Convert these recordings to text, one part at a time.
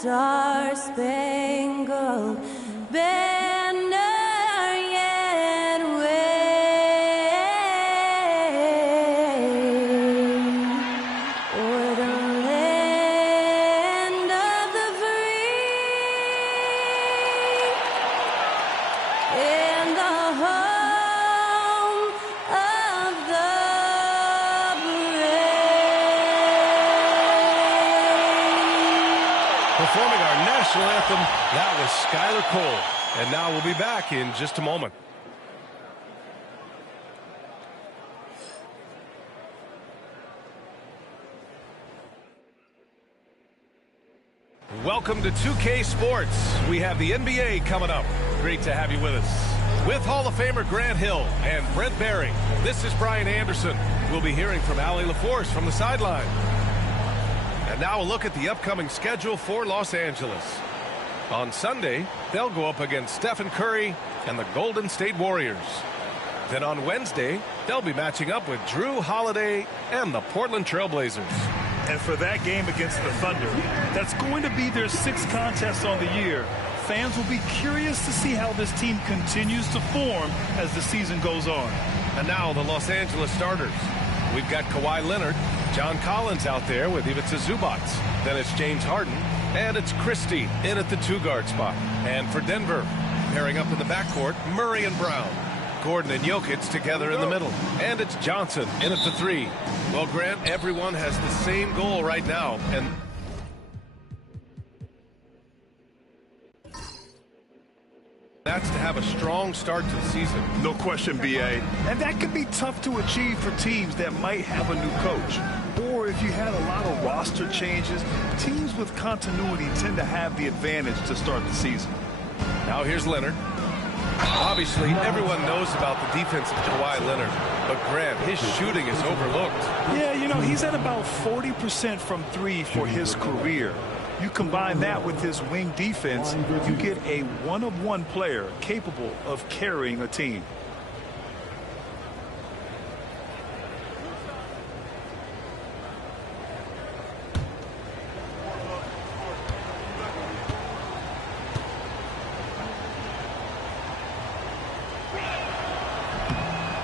star-spangled banner yet wave o'er the land of the free and the home of the brave. Performing our national anthem, that was Skylar Cole. And now we'll be back in just a moment. Welcome to 2K Sports. We have the NBA coming up. Great to have you with us. With Hall of Famer Grant Hill and Brent Barry, this is Brian Anderson. We'll be hearing from Allie LaForce from the sideline. And now a look at the upcoming schedule for Los Angeles. On Sunday, they'll go up against Stephen Curry and the Golden State Warriors. Then on Wednesday, they'll be matching up with Drew Holiday and the Portland Trail Blazers. And for that game against the Thunder, that's going to be their sixth contest on the year. Fans will be curious to see how this team continues to form as the season goes on. And now the Los Angeles starters. We've got Kawhi Leonard, John Collins out there with Ivica Zubac. Then it's James Harden, and it's Christie in at the two-guard spot. And for Denver, pairing up in the backcourt, Murray and Brown. Gordon and Jokic together in the middle. And it's Johnson in at the three. Well, Grant, everyone has the same goal right now, and that's to have a strong start to the season. No question, B.A. And that could be tough to achieve for teams that might have a new coach. Or if you had a lot of roster changes, teams with continuity tend to have the advantage to start the season. Now here's Leonard. Obviously, everyone knows about the defense of Kawhi Leonard, but Grant, his shooting is overlooked. Yeah, you know, he's at about 40% from three for his career. You combine that with his wing defense, you get a one-of-one player capable of carrying a team.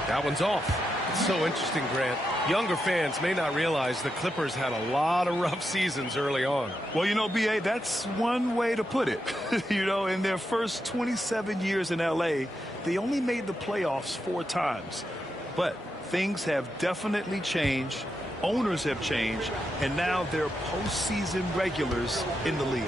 That one's off. It's so interesting, Grant. Younger fans may not realize the Clippers had a lot of rough seasons early on. Well, you know, B.A., that's one way to put it. You know, in their first 27 years in L.A., they only made the playoffs 4 times. But things have definitely changed. Owners have changed. And now they're postseason regulars in the league.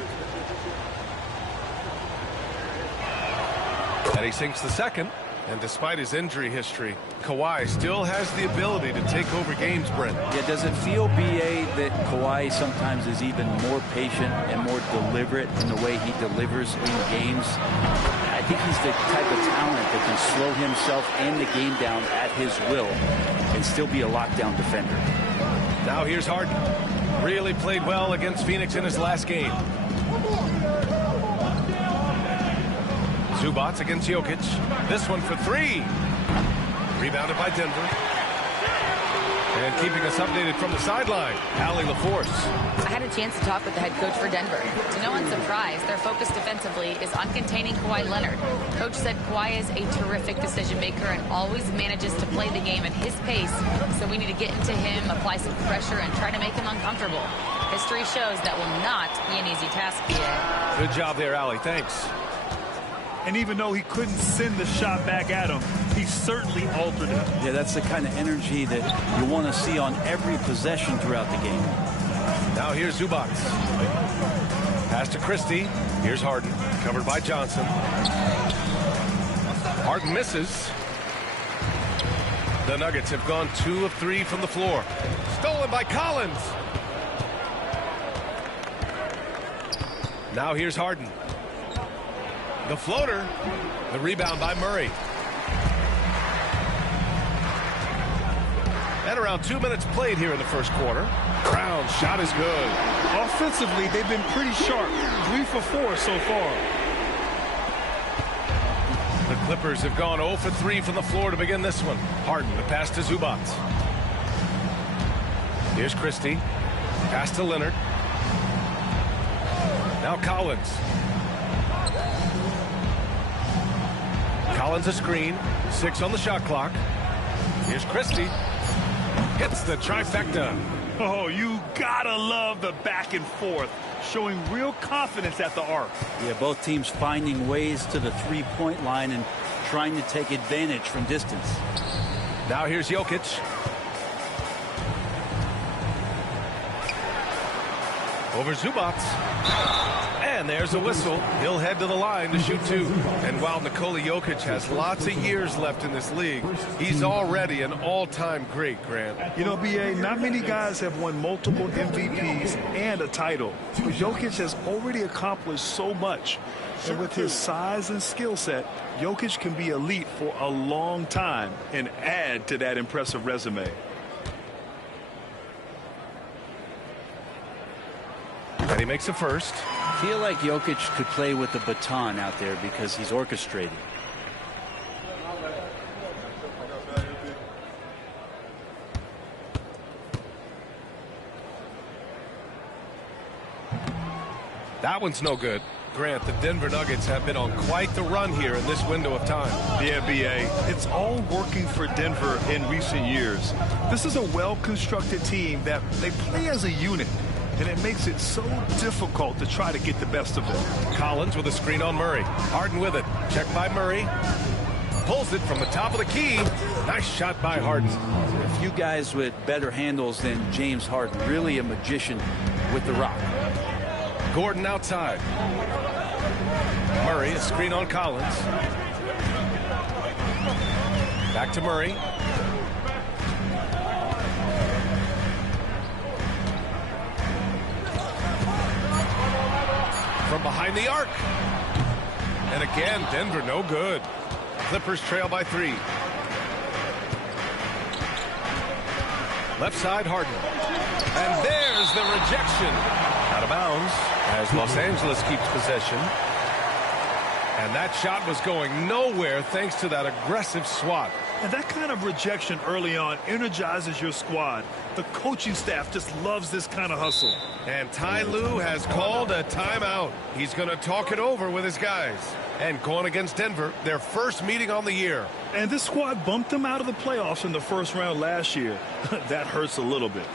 And he sinks the second. And despite his injury history, Kawhi still has the ability to take over games, Brent. Yeah, does it feel, B.A., that Kawhi sometimes is even more patient and more deliberate in the way he delivers in games? I think he's the type of talent that can slow himself and the game down at his will and still be a lockdown defender. Now here's Harden. Really played well against Phoenix in his last game. Zubac against Jokic. This one for 3. Rebounded by Denver. And keeping us updated from the sideline, Allie LaForce. I had a chance to talk with the head coach for Denver. To no one's surprise, their focus defensively is on containing Kawhi Leonard. Coach said Kawhi is a terrific decision maker and always manages to play the game at his pace. So we need to get into him, apply some pressure, and try to make him uncomfortable. History shows that will not be an easy task, BA. Good job there, Allie. Thanks. And even though he couldn't send the shot back at him, he certainly altered it. Yeah, that's the kind of energy that you want to see on every possession throughout the game. Now here's Zubac. Pass to Christie. Here's Harden. Covered by Johnson. Harden misses. The Nuggets have gone 2 of 3 from the floor. Stolen by Collins. Now here's Harden. The floater. The rebound by Murray. And around 2 minutes played here in the first quarter. Brown's shot is good. Offensively, they've been pretty sharp. 3 for 4 so far. The Clippers have gone 0 for 3 from the floor to begin this one. Harden, the pass to Zubac. Here's Christie. Pass to Leonard. Now Collins. Collins a screen. 6 on the shot clock. Here's Christie. Hits the trifecta. Oh, you gotta love the back and forth, showing real confidence at the arc. Yeah, both teams finding ways to the three-point line and trying to take advantage from distance. Now here's Jokic. Over Zubac. And there's a whistle. He'll head to the line to shoot 2. And while Nikola Jokic has lots of years left in this league, he's already an all-time great, Grant. You know, B.A., not many guys have won multiple MVPs and a title. But Jokic has already accomplished so much. And with his size and skill set, Jokic can be elite for a long time and add to that impressive resume. And he makes a first. I feel like Jokic could play with the baton out there because he's orchestrating. That one's no good. Grant, the Denver Nuggets have been on quite the run here in this window of time. Yeah, B.A., it's all working for Denver in recent years. This is a well-constructed team that they play as a unit, and it makes it so difficult to try to get the best of them. Collins with a screen on Murray. Harden with it. Checked by Murray. Pulls it from the top of the key. Nice shot by Harden. A few guys with better handles than James Harden. Really a magician with the rock. Gordon outside. Murray, a screen on Collins. Back to Murray. From behind the arc. And again, Denver no good. Clippers trail by 3. Left side, Harden. And there's the rejection. Out of bounds as Los Angeles keeps possession. And that shot was going nowhere thanks to that aggressive swat. And that kind of rejection early on energizes your squad. The coaching staff just loves this kind of hustle. And Ty Lue has called a timeout. He's going to talk it over with his guys. And going against Denver, their first meeting on the year. And this squad bumped them out of the playoffs in the first round last year. That hurts a little bit.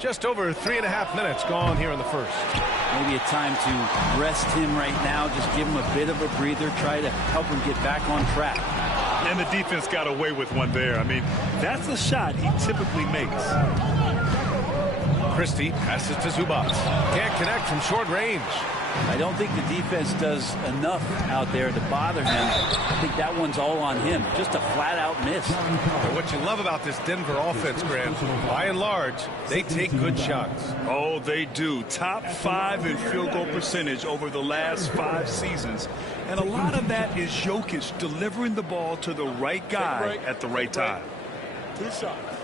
Just over 3.5 minutes gone here in the first. Maybe a time to rest him right now. Just give him a bit of a breather. Try to help him get back on track. And the defense got away with one there. I mean, that's a shot he typically makes. Christie passes to Zubac. Can't connect from short range. I don't think the defense does enough out there to bother him. I think that one's all on him. Just a flat-out miss. And what you love about this Denver offense, Grant, by and large, they take good shots. Oh, they do. Top 5 in field goal percentage over the last 5 seasons. And a lot of that is Jokic delivering the ball to the right guy at the right time. 2 shots.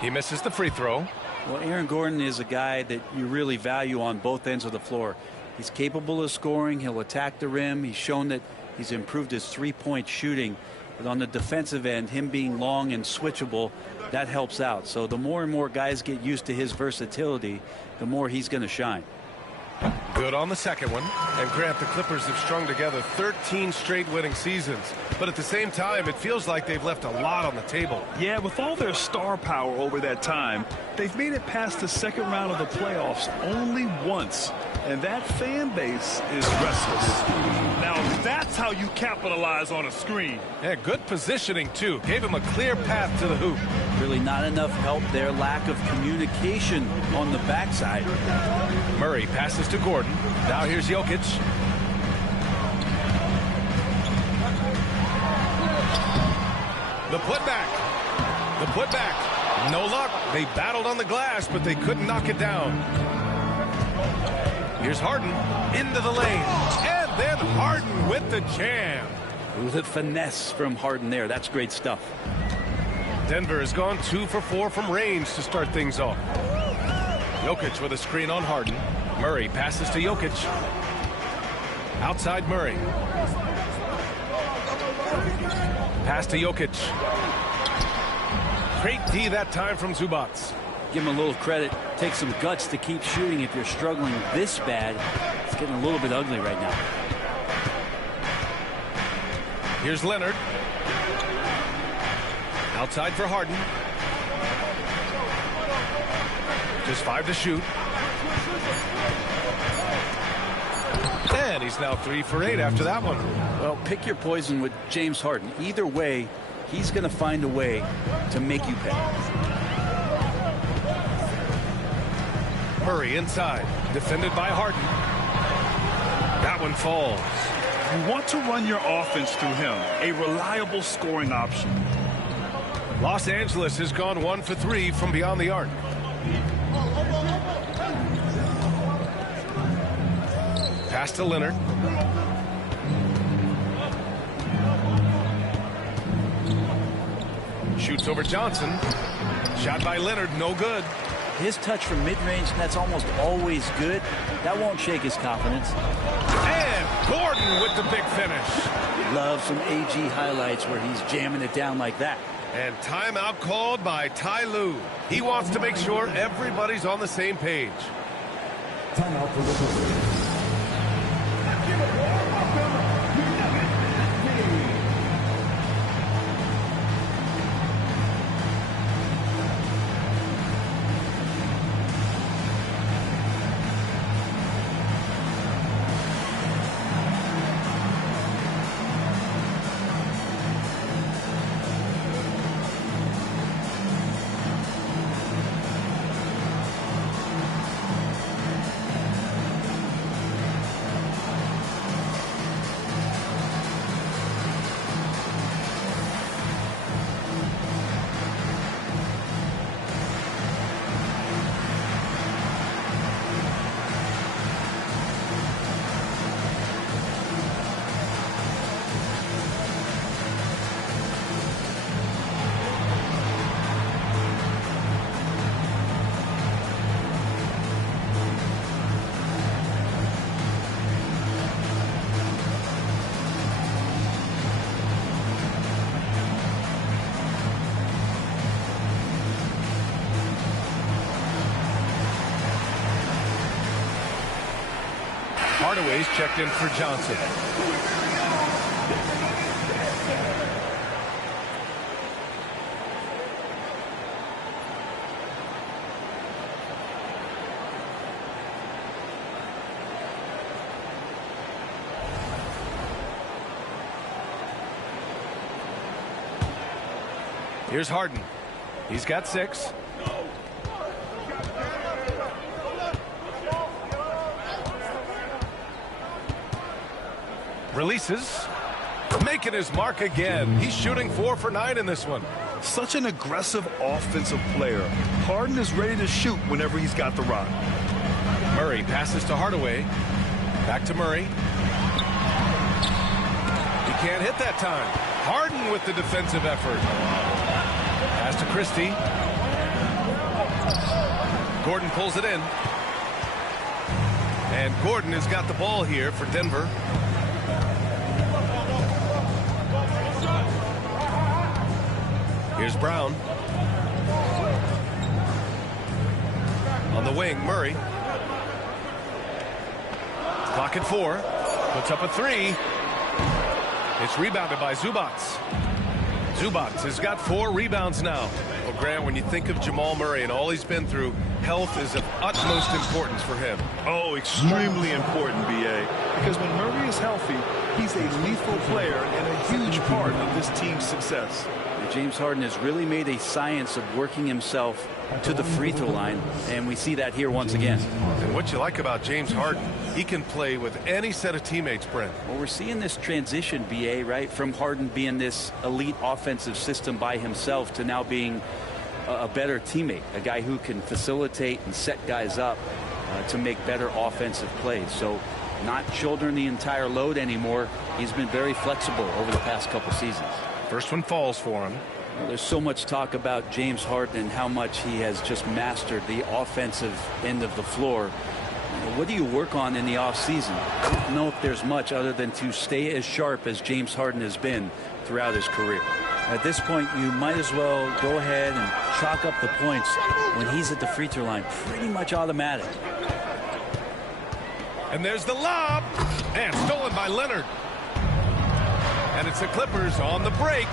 He misses the free throw. Well, Aaron Gordon is a guy that you really value on both ends of the floor. He's capable of scoring. He'll attack the rim. He's shown that he's improved his three-point shooting. But on the defensive end, him being long and switchable, that helps out. So the more and more guys get used to his versatility, the more he's going to shine. Good on the second one. And Grant, the Clippers have strung together 13 straight winning seasons. But at the same time, it feels like they've left a lot on the table. Yeah, with all their star power over that time, they've made it past the second round of the playoffs only once. And that fan base is restless. Now, that's how you capitalize on a screen. Yeah, good positioning, too. Gave him a clear path to the hoop. Really not enough help there. Lack of communication on the backside. Murray passes to Gordon. Now here's Jokic. The putback. The putback. No luck. They battled on the glass, but they couldn't knock it down. Here's Harden into the lane. And then Harden with the jam. With a finesse from Harden there. That's great stuff. Denver has gone 2 for 4 from range to start things off. Jokic with a screen on Harden. Murray passes to Jokic. Outside Murray. Pass to Jokic. Great D that time from Zubats. Give him a little credit. Take some guts to keep shooting if you're struggling this bad. It's getting a little bit ugly right now. Here's Leonard. Outside for Harden. Just 5 to shoot. And he's now 3 for 8 after that one. Well, pick your poison with James Harden. Either way, he's going to find a way to make you pay. Murray inside. Defended by Harden. That one falls. You want to run your offense through him. A reliable scoring option. Los Angeles has gone 1 for 3 from beyond the arc. Pass to Leonard. Shoots over Johnson. Shot by Leonard, no good. His touch from mid-range, that's almost always good. That won't shake his confidence. And Gordon with the big finish. Love some AG highlights where he's jamming it down like that. And timeout called by Ty Lue. He wants to make sure everybody's on the same page. Timeout for the Hardaway's checked in for Johnson. Here's Harden. He's got 6. Releases. Making his mark again. He's shooting 4 for 9 in this one. Such an aggressive offensive player. Harden is ready to shoot whenever he's got the rock. Murray passes to Hardaway. Back to Murray. He can't hit that time. Harden with the defensive effort. Pass to Christie. Gordon pulls it in. And Gordon has got the ball here for Denver. Here's Brown. On the wing, Murray. Clock at 4. Puts up a 3. It's rebounded by Zubac. Zubac has got 4 rebounds now. Well, Grant, when you think of Jamal Murray and all he's been through, health is of utmost importance for him. Oh, extremely important, B.A. Because when Murray is healthy, he's a lethal player and a huge part of this team's success. James Harden has really made a science of working himself to the free throw line, and we see that here once again. And what you like about James Harden, he can play with any set of teammates, Brent. Well, we're seeing this transition, BA, right, from Harden being this elite offensive system by himself to now being a better teammate, a guy who can facilitate and set guys up to make better offensive plays. So not shouldering the entire load anymore. He's been very flexible over the past couple seasons. First one falls for him. Well, there's so much talk about James Harden and how much he has just mastered the offensive end of the floor. What do you work on in the offseason? I don't know if there's much other than to stay as sharp as James Harden has been throughout his career. At this point, you might as well go ahead and chalk up the points when he's at the free throw line. Pretty much automatic. And there's the lob. And stolen by Leonard. And it's the Clippers on the break.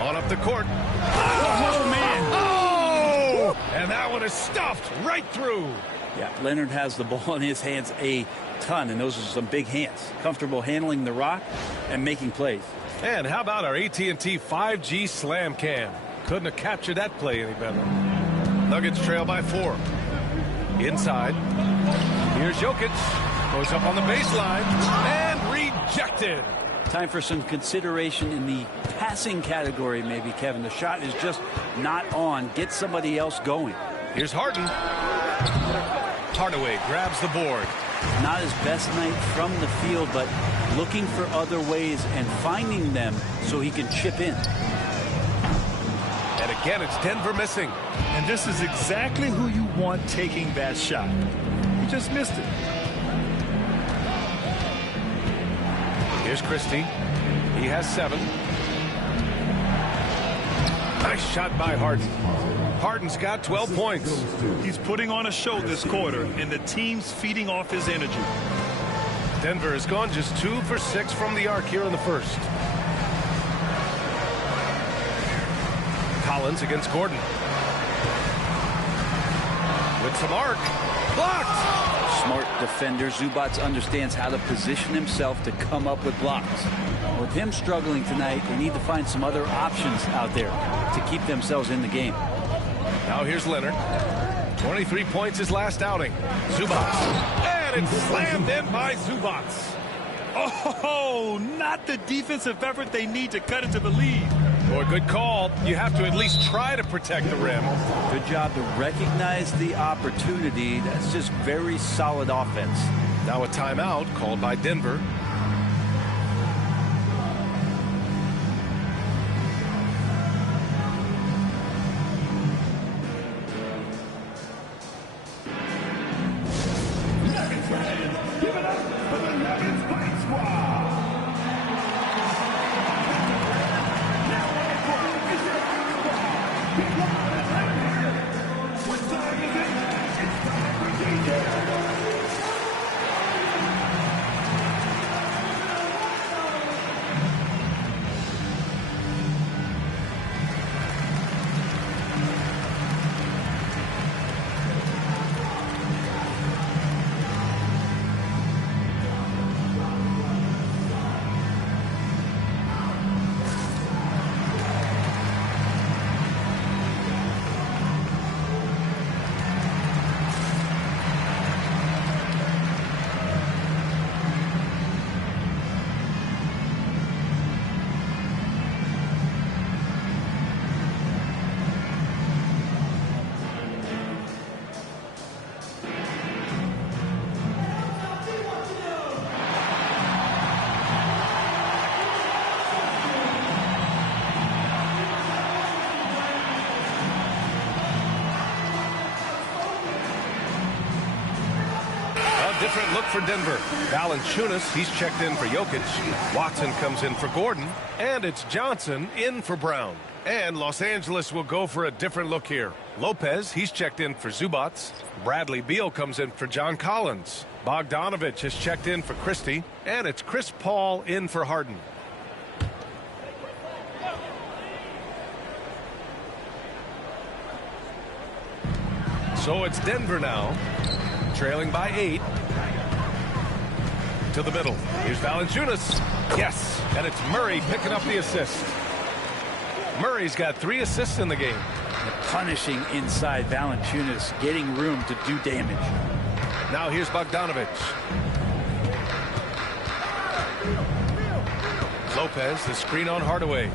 On up the court. Oh, man. Oh! And that one is stuffed right through. Yeah, Leonard has the ball in his hands a ton, and those are some big hands. Comfortable handling the rock and making plays. And how about our AT&T 5G Slam Cam? Couldn't have captured that play any better. Nuggets trail by 4. Inside. Here's Jokic. Goes up on the baseline. And rejected. Time for some consideration in the passing category, maybe, Kevin. The shot is just not on. Get somebody else going. Here's Harden. Hardaway grabs the board. Not his best night from the field, but looking for other ways and finding them so he can chip in. And again, it's Denver missing. And this is exactly who you want taking that shot. He just missed it. Here's Christie. He has 7. Nice shot by Harden. Harden's got 12 points. He's putting on a show this quarter, and the team's feeding off his energy. Denver has gone just 2 for 6 from the arc here in the first. Collins against Gordon. With some arc. Blocked. Smart defender. Zubac understands how to position himself to come up with blocks. With him struggling tonight, they need to find some other options out there to keep themselves in the game. Now here's Leonard. 23 points his last outing. Zubac. And it's slammed in by Zubac. Oh, not the defensive effort they need to cut into the lead. Boy, good call. You have to at least try to protect the rim. Good job to recognize the opportunity. That's just very solid offense. Now a timeout called by Denver. different look for Denver. Valanciunas, he's checked in for Jokic. Watson comes in for Gordon. And it's Johnson in for Brown. And Los Angeles will go for a different look here. Lopez, he's checked in for Zubats. Bradley Beal comes in for John Collins. Bogdanovich has checked in for Christie. And it's Chris Paul in for Harden. So it's Denver now, trailing by 8. To the middle. Here's Valanciunas. Yes, and it's Murray picking up the assist. Murray's got 3 assists in the game. Punishing inside. Valanciunas getting room to do damage. Now here's Bogdanovich. Lopez, the screen on Hardaway.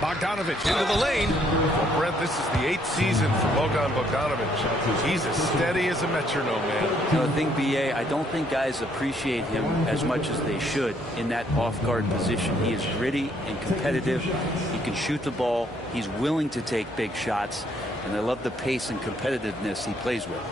Bogdanovich into the lane. Well, Brent, this is the 8th season for Bogdanovich. He's as steady as a metronome, man. You know, the thing, BA, I don't think guys appreciate him as much as they should in that off-guard position. He is gritty and competitive. He can shoot the ball. He's willing to take big shots. And I love the pace and competitiveness he plays with.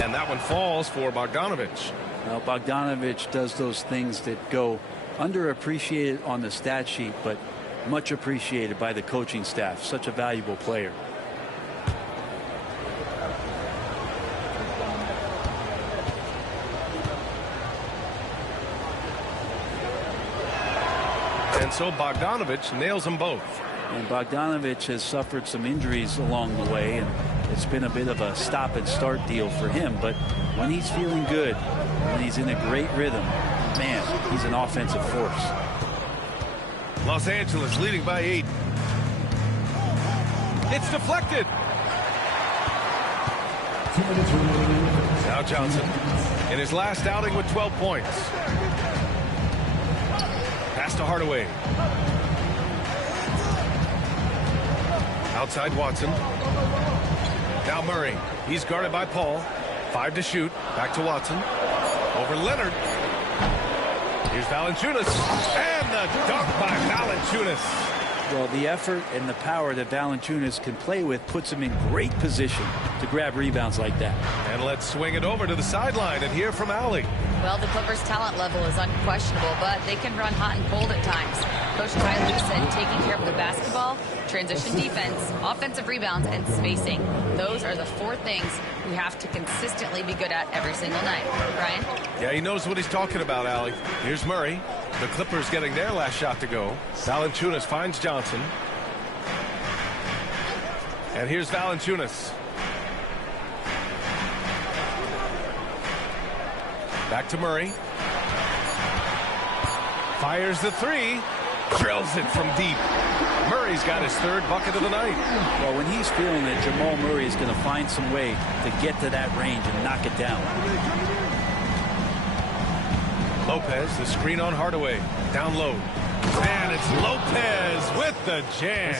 And that one falls for Bogdanovich. Well, Bogdanovich does those things that go underappreciated on the stat sheet, but much appreciated by the coaching staff. Such a valuable player. And so Bogdanovich nails them both. And Bogdanovich has suffered some injuries along the way, and it's been a bit of a stop and start deal for him. But when he's feeling good, when he's in a great rhythm, man, he's an offensive force. Los Angeles leading by 8. It's deflected. Now Johnson in his last outing with 12 points. Pass to Hardaway. Outside Watson. Now Murray. He's guarded by Paul. 5 to shoot. Back to Watson. Over Leonard. Here's Valanciunas. And the dunk by Valanciunas. Well, the effort and the power that Valanciunas can play with puts him in great position to grab rebounds like that. And let's swing it over to the sideline and hear from Allie. Well, the Clippers' talent level is unquestionable, but they can run hot and cold at times. Coach Ty Lue said taking care of the basketball, transition defense, offensive rebounds, and spacing. Those are the 4 things we have to consistently be good at every single night. Brian? Yeah, he knows what he's talking about, Allie. Here's Murray. The Clippers getting their last shot to go. Valanciunas finds Johnson. And here's Valanciunas. Back to Murray. Fires the 3. Drills it from deep. Murray's got his 3rd bucket of the night. Well, when he's feeling it, Jamal Murray is going to find some way to get to that range and knock it down. Lopez, the screen on Hardaway. Down low. And it's Lopez with the jam.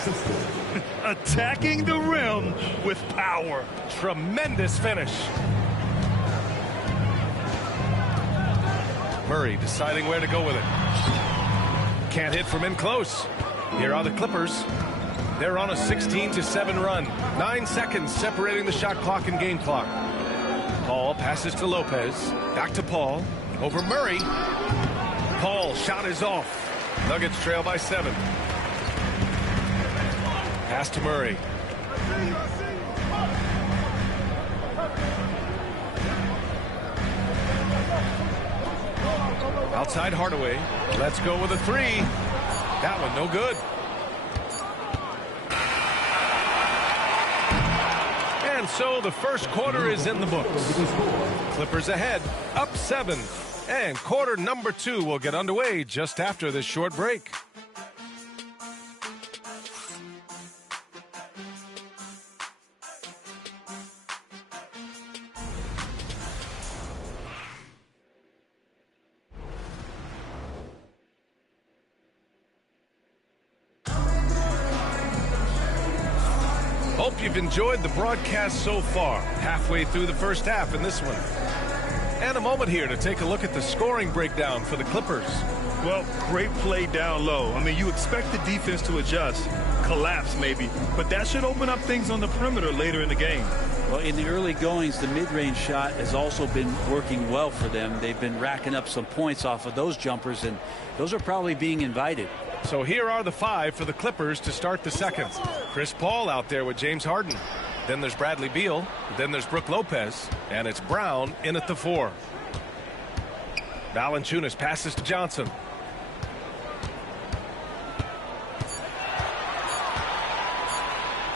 Attacking the rim with power. Tremendous finish. Murray deciding where to go with it. Can't hit from in close. Here are the Clippers. They're on a 16-7 run. 9 seconds separating the shot clock and game clock. Paul passes to Lopez. Back to Paul. Over Murray. Paul shot is off. Nuggets trail by 7. Pass to Murray. Outside Hardaway. Let's go with a 3. That one no good. And so the first quarter is in the books. Clippers ahead, up 7. And quarter number 2 will get underway just after this short break. Hope you've enjoyed the broadcast so far. Halfway through the first half in this one. And a moment here to take a look at the scoring breakdown for the Clippers. Well, great play down low. I mean, you expect the defense to adjust, collapse maybe, but that should open up things on the perimeter later in the game. Well, in the early goings, the mid-range shot has also been working well for them. They've been racking up some points off of those jumpers, and those are probably being invited. So here are the 5 for the Clippers to start the second. Chris Paul out there with James Harden. Then there's Bradley Beal. Then there's Brook Lopez. And it's Brown in at the 4. Valanciunas passes to Johnson.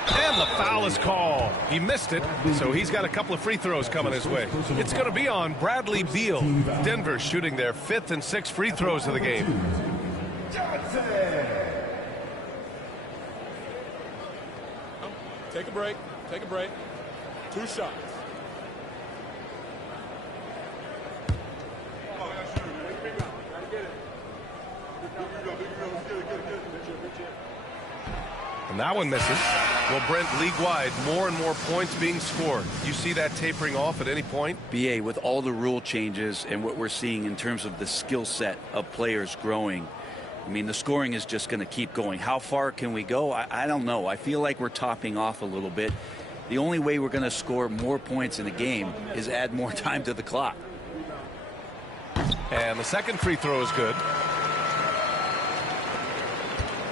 And the foul is called. He missed it, so he's got a couple of free throws coming his way. It's going to be on Bradley Beal. Denver shooting their 5th and 6th free throws of the game. Take a break. Take a break. 2 shots. And that one misses. Well, Brent, league-wide, more and more points being scored. You see that tapering off at any point? BA, with all the rule changes and what we're seeing in terms of the skill set of players growing, I mean, the scoring is just going to keep going. How far can we go? I don't know. I feel like we're topping off a little bit. The only way we're going to score more points in a game is add more time to the clock. And the second free throw is good.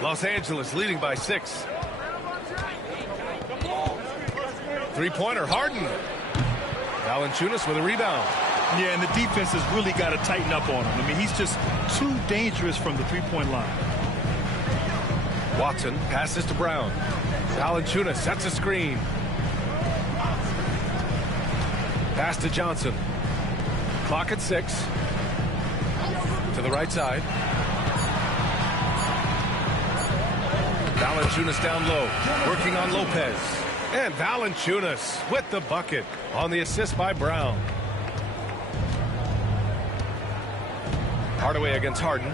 Los Angeles leading by 6. Three-pointer, Harden. Valanciunas with a rebound. Yeah, and the defense has really got to tighten up on him. I mean, he's just too dangerous from the three-point line. Watson passes to Brown. Valanciunas sets a screen. Pass to Johnson. Clock at 6. To the right side. Valanciunas down low, working on Lopez. And Valanciunas with the bucket on the assist by Brown. Hardaway against Harden.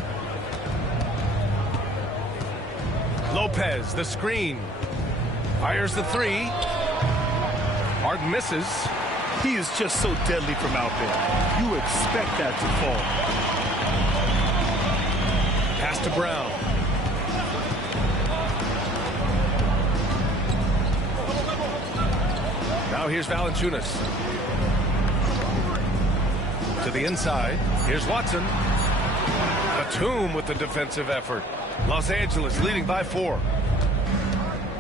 Lopez, the screen. Fires the 3. Harden misses. He is just so deadly from out there. You expect that to fall. Pass to Brown. Now here's Valanciunas. To the inside. Here's Watson. Batum with the defensive effort. Los Angeles leading by 4.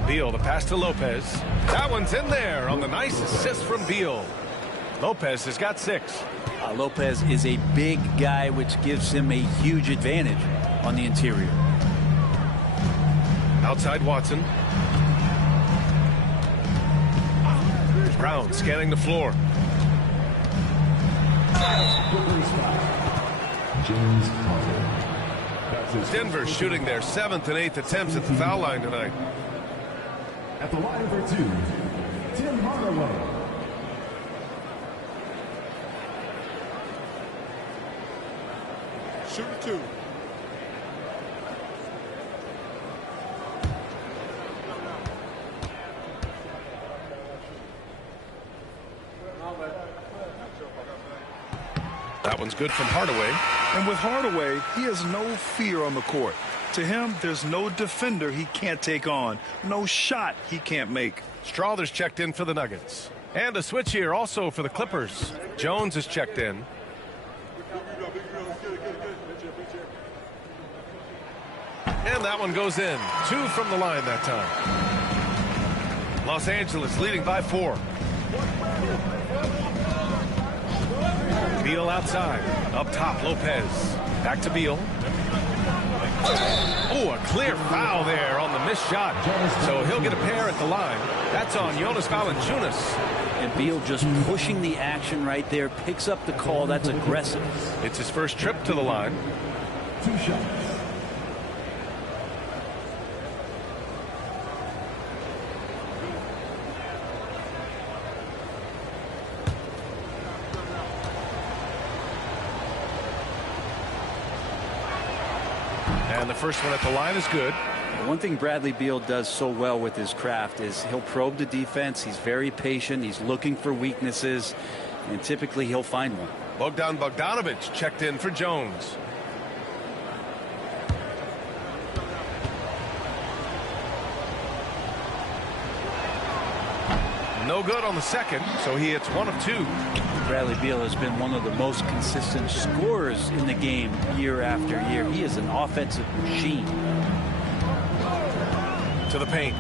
Beal, the pass to Lopez. That one's in there on the nice assist from Beal. Lopez has got 6. Lopez is a big guy, which gives him a huge advantage on the interior. Outside Watson. Brown scanning the floor. Denver shooting their 7th and 8th attempts at the foul line tonight. At the line for 2, Tim Hardaway. Shoot 2. That one's good from Hardaway. And with Hardaway, he has no fear on the court. To him, there's no defender he can't take on, no shot he can't make. Strawther's checked in for the Nuggets. And a switch here also for the Clippers. Jones is checked in. And that one goes in. 2 from the line that time. Los Angeles leading by 4. Beal outside. Up top, Lopez. Back to Beal. Oh, a clear foul there on the missed shot. So he'll get a pair at the line. That's on Jonas Valanciunas. And Beal just pushing the action right there. Picks up the call. That's aggressive. It's his first trip to the line. 2 shots. And the first one at the line is good. One thing Bradley Beal does so well with his craft is he'll probe the defense. He's very patient. He's looking for weaknesses, and typically he'll find one. Bogdanovich checked in for Jones. No good on the second, so he hits 1 of 2. Bradley Beal has been one of the most consistent scorers in the game year after year. He is an offensive machine. To the paint.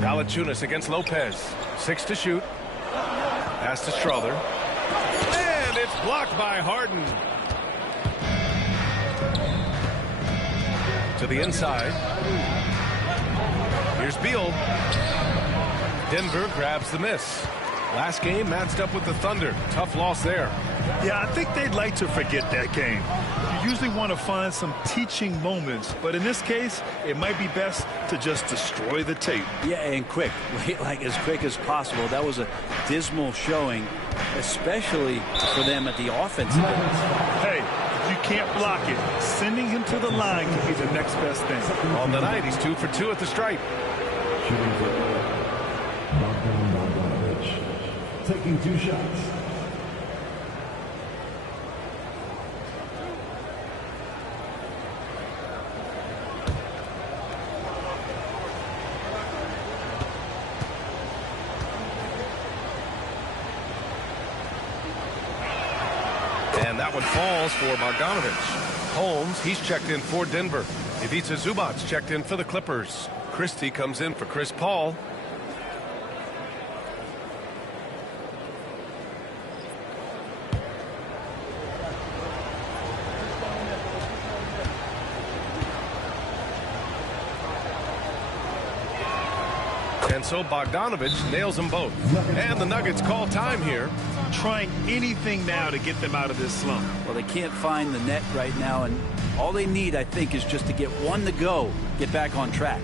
Valanciunas against Lopez. 6 to shoot. Pass to Strother. And it's blocked by Harden. To the inside. Here's Beal. Denver grabs the miss. Last game matched up with the Thunder. Tough loss there. Yeah, I think they'd like to forget that game. You usually want to find some teaching moments, but in this case, it might be best to just destroy the tape. Yeah, and quick, like as quick as possible. That was a dismal showing, especially for them at the offensive end. Hey, if you can't block it, sending him to the line can be the next best thing. On the night, he's 2 for 2 at the stripe. Bogdanovich taking 2 shots. And that one falls for Bogdanovich. Holmes, he's checked in for Denver. Ivica Zubac's checked in for the Clippers. Christie comes in for Chris Paul. And so Bogdanovich nails them both. And the Nuggets call time here. Trying anything now to get them out of this slump. Well, they can't find the net right now, and all they need, I think, is just to get one to go, get back on track.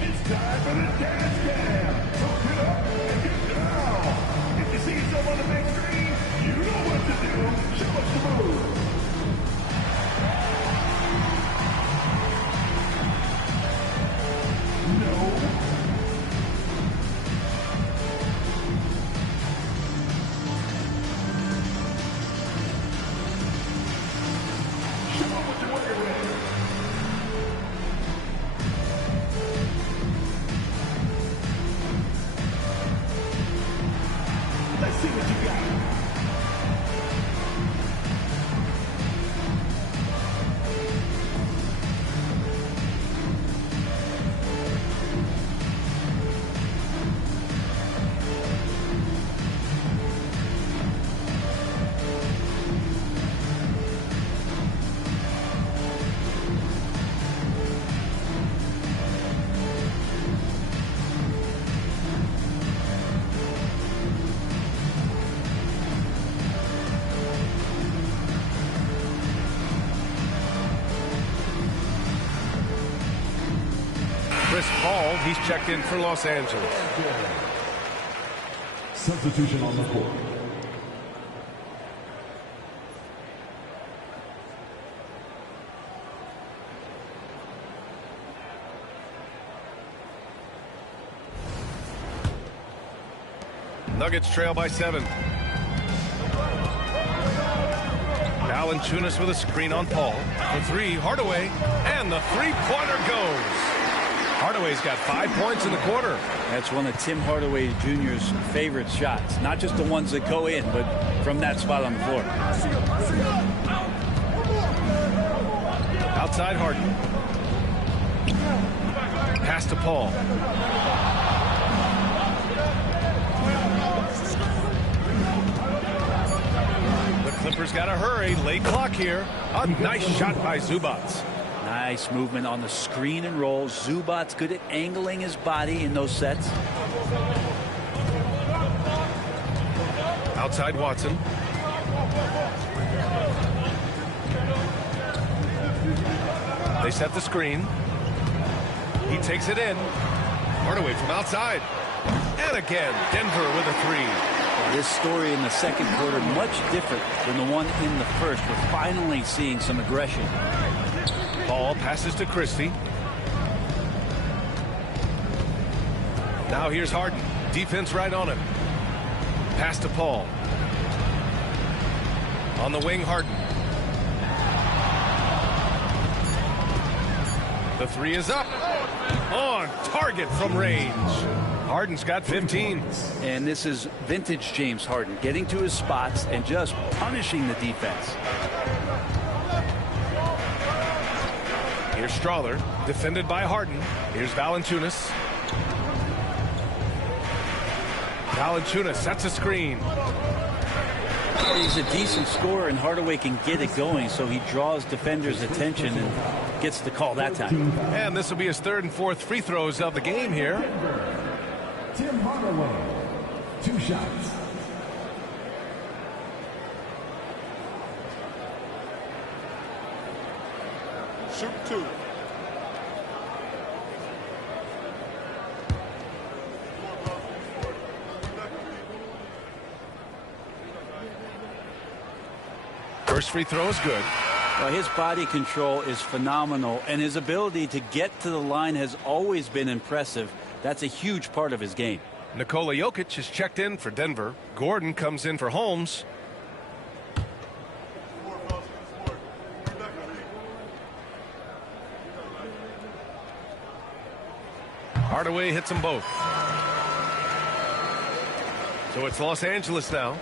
It's time for the dance cam. Hook it up and get down. If you see yourself on the big screen, you know what to do. Show us the move. Let's see what you got. Chris Paul, he's checked in for Los Angeles. Substitution on the court. Nuggets trail by 7. Valanciunas with a screen on Paul. The 3, Hardaway, and the three-pointer goes. Hardaway's got 5 points in the quarter. That's one of Tim Hardaway Jr.'s favorite shots. Not just the ones that go in, but from that spot on the floor. Outside Harden. Pass to Paul. The Clippers got to hurry. Late clock here. A nice shot by Zubac's. Nice movement on the screen and roll. Zubac's good at angling his body in those sets. Outside Watson. They set the screen. He takes it in. Hardaway from outside. And again, Denver with a 3. This story in the second quarter much different than the one in the first. We're finally seeing some aggression. Paul passes to Christie. Now here's Harden. Defense right on him. Pass to Paul. On the wing, Harden. The three is up. On target from range. Harden's got 15. And this is vintage James Harden, getting to his spots and just punishing the defense. Here's Strawler, defended by Harden. Here's Valanciunas. Valanciunas sets a screen. He's a decent scorer, and Hardaway can get it going, so he draws defenders' attention and gets the call that time. And this will be his third and fourth free throws of the game here. Tim Hardaway, 2 shots. Shoot 2. First free throw is good. Well, his body control is phenomenal, and his ability to get to the line has always been impressive. That's a huge part of his game. Nikola Jokic is checked in for Denver. Gordon comes in for Holmes. Hardaway hits them both. So it's Los Angeles now.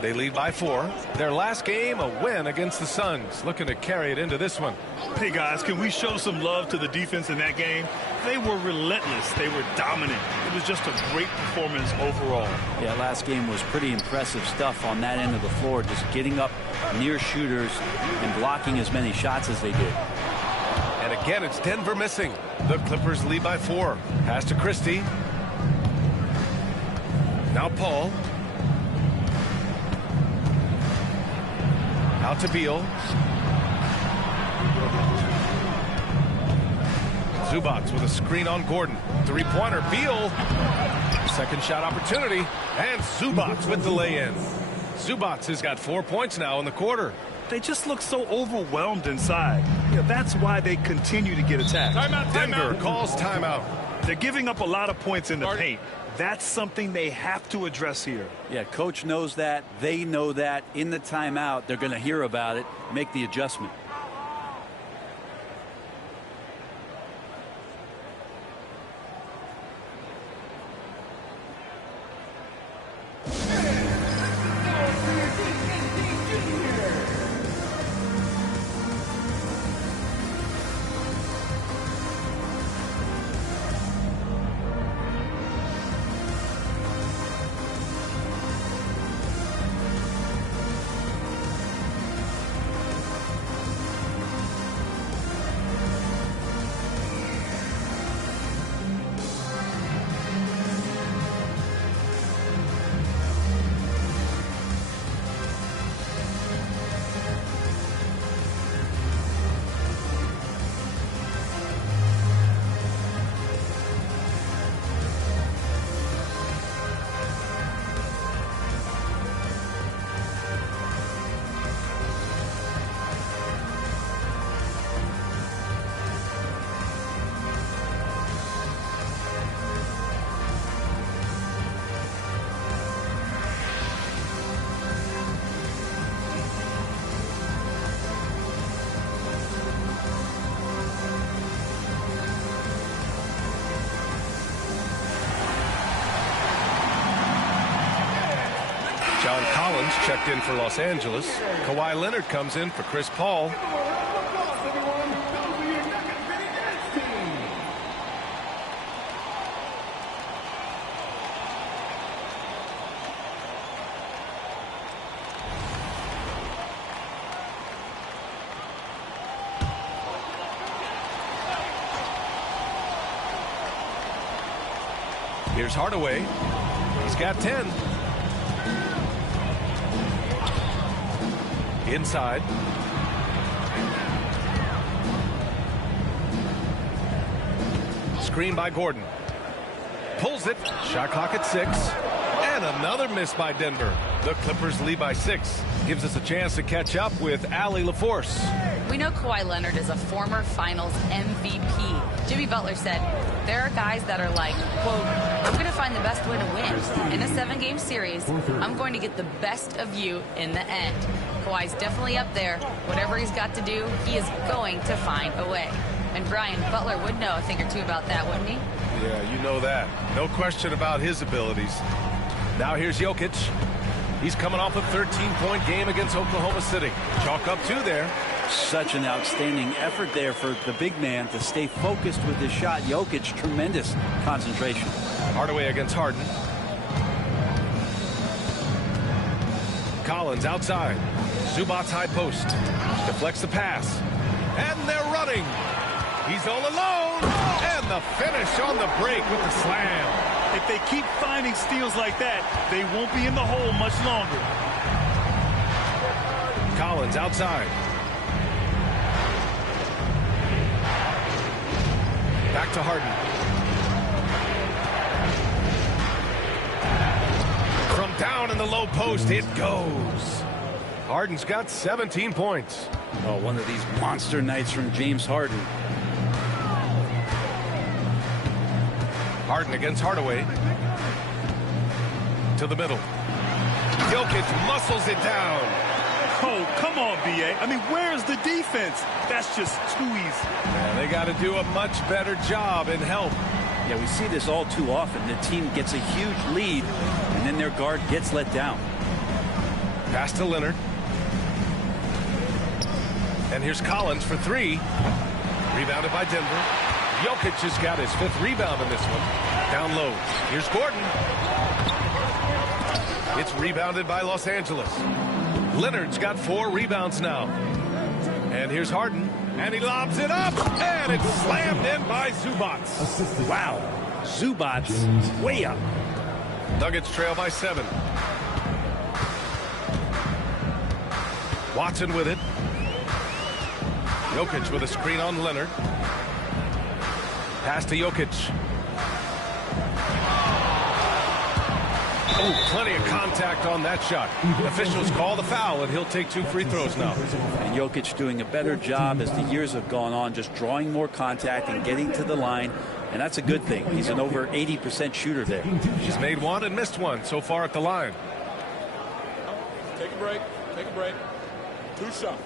They lead by 4. Their last game, a win against the Suns. Looking to carry it into this one. Hey, guys, can we show some love to the defense in that game? They were relentless. They were dominant. It was just a great performance overall. Yeah, last game was pretty impressive stuff on that end of the floor, just getting up near shooters and blocking as many shots as they did. And again, it's Denver missing. The Clippers lead by 4. Pass to Christie. Now Paul. Out to Beal. Zubac with a screen on Gordon. Three-pointer. Beal. Second shot opportunity. And Zubac with the lay-in. Zubac has got 4 points now in the quarter. They just look so overwhelmed inside. Yeah, that's why they continue to get attacked. Denver calls timeout. They're giving up a lot of points in the paint. That's something they have to address here. Yeah, coach knows that. They know that. In the timeout, they're going to hear about it, make the adjustment. John Collins checked in for Los Angeles. Kawhi Leonard comes in for Chris Paul. Here's Hardaway. He's got 10. Inside. Screen by Gordon. Pulls it. Shot clock at 6. And another miss by Denver. The Clippers lead by 6. Gives us a chance to catch up with Allie LaForce. We know Kawhi Leonard is a former Finals MVP. Jimmy Butler said, there are guys that are like, quote, I'm going to find the best way to win. In a 7-game series, I'm going to get the best of you in the end. Kawhi's definitely up there. Whatever he's got to do, he is going to find a way. And Brian, Butler would know a thing or two about that, wouldn't he? Yeah, you know that. No question about his abilities. Now here's Jokic. He's coming off a 13-point game against Oklahoma City. Chalk up 2 there. Such an outstanding effort there for the big man to stay focused with his shot. Jokic, tremendous concentration. Hardaway against Harden. Collins outside. Zubac's high post. Deflects the pass. And they're running. He's all alone. And the finish on the break with the slam. If they keep finding steals like that, they won't be in the hole much longer. Collins outside. Back to Harden. From down in the low post, it goes. Harden's got 17 points. Oh, one of these monster nights from James Harden. Harden against Hardaway. To the middle. Jokic muscles it down. Oh, come on, B.A. I mean, where's the defense? That's just too easy. Yeah, they got to do a much better job in help. Yeah, we see this all too often. The team gets a huge lead, and then their guard gets let down. Pass to Leonard. And here's Collins for 3. Rebounded by Denver. Jokic has got his 5th rebound in this one. Down low. Here's Gordon. It's rebounded by Los Angeles. Leonard's got 4 rebounds now. And here's Harden. And he lobs it up. And it's slammed in by Zubac. Wow. Zubac way up. Nuggets trail by 7. Watson with it. Jokic with a screen on Leonard. Pass to Jokic. Oh, plenty of contact on that shot. Officials call the foul, and he'll take 2 free throws now. And Jokic doing a better job as the years have gone on, just drawing more contact and getting to the line. And that's a good thing. He's an over 80% shooter there. He's made 1 and missed 1 so far at the line. Take a break. Take a break. 2 shots.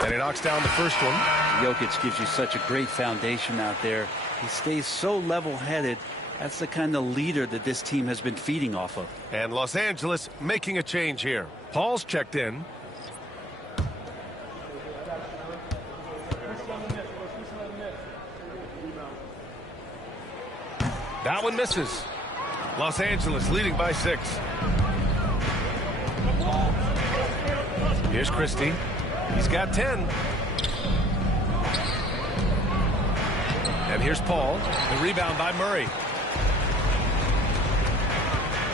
And he knocks down the first one. Jokic gives you such a great foundation out there. He stays so level-headed. That's the kind of leader that this team has been feeding off of. And Los Angeles making a change here. Paul's checked in. That one misses. Los Angeles leading by 6. Here's Christie. He's got 10. And here's Paul. The rebound by Murray.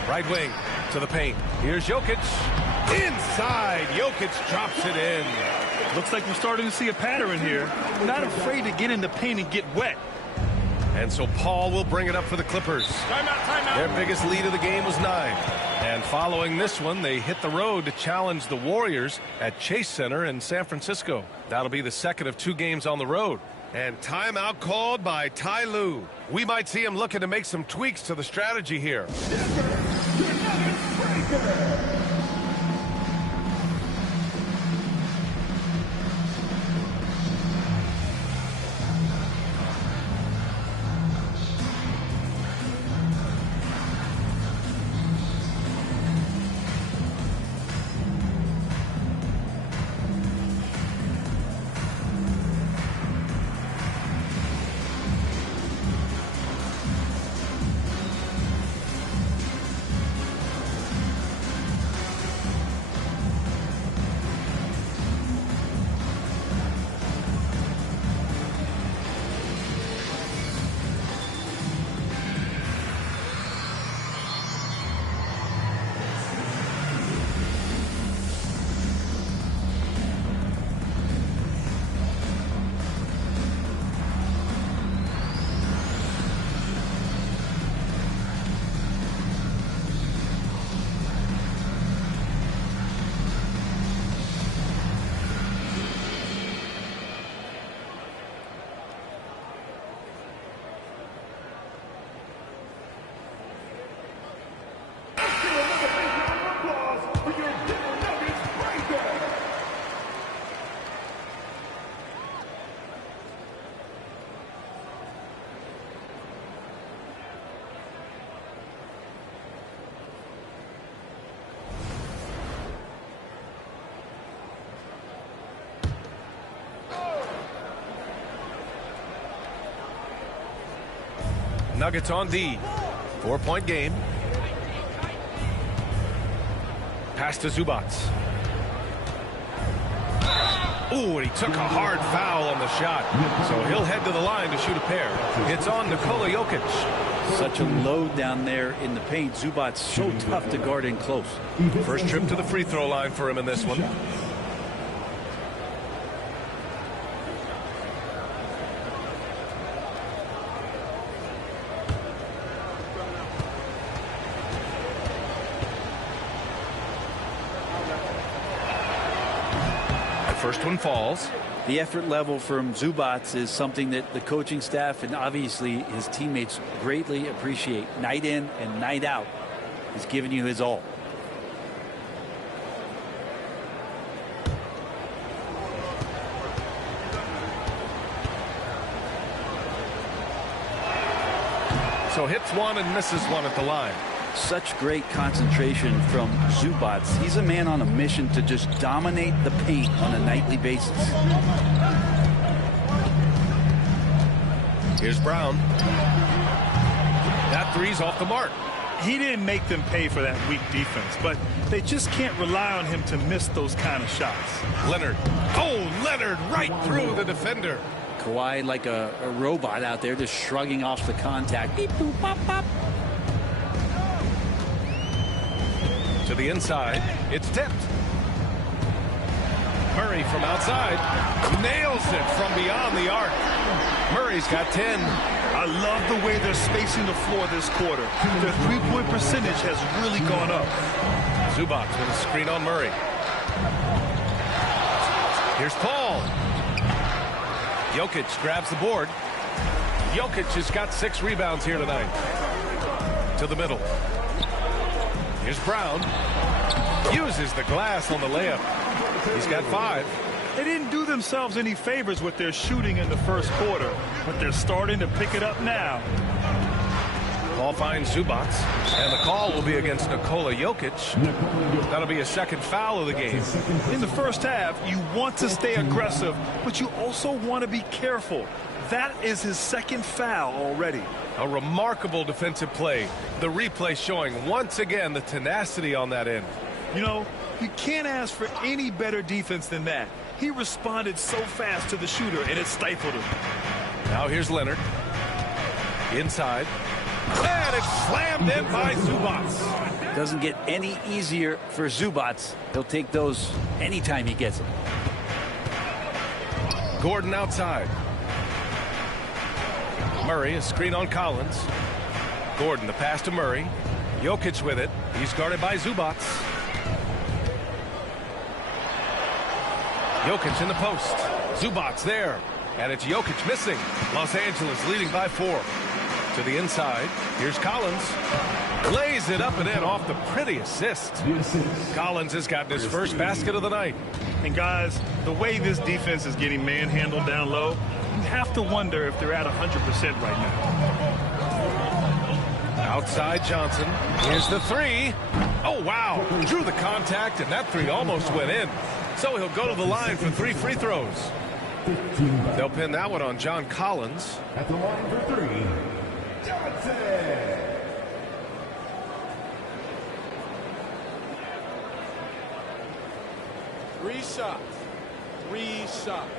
Right wing to the paint. Here's Jokic. Inside. Jokic drops it in. Looks like we're starting to see a pattern here. Not afraid to get in the paint and get wet. And so Paul will bring it up for the Clippers. Timeout. Their biggest lead of the game was 9. And following this one, they hit the road to challenge the Warriors at Chase Center in San Francisco. That'll be the second of 2 games on the road. And timeout called by Ty Lue. We might see him looking to make some tweaks to the strategy here. Nuggets on D. 4-point game. Pass to Zubac. Ooh, and he took a hard foul on the shot. So he'll head to the line to shoot a pair. It's on Nikola Jokic. Such a load down there in the paint. Zubac so tough to guard in close. First trip to the free throw line for him in this one. First one falls. The effort level from Zubac is something that the coaching staff and obviously his teammates greatly appreciate. Night in and night out, he's giving you his all. So hits one and misses one at the line. Such great concentration from Zubac. He's a man on a mission to just dominate the paint on a nightly basis. Here's Brown. That three's off the mark. He didn't make them pay for that weak defense, but they just can't rely on him to miss those kind of shots. Leonard. Oh, Leonard right through the defender. Kawhi like a robot out there just shrugging off the contact. Beep, boop, pop, pop. To the inside. It's tipped. Murray from outside. Nails it from beyond the arc. Murray's got 10. I love the way they're spacing the floor this quarter. Their three-point percentage has really gone up. Zubac with a screen on Murray. Here's Paul. Jokic grabs the board. Jokic has got 6 rebounds here tonight. To the middle. Here's Brown. Uses the glass on the layup. He's got 5. They didn't do themselves any favors with their shooting in the first quarter, but they're starting to pick it up now. Ball finds Zubac, and the call will be against Nikola Jokic. That'll be a second foul of the game. In the first half, you want to stay aggressive, but you also want to be careful. That is his second foul already. A remarkable defensive play. The replay showing once again the tenacity on that end. You know, you can't ask for any better defense than that. He responded so fast to the shooter, and it stifled him. Now here's Leonard. Inside. And it's slammed in by Zubac. Doesn't get any easier for Zubac. He'll take those anytime he gets them. Gordon outside. Murray, a screen on Collins. Gordon, the pass to Murray. Jokic with it. He's guarded by Zubac. Jokic in the post. Zubac there. And it's Jokic missing. Los Angeles leading by 4. To the inside. Here's Collins. Lays it up and in off the pretty assist. Collins has gotten his first basket of the night. And guys, the way this defense is getting manhandled down low, you have to wonder if they're at 100% right now. Outside Johnson. Here's the 3. Oh, wow. Drew the contact, and that 3 almost went in. So he'll go to the line for 3 free throws. They'll pin that one on John Collins. At the line for 3, Johnson. 3 shots. 3 shots.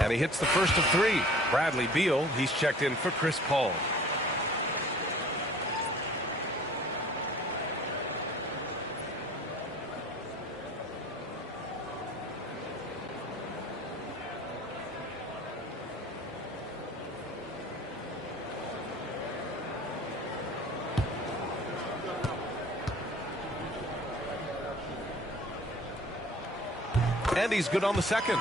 And he hits the first of 3. Bradley Beal, he's checked in for Chris Paul. And he's good on the second.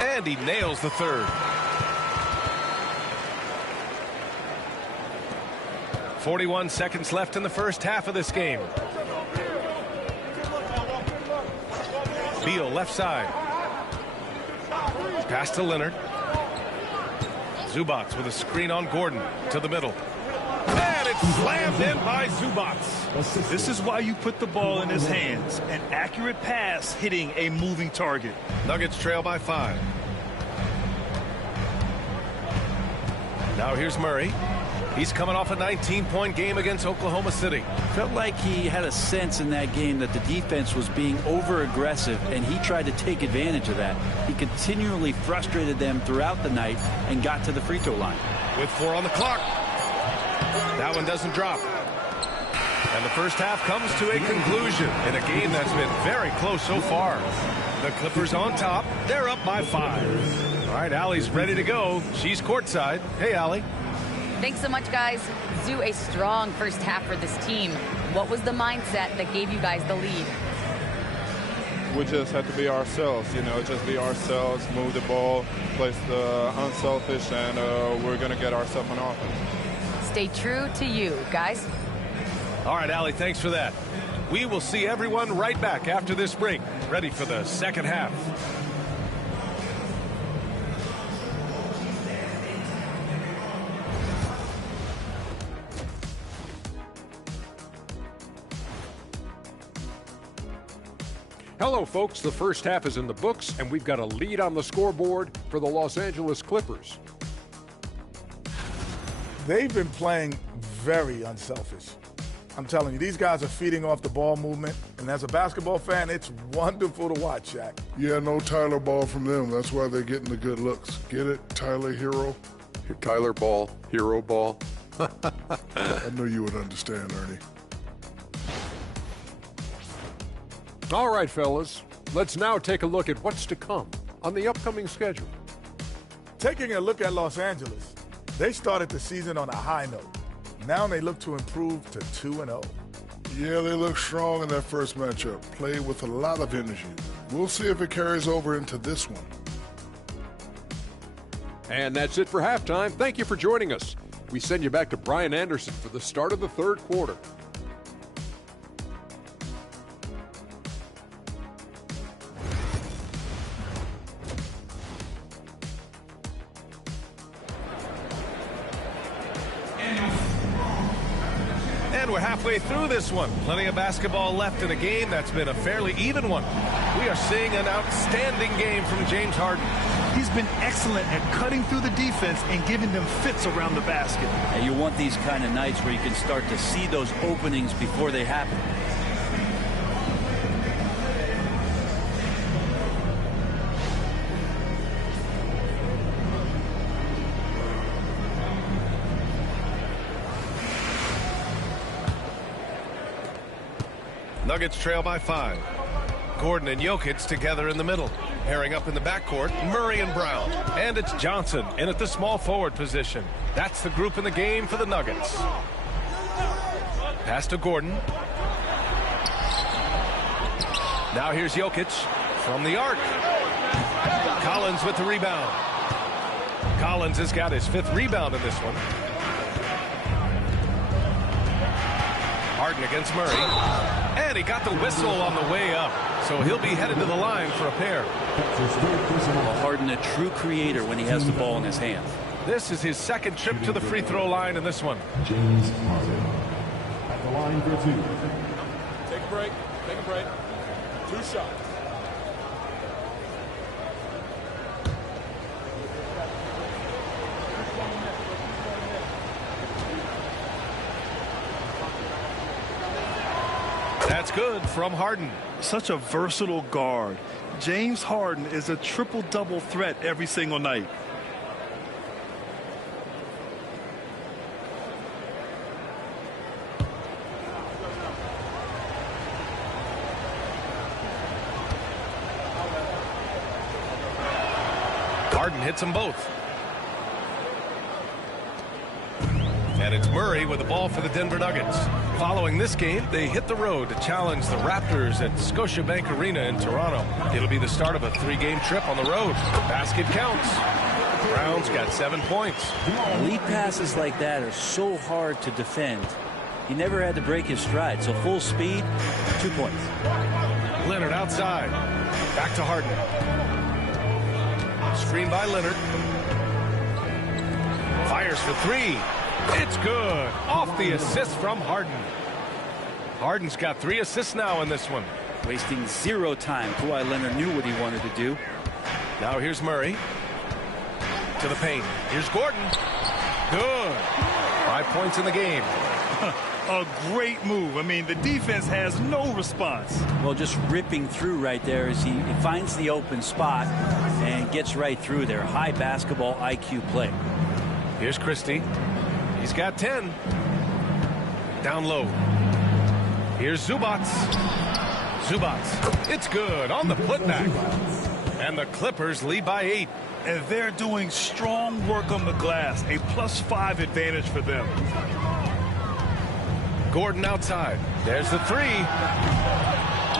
And he nails the third. 41 seconds left in the first half of this game. Beal left side. Pass to Leonard. Zubac with a screen on Gordon to the middle. And it's slammed in by Zubac. This is why you put the ball in his hands. An accurate pass hitting a moving target. Nuggets trail by 5. Now here's Murray. He's coming off a 19-point game against Oklahoma City. Felt like he had a sense in that game that the defense was being over-aggressive, and he tried to take advantage of that. He continually frustrated them throughout the night and got to the free throw line. With 4 on the clock. That one doesn't drop. And the first half comes to a conclusion in a game that's been very close so far. The Clippers on top. They're up by 5. All right, Allie's ready to go. She's courtside. Hey, Allie. Thanks so much, guys. Zoo, a strong first half for this team. What was the mindset that gave you guys the lead? We just have to be ourselves, just be ourselves, move the ball, play the unselfish, and we're going to get ourselves an offense. Stay true to you, guys. All right, Allie, thanks for that. We will see everyone right back after this break, ready for the second half. Hello, folks. The first half is in the books, and we've got a lead on the scoreboard for the Los Angeles Clippers. They've been playing very unselfish. I'm telling you, these guys are feeding off the ball movement, and as a basketball fan, it's wonderful to watch, Shaq. Yeah, no Tyler ball from them. That's why they're getting the good looks. Get it, Tyler Hero? Tyler ball, hero ball. I knew you would understand, Ernie. All right, fellas, let's now take a look at what's to come on the upcoming schedule. Taking a look at Los Angeles, they started the season on a high note. Now they look to improve to 2-0. Yeah, they look strong in that first matchup. Played with a lot of energy. We'll see if it carries over into this one. And that's it for halftime. Thank you for joining us. We send you back to Brian Anderson for the start of the third quarter. And we're halfway through this one. Plenty of basketball left in a game that's been a fairly even one. We are seeing an outstanding game from James Harden. He's been excellent at cutting through the defense and giving them fits around the basket. And you want these kind of nights where you can start to see those openings before they happen. Nuggets trail by 5. Gordon and Jokic together in the middle. Pairing up in the backcourt, Murray and Brown. And it's Johnson in at the small forward position. That's the group in the game for the Nuggets. Pass to Gordon. Now here's Jokic from the arc. Collins with the rebound. Collins has got his 5th rebound in this one. Harden against Murray. And he got the whistle on the way up. So he'll be headed to the line for a pair. Well, Harden, a true creator when he has the ball in his hands. This is his 2nd trip to the free throw line in this one. James Harden at the line for 2. Take a break. Take a break. 2 shots. That's good from Harden. Such a versatile guard. James Harden is a triple-double threat every single night. Harden hits them both. And it's Murray with the ball for the Denver Nuggets. Following this game, they hit the road to challenge the Raptors at Scotiabank Arena in Toronto. It'll be the start of a 3-game trip on the road. Basket counts. Brown's got 7 points. Lead passes like that are so hard to defend. He never had to break his stride, so full speed, 2 points. Leonard outside. Back to Harden. Screen by Leonard. Fires for three. It's good. Off the assist from Harden. Harden's got 3 assists now in this one. Wasting 0 time. Kawhi Leonard knew what he wanted to do. Now here's Murray. To the paint. Here's Gordon. Good. 5 points in the game. A great move. I mean, the defense has no response. Well, just ripping through right there as he finds the open spot and gets right through there. High basketball IQ play. Here's Christie. He's got 10. Down low. Here's Zubats. Zubats. It's good on the putback. And the Clippers lead by 8. And they're doing strong work on the glass. A +5 advantage for them. Gordon outside. There's the 3.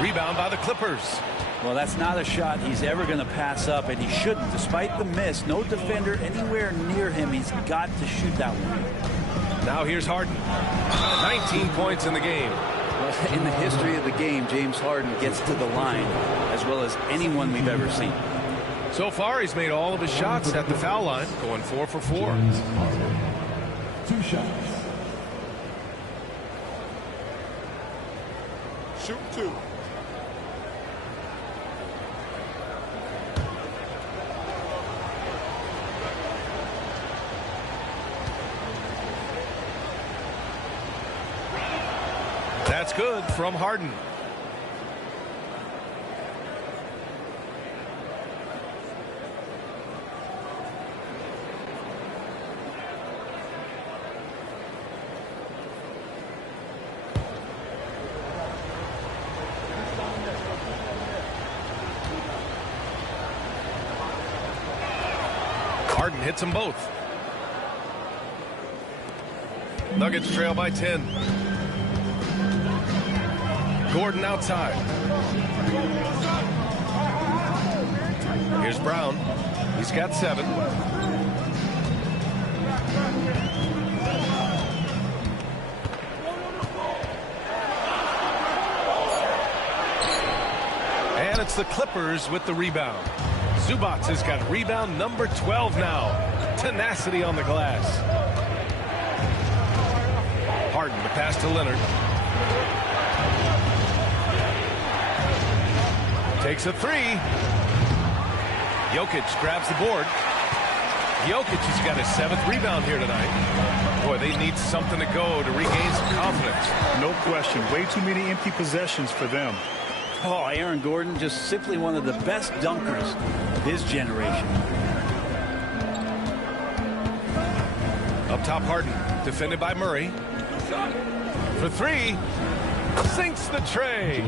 Rebound by the Clippers. Well, that's not a shot he's ever going to pass up, and he shouldn't. Despite the miss, no defender anywhere near him. He's got to shoot that one. Now here's Harden. 19 points in the game. Well, in the history of the game, James Harden gets to the line as well as anyone we've ever seen. So far, he's made all of his shots at the foul line, going 4 for 4. 2 shots. Shoot 2. That's good from Harden. Harden hits them both. Nuggets trail by 10. Gordon outside. Here's Brown. He's got 7. And it's the Clippers with the rebound. Zubats has got rebound number 12 now. Tenacity on the glass. Harden to pass to Leonard. Takes a 3. Jokic grabs the board. Jokic has got his 7th rebound here tonight. Boy, they need something to go to regain some confidence. No question. Way too many empty possessions for them. Oh, Aaron Gordon, just simply one of the best dunkers of his generation. Up top, Harden, defended by Murray. For 3, sinks the tray.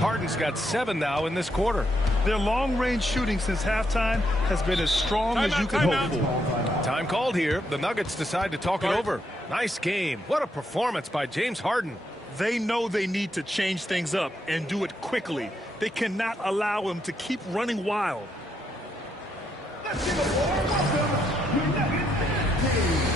Harden's got 7 now in this quarter. Their long-range shooting since halftime has been as strong as you could hope for. Time called here. The Nuggets decide to talk it over. Nice game. What a performance by James Harden. They know they need to change things up and do it quickly. They cannot allow him to keep running wild. Let's give a warm welcome to Nuggets team.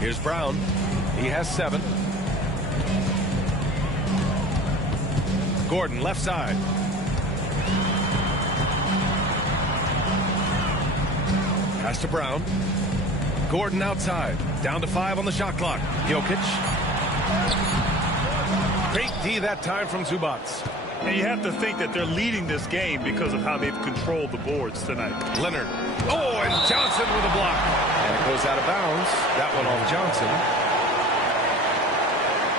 Here's Brown. He has 7. Gordon, left side. Pass to Brown. Gordon outside. Down to 5 on the shot clock. Jokic. Great D that time from Zubac. And you have to think that they're leading this game because of how they've controlled the boards tonight. Leonard. Oh, and Johnson with a block. And it goes out of bounds. That one off Johnson.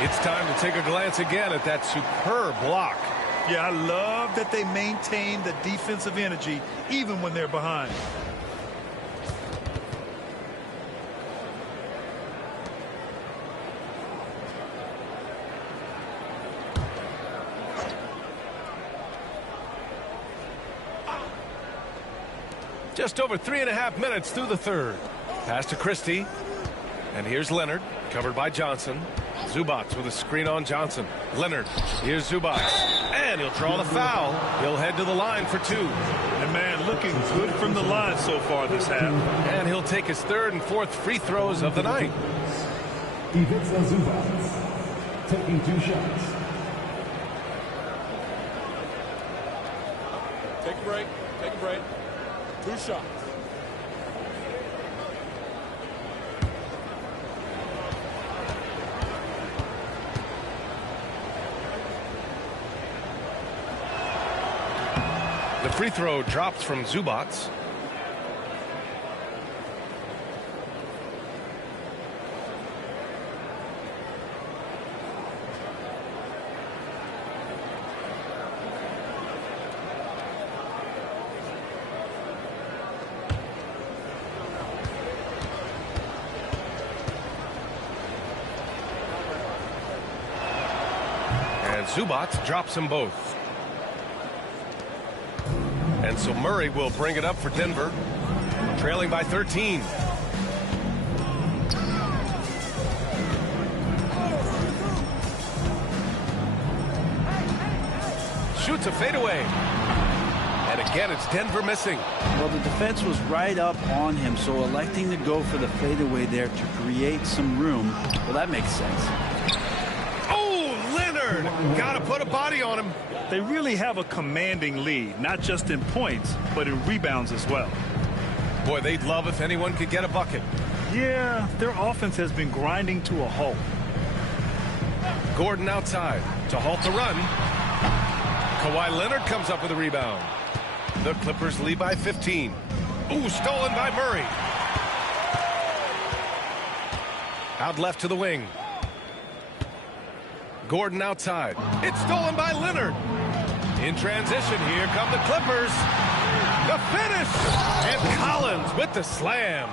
It's time to take a glance again at that superb block. Yeah, I love that they maintain the defensive energy even when they're behind. Just over 3.5 minutes through the third. Pass to Christie. And here's Leonard, covered by Johnson. Zubac with a screen on Johnson. Leonard, here's Zubac. And he'll draw the foul. He'll head to the line for 2. And man, looking good from the line so far this half. And he'll take his 3rd and 4th free throws of the night. Ivica Zubac taking 2 shots. Take a break. Take a break. 2 shots. The free throw drops from Zubac. And Zubac drops them both. And so Murray will bring it up for Denver, trailing by 13. Shoots a fadeaway. And again, it's Denver missing. Well, the defense was right up on him, so electing to go for the fadeaway there to create some room, well, that makes sense. Oh, Leonard! Got to put a body on him. They really have a commanding lead, not just in points, but in rebounds as well. Boy, they'd love if anyone could get a bucket. Yeah, their offense has been grinding to a halt. Gordon outside to halt the run. Kawhi Leonard comes up with a rebound. The Clippers lead by 15. Ooh, stolen by Murray. Out left to the wing. Gordon outside. It's stolen by Leonard. In transition, here come the Clippers. The finish! And Collins with the slam.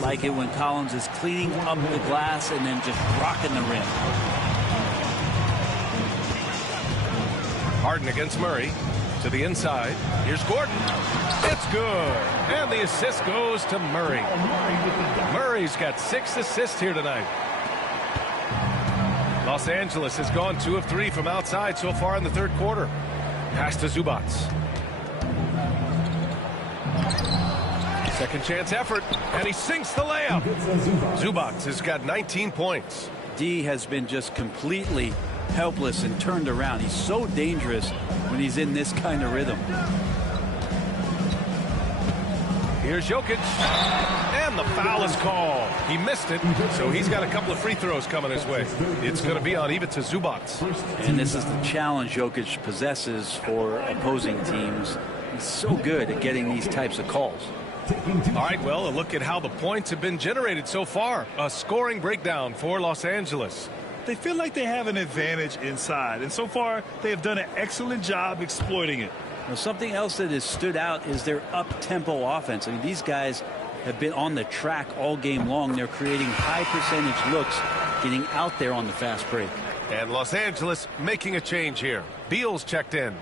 Like it when Collins is cleaning up the glass and then just rocking the rim. Harden against Murray. To the inside. Here's Gordon. It's good. And the assist goes to Murray. Murray's got 6 assists here tonight. Los Angeles has gone 2 of 3 from outside so far in the third quarter. Pass to Zubac. Second chance effort, and he sinks the layup. Zubac has got 19 points. D has been just completely helpless and turned around. He's so dangerous when he's in this kind of rhythm. Here's Jokic, and the foul is called. He missed it, so he's got a couple of free throws coming his way. It's going to be on Ivica Zubac. And this is the challenge Jokic possesses for opposing teams. He's so good at getting these types of calls. All right, well, a look at how the points have been generated so far. A scoring breakdown for Los Angeles. They feel like they have an advantage inside, and so far they have done an excellent job exploiting it. Now, something else that has stood out is their up-tempo offense. I mean, these guys have been on the track all game long. They're creating high-percentage looks, getting out there on the fast break. And Los Angeles making a change here. Beal's checked in.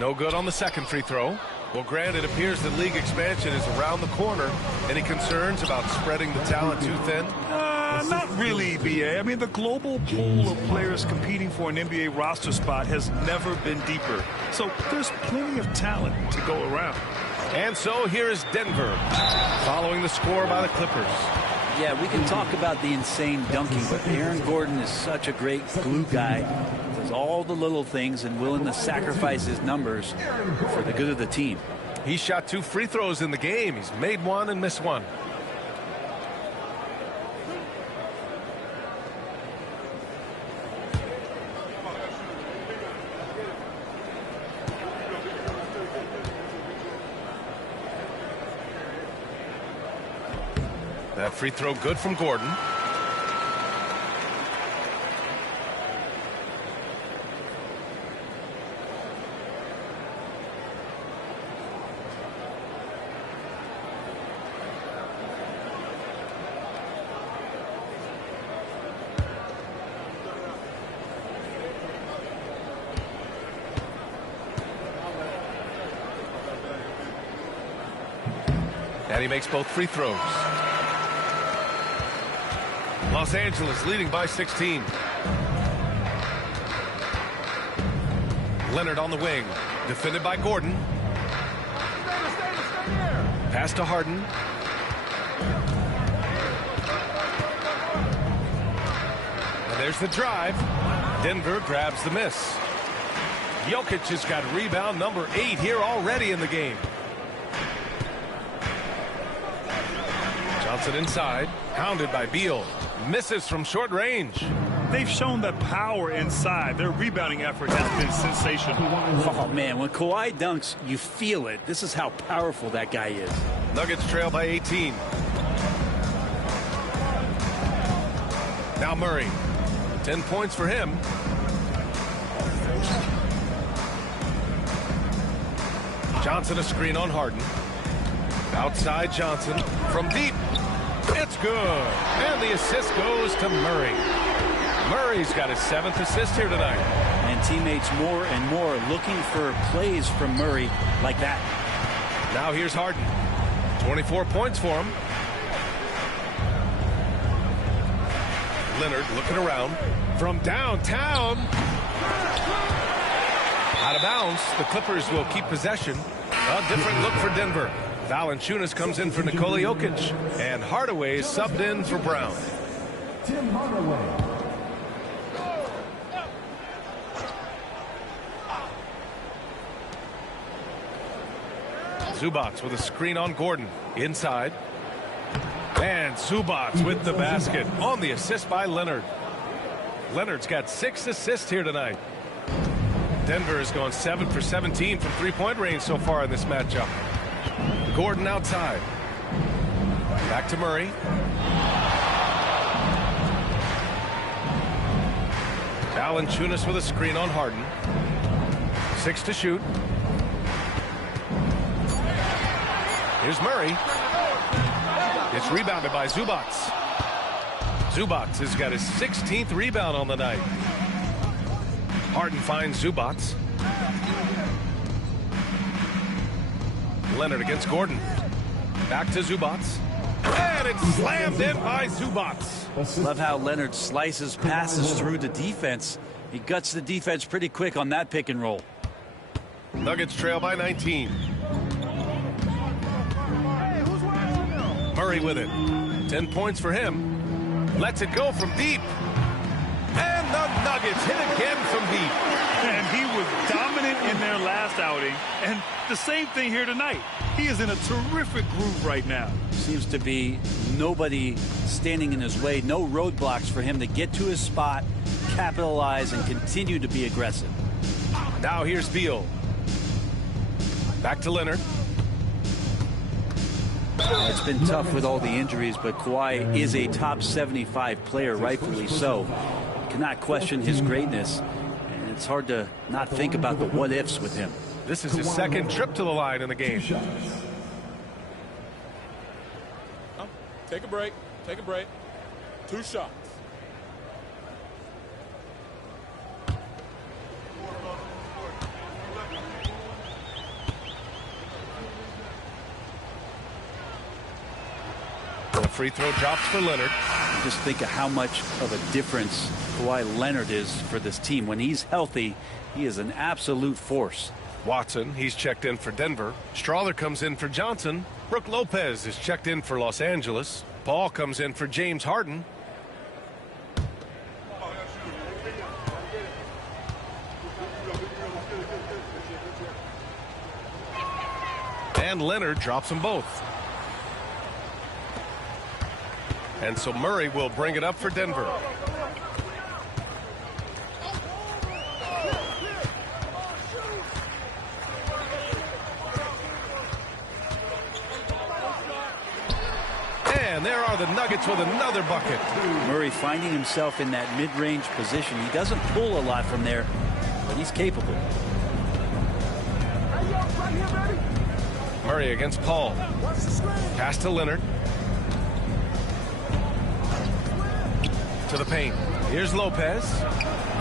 No good on the second free throw. Well, Grant, it appears that league expansion is around the corner. Any concerns about spreading the talent too thin? Not really, B.A. I mean, the global pool of players competing for an NBA roster spot has never been deeper. So there's plenty of talent to go around. And so here is Denver, following the score by the Clippers. Yeah, we can talk about the insane dunking, but Aaron Gordon is such a great glue guy. Does all the little things and willing to sacrifice his numbers for the good of the team. He shot 2 free throws in the game. He's made 1 and missed 1. That free throw good from Gordon. And he makes both free throws. Los Angeles leading by 16. Leonard on the wing, defended by Gordon. Pass to Harden. And there's the drive. Denver grabs the miss. Jokic has got rebound number 8 here already in the game. Johnson inside, pounded by Beal. Misses from short range. They've shown that power inside. Their rebounding effort has been sensational. Oh, man, when Kawhi dunks, you feel it. This is how powerful that guy is. Nuggets trail by 18. Now Murray. 10 points for him. Johnson a screen on Harden. Outside Johnson from deep. It's good. And the assist goes to Murray. Murray's got his 7th assist here tonight. And teammates more and more looking for plays from Murray like that. Now here's Harden. 24 points for him. Leonard looking around from downtown. Out of bounds. The Clippers will keep possession. A different look for Denver. Valanciunas comes in for Nikola Jokic, and Hardaway is subbed in for Brown. Tim Hardaway. Zubac with a screen on Gordon. Inside. And Zubac with the basket on the assist by Leonard. Leonard's got 6 assists here tonight. Denver is going 7 for 17 from three-point range so far in this matchup. Gordon outside. Back to Murray. Valanciunas with a screen on Harden. 6 to shoot. Here's Murray. It's rebounded by Zubac. Zubac has got his 16th rebound on the night. Harden finds Zubac. Leonard against Gordon. Back to Zubac. And it's slammed in by Zubac. Love how Leonard slices passes through the defense. He guts the defense pretty quick on that pick and roll. Nuggets trail by 19. Murray with it. 10 points for him. Lets it go from deep. And the Nuggets hit again from deep. And he was dominant in their last outing. And the same thing here tonight. He is in a terrific groove right now. Seems to be nobody standing in his way. No roadblocks for him to get to his spot, capitalize, and continue to be aggressive. Now here's Beal. Back to Leonard. It's been tough with all the injuries, but Kawhi is a top 75 player, rightfully so. Cannot question his greatness, and it's hard to not think about the what-ifs with him. This is his 2nd trip to the line in the game. Take a break. Take a break. 2 shots. The free throw drops for Leonard. just think of how much of a difference Kawhi Leonard is for this team. When he's healthy, he is an absolute force. Watson, he's checked in for Denver. Strawther comes in for Johnson. Brook Lopez is checked in for Los Angeles. Paul comes in for James Harden. And Leonard drops them both. And so Murray will bring it up for Denver. And there are the Nuggets with another bucket. Murray finding himself in that mid-range position. He doesn't pull a lot from there, but he's capable. Murray against Paul. Pass to Leonard. To the paint. Here's Lopez.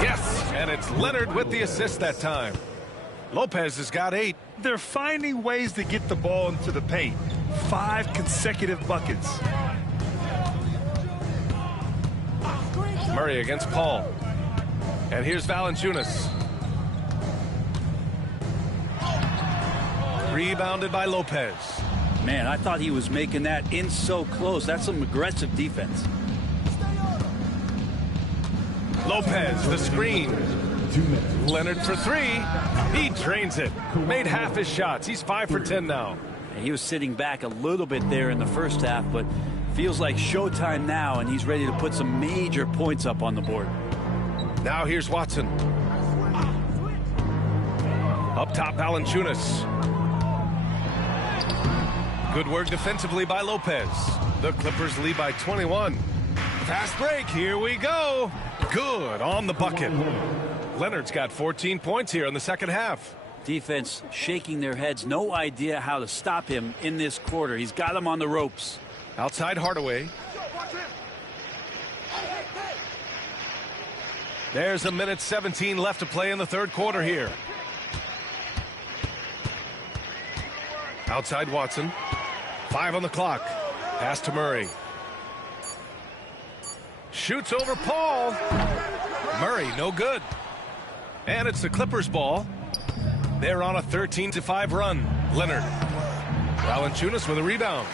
Yes, and it's Leonard with the assist that time. Lopez has got 8. They're finding ways to get the ball into the paint. 5 consecutive buckets. Murray against Paul. And here's Valanciunas. Rebounded by Lopez. Man, I thought he was making that in so close. That's some aggressive defense. Lopez, the screen. Leonard for 3. He drains it. Made half his shots. He's 5 for 10 now. And he was sitting back a little bit there in the first half, but feels like showtime now, and he's ready to put some major points up on the board. Now here's Watson. Up top, Valanciunas. Good work defensively by Lopez. The Clippers lead by 21. Fast break. Here we go. Good on the bucket. Leonard's got 14 points here in the second half. Defense shaking their heads. No idea how to stop him in this quarter. He's got him on the ropes. Outside Hardaway. There's a minute 17 left to play in the third quarter here. Outside Watson. 5 on the clock. Pass to Murray. Shoots over Paul. Murray, no good. And it's the Clippers' ball. They're on a 13-5 run. Leonard. Valanciunas with a rebound.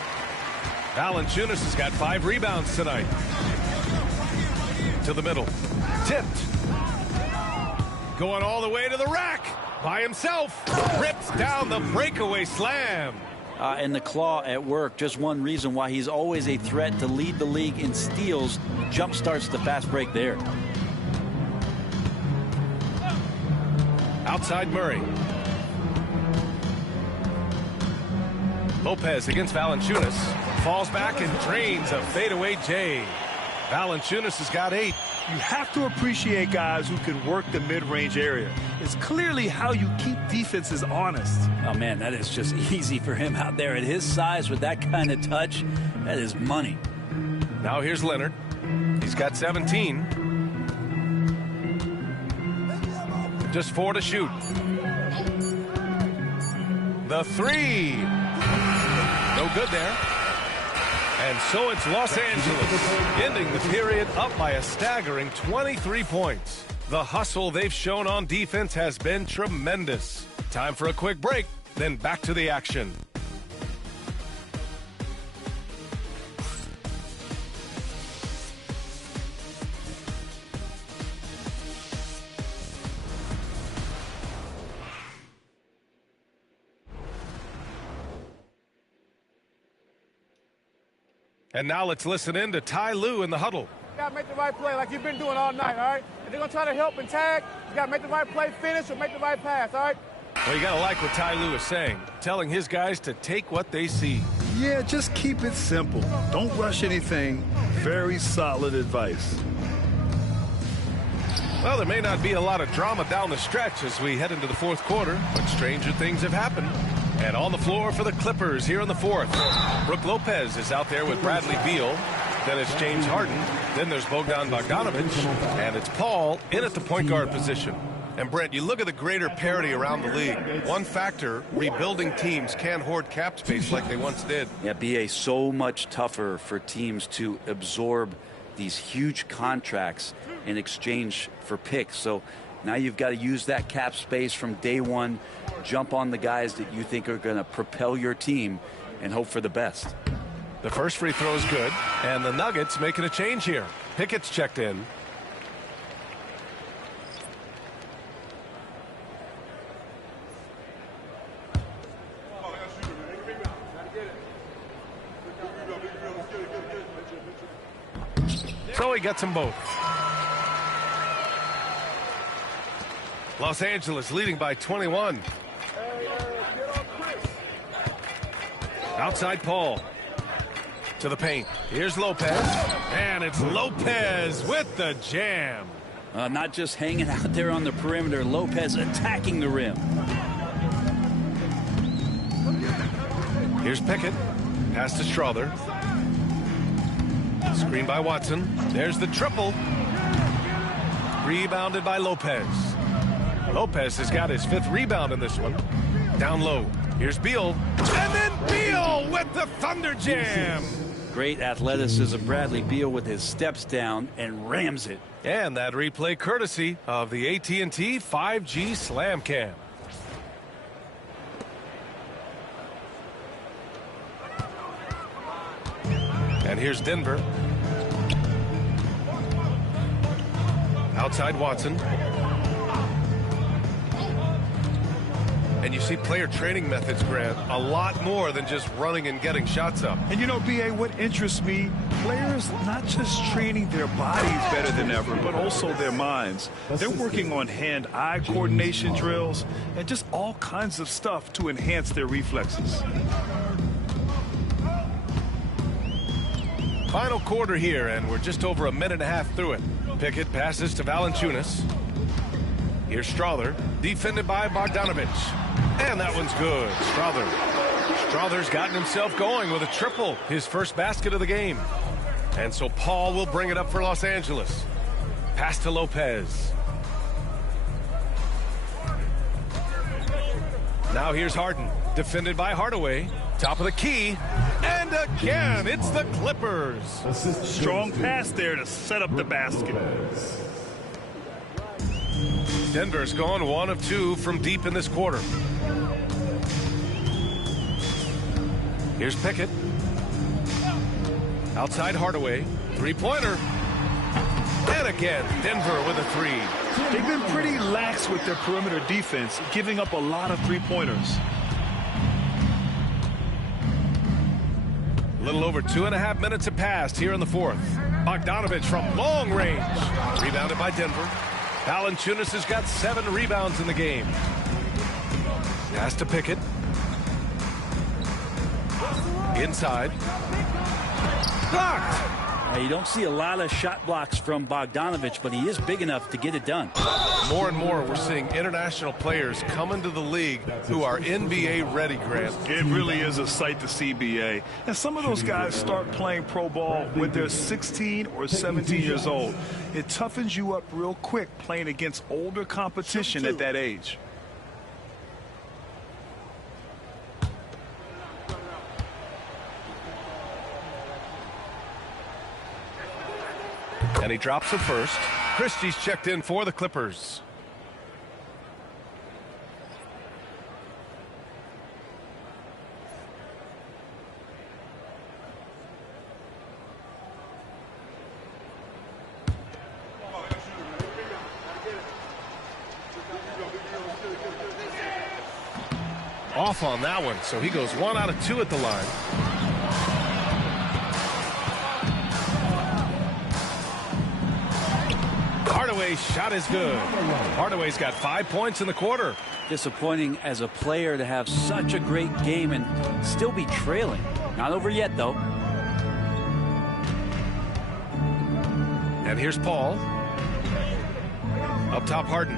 Valanciunas has got 5 rebounds tonight. To the middle. Tipped. Going all the way to the rack. By himself. Rips down the breakaway slam. And the claw at work. Just one reason why he's always a threat to lead the league in steals. Jump starts the fast break there. Outside Murray. Lopez against Valanciunas. Falls back and drains a fadeaway J. Valanciunas has got 8. You have to appreciate guys who can work the mid-range area. It's clearly how you keep defenses honest. Oh, man, that is just easy for him out there at his size with that kind of touch. That is money. Now here's Leonard. He's got 17. Just 4 to shoot. The 3. No good there. And so it's Los Angeles, ending the period up by a staggering 23 points. The hustle they've shown on defense has been tremendous. Time for a quick break, then back to the action. And now let's listen in to Ty Lue in the huddle. You got to make the right play like you've been doing all night, all right? If they're going to try to help and tag, you got to make the right play, finish, or make the right pass, all right? Well, you got to like what Ty Lue is saying, telling his guys to take what they see. Yeah, just keep it simple. Don't rush anything. Very solid advice. Well, there may not be a lot of drama down the stretch as we head into the fourth quarter, but stranger things have happened. And on the floor for the Clippers here in the fourth. Brook Lopez is out there with Bradley Beal. Then it's James Harden. Then there's Bogdan Bogdanovic. And it's Paul in at the point guard position. And Brent, you look at the greater parity around the league. One factor, rebuilding teams can't hoard cap space like they once did. Yeah, BA, so much tougher for teams to absorb these huge contracts in exchange for picks. So now you've got to use that cap space from day one, jump on the guys that you think are going to propel your team, and hope for the best. The first free throw is good, and the Nuggets making a change here. Pickett's checked in. So he gets them both. Los Angeles leading by 21. Outside Paul. To the paint. Here's Lopez. And it's Lopez with the jam. Not just hanging out there on the perimeter. Lopez attacking the rim. Here's Pickett. Pass to Strother. Screen by Watson. There's the triple. Rebounded by Lopez. Lopez has got his 5th rebound in this one. Down low. Here's Beal. And then Beal with the Thunder Jam. Great athleticism. Bradley Beal with his steps down and rams it. And that replay courtesy of the AT&T 5G Slam Cam. And here's Denver. Outside Watson. And you see player training methods, Grant, a lot more than just running and getting shots up. And you know, B.A., what interests me, players not just training their bodies better than ever, but also their minds. They're working on hand-eye coordination drills and just all kinds of stuff to enhance their reflexes. Final quarter here, and we're just over a minute and a half through it. Pickett passes to Valanciunas. Here's Strother, defended by Bogdanovich. And that one's good. Strother's gotten himself going with a triple, his first basket of the game. And so Paul will bring it up for Los Angeles. Pass to Lopez. Now here's Harden, defended by Hardaway. Top of the key. And again, it's the Clippers. Strong pass there to set up the basket. Denver's gone 1 of 2 from deep in this quarter. Here's Pickett. Outside Hardaway. 3-pointer. And again, Denver with a 3. They've been pretty lax with their perimeter defense, giving up a lot of 3-pointers. A little over 2.5 minutes have passed here in the 4th. Bogdanovich from long range. Rebounded by Denver. Valanciunas has got 7 rebounds in the game. Pass to Pickett. Inside. Blocked. Now, you don't see a lot of shot blocks from Bogdanovich, but he is big enough to get it done. More and more, we're seeing international players come into the league who are NBA ready, Grant. It really is a sight to see, B.A. And some of those guys start playing pro ball when they're 16 or 17 years old. It toughens you up real quick playing against older competition at that age. And he drops it first. Christie's checked in for the Clippers. Off on that one, so he goes 1 out of 2 at the line. Hardaway's shot is good. Hardaway's got 5 points in the quarter. Disappointing as a player to have such a great game and still be trailing. Not over yet, though. And here's Paul. Up top, Harden.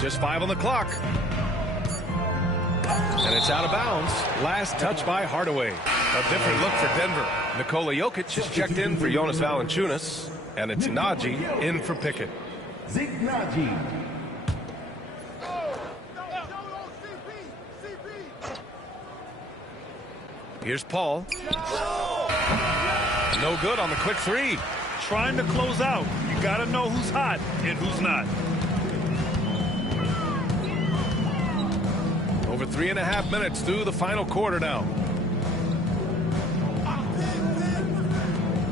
Just 5 on the clock. And it's out of bounds. Last touch by Hardaway. A different look for Denver. Nikola Jokic has checked in for Jonas Valanciunas. And it's Naji in for Pickett. Here's Paul. No good on the quick three. Trying to close out. You got to know who's hot and who's not. Over 3.5 minutes through the final quarter now.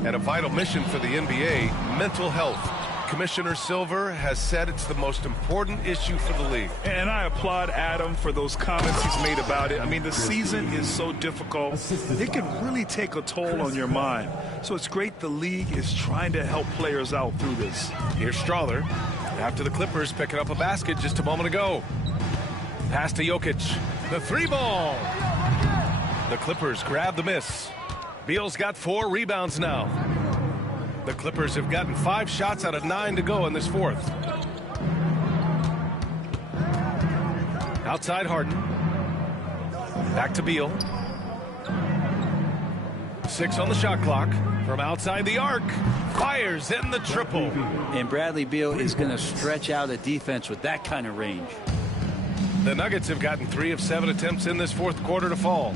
And a vital mission for the NBA, mental health. Commissioner Silver has said it's the most important issue for the league. And I applaud Adam for those comments he's made about it. I mean, the season is so difficult. It can really take a toll on your mind. So it's great the league is trying to help players out through this. Here's Strother after the Clippers picking up a basket just a moment ago. Pass to Jokic. The three ball. The Clippers grab the miss. Beal's got 4 rebounds now. The Clippers have gotten 5 shots out of 9 to go in this fourth. Outside Harden. Back to Beal. 6 on the shot clock. From outside the arc. Fires in the triple. And Bradley Beal is going to stretch out a defense with that kind of range. The Nuggets have gotten 3 of 7 attempts in this fourth quarter to fall.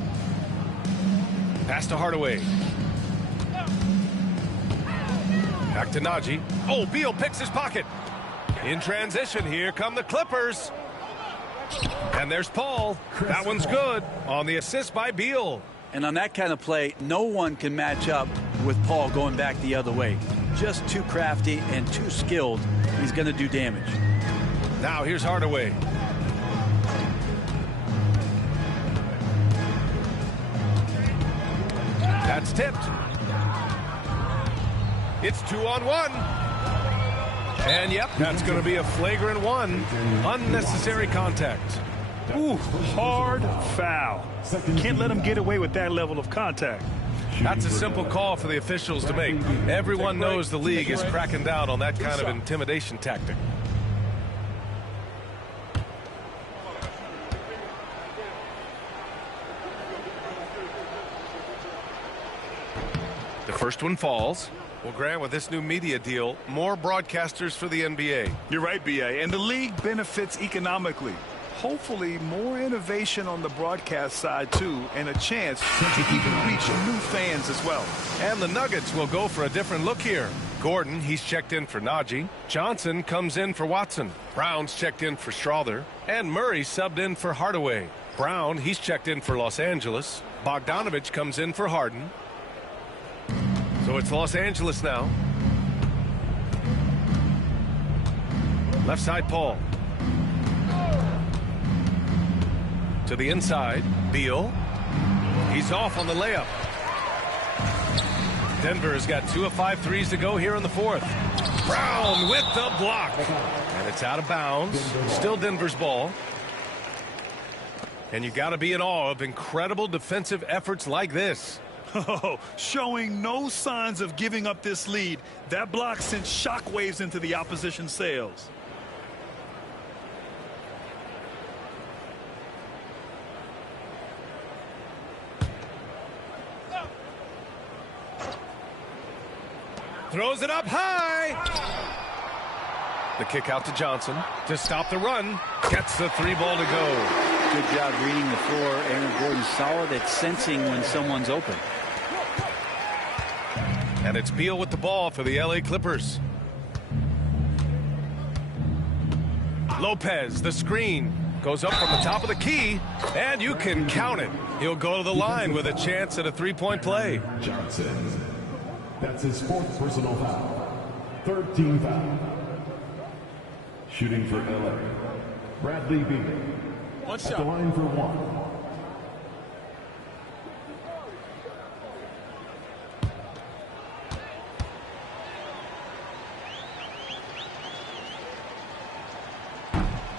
Pass to Hardaway. Back to Najee. Oh, Beal picks his pocket. In transition, here come the Clippers. And there's Paul. That one's good on the assist by Beal. And on that kind of play, no one can match up with Paul going back the other way. Just too crafty and too skilled. He's going to do damage. Now here's Hardaway. That's tipped. It's 2-on-1. And yep, that's going to be a flagrant 1. Unnecessary contact. Ooh, hard foul. Can't let him get away with that level of contact. That's a simple call for the officials to make. Everyone knows the league is cracking down on that kind of intimidation tactic. The first one falls. Well, Grant, with this new media deal, more broadcasters for the NBA. You're right, B.A. And the league benefits economically. Hopefully, more innovation on the broadcast side, too, and a chance to even reach new fans as well. And the Nuggets will go for a different look here. Gordon, he's checked in for Najee. Johnson comes in for Watson. Brown's checked in for Strother. And Murray subbed in for Hardaway. Brown, he's checked in for Los Angeles. Bogdanovich comes in for Harden. So it's Los Angeles now. Left side, Paul. To the inside, Beal. He's off on the layup. Denver has got 2 of 5 threes to go here in the fourth. Brown with the block. And it's out of bounds. Still Denver's ball. And you got to be in awe of incredible defensive efforts like this. Oh, showing no signs of giving up this lead. That block sent shockwaves into the opposition sails. Throws it up high. The kick out to Johnson to stop the run. Gets the 3 ball to go. Good job reading the floor. Aaron Gordon solid at sensing when someone's open. And it's Beal with the ball for the LA Clippers. Lopez, the screen, goes up from the top of the key, and you can count it. He'll go to the line with a chance at a 3-point play. Johnson. That's his 4th personal foul. 13 foul. Shooting for LA. Bradley Beal. At the line for 1.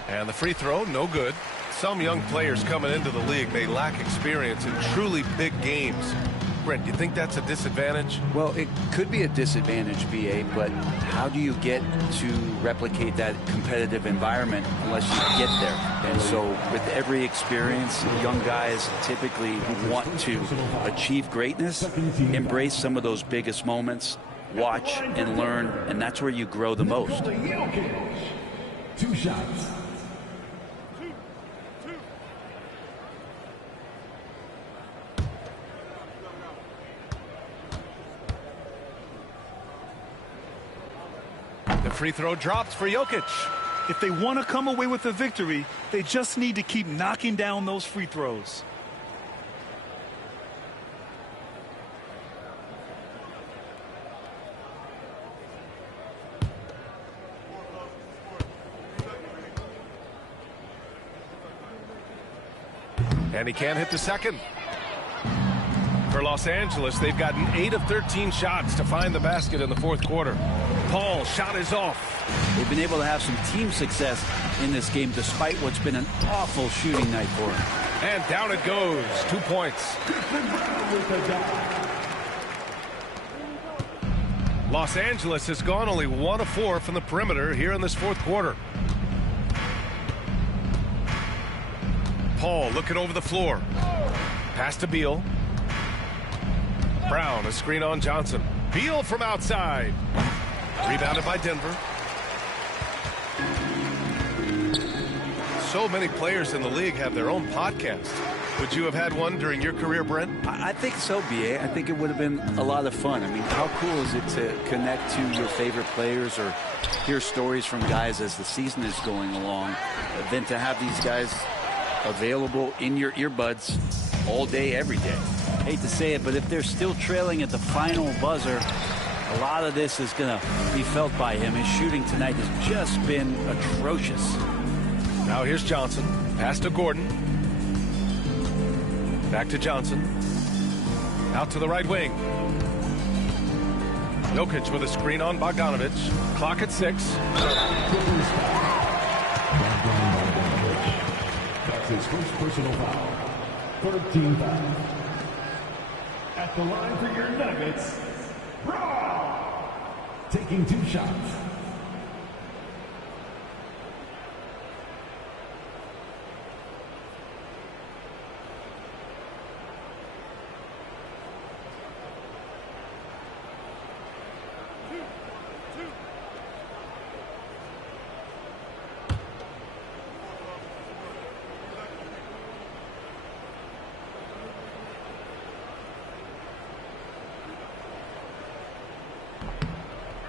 And the free throw, no good. Some young players coming into the league may lack experience in truly big games. Brent, do you think that's a disadvantage? Well, it could be a disadvantage, BA, but how do you get to replicate that competitive environment unless you get there? And so with every experience, young guys typically who want to achieve greatness, embrace some of those biggest moments, watch and learn, and that's where you grow the most. 2 shots. free throw drops for Jokic. If they want to come away with a victory, they just need to keep knocking down those free throws. And he can't hit the second. For Los Angeles, they've gotten 8 of 13 shots to find the basket in the fourth quarter. Paul's shot is off. They've been able to have some team success in this game despite what's been an awful shooting night for them. And down it goes. 2 points. Los Angeles has gone only 1 of 4 from the perimeter here in this fourth quarter. Paul looking over the floor. Pass to Beal. Brown, a screen on Johnson. Beal from outside. Rebounded by Denver. So many players in the league have their own podcast. Would you have had one during your career, Brent? I think so, B.A. I think it would have been a lot of fun. I mean, how cool is it to connect to your favorite players or hear stories from guys as the season is going along, than to have these guys available in your earbuds all day, every day. Hate to say it, but if they're still trailing at the final buzzer, a lot of this is going to be felt by him. His shooting tonight has just been atrocious. Now here's Johnson. Pass to Gordon. Back to Johnson. Out to the right wing. Jokic with a screen on Bogdanovic. Clock at 6. That's his first personal foul. 13 fouls. At the line for your Nuggets, Brown. Taking 2 shots.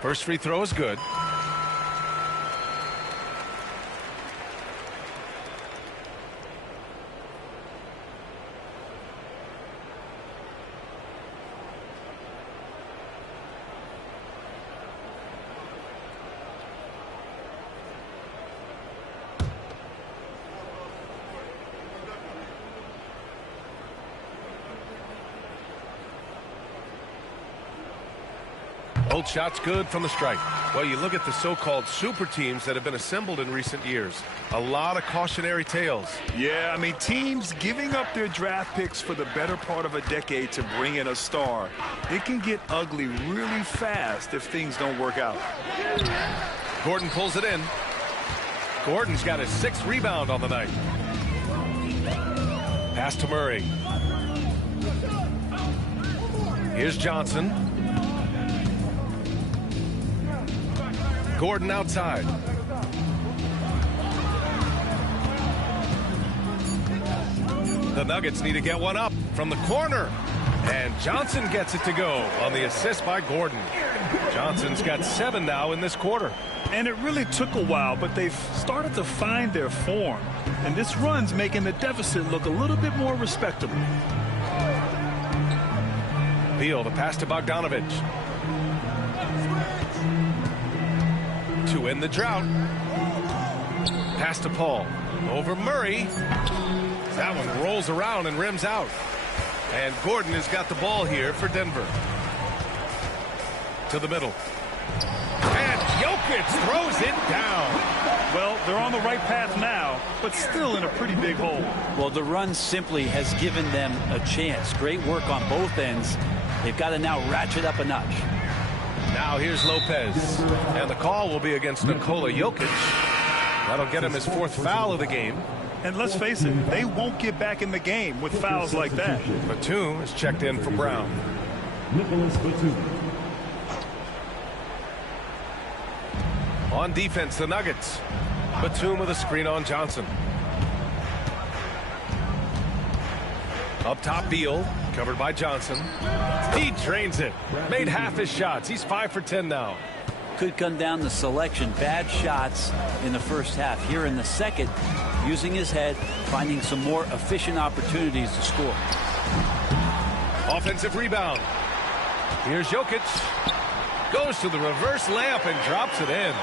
First free throw is good. Both shots good from the stripe. Well, you look at the so-called super teams that have been assembled in recent years. A lot of cautionary tales. Yeah, I mean, teams giving up their draft picks for the better part of a decade to bring in a star. It can get ugly really fast if things don't work out. Gordon pulls it in. Gordon's got his 6th rebound on the night. Pass to Murray. Here's Johnson. Gordon outside. The Nuggets need to get one up from the corner. And Johnson gets it to go on the assist by Gordon. Johnson's got 7 now in this quarter. And it really took a while, but they've started to find their form. And this run's making the deficit look a little bit more respectable. Beal, the pass to Bogdanovic. To end the drought. Pass to Paul. Over Murray. That one rolls around and rims out. And Gordon has got the ball here for Denver. To the middle. And Jokic throws it down. Well, they're on the right path now, but still in a pretty big hole. Well, the run simply has given them a chance. Great work on both ends. They've got to now ratchet up a notch. Now here's Lopez. And the call will be against Nikola Jokic. That'll get him his 4th foul of the game. And let's face it, they won't get back in the game with fouls like that. Batum is checked in for Brown. Nicholas Batum. On defense, the Nuggets. Batum with a screen on Johnson. Up top, Beal, covered by Johnson. He drains it. Made half his shots. He's 5 for 10 now. could come down to selection. Bad shots in the first half. Here in the second, using his head, finding some more efficient opportunities to score. Offensive rebound. Here's Jokic. Goes to the reverse layup and drops it in.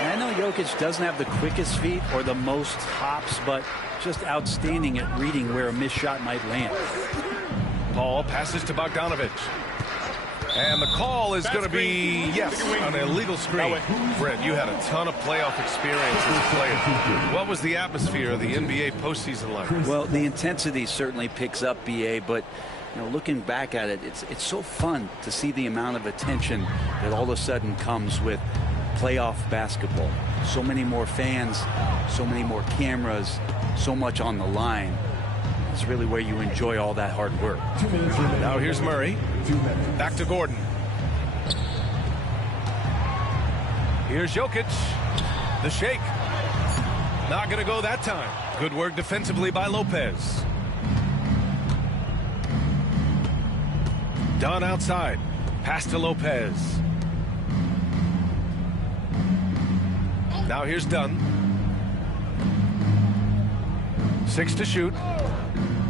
And I know Jokic doesn't have the quickest feet or the most hops, but just outstanding at reading where a missed shot might land. Paul passes to Bogdanovich. And the call is going to be, yes, an illegal screen. Brent, you had a ton of playoff experience as a player. What was the atmosphere of the NBA postseason like? Well, the intensity certainly picks up, BA, but looking back at it, it's so fun to see the amount of attention that all of a sudden comes with playoff basketball. So many more fans, so many more cameras, so much on the line. It's really where you enjoy all that hard work. Now here's Murray. Back to Gordon. Here's Jokic. The shake. Not going to go that time. Good work defensively by Lopez. Dunn outside. Pass to Lopez. Now here's Dunn. 6 to shoot.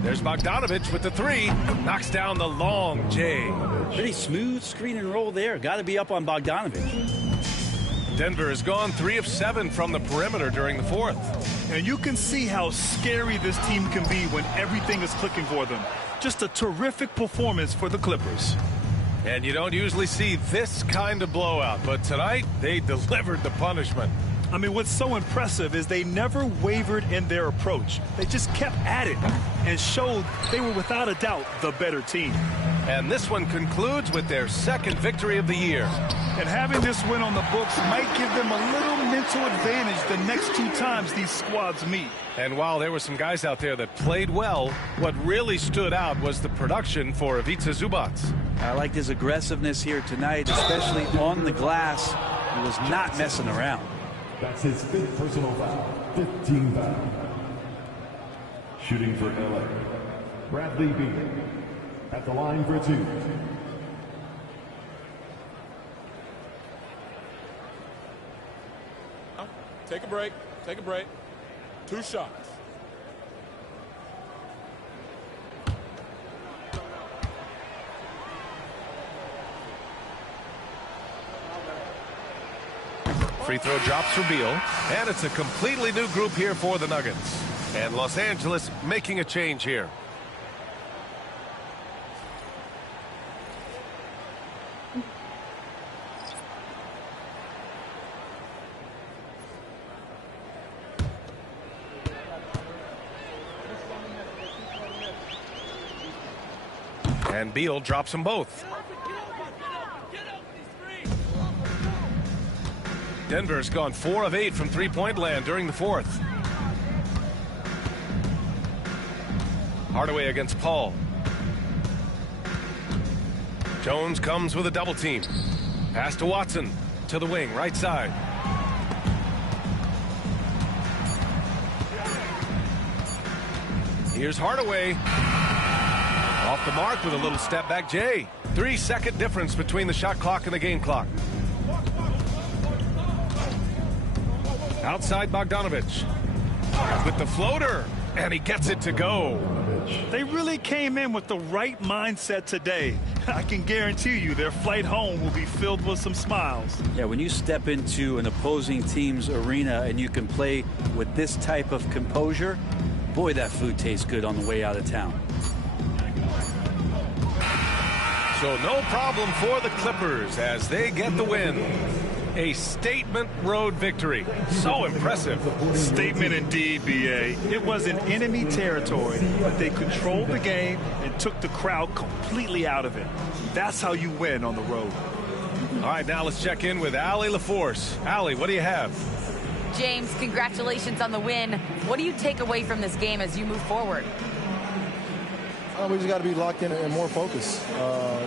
There's Bogdanovich with the 3. Knocks down the long J. Pretty smooth screen and roll there. Got to be up on Bogdanovich. Denver has gone 3 of 7 from the perimeter during the fourth. And you can see how scary this team can be when everything is clicking for them. Just a terrific performance for the Clippers. And you don't usually see this kind of blowout, but tonight they delivered the punishment. I mean, what's so impressive is they never wavered in their approach. They just kept at it and showed they were without a doubt the better team. And this one concludes with their second victory of the year. And having this win on the books might give them a little mental advantage the next 2 times these squads meet. And while there were some guys out there that played well, what really stood out was the production for Ivica Zubac. I liked his aggressiveness here tonight, especially on the glass. He was not messing around. That's his 5th personal foul. 15 foul. Shooting for LA, Bradley Beal at the line for 2. Take a break. Take a break. 2 shots. Free throw drops for Beal, and it's a completely new group here for the Nuggets. And Los Angeles making a change here. And Beal drops them both. Denver's gone 4 of 8 from three-point land during the fourth. Hardaway against Paul. Jones comes with a double team. Pass to Watson to the wing, right side. Here's Hardaway. Off the mark with a little step back J. 3-second difference between the shot clock and the game clock. Outside Bogdanovich with the floater, and he gets it to go. They really came in with the right mindset today. I can guarantee you their flight home will be filled with some smiles. Yeah, when you step into an opposing team's arena and you can play with this type of composure, boy, that food tastes good on the way out of town. So no problem for the Clippers as they get the win. A statement road victory. So impressive. Statement indeed, B.A. It was in enemy territory, but they controlled the game and took the crowd completely out of it. That's how you win on the road. All right, now let's check in with Allie LaForce. Allie, what do you have? James, congratulations on the win. What do you take away from this game as you move forward? We just got to be locked in and more focused.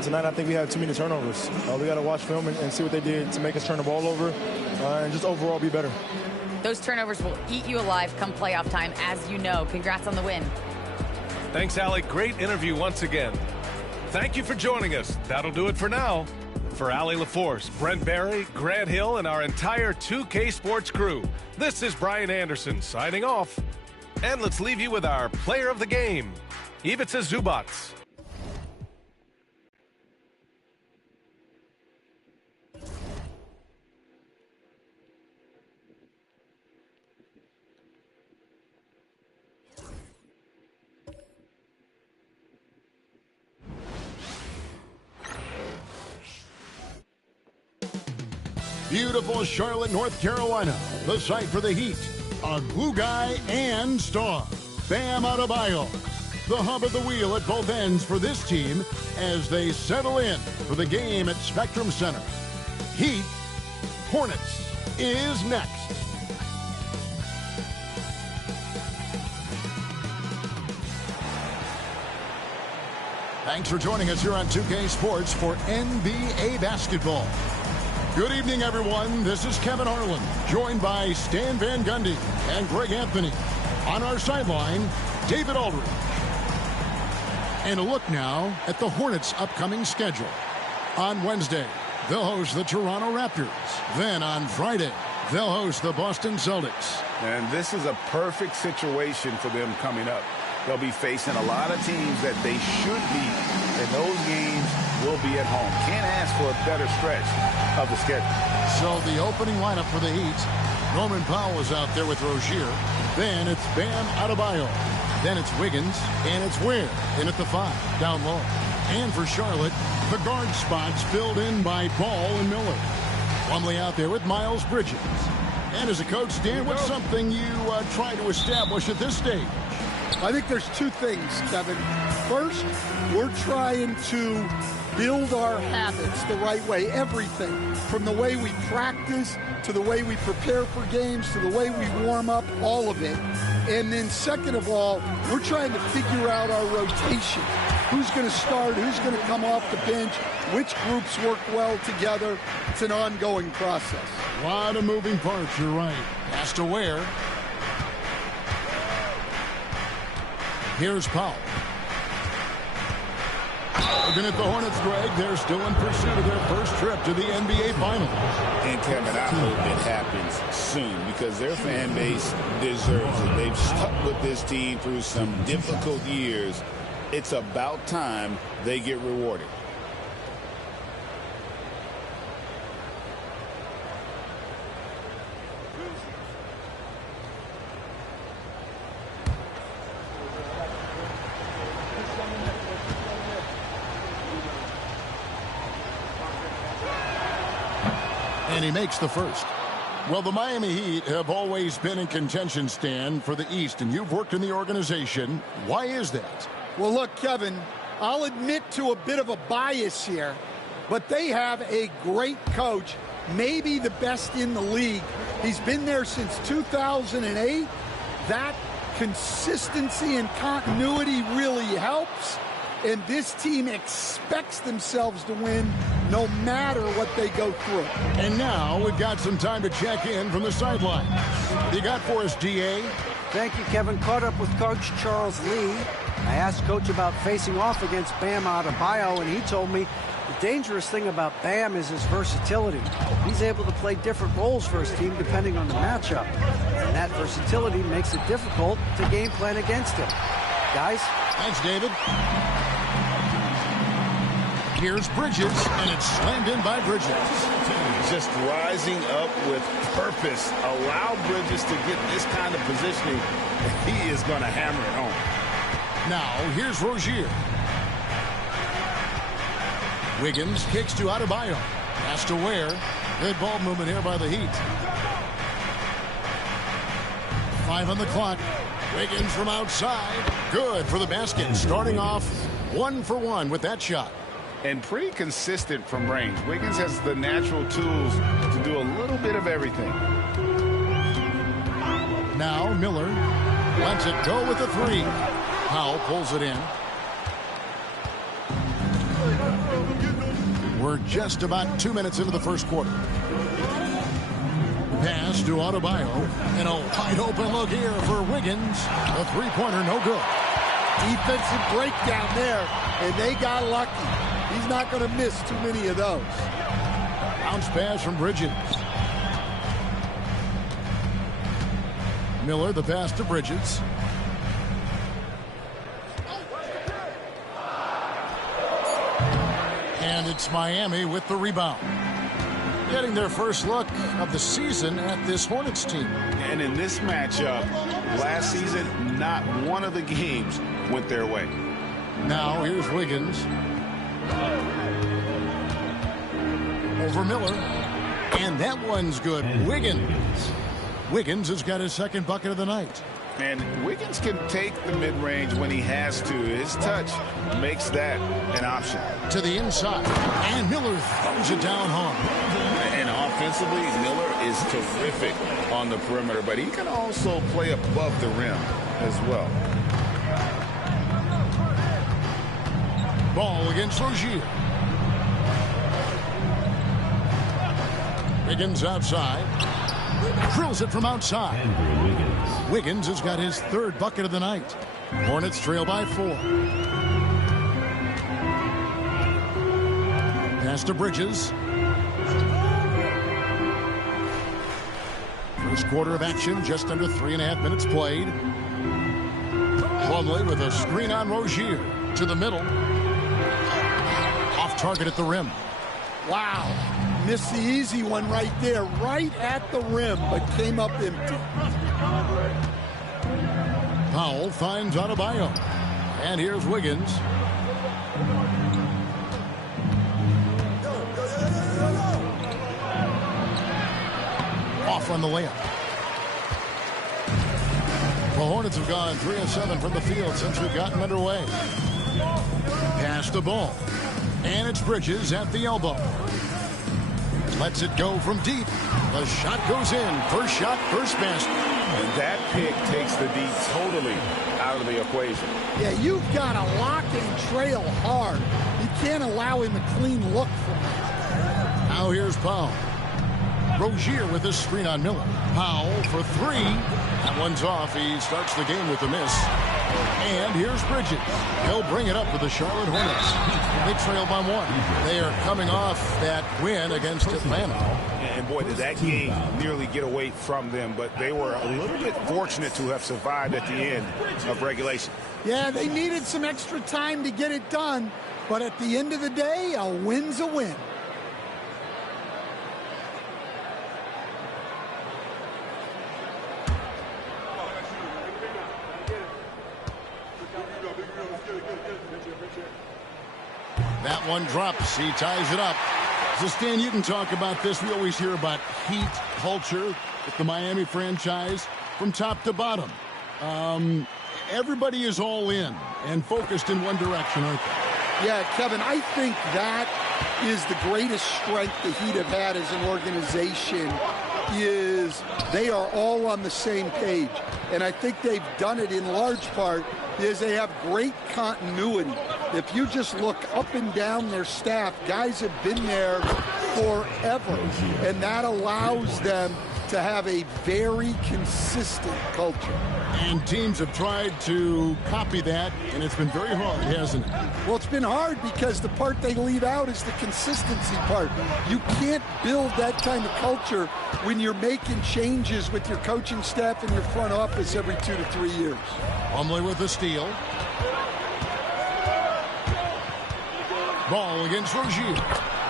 Tonight, I think we had too many turnovers. We got to watch film and see what they did to make us turn the ball over and just overall be better. Those turnovers will eat you alive come playoff time, as you know. Congrats on the win. Thanks, Allie. Great interview once again. Thank you for joining us. That'll do it for now. For Allie LaForce, Brent Barry, Grant Hill, and our entire 2K Sports crew, this is Brian Anderson signing off. And let's leave you with our player of the game, Ivica Zubats. Beautiful Charlotte, North Carolina, the site for the Heat, a glue guy and star, Bam Adebayo, the hub of the wheel at both ends for this team as they settle in for the game at Spectrum Center. Heat Hornets is next. Thanks for joining us here on 2K Sports for NBA basketball. Good evening, everyone. This is Kevin Harlan, joined by Stan Van Gundy and Greg Anthony. On our sideline, David Aldridge. And a look now at the Hornets' upcoming schedule. On Wednesday, they'll host the Toronto Raptors. Then on Friday, they'll host the Boston Celtics. And this is a perfect situation for them coming up. They'll be facing a lot of teams that they should beat, and those games will be at home. Can't ask for a better stretch of the schedule. So the opening lineup for the Heat, Norman Powell is out there with Rozier. Then it's Bam Adebayo. Then it's Wiggins, and it's Ware in at the 5, down low. And for Charlotte, the guard spots filled in by Ball and Miller. Plumlee out there with Miles Bridges. And as a coach, Dan, what's something you try to establish at this stage? I think there's two things, Kevin. First, we're trying to build our habits the right way. Everything from the way we practice to the way we prepare for games to the way we warm up, all of it. And then second of all, we're trying to figure out our rotation. Who's going to start? Who's going to come off the bench? Which groups work well together? It's an ongoing process. A lot of moving parts, you're right. Has to Ware. Here's Powell. Looking at the Hornets, Greg, they're still in pursuit of their first trip to the NBA Finals. And Kevin, I hope it happens soon because their fan base deserves it. They've stuck with this team through some difficult years. It's about time they get rewarded. And he makes the first. Well, the Miami Heat have always been in contention, Stan, for the East, and you've worked in the organization. Why is that? Well, look, Kevin, I'll admit to a bit of a bias here, but they have a great coach, maybe the best in the league. He's been there since 2008. That consistency and continuity really helps. And this team expects themselves to win no matter what they go through. And now we've got some time to check in from the sideline. What you got for us, DA? Thank you, Kevin. Caught up with Coach Charles Lee. I asked Coach about facing off against Bam Adebayo, and he told me the dangerous thing about Bam is his versatility. He's able to play different roles for his team depending on the matchup. And that versatility makes it difficult to game plan against him. Guys? Thanks, David. Here's Bridges, and it's slammed in by Bridges. Just rising up with purpose. Allow Bridges to get this kind of positioning. He is going to hammer it home. Now, here's Rozier. Wiggins kicks to Adebayo. Pass to Ware. Good ball movement here by the Heat. 5 on the clock. Wiggins from outside. Good for the basket. Starting off 1 for 1 with that shot. And pretty consistent from range. Wiggins has the natural tools to do a little bit of everything. Now Miller lets it go with the 3. Powell pulls it in. We're just about 2 minutes into the first quarter. Pass to Adebayo. And a wide open look here for Wiggins. A 3-pointer, no good. Defensive breakdown there, and they got lucky. He's not going to miss too many of those. Bounce pass from Bridges. Miller, the pass to Bridges. And it's Miami with the rebound. Getting their first look of the season at this Hornets team. And in this matchup, last season, not one of the games went their way. Now here's Wiggins. Over Miller. And that one's good. Wiggins has got his second bucket of the night. And Wiggins can take the mid-range when he has to. His touch makes that an option. To the inside. And Miller throws it down hard. And offensively, Miller is terrific on the perimeter, but he can also play above the rim as well. Ball against Rozier. Wiggins outside. Drills it from outside. Wiggins has got his third bucket of the night. Hornets trail by 4. Pass to Bridges. First quarter of action, just under 3.5 minutes played. Plumlee with a screen on Rozier. To the middle. Off target at the rim. Wow. Missed the easy one right there, right at the rim, but came up empty. Powell finds Adebayo. And here's Wiggins. Off on the layup. The Hornets have gone 3 of 7 from the field since we've gotten underway. Pass the ball. And it's Bridges at the elbow. Lets it go from deep. The shot goes in. First shot, first basket. And that pick takes the D totally out of the equation. Yeah, you've got to lock and trail hard. You can't allow him a clean look from that. Now here's Powell. Rozier with a screen on Miller. Powell for 3. That one's off. He starts the game with a miss. And here's Bridges. He'll bring it up with the Charlotte Hornets. They trail by 1. They are coming off that win against Atlanta. And boy, did that game nearly get away from them, but they were a little bit fortunate to have survived at the end of regulation. Yeah, they needed some extra time to get it done, but at the end of the day, a win's a win. That one drops. He ties it up. So, Stan, you can talk about this. We always hear about heat culture at the Miami franchise from top to bottom. Everybody is all in and focused in one direction, aren't they? Yeah, Kevin, I think that is the greatest strength the Heat have had as an organization is they are all on the same page. And I think they've done it in large part is they have great continuity. If you just look up and down their staff, guys have been there forever. And that allows them to have a very consistent culture. And teams have tried to copy that, and it's been very hard, hasn't it? Well, it's been hard because the part they leave out is the consistency part. You can't build that kind of culture when you're making changes with your coaching staff and your front office every 2 to 3 years. Plumlee with the steal. Ball against Rozier.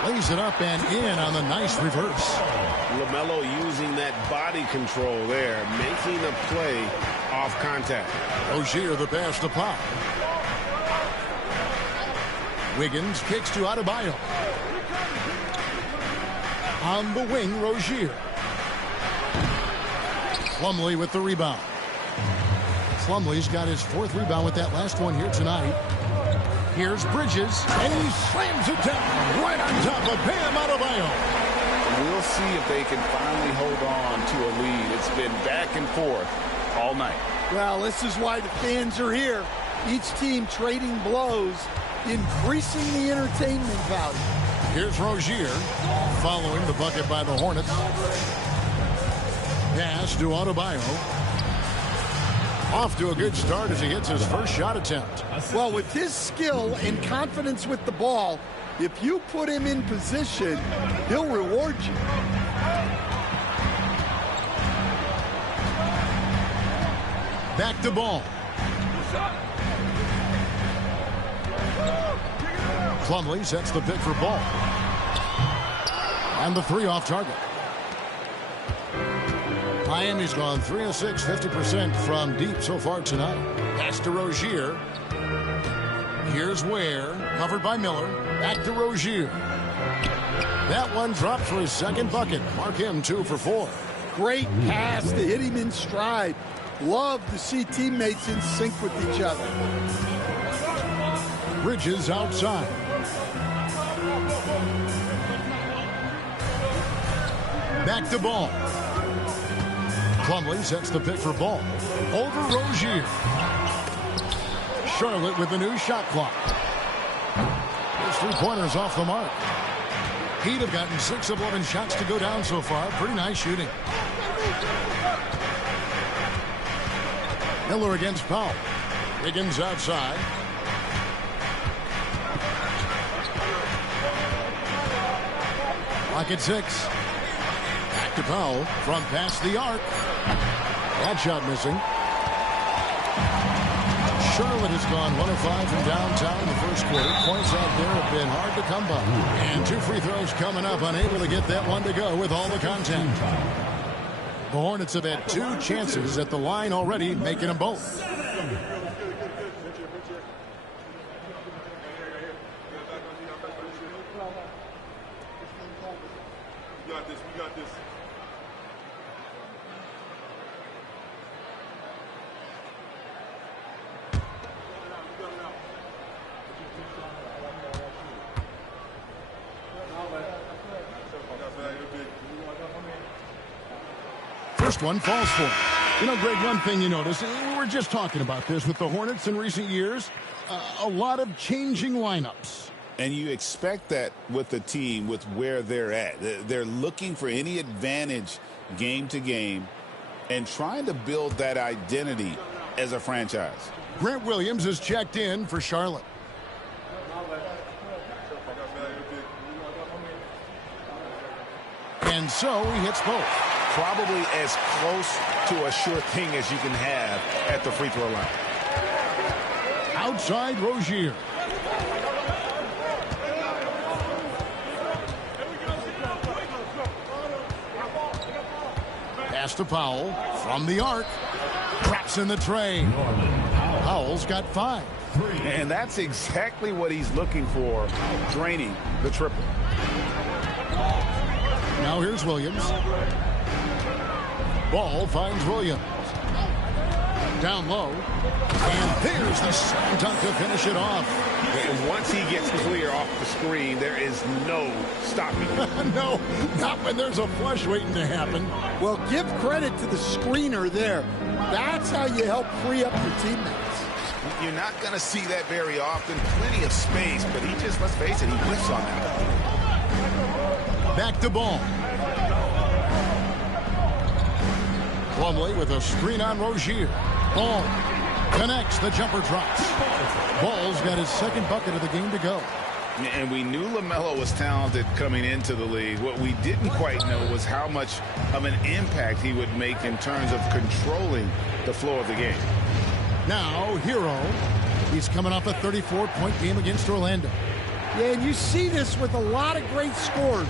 Lays it up and in on the nice reverse. LaMelo using that body control there, making a play off contact. Rozier the pass to Pop. Wiggins kicks to Adebayo. On the wing, Rozier. Plumlee with the rebound. Plumlee's got his 4th rebound with that last one here tonight. Here's Bridges, and he slams it down right on top of Bam Adebayo. We'll see if they can finally hold on to a lead. It's been back and forth all night. Well, this is why the fans are here. Each team trading blows, increasing the entertainment value. Here's Rozier following the bucket by the Hornets. Pass to Adebayo. Off to a good start as he hits his first shot attempt. Well, with his skill and confidence with the ball, if you put him in position, he'll reward you. Back to Ball. Plumlee sets the pick for Ball. And the three off target. Miami's gone 3 of 6, 50% from deep so far tonight. Pass to Rozier. Here's Ware, covered by Miller. Back to Rozier. That one drops for his second bucket. Mark him 2 for 4. Great pass to hit him in stride. Love to see teammates in sync with each other. Bridges outside. Back to Ball. Plumlee sets the pick for Ball. Over Rozier. Charlotte with the new shot clock. His three-pointers off the mark. He'd have gotten 6 of 11 shots to go down so far. Pretty nice shooting. Miller against Powell. Wiggins outside. Clock at 6. Back to Powell from past the arc. That shot missing. Charlotte has gone 1 of 5 from downtown in the first quarter. Points out there have been hard to come by. And 2 free throws coming up, unable to get that one to go with all the contact. The Hornets have had 2 chances at the line already, making them both. First one falls for him. You know, Greg, one thing you notice, we were just talking about this with the Hornets in recent years, a lot of changing lineups. And you expect that with the team, with where they're at. They're looking for any advantage game to game and trying to build that identity as a franchise. Grant Williams is checked in for Charlotte. And so he hits both. Probably as close to a sure thing as you can have at the free throw line. Outside Rozier. Pass to Powell from the arc. Drops in the tray. Powell's got 5. And that's exactly what he's looking for, draining the triple. Now here's Williams. Ball finds Williams. Down low. And there's the slam dunk to finish it off. And once he gets clear off the screen, there is no stopping. No, not when there's a flush waiting to happen. Well, give credit to the screener there. That's how you help free up your teammates. You're not going to see that very often. Plenty of space, but he just, let's face it, he whiffs on that. Back to Ball. Plumlee with a screen on Rozier. Ball connects. The jumper drops. Ball's got his second bucket of the game to go. And we knew LaMelo was talented coming into the league. What we didn't quite know was how much of an impact he would make in terms of controlling the flow of the game. Now, Hero. He's coming off a 34-point game against Orlando. Yeah, and you see this with a lot of great scores.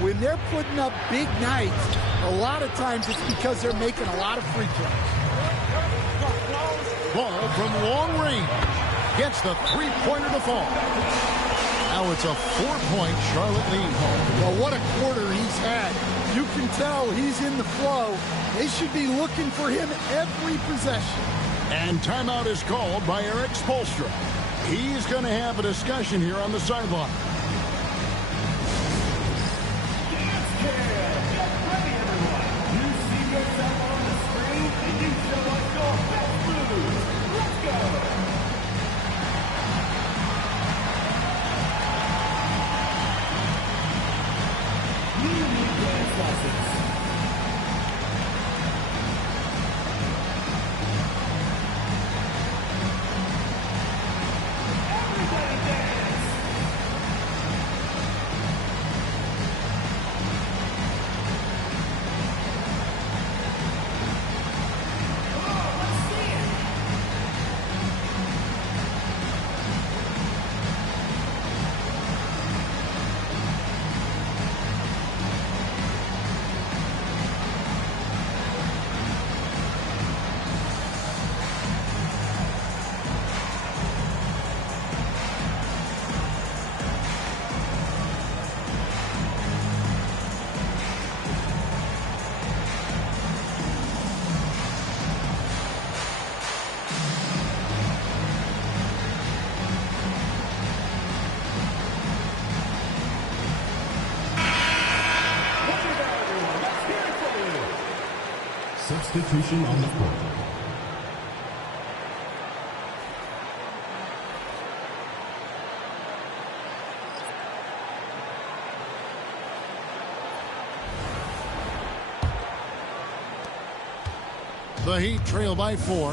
When they're putting up big nights, a lot of times it's because they're making a lot of free throws. Ball from long range. Gets the three-pointer to fall. Now it's a 4-point Charlotte lead. Well, what a quarter he's had. You can tell he's in the flow. They should be looking for him every possession. And timeout is called by Eric Spoelstra. He's going to have a discussion here on the sideline. Substitution on the court. The Heat trail by 4.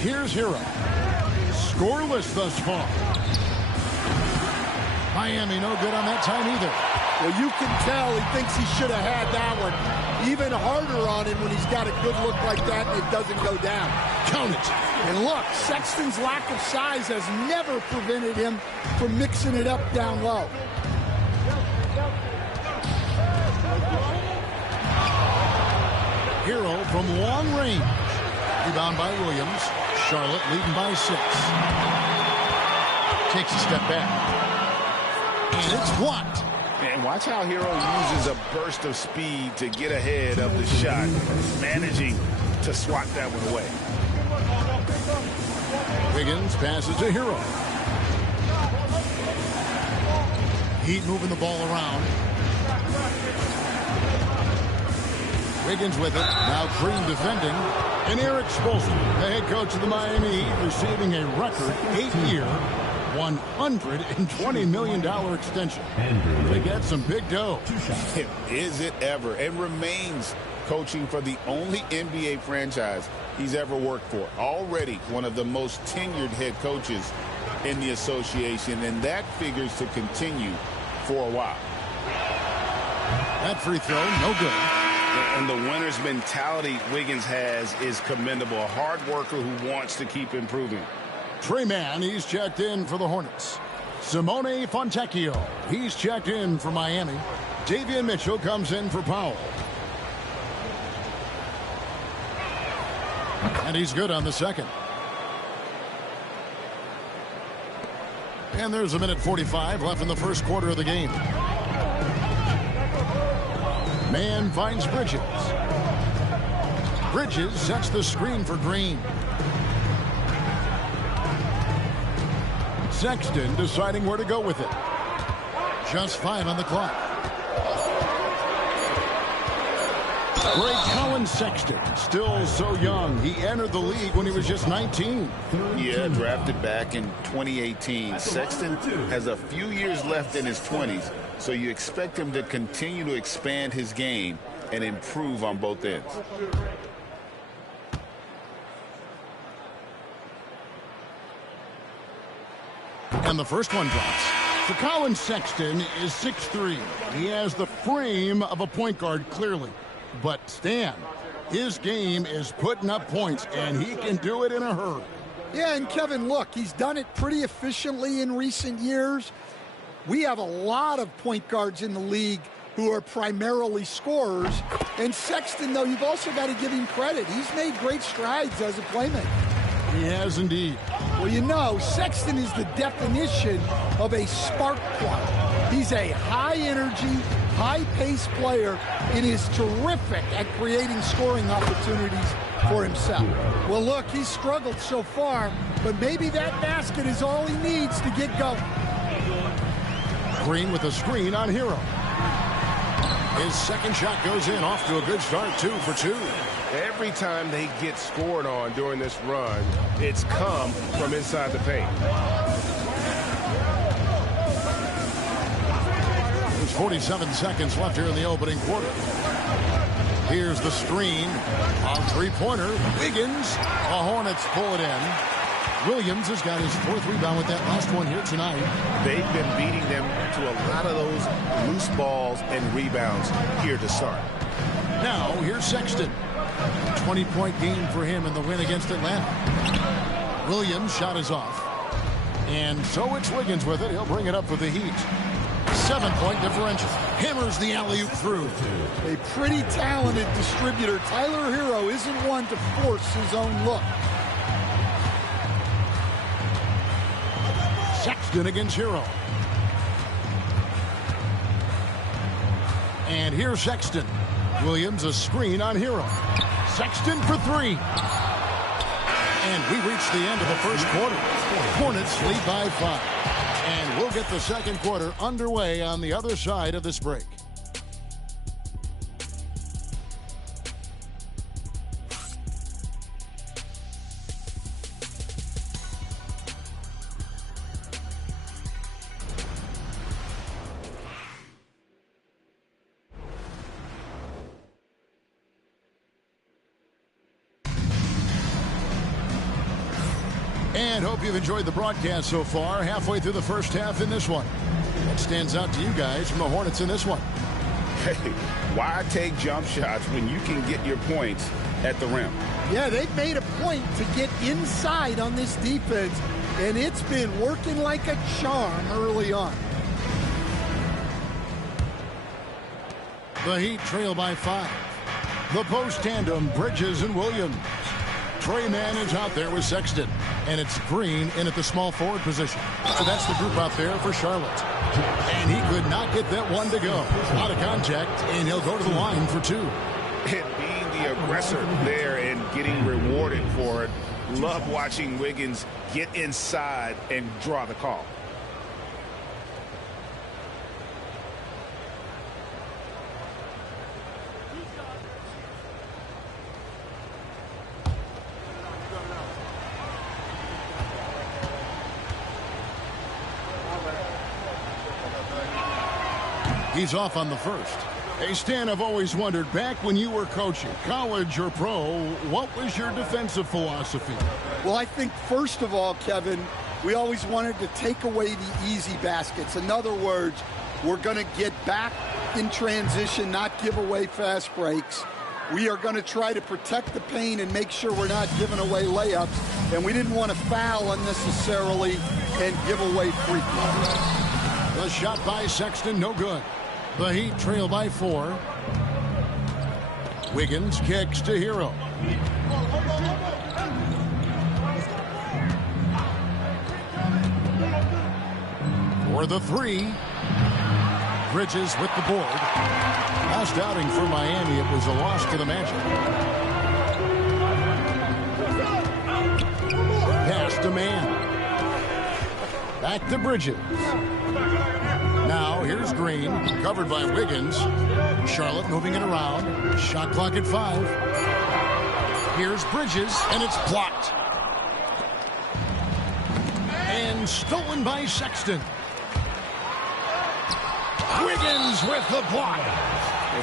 Here's Hero. Scoreless thus far. Miami no good on that time either. Well, you can tell he thinks he should have had that one. Even harder on him when he's got a good look like that and it doesn't go down. Count it. And look, Sexton's lack of size has never prevented him from mixing it up down low. Hero from long range. Rebound by Williams. Charlotte leading by 6. Takes a step back. And it's blocked. And watch how Hero uses a burst of speed to get ahead of the shot. Managing to swat that one away. Wiggins passes to Hero. Heat moving the ball around. Wiggins with it. Now Cream defending. And Eric Spoelstra, the head coach of the Miami Heat, receiving a record 8-year, $120 million extension. They get some big dough. Is it ever? And remains coaching for the only NBA franchise he's ever worked for. Already one of the most tenured head coaches in the association, and that figures to continue for a while. That free throw, no good. And the winner's mentality Wiggins has is commendable. A hard worker who wants to keep improving. Trey Mann, he's checked in for the Hornets. Simone Fontecchio, he's checked in for Miami. Davion Mitchell comes in for Powell. And he's good on the second. And there's a minute 45 left in the first quarter of the game. Man finds Bridges. Bridges sets the screen for Green. Sexton deciding where to go with it. Just 5 on the clock. Great Colin Sexton, still so young. He entered the league when he was just 19. Yeah, drafted back in 2018. Sexton has a few years left in his 20s, so you expect him to continue to expand his game and improve on both ends. And the first one drops. So Colin Sexton is 6'3". He has the frame of a point guard, clearly. But Stan, his game is putting up points, and he can do it in a hurry. Yeah, and Kevin, look, he's done it pretty efficiently in recent years. We have a lot of point guards in the league who are primarily scorers. And Sexton, though, you've also got to give him credit. He's made great strides as a playmaker. He has indeed. Well, you know, Sexton is the definition of a spark plug. He's a high-energy, high-paced player and is terrific at creating scoring opportunities for himself. Well, look, he's struggled so far, but maybe that basket is all he needs to get going. Green with a screen on Hero. His second shot goes in, off to a good start, 2 for 2. Every time they get scored on during this run, it's come from inside the paint. There's 47 seconds left here in the opening quarter. Here's the screen on three-pointer. Wiggins. The Hornets pull it in. Williams has got his 4th rebound with that last one here tonight. They've been beating them to a lot of those loose balls and rebounds here to start. Now, here's Sexton. 20-point game for him in the win against Atlanta. Williams' shot is off. And so it's Wiggins with it. He'll bring it up for the Heat. 7-point differential. Hammers the alley-oop through. A pretty talented distributor. Tyler Hero isn't one to force his own look. Sexton against Hero. And here's Sexton. Williams a screen on Hero. Sexton for 3. And we reach the end of the first quarter. Hornets lead by 5. And we'll get the second quarter underway on the other side of this break. And hope you've enjoyed the broadcast so far. Halfway through the first half in this one. What stands out to you guys from the Hornets in this one? Hey, why take jump shots when you can get your points at the rim? Yeah, they've made a point to get inside on this defense, and it's been working like a charm early on. The Heat trail by 5. The post tandem, Bridges and Williams. Trey Mann is out there with Sexton. And it's Green in at the small forward position. So that's the group out there for Charlotte. And he could not get that one to go. Out of contact, and he'll go to the line for 2. And being the aggressor there and getting rewarded for it. Love watching Wiggins get inside and draw the call. He's off on the first. Hey, Stan, I've always wondered, back when you were coaching, college or pro, what was your defensive philosophy? Well, I think, first of all, Kevin, we always wanted to take away the easy baskets. In other words, we're going to get back in transition, not give away fast breaks. We are going to try to protect the paint and make sure we're not giving away layups. And we didn't want to foul unnecessarily and give away free throws. The shot by Sexton, no good. The Heat trail by 4. Wiggins kicks to Hero. For the 3. Bridges with the board. Last outing for Miami, it was a loss to the Magic. Pass to Mann. Back to Bridges. Now here's Green, covered by Wiggins. Charlotte moving it around. Shot clock at 5. Here's Bridges, and it's blocked. And stolen by Sexton. Wiggins with the block.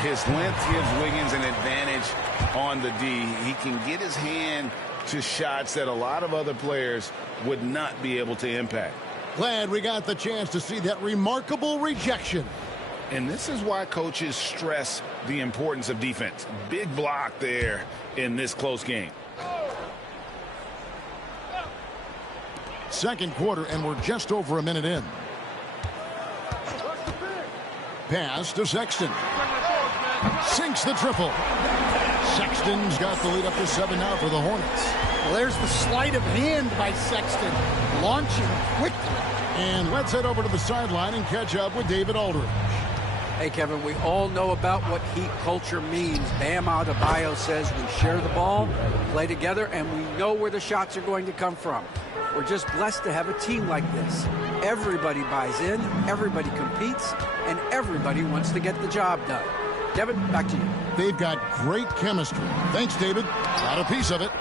His length gives Wiggins an advantage on the D. He can get his hand to shots that a lot of other players would not be able to impact. Glad we got the chance to see that remarkable rejection. And this is why coaches stress the importance of defense. Big block there in this close game. Second quarter, and we're just over a minute in. Pass to Sexton. Sinks the triple. Sexton's got the lead up to 7 now for the Hornets. Well, there's the sleight of hand by Sexton, launching quickly. And let's head over to the sideline and catch up with David Aldridge. Hey, Kevin, we all know about what Heat culture means. Bam Adebayo says we share the ball, play together, and we know where the shots are going to come from. We're just blessed to have a team like this. Everybody buys in, everybody competes, and everybody wants to get the job done. Kevin, back to you. They've got great chemistry. Thanks, David. Got a piece of it.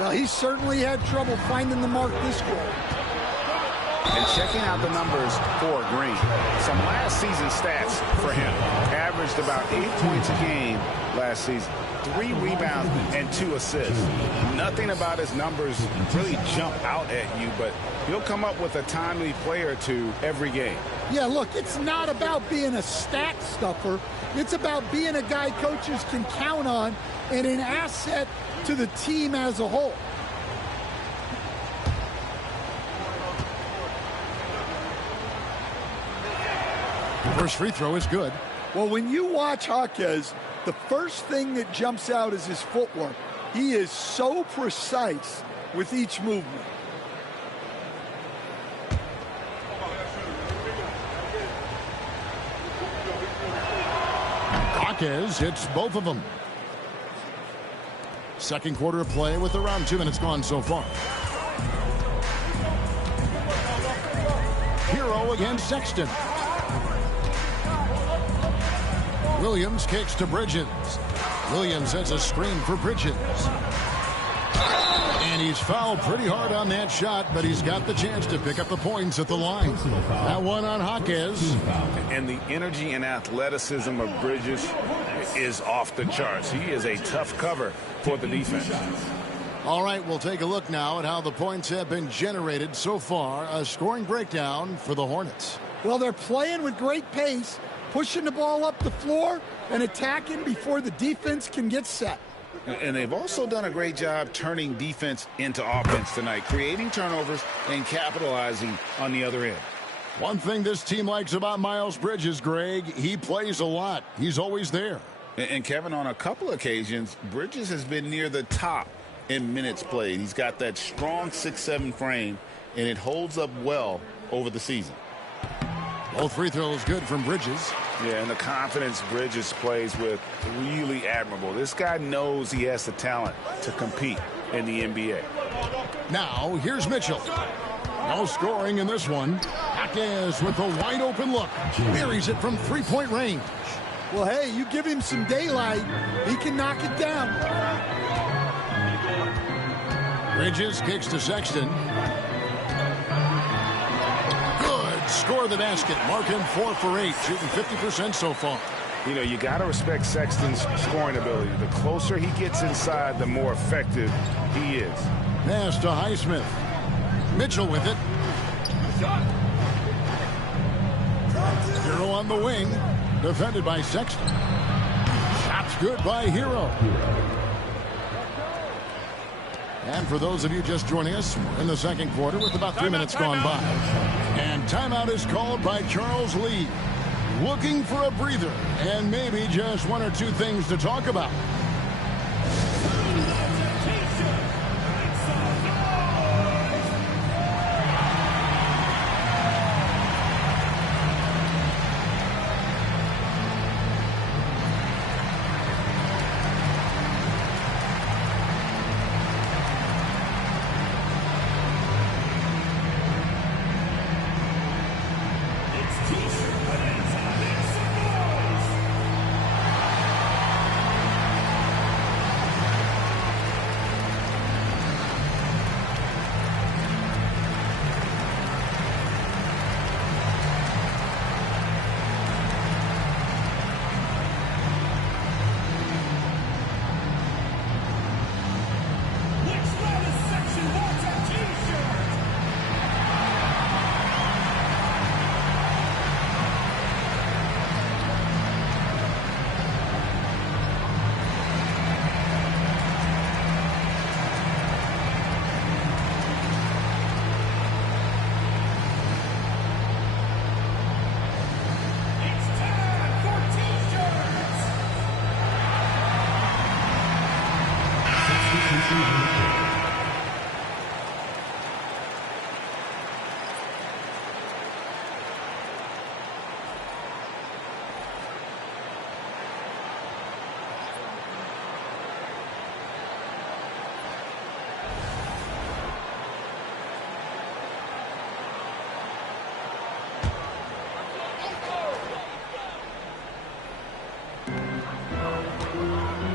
Well, he certainly had trouble finding the mark this quarter. And checking out the numbers for Green. Some last season stats for him. Averaged about 8 points a game last season. 3 rebounds and 2 assists. Nothing about his numbers really jump out at you, but he'll come up with a timely play or two every game. Yeah, look, it's not about being a stat stuffer. It's about being a guy coaches can count on and an asset to the team as a whole. First free throw is good. Well, when you watch Jaquez, the first thing that jumps out is his footwork. He is so precise with each movement. Jaquez hits both of them. Second quarter of play with around 2 minutes gone so far. Hero against Sexton. Williams kicks to Bridges. Williams has a screen for Bridges. And he's fouled pretty hard on that shot, but he's got the chance to pick up the points at the line. That one on Jaquez. And the energy and athleticism of Bridges is off the charts. He is a tough cover for the defense. All right, we'll take a look now at how the points have been generated so far. A scoring breakdown for the Hornets. Well, they're playing with great pace, pushing the ball up the floor and attacking before the defense can get set. And they've also done a great job turning defense into offense tonight, creating turnovers and capitalizing on the other end. One thing this team likes about Miles Bridges, Greg, he plays a lot. He's always there. And Kevin, on a couple occasions, Bridges has been near the top in minutes played. He's got that strong 6'7" frame, and it holds up well over the season. Both free throws good from Bridges. Yeah, and the confidence Bridges plays with, really admirable. This guy knows he has the talent to compete in the NBA. Now, here's Mitchell. No scoring in this one. Jaquez with a wide open look. Buries it from three-point range. Well, hey, you give him some daylight, he can knock it down. Bridges kicks to Sexton. Good. Score the basket. Mark him 4 for 8, shooting 50% so far. You know, you got to respect Sexton's scoring ability. The closer he gets inside, the more effective he is. Pass to Highsmith. Mitchell with it. Hero on the wing. Defended by Sexton. Shots good by Hero. And for those of you just joining us, we're in the second quarter with about 3 minutes gone by. And timeout is called by Charles Lee. Looking for a breather and maybe just 1 or 2 things to talk about.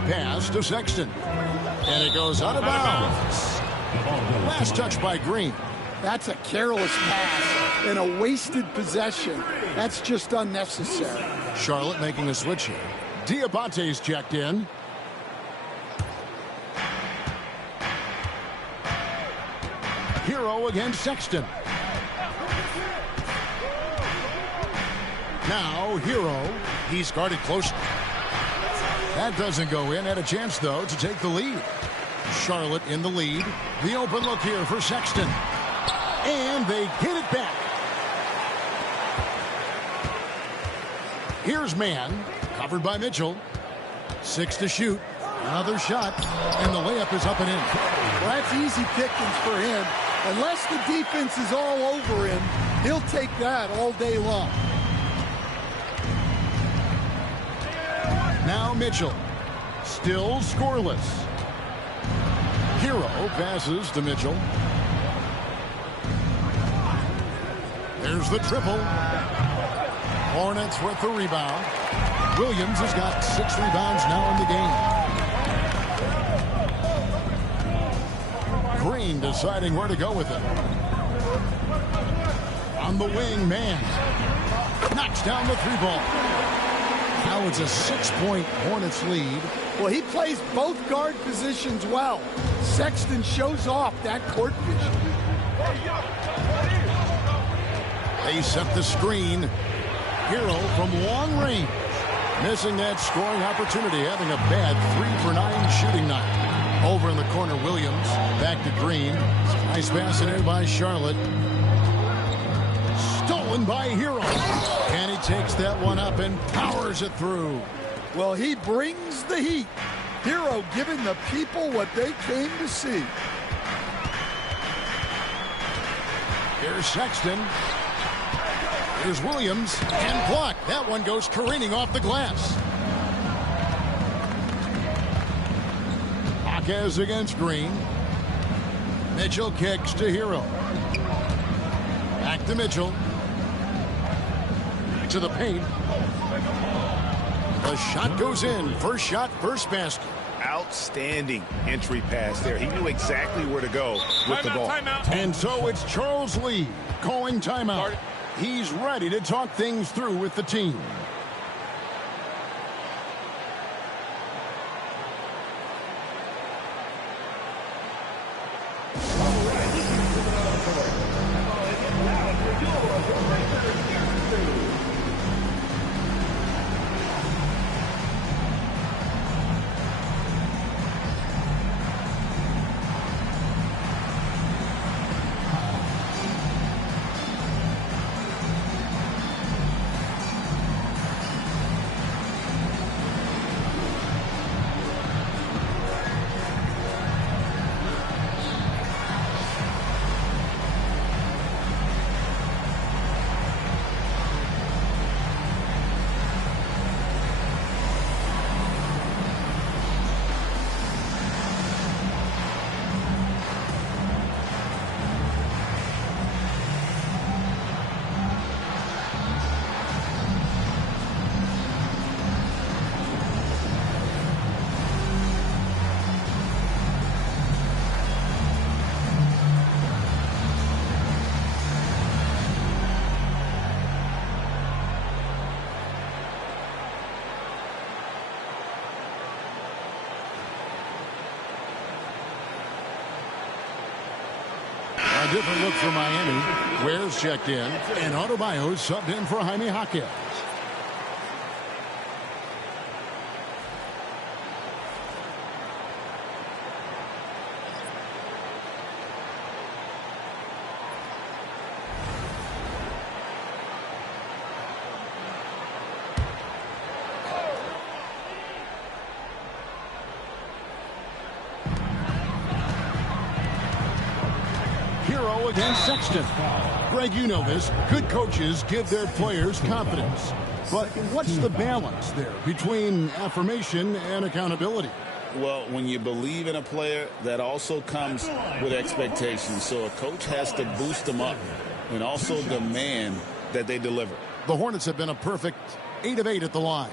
Pass to Sexton. And it goes out of bounds. Last touch by Green. That's a careless pass and a wasted possession. That's just unnecessary. Charlotte making a switch here. Diabate's checked in. Hero against Sexton. Now Hero. He's guarded closely. That doesn't go in. Had a chance, though, to take the lead. Charlotte in the lead. The open look here for Sexton. And they get it back. Here's Mann. Covered by Mitchell. 6 to shoot. Another shot. And the layup is up and in. Well, that's easy pickings for him. Unless the defense is all over him, he'll take that all day long. Now Mitchell. Still scoreless. Hero passes to Mitchell. There's the triple. Hornets with the rebound. Williams has got 6 rebounds now in the game. Green deciding where to go with it. On the wing, Mann knocks down the 3 ball. Now it's a 6-point Hornets lead. Well, he plays both guard positions well. Sexton shows off that court vision. They set the screen. Hero from long range. Missing that scoring opportunity, having a bad 3-for-9 shooting night. Over in the corner, Williams. Back to Green. Nice pass in there by Charlotte. Stolen by Hero. And he takes that one up and powers it through. Well, he brings the heat. Hero giving the people what they came to see. Here's Sexton. Here's Williams. And blocked. That one goes careening off the glass. Hawkes against Green. Mitchell kicks to Hero. Back to Mitchell. To the paint. The shot goes in. First shot, first basket. Outstanding entry pass there. He knew exactly where to go with the ball. And so it's Charles Lee calling timeout. He's ready to talk things through with the team. A different look for Miami. Ware's checked in, and Adebayo subbed in for Jaime Jaquez. Hero against Sexton. Greg, you know this. Good coaches give their players confidence. But what's the balance there between affirmation and accountability? Well, when you believe in a player, that also comes with expectations. So a coach has to boost them up and also demand that they deliver. The Hornets have been a perfect 8 of 8 at the line.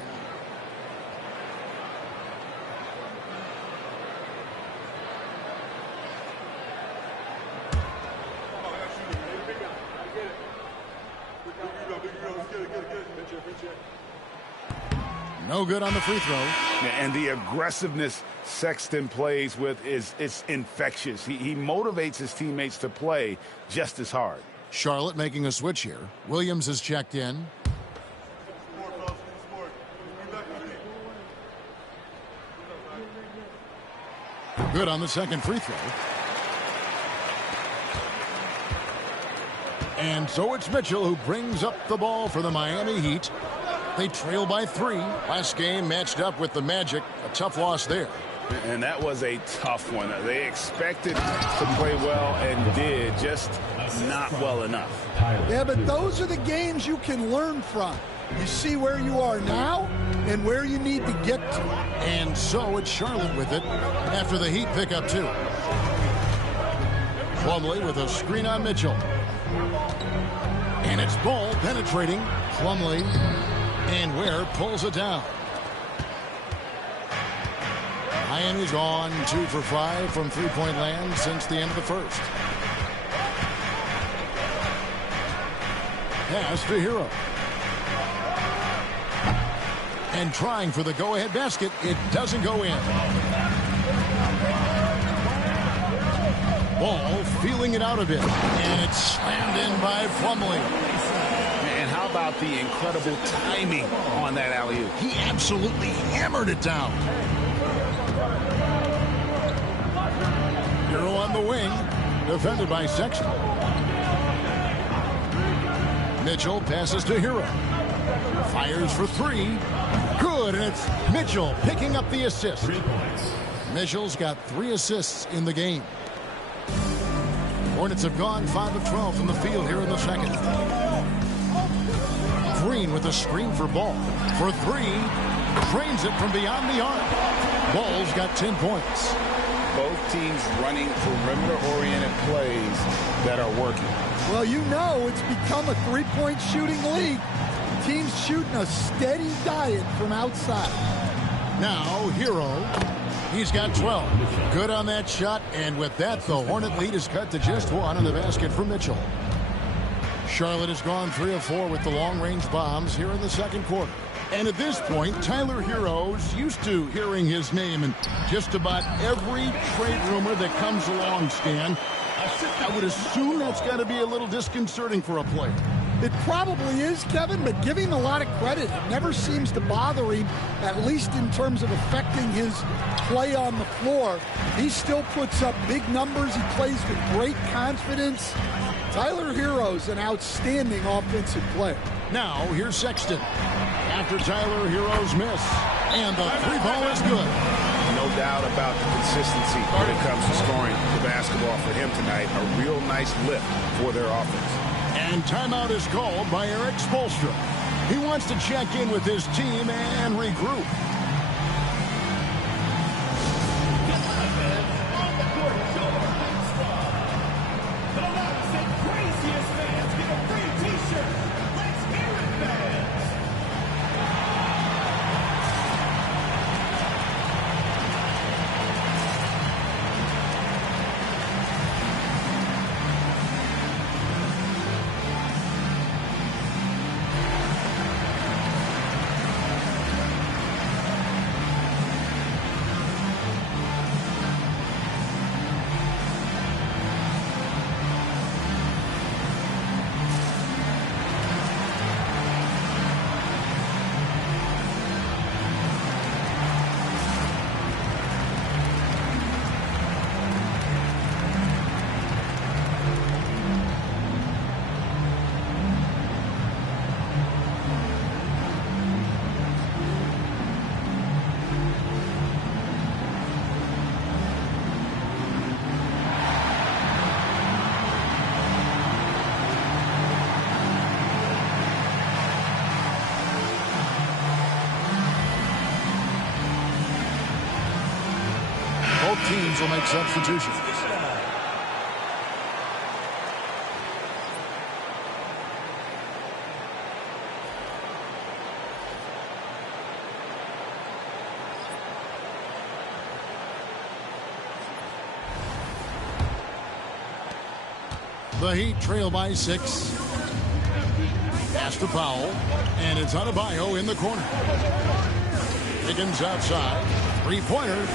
No good on the free throw. And the aggressiveness Sexton plays with is infectious. He motivates his teammates to play just as hard. Charlotte making a switch here. Williams has checked in. Good on the second free throw. And so it's Mitchell who brings up the ball for the Miami Heat. They trail by 3. Last game matched up with the Magic. A tough loss there. And that was a tough one. They expected to play well and did, just not well enough. Yeah, but those are the games you can learn from. You see where you are now and where you need to get to. And so it's Charlotte with it after the Heat pick up 2. Plumlee with a screen on Mitchell. And it's Ball penetrating. Plumlee. And Ware pulls it down. Miami's on 2 for 5 from three-point land since the end of the first. Pass to Hero. And trying for the go-ahead basket, it doesn't go in. Ball feeling it out a bit, and it's slammed in by Plumlee. And how about the incredible timing on that alley-oop? He absolutely hammered it down. Hero on the wing, defended by Sexton. Mitchell passes to Hero. Fires for three. Good, and it's Mitchell picking up the assist. 3 points. Mitchell's got 3 assists in the game. Hornets have gone 5 of 12 from the field here in the second. Green with a screen for Ball. For three. Drains it from beyond the arc. Ball's got 10 points. Both teams running perimeter-oriented plays that are working. Well, you know it's become a three-point shooting league. Teams shooting a steady diet from outside. Now, Hero. He's got 12. Good on that shot, and with that, the Hornet lead is cut to just 1 on the basket for Mitchell. Charlotte has gone 3 of 4 with the long-range bombs here in the second quarter. And at this point, Tyler Hero's used to hearing his name in just about every trade rumor that comes along, Stan. I would assume that's got to be a little disconcerting for a player. It probably is, Kevin, but give him a lot of credit. It never seems to bother him, at least in terms of affecting his play on the floor. He still puts up big numbers. He plays with great confidence. Tyler Hero's an outstanding offensive player. Now, here's Sexton. After Tyler Hero's miss. And the three ball is good. No doubt about the consistency when it comes to scoring the basketball for him tonight. A real nice lift for their offense. And timeout is called by Eric Spoelstra. He wants to check in with his team and regroup. Both teams will make substitutions. The Heat trail by 6. Pass to Powell, and it's Adebayo in the corner. Higgins outside. Three-pointer.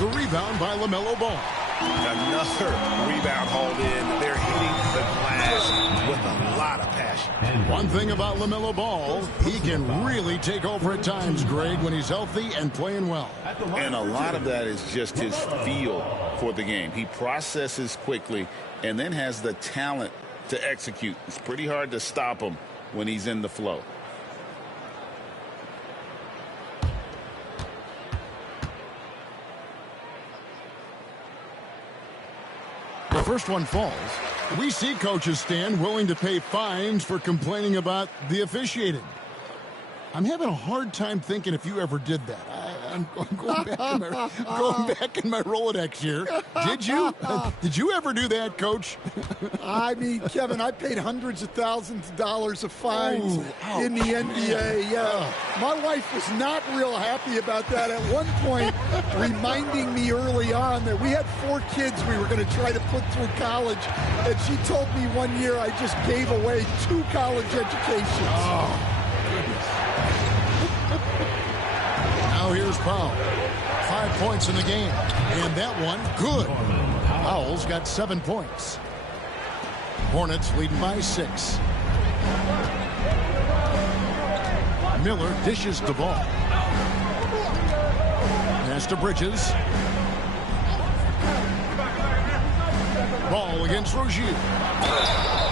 The rebound by LaMelo Ball. Another rebound hauled in. They're hitting the glass with a lot of passion. And one thing about LaMelo Ball, he can really take over at times, Greg, when he's healthy and playing well. And a lot of that is just his feel for the game. He processes quickly and then has the talent to execute. It's pretty hard to stop him when he's in the flow. The first one falls. We see coaches, Stan, willing to pay fines for complaining about the officiating. I'm having a hard time thinking if you ever did that. I'm going back in my Rolodex here. Did you? Did you ever do that, Coach? I mean, Kevin, I paid hundreds of thousands of dollars of fines in the NBA. Yeah, my wife was not real happy about that. At one point, reminding me early on that we had 4 kids we were going to try to put through college, and she told me one year I just gave away 2 college educations. Oh, goodness. So here's Powell. 5 points in the game. And that one, good. Powell's got 7 points. Hornets leading by 6. Miller dishes the ball. Pass to Bridges. Ball against Rozier.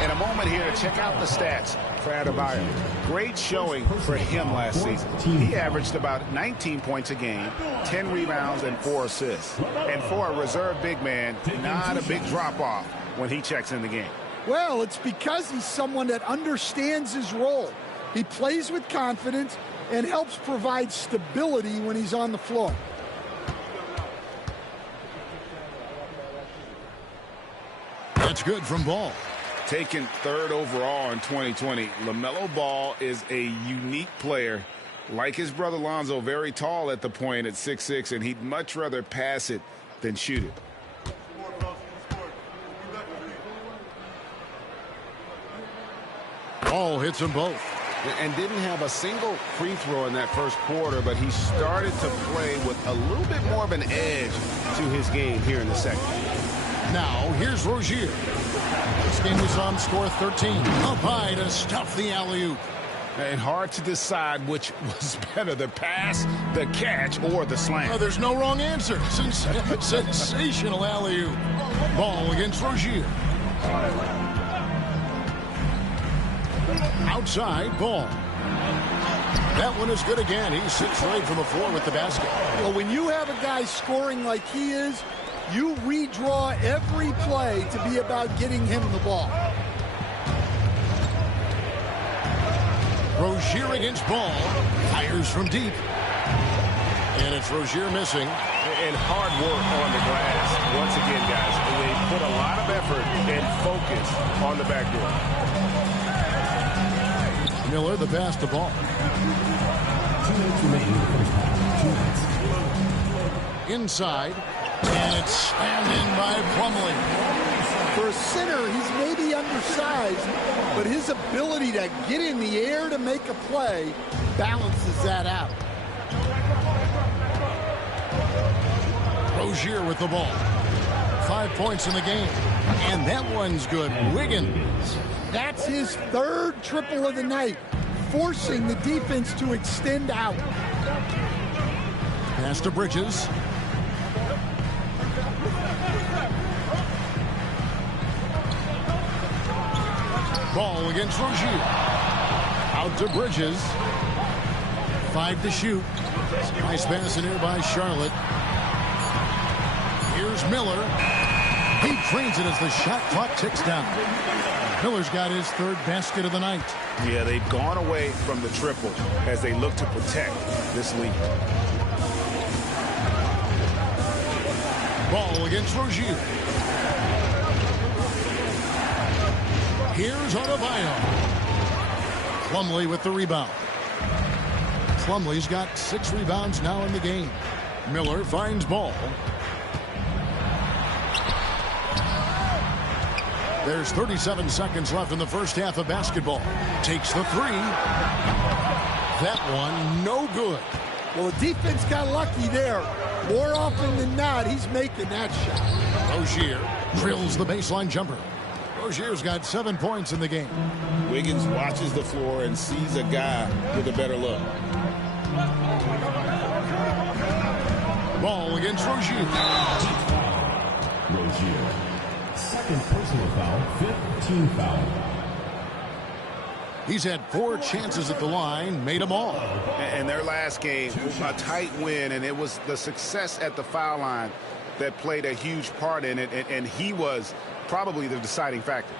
And a moment here to check out the stats for Adebayo. Great showing for him last season. He averaged about 19 points a game, 10 rebounds, and 4 assists. And for a reserve big man, not a big drop-off when he checks in the game. Well, it's because he's someone that understands his role. He plays with confidence and helps provide stability when he's on the floor. That's good from Ball. Taken 3rd overall in 2020, LaMelo Ball is a unique player. Like his brother Lonzo, very tall at the point at 6'6", and he'd much rather pass it than shoot it. Ball hits them both. And didn't have a single free throw in that first quarter, but he started to play with a little bit more of an edge to his game here in the second. Now, here's Rozier. This game we saw him score 13. Up high to stuff the alley-oop. And hard to decide which was better, the pass, the catch, or the slam. Oh, there's no wrong answer. Sensational alley-oop. Ball against Rozier. Outside, Ball. That one is good again. He's 6 right from the floor with the basket. Well, when you have a guy scoring like he is, you redraw every play to be about getting him the ball. Rozier against Ball. Fires from deep. And it's Rozier missing. And hard work on the glass. Once again, guys, they put a lot of effort and focus on the backdoor. Miller, the pass to Ball. 2 minutes remaining. 2 minutes. Inside. And it's slammed in by Plumlee. For a center, he's maybe undersized, but his ability to get in the air to make a play balances that out. Rozier with the ball. 5 points in the game. And that one's good. Wiggins. That's his 3rd triple of the night, forcing the defense to extend out. Pass to Bridges. Ball against Rozier. Out to Bridges. 5 to shoot. Nice pass in here by Charlotte. Here's Miller. He drains it as the shot clock ticks down. Miller's got his 3rd basket of the night. Yeah, they've gone away from the triple as they look to protect this lead. Ball against Rozier. Here's Adebayo. Plumlee with the rebound. Plumlee's got 6 rebounds now in the game. Miller finds Ball. There's 37 seconds left in the first half of basketball. Takes the 3. That one, no good. Well, the defense got lucky there. More often than not, he's making that shot. Rozier drills the baseline jumper. Rozier's got 7 points in the game. Wiggins watches the floor and sees a guy with a better look. Ball against Rozier. Rozier. 2nd personal foul, 5th team foul. He's had 4 chances at the line, made them all. And their last game, a tight win, and it was the success at the foul line that played a huge part in it, and he was probably the deciding factor.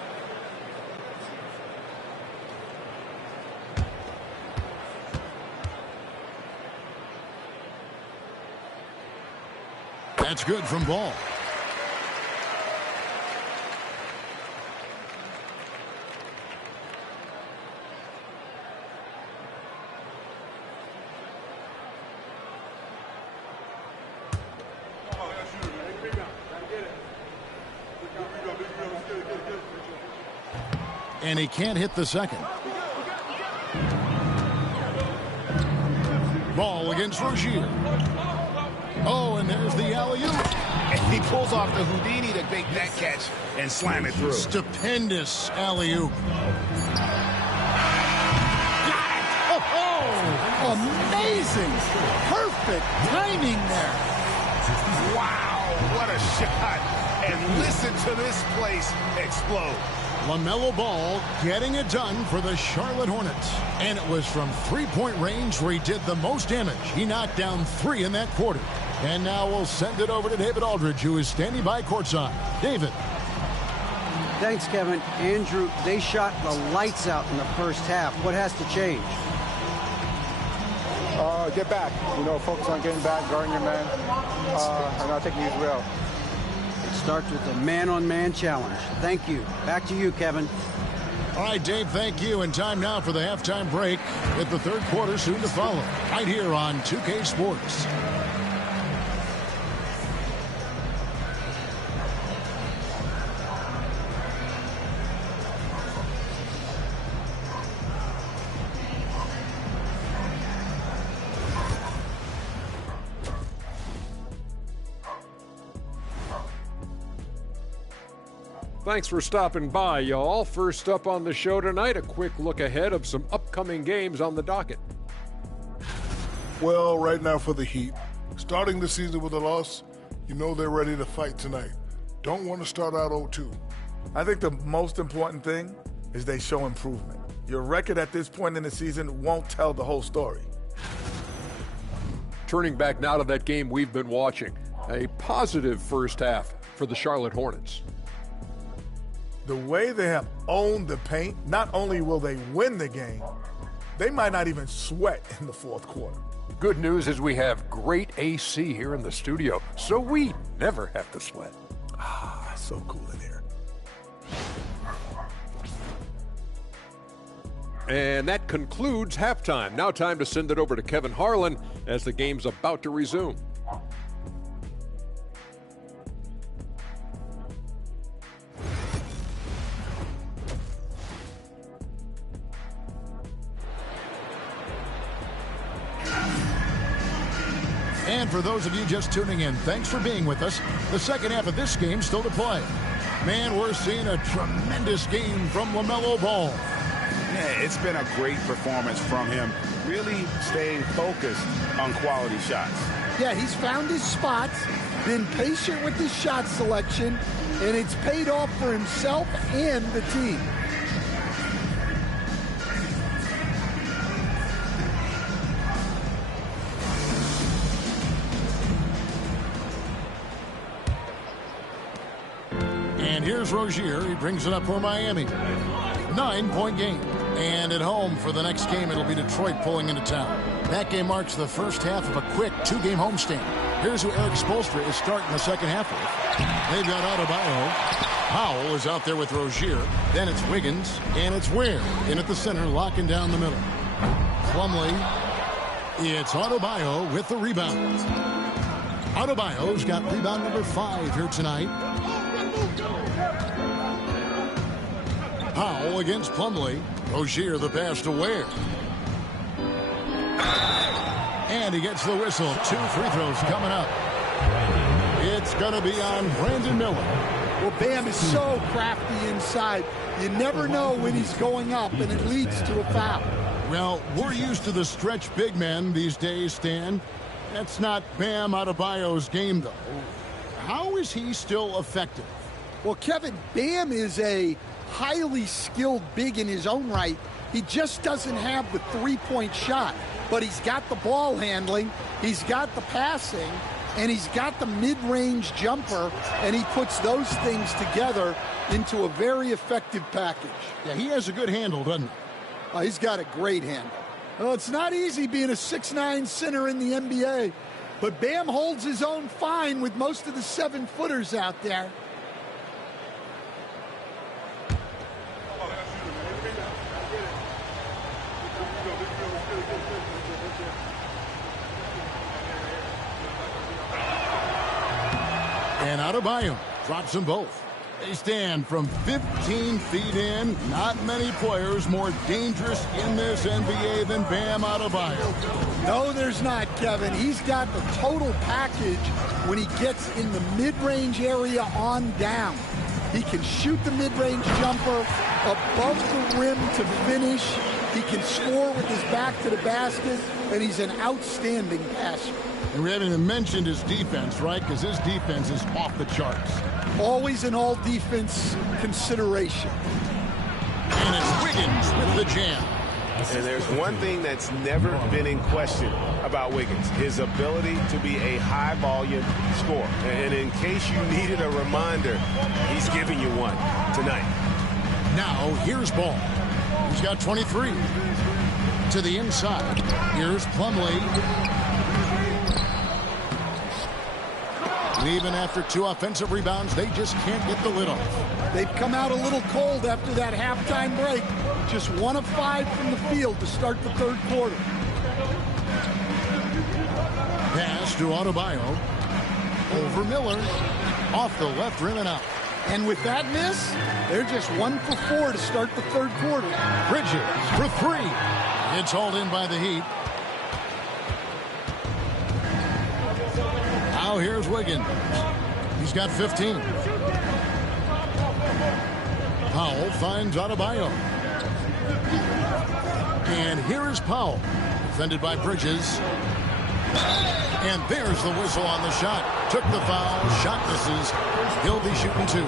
That's good from Ball. And he can't hit the second. Ball against against Rozier. Oh, and there's the alley-oop. And he pulls off the Houdini to make that catch and slam it through. Stupendous alley-oop. Amazing. Perfect timing there. Wow, what a shot. And listen to this place explode. LaMelo Ball getting it done for the Charlotte Hornets. And it was from three-point range where he did the most damage. He knocked down 3 in that quarter. And now we'll send it over to David Aldridge, who is standing by courtside. David. Thanks, Kevin. Andrew, they shot the lights out in the first half. What has to change? Get back. Focus on getting back, guarding your man, and not taking his rail. It starts with a man-on-man challenge. Thank you. Back to you, Kevin. All right, Dave, thank you. And time now for the halftime break with the third quarter soon to follow. Right here on 2K Sports. Thanks for stopping by, y'all. First up on the show tonight, a quick look ahead of some upcoming games on the docket. Well, right now for the Heat, starting the season with a loss, they're ready to fight tonight. Don't want to start out 0-2. I think the most important thing is they show improvement. Your record at this point in the season won't tell the whole story. Turning back now to that game we've been watching, a positive first half for the Charlotte Hornets. The way they have owned the paint, not only will they win the game, they might not even sweat in the fourth quarter. Good news is we have great AC here in the studio, so we never have to sweat. Ah, so cool in here. And that concludes halftime. Now time to send it over to Kevin Harlan as the game's about to resume. And for those of you just tuning in, thanks for being with us. The second half of this game still to play. Man, we're seeing a tremendous game from LaMelo Ball. Yeah, it's been a great performance from him, really staying focused on quality shots. Yeah, he's found his spots, been patient with his shot selection, and it's paid off for himself and the team. And here's Rozier. He brings it up for Miami. 9-point game. And at home for the next game, it'll be Detroit pulling into town. That game marks the first half of a quick 2-game homestand. Here's who Eric Spoelstra is starting the second half with. They've got Adebayo. Powell is out there with Rozier. Then it's Wiggins. And it's Ware in at the center, locking down the middle. Plumlee. It's Adebayo with the rebound. Adebayo's got rebound number 5 here tonight. Powell against Plumlee. Rozier the pass to Ware. And he gets the whistle. 2 free throws coming up. It's going to be on Brandon Miller. Well, Bam is so crafty inside. You never know when he's going up, and it leads to a foul. Well, we're used to the stretch big men these days, Stan. That's not Bam Adebayo's game, though. How is he still effective? Well, Kevin, Bam is a highly skilled big in his own right. He just doesn't have the three-point shot, but he's got the ball handling, he's got the passing, and he's got the mid-range jumper, and he puts those things together into a very effective package. Yeah, he has a good handle, doesn't he? Oh, he's got a great handle. Well, it's not easy being a 6'9" center in the NBA, but Bam holds his own fine with most of the 7-footers out there. And Adebayo drops them both. They stand from 15 feet in. Not many players more dangerous in this NBA than Bam Adebayo. No, there's not, Kevin. He's got the total package when he gets in the mid-range area on down. He can shoot the mid-range jumper above the rim to finish. He can score with his back to the basket, and he's an outstanding passer. And we haven't even mentioned his defense, right? Because his defense is off the charts. Always an all-defense consideration. And it's Wiggins with the jam. And there's one thing that's never been in question about Wiggins, his ability to be a high-volume scorer. And in case you needed a reminder, he's giving you one tonight. Now, here's Ball. He's got 23. To the inside. Here's Plumlee. And even after 2 offensive rebounds, they just can't get the lid off. They've come out a little cold after that halftime break. Just 1 of 5 from the field to start the third quarter. Pass to Adebayo. Over Miller. Off the left rim and out. And with that miss, they're just 1 for 4 to start the third quarter. Bridges for 3. It's hauled in by the Heat. Now here's Wiggins. He's got 15. Powell finds Adebayo. And here is Powell. Defended by Bridges. And there's the whistle on the shot. Took the foul. Shot misses. He'll be shooting 2.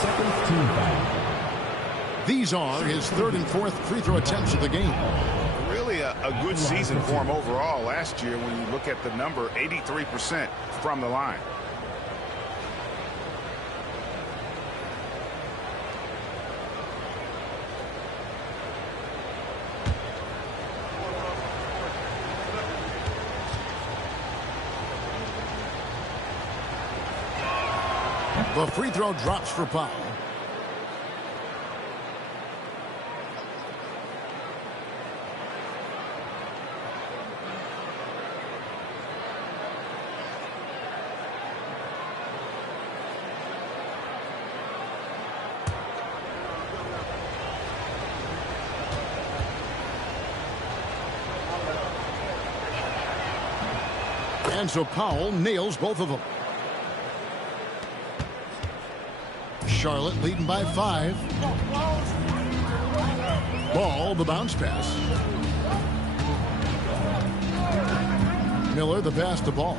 Second team foul. These are his 3rd and 4th free throw attempts of the game. Really a good season for him overall last year when you look at the number, 83% from the line. The free throw drops for Powell. And so Powell nails both of them. Charlotte leading by 5. Ball, the bounce pass. Miller, the pass to Ball.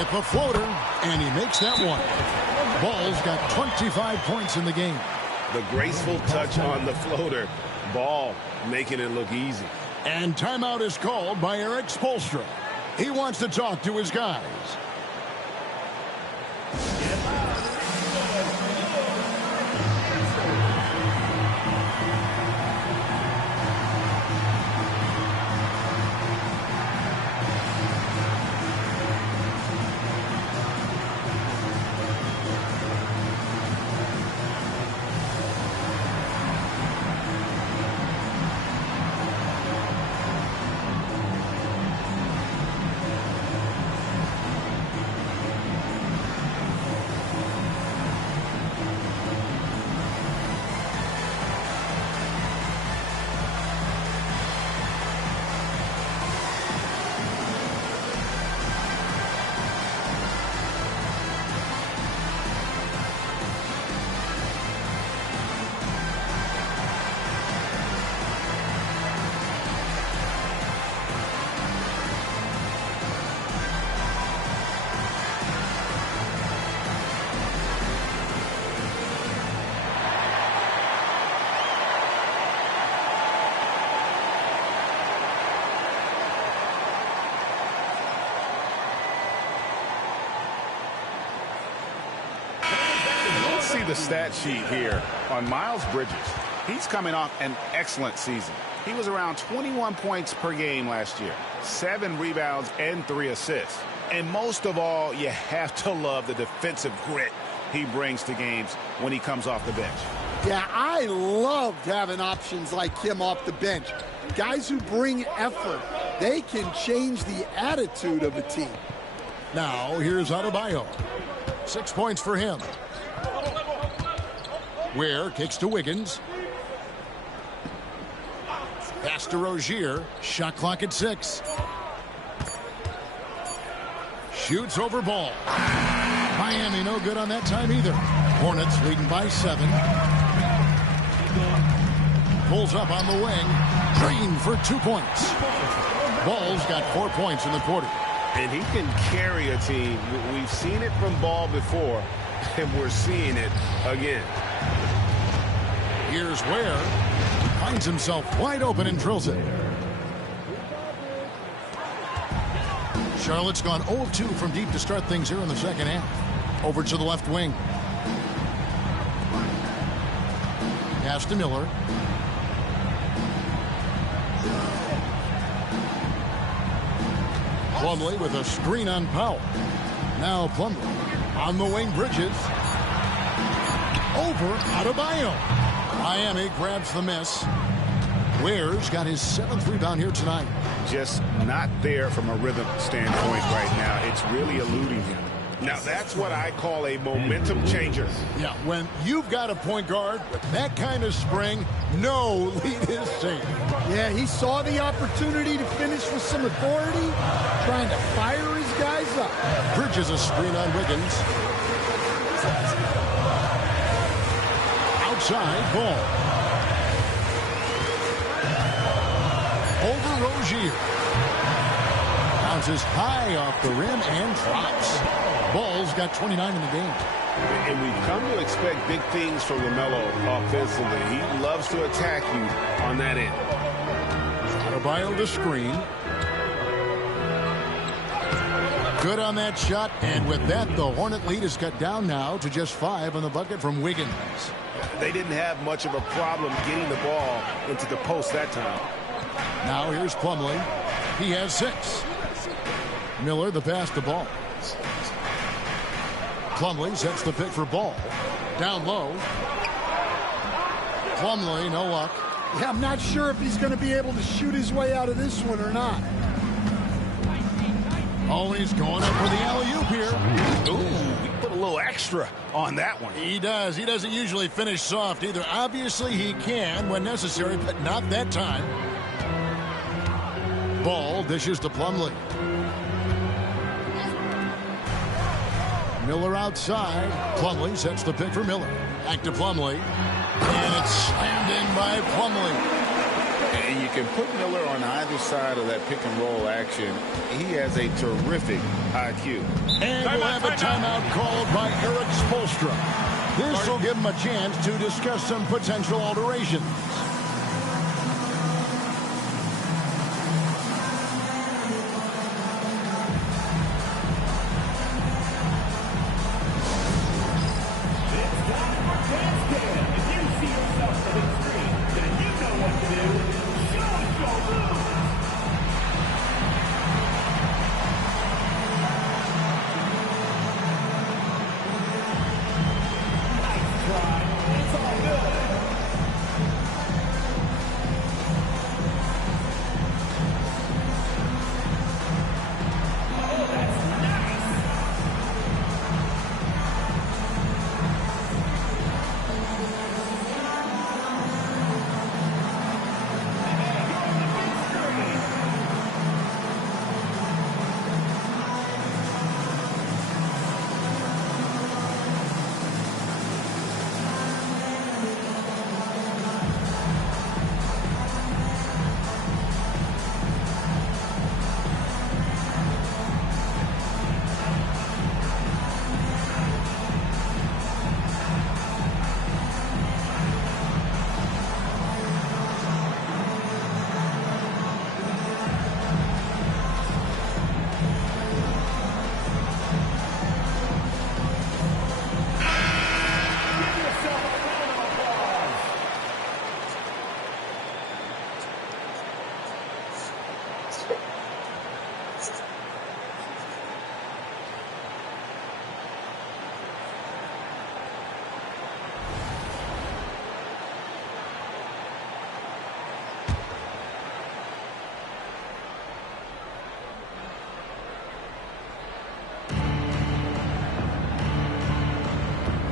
At the floater, and he makes that one. Ball's got 25 points in the game. The graceful touch on the floater. Ball making it look easy. And timeout is called by Eric Spoelstra. He wants to talk to his guys. See the stat sheet here on Miles Bridges. He's coming off an excellent season. He was around 21 points per game last year, 7 rebounds and 3 assists. And most of all, you have to love the defensive grit he brings to games when he comes off the bench. Yeah, I loved having options like him off the bench. Guys who bring effort. They can change the attitude of a team. Now, here's Adebayo. 6 points for him. Ware kicks to Wiggins. Pass to Rozier. Shot clock at 6. Shoots over Ball. Miami no good on that time either. Hornets leading by 7. Pulls up on the wing. Green for 2 points. Ball's got 4 points in the quarter. And he can carry a team. We've seen it from Ball before, and we're seeing it again. Here's Ware. Finds himself wide open and drills it. Charlotte's gone 0 of 2 from deep to start things here in the second half. Over to the left wing. Pass to Miller. Plumlee with a screen on Powell. Now Plumlee on the wing. Bridges. Over Adebayo. Miami grabs the miss. Ware's got his 7th rebound here tonight. Just not there from a rhythm standpoint right now. It's really eluding him. Now that's what I call a momentum changer. Yeah, when you've got a point guard with that kind of spring, no lead is safe. Yeah, he saw the opportunity to finish with some authority, trying to fire his guys up. Bridges a screen on Wiggins. Outside, Ball. Over Rozier. Bounces high off the rim and drops. Ball's got 29 in the game. And we've come to expect big things from LaMelo offensively. He loves to attack you on that end. Adebayo the screen. Good on that shot, and with that, the Hornet lead is cut down now to just 5 on the bucket from Wiggins. They didn't have much of a problem getting the ball into the post that time. Now here's Plumlee. He has 6. Miller the pass to Ball. Plumlee sets the pick for Ball. Down low. Plumlee, no luck. Yeah, I'm not sure if he's going to be able to shoot his way out of this one or not. Oh, he's going up for the alley-oop here. Ooh, he put a little extra on that one. He does. He doesn't usually finish soft either. Obviously, he can when necessary, but not that time. Ball dishes to Plumlee. Miller outside. Plumlee sets the pick for Miller. Back to Plumlee. And it's slammed in by Plumlee. And you can put Miller on either side of that pick and roll action. He has a terrific IQ. And we'll have a timeout called by Eric Spoelstra. This will give him a chance to discuss some potential alterations.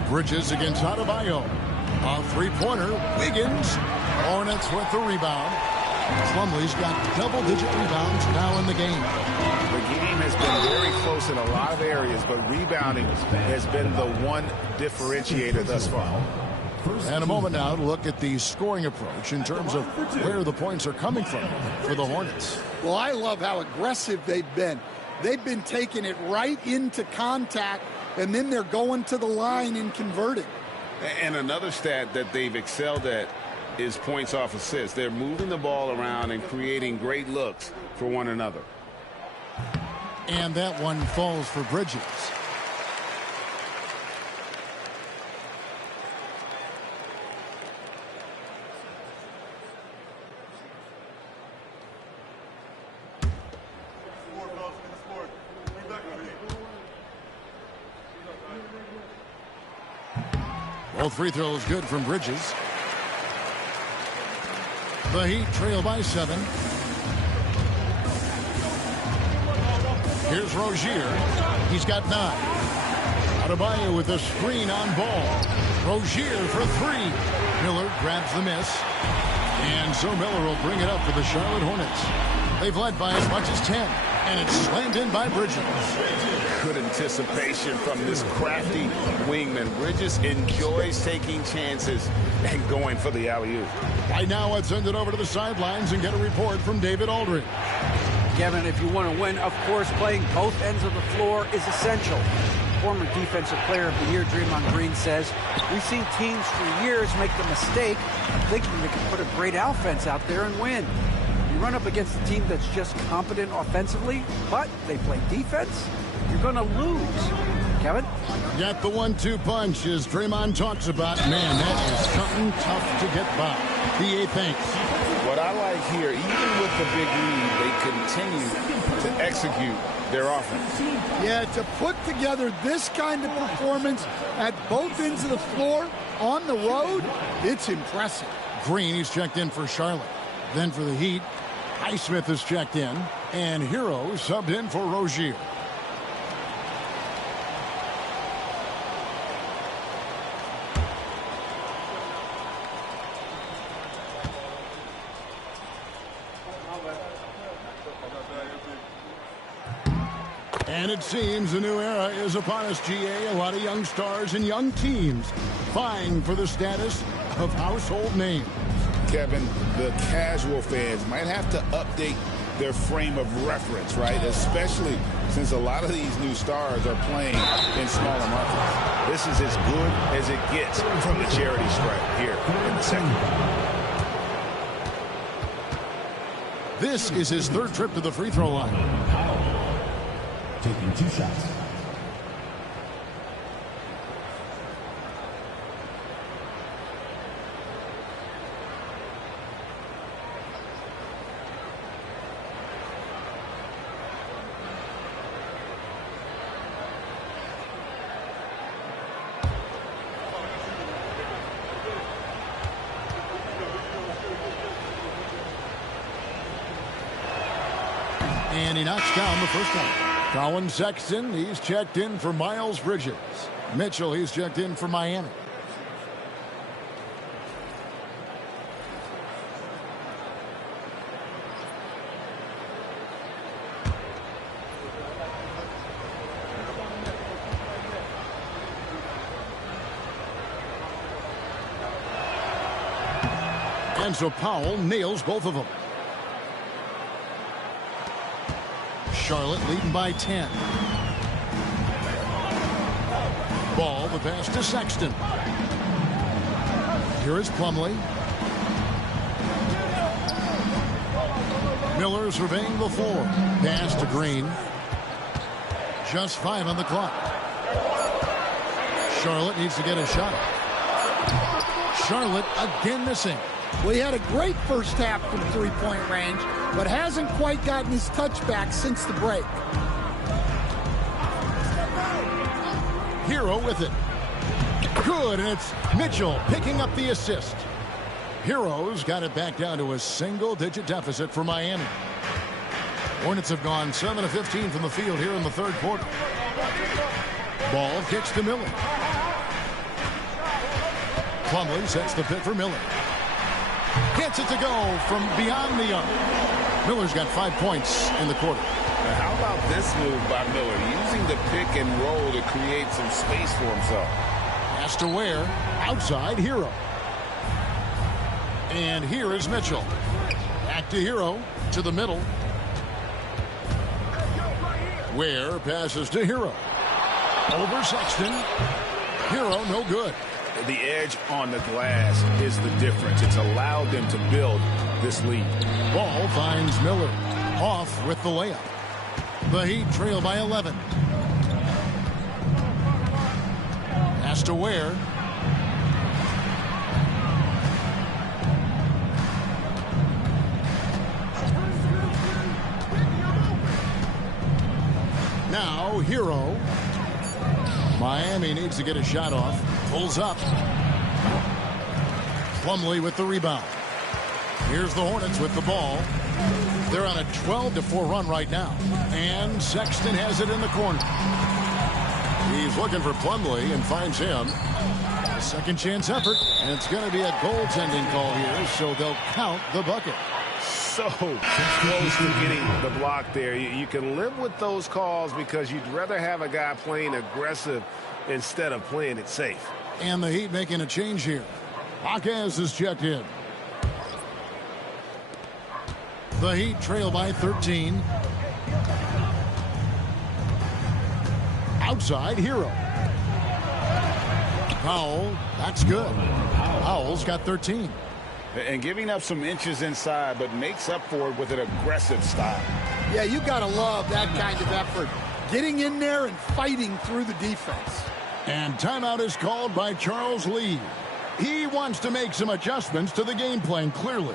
Bridges against Adebayo. A three-pointer. Wiggins. Hornets with the rebound. Plumlee's got double-digit rebounds now in the game. The game has been very close in a lot of areas, but rebounding has been the one differentiator thus far. And a moment now to look at the scoring approach in terms of where the points are coming from for the Hornets. Well, I love how aggressive they've been. They've been taking it right into contact, and then they're going to the line and converting. And another stat that they've excelled at is points off assists. They're moving the ball around and creating great looks for one another. And that one falls for Bridges. Both free throws good from Bridges. The Heat trail by 7. Here's Rozier. He's got 9. Adebayo with a screen on ball. Rozier for 3. Miller grabs the miss. And so Miller will bring it up for the Charlotte Hornets. They've led by as much as 10. And it's slammed in by Bridges. Good anticipation from this crafty wingman. Bridges enjoys taking chances and going for the alley-oop. Right now, let's send it over to the sidelines and get a report from David Aldridge. Kevin, if you want to win, of course, playing both ends of the floor is essential. Former Defensive Player of the Year, Draymond Green, says, we've seen teams for years make the mistake of thinking they can put a great offense out there and win. You run up against a team that's just competent offensively, but they play defense, you're going to lose. Kevin? Got the 1-2 punch as Draymond talks about. Man, that is something tough to get by. B.A. thanks. What I like here, even with the big lead, they continue to execute their offense. Yeah, to put together this kind of performance at both ends of the floor on the road, it's impressive. Green, he's checked in for Charlotte. Then for the Heat, Highsmith is checked in, and Hero subbed in for Rozier. And it seems a new era is upon us, GA. A lot of young stars and young teams vying for the status of household names. Kevin, the casual fans might have to update their frame of reference, right? Especially since a lot of these new stars are playing in smaller markets. This is as good as it gets from the charity stripe here in the second. This is his third trip to the free throw line. Taking 2 shots. And he knocks down the first one. Colin Sexton, he's checked in for Miles Bridges. Mitchell, he's checked in for Miami. And so Powell nails both of them. Charlotte leading by 10. Ball, the pass to Sexton. Here is Plumlee. Miller surveying the floor. Pass to Green. Just 5 on the clock. Charlotte needs to get a shot. Charlotte again missing. Well, he had a great first half from three-point range, but hasn't quite gotten his touchback since the break. Hero with it. Good, and it's Mitchell picking up the assist. Hero's got it back down to a single-digit deficit for Miami. Hornets have gone 7 of 15 from the field here in the third quarter. Ball kicks to Miller. Plumlee sets the pick for Miller. Gets it to go from beyond the arc. Miller's got 5 points in the quarter. Now, how about this move by Miller, using the pick and roll to create some space for himself? Has to Ware, outside Hero. And here is Mitchell. Back to Hero, to the middle. Ware passes to Hero. Over Sexton. Hero, no good. The edge on the glass is the difference. It's allowed them to build this lead. Ball finds Miller. Off with the layup. The Heat trail by 11. Has to Ware. Now Hero. Miami needs to get a shot off. Pulls up. Plumlee with the rebound. Here's the Hornets with the ball. They're on a 12-4 run right now. And Sexton has it in the corner. He's looking for Plumlee and finds him. A second chance effort. And it's going to be a goaltending call here, so they'll count the bucket. So close to getting the block there. You can live with those calls because you'd rather have a guy playing aggressive instead of playing it safe. And the Heat making a change here. Jaquez is checked in. The Heat trail by 13. Outside Hero. Powell, that's good. Powell's got 13. And giving up some inches inside, but makes up for it with an aggressive style. Yeah, you got to love that kind of effort. Getting in there and fighting through the defense. And timeout is called by Charles Lee. He wants to make some adjustments to the game plan, clearly.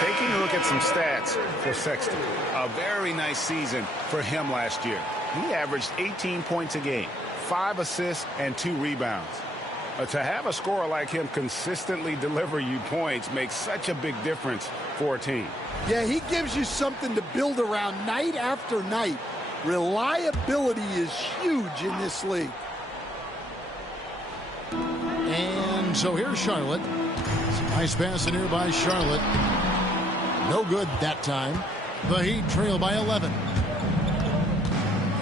Taking a look at some stats for Sexton. A very nice season for him last year. He averaged 18 points a game, 5 assists, and 2 rebounds. To have a scorer like him consistently deliver you points makes such a big difference for a team. Yeah, he gives you something to build around night after night. Reliability is huge in this league. And so here's Charlotte. Nice pass in here by Charlotte. No good that time. The Heat trail by 11.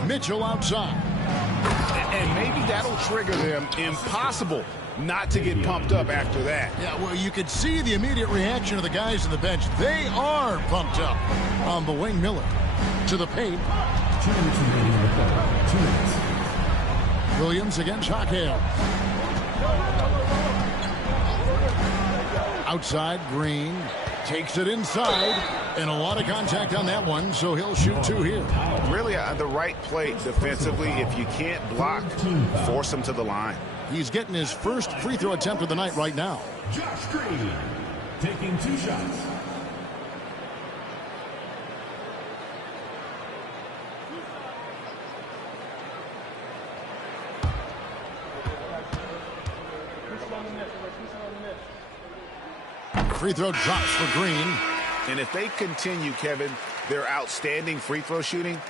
Mitchell outside. And maybe that'll trigger them. Impossible not to get pumped up after that. Yeah, well, you could see the immediate reaction of the guys on the bench. They are pumped up. On the wing, Miller to the paint. 2 minutes remaining in the quarter. 2 minutes. Williams against Jaquez. Outside, Green takes it inside, and a lot of contact on that one, so he'll shoot 2 here. Really the right play defensively. If you can't block, force him to the line. He's getting his first free throw attempt of the night right now. Josh Green taking 2 shots. Free throw drops for Green. And if they continue, Kevin, their outstanding free throw shooting,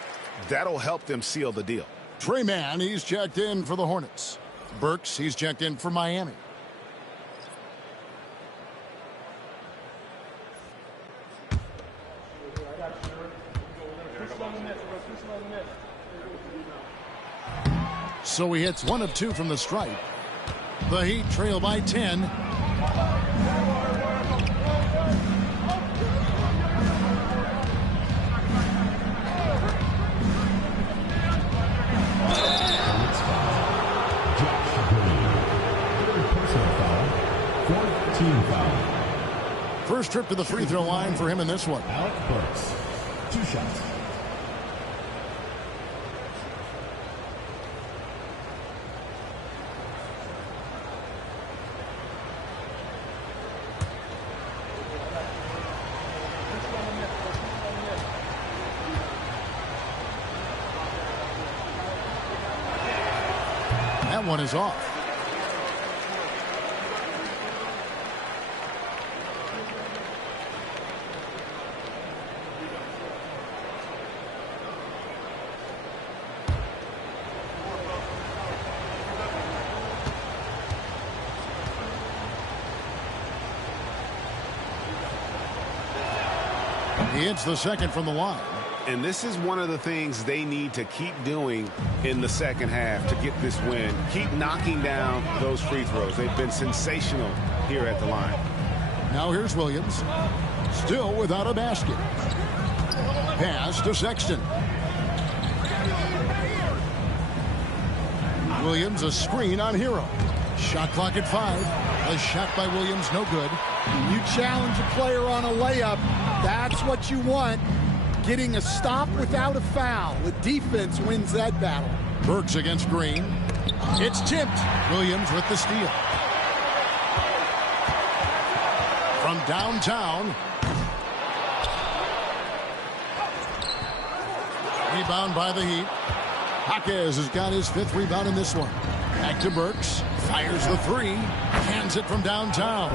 That'll help them seal the deal. Trey Mann, he's checked in for the Hornets. Burks, he's checked in for Miami. So he hits 1 of 2 from the stripe. The Heat trail by 10. First trip to the free throw line for him in this one. Alec Burks, 2 shots. That one is off. He hits the second from the line. And this is one of the things they need to keep doing in the second half to get this win. Keep knocking down those free throws. They've been sensational here at the line. Now here's Williams. Still without a basket. Pass to Sexton. Williams a screen on Hero. Shot clock at 5. A shot by Williams, no good. You challenge a player on a layup, that's what you want. Getting a stop without a foul. The defense wins that battle. Burks against Green. It's tipped. Williams with the steal. From downtown. Rebound by the Heat. Jaquez has got his 5th rebound in this one. Back to Burks. Fires the 3. Hands it from downtown.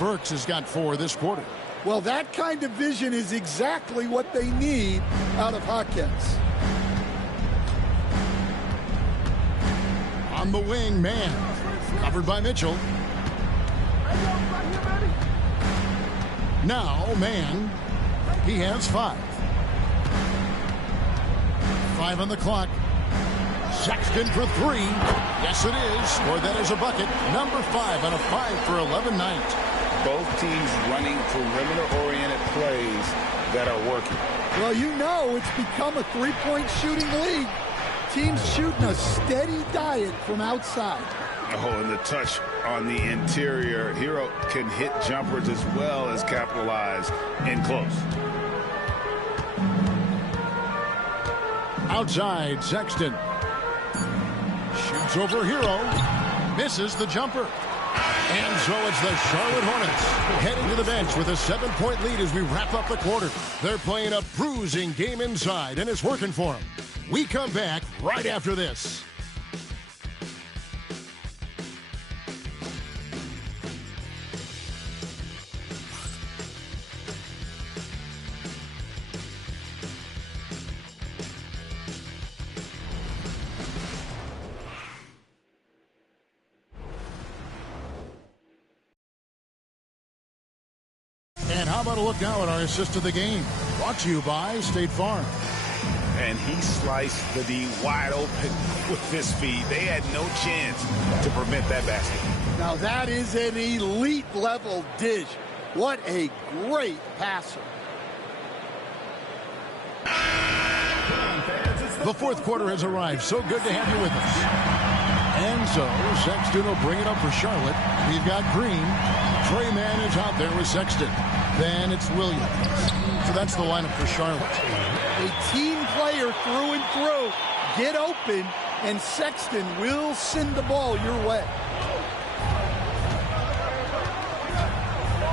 Burks has got 4 this quarter. Well, that kind of vision is exactly what they need out of Jaquez. On the wing, Mann. Covered by Mitchell. Now, Mann. He has 5. 5 on the clock. Sexton for 3. Yes, it is. Or that is a bucket. Number 5 on a 5-for-11 night. Both teams running perimeter-oriented plays that are working. Well, you know it's become a three-point shooting league. Teams shooting a steady diet from outside. Oh, and the touch on the interior. Hero can hit jumpers as well as capitalize in close. Outside, Sexton. Shoots over Hero. Misses the jumper. And so it's the Charlotte Hornets heading to the bench with a 7-point lead as we wrap up the quarter. They're playing a bruising game inside, and it's working for them. We come back right after this. And how about a look now at our assist of the game? Brought to you by State Farm. And he sliced the D wide open with his feet. They had no chance to prevent that basket. Now that is an elite level dish. What a great passer. The fourth quarter has arrived. So good to have you with us. And so Sexton will bring it up for Charlotte. We've got Green. Trey Mann is out there with Sexton. Then it's Williams. So that's the lineup for Charlotte. A team player through and through. Get open, and Sexton will send the ball your way.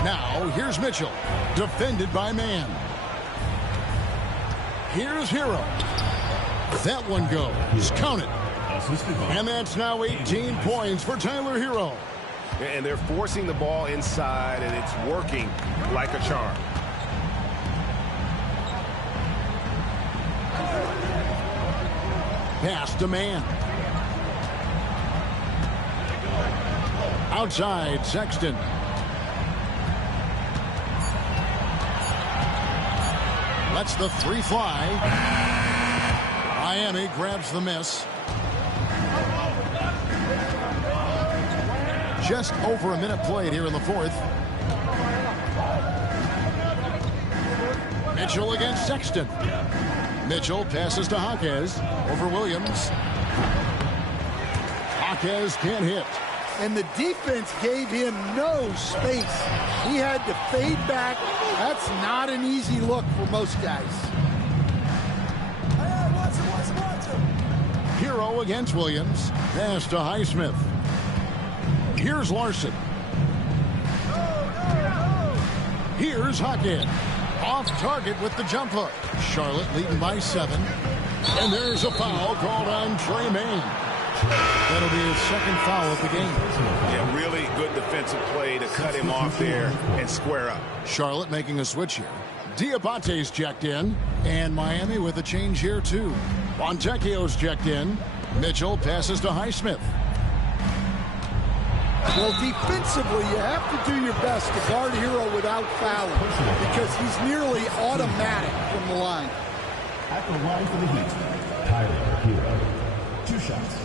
Now, here's Mitchell. Defended by Mann. Here's Hero. That one goes. Count it. And that's now 18 points for Tyler Hero. And they're forcing the ball inside, and it's working like a charm. Pass to man. Outside, Sexton. Lets the three fly. Miami grabs the miss. Just over a minute played here in the fourth. Mitchell against Sexton. Mitchell passes to Jaquez over Williams. Jaquez can't hit. And the defense gave him no space. He had to fade back. That's not an easy look for most guys. Hero against Williams. Pass to Highsmith. Here's Larson. Here's Jaquez. Off target with the jump hook. Charlotte leading by 7. And there's a foul called on Trey Mann. That'll be his second foul of the game. Yeah, really good defensive play to cut him off there and square up. Charlotte making a switch here. Diabate's checked in. And Miami with a change here too. Fontecchio's checked in. Mitchell passes to Highsmith. Well, defensively, you have to do your best to guard Hero without fouling because he's nearly automatic from the line. At the line for the Heat, Tyler Hero. 2 shots.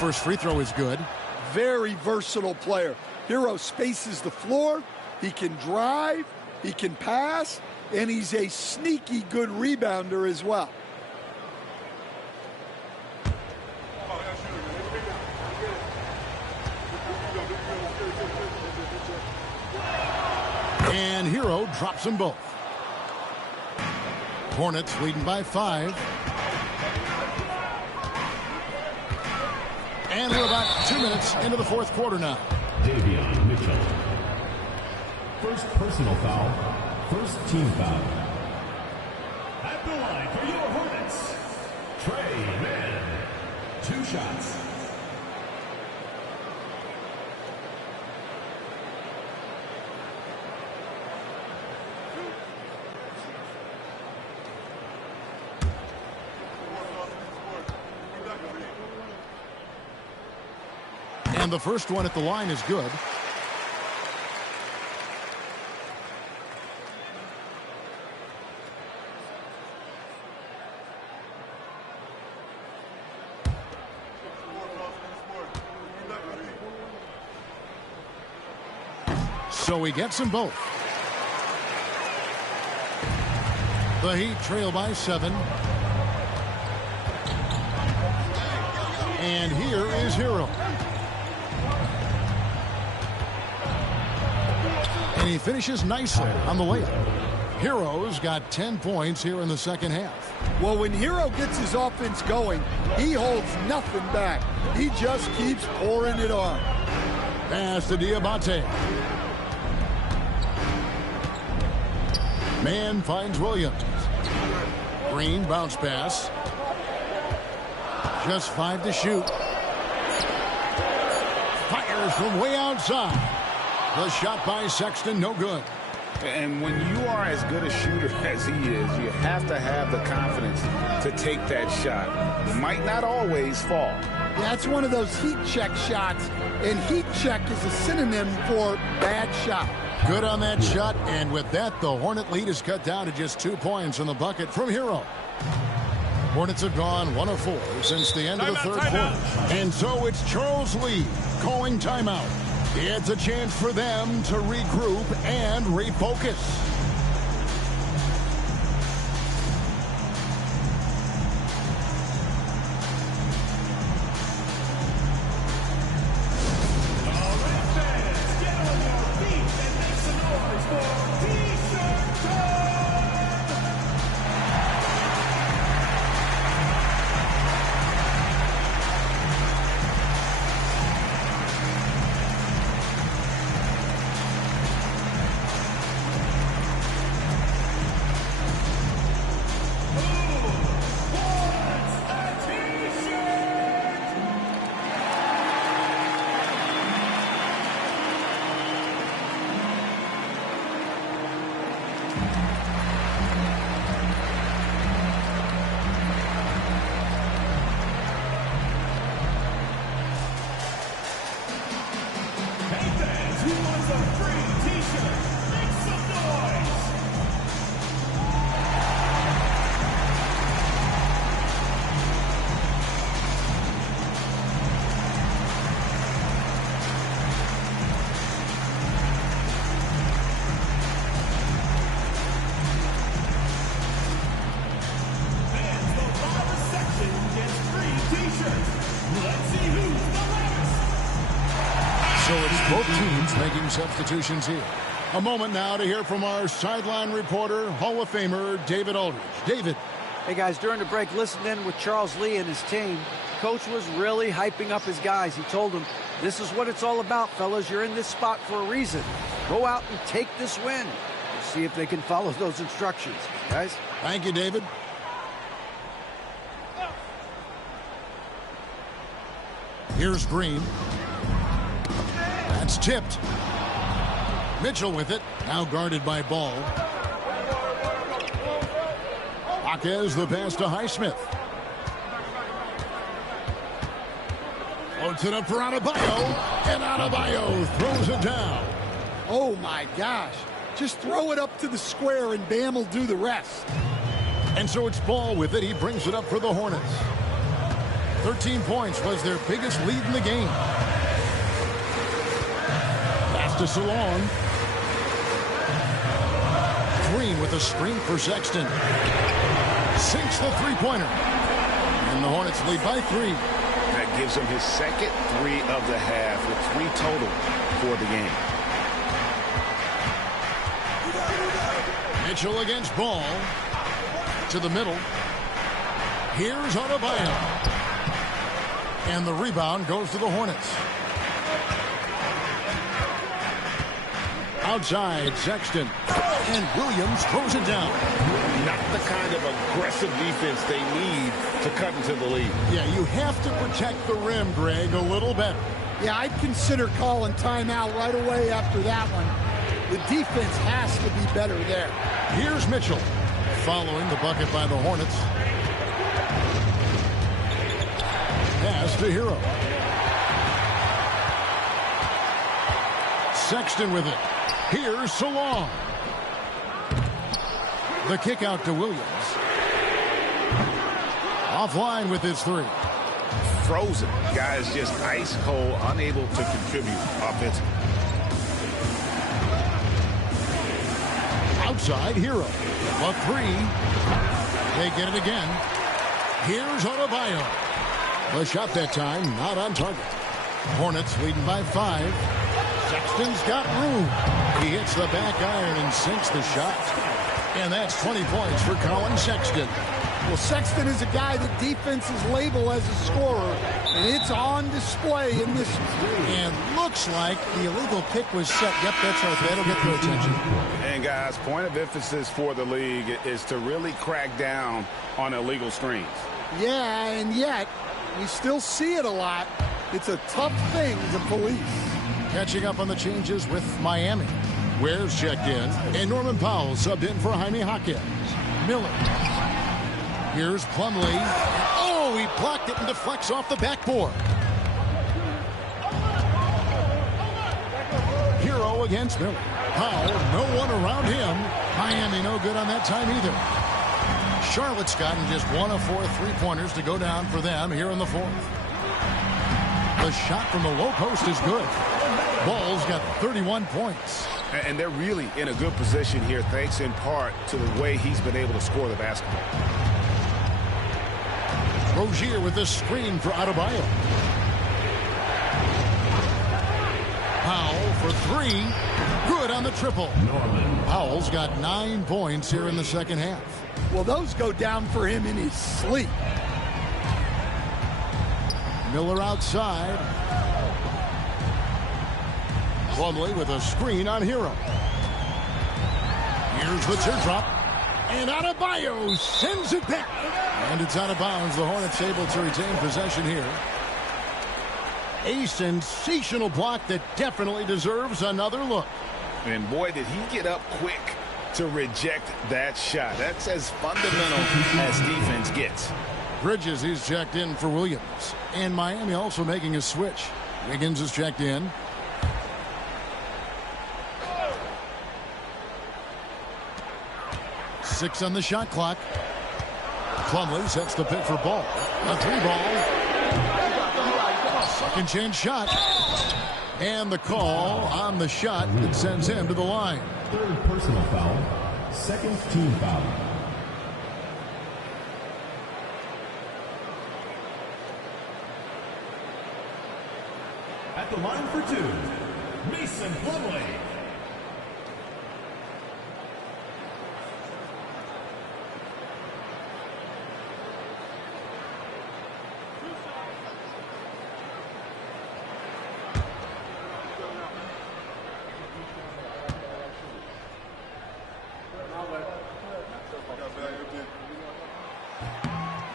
First free throw is good. Very versatile player. Hero spaces the floor. He can drive. He can pass. And he's a sneaky good rebounder as well. And Hero drops them both. Hornets leading by 5. And we're about 2 minutes into the fourth quarter now. Davion Mitchell. First personal foul. First team foul. At the line for your Hornets, Trey Mann. 2 shots. And the first one at the line is good. So he gets them both. The Heat trail by 7. And here is Hero. And he finishes nicely on the layup. Hero's got 10 points here in the second half. Well, when Hero gets his offense going, he holds nothing back. He just keeps pouring it on. Pass to Diabate. Man finds Williams. Green bounce pass. Just 5 to shoot. Fires from way outside. The shot by Sexton, no good. And when you are as good a shooter as he is, you have to have the confidence to take that shot. It might not always fall. That's one of those heat check shots, and heat check is a synonym for bad shot. Good on that shot, and with that, the Hornet lead is cut down to just 2 points in the bucket from Hero. Hornets have gone 1 of 4 since the end of the third quarter. And so it's Charles Lee calling timeout. It's a chance for them to regroup and refocus. Hornets making substitutions here. A moment now to hear from our sideline reporter, Hall of Famer David Aldridge. David. Hey, guys, during the break, listened in with Charles Lee and his team. Coach was really hyping up his guys. He told them, this is what it's all about, fellas. You're in this spot for a reason. Go out and take this win. We'll see if they can follow those instructions, guys. Thank you, David. Here's Green. That's tipped. Mitchell with it. Now guarded by Ball. Jaquez the pass to Highsmith. Floats it up for Adebayo. And Adebayo throws it down. Oh, my gosh. Just throw it up to the square and Bam will do the rest. And so it's Ball with it. He brings it up for the Hornets. 13 points was their biggest lead in the game. Pass to Salon. Green with a screen for Sexton. Sinks the three-pointer. And the Hornets lead by 3. That gives him his second 3 of the half with 3 total for the game. Mitchell against Ball. To the middle. Here's Adebayo. And the rebound goes to the Hornets. Outside, Sexton. And Williams throws it down. Not the kind of aggressive defense they need to cut into the lead. Yeah, you have to protect the rim, Greg, a little better. Yeah, I'd consider calling timeout right away after that one. The defense has to be better there. Here's Mitchell. Following the bucket by the Hornets. Pass to Hero. Sexton with it. Here's Salon. The kick out to Williams. Offline with his 3. Frozen. Guys just ice cold, unable to contribute offensively. Outside, Hero. A 3. They get it again. Here's Adebayo. The shot that time not on target. Hornets leading by 5. Sexton's got room. He hits the back iron and sinks the shot. And that's 20 points for Colin Sexton. Well, Sexton is a guy that defenses label as a scorer, and it's on display in this. And looks like the illegal pick was set. Yep, that's right. That'll get their attention. And, guys, point of emphasis for the league is to really crack down on illegal screens. Yeah, and yet we still see it a lot. It's a tough thing to police. Catching up on the changes with Miami. Ware's checked in, and Norman Powell subbed in for Jaime Jaquez. Miller. Here's Plumlee. Oh, he blocked it and deflects off the backboard. Hero against Miller. Powell, no one around him. Miami no good on that time either. Charlotte's gotten just 1 of 4 3-pointers to go down for them here in the 4th. The shot from the low post is good. Ball's got 31 points. And they're really in a good position here, thanks in part to the way he's been able to score the basketball. Rozier with the screen for Adebayo. Powell for 3. Good on the triple. Powell's got 9 points here in the second half. Well, those go down for him in his sleep. Miller outside. Plumlee with a screen on Hero. Here's the teardrop. And Adebayo sends it back. And it's out of bounds. The Hornets able to retain possession here. A sensational block that definitely deserves another look. And boy, did he get up quick to reject that shot. That's as fundamental as defense gets. Bridges is checked in for Williams. And Miami also making a switch. Wiggins is checked in. Six on the shot clock. Plumlee sets the pick for Ball. A 3-ball. Second chance shot. And the call on the shot that sends him to the line. 3rd personal foul. 2nd team foul. At the line for 2, Mason Plumlee.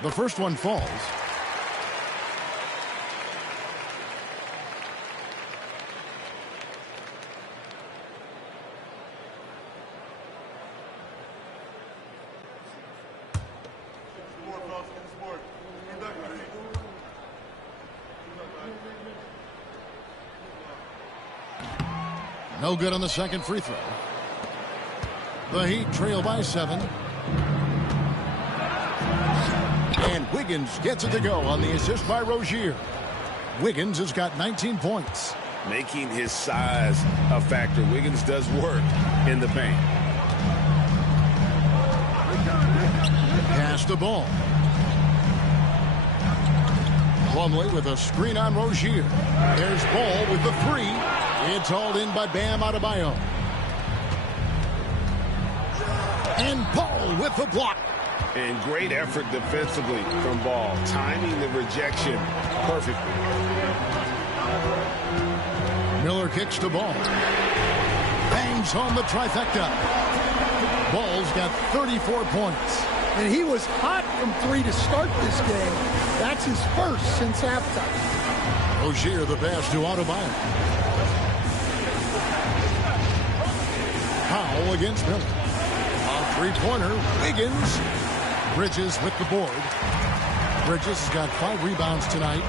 The first one falls. No good on the second free throw. The Heat trail by 7. And Wiggins gets it to go on the assist by Rozier. Wiggins has got 19 points. Making his size a factor. Wiggins does work in the paint. Pass the ball. Plumlee with a screen on Rozier. There's Ball with the 3. It's hauled in by Bam Adebayo. And Ball with the block. And great effort defensively from Ball. Timing the rejection perfectly. Miller kicks to Ball. Bangs home the trifecta. Ball's got 34 points. And he was hot from 3 to start this game. That's his first since halftime. Rozier the pass to Adebayo. Powell against Miller. On three-pointer, Wiggins. Bridges with the board. Bridges has got 5 rebounds tonight.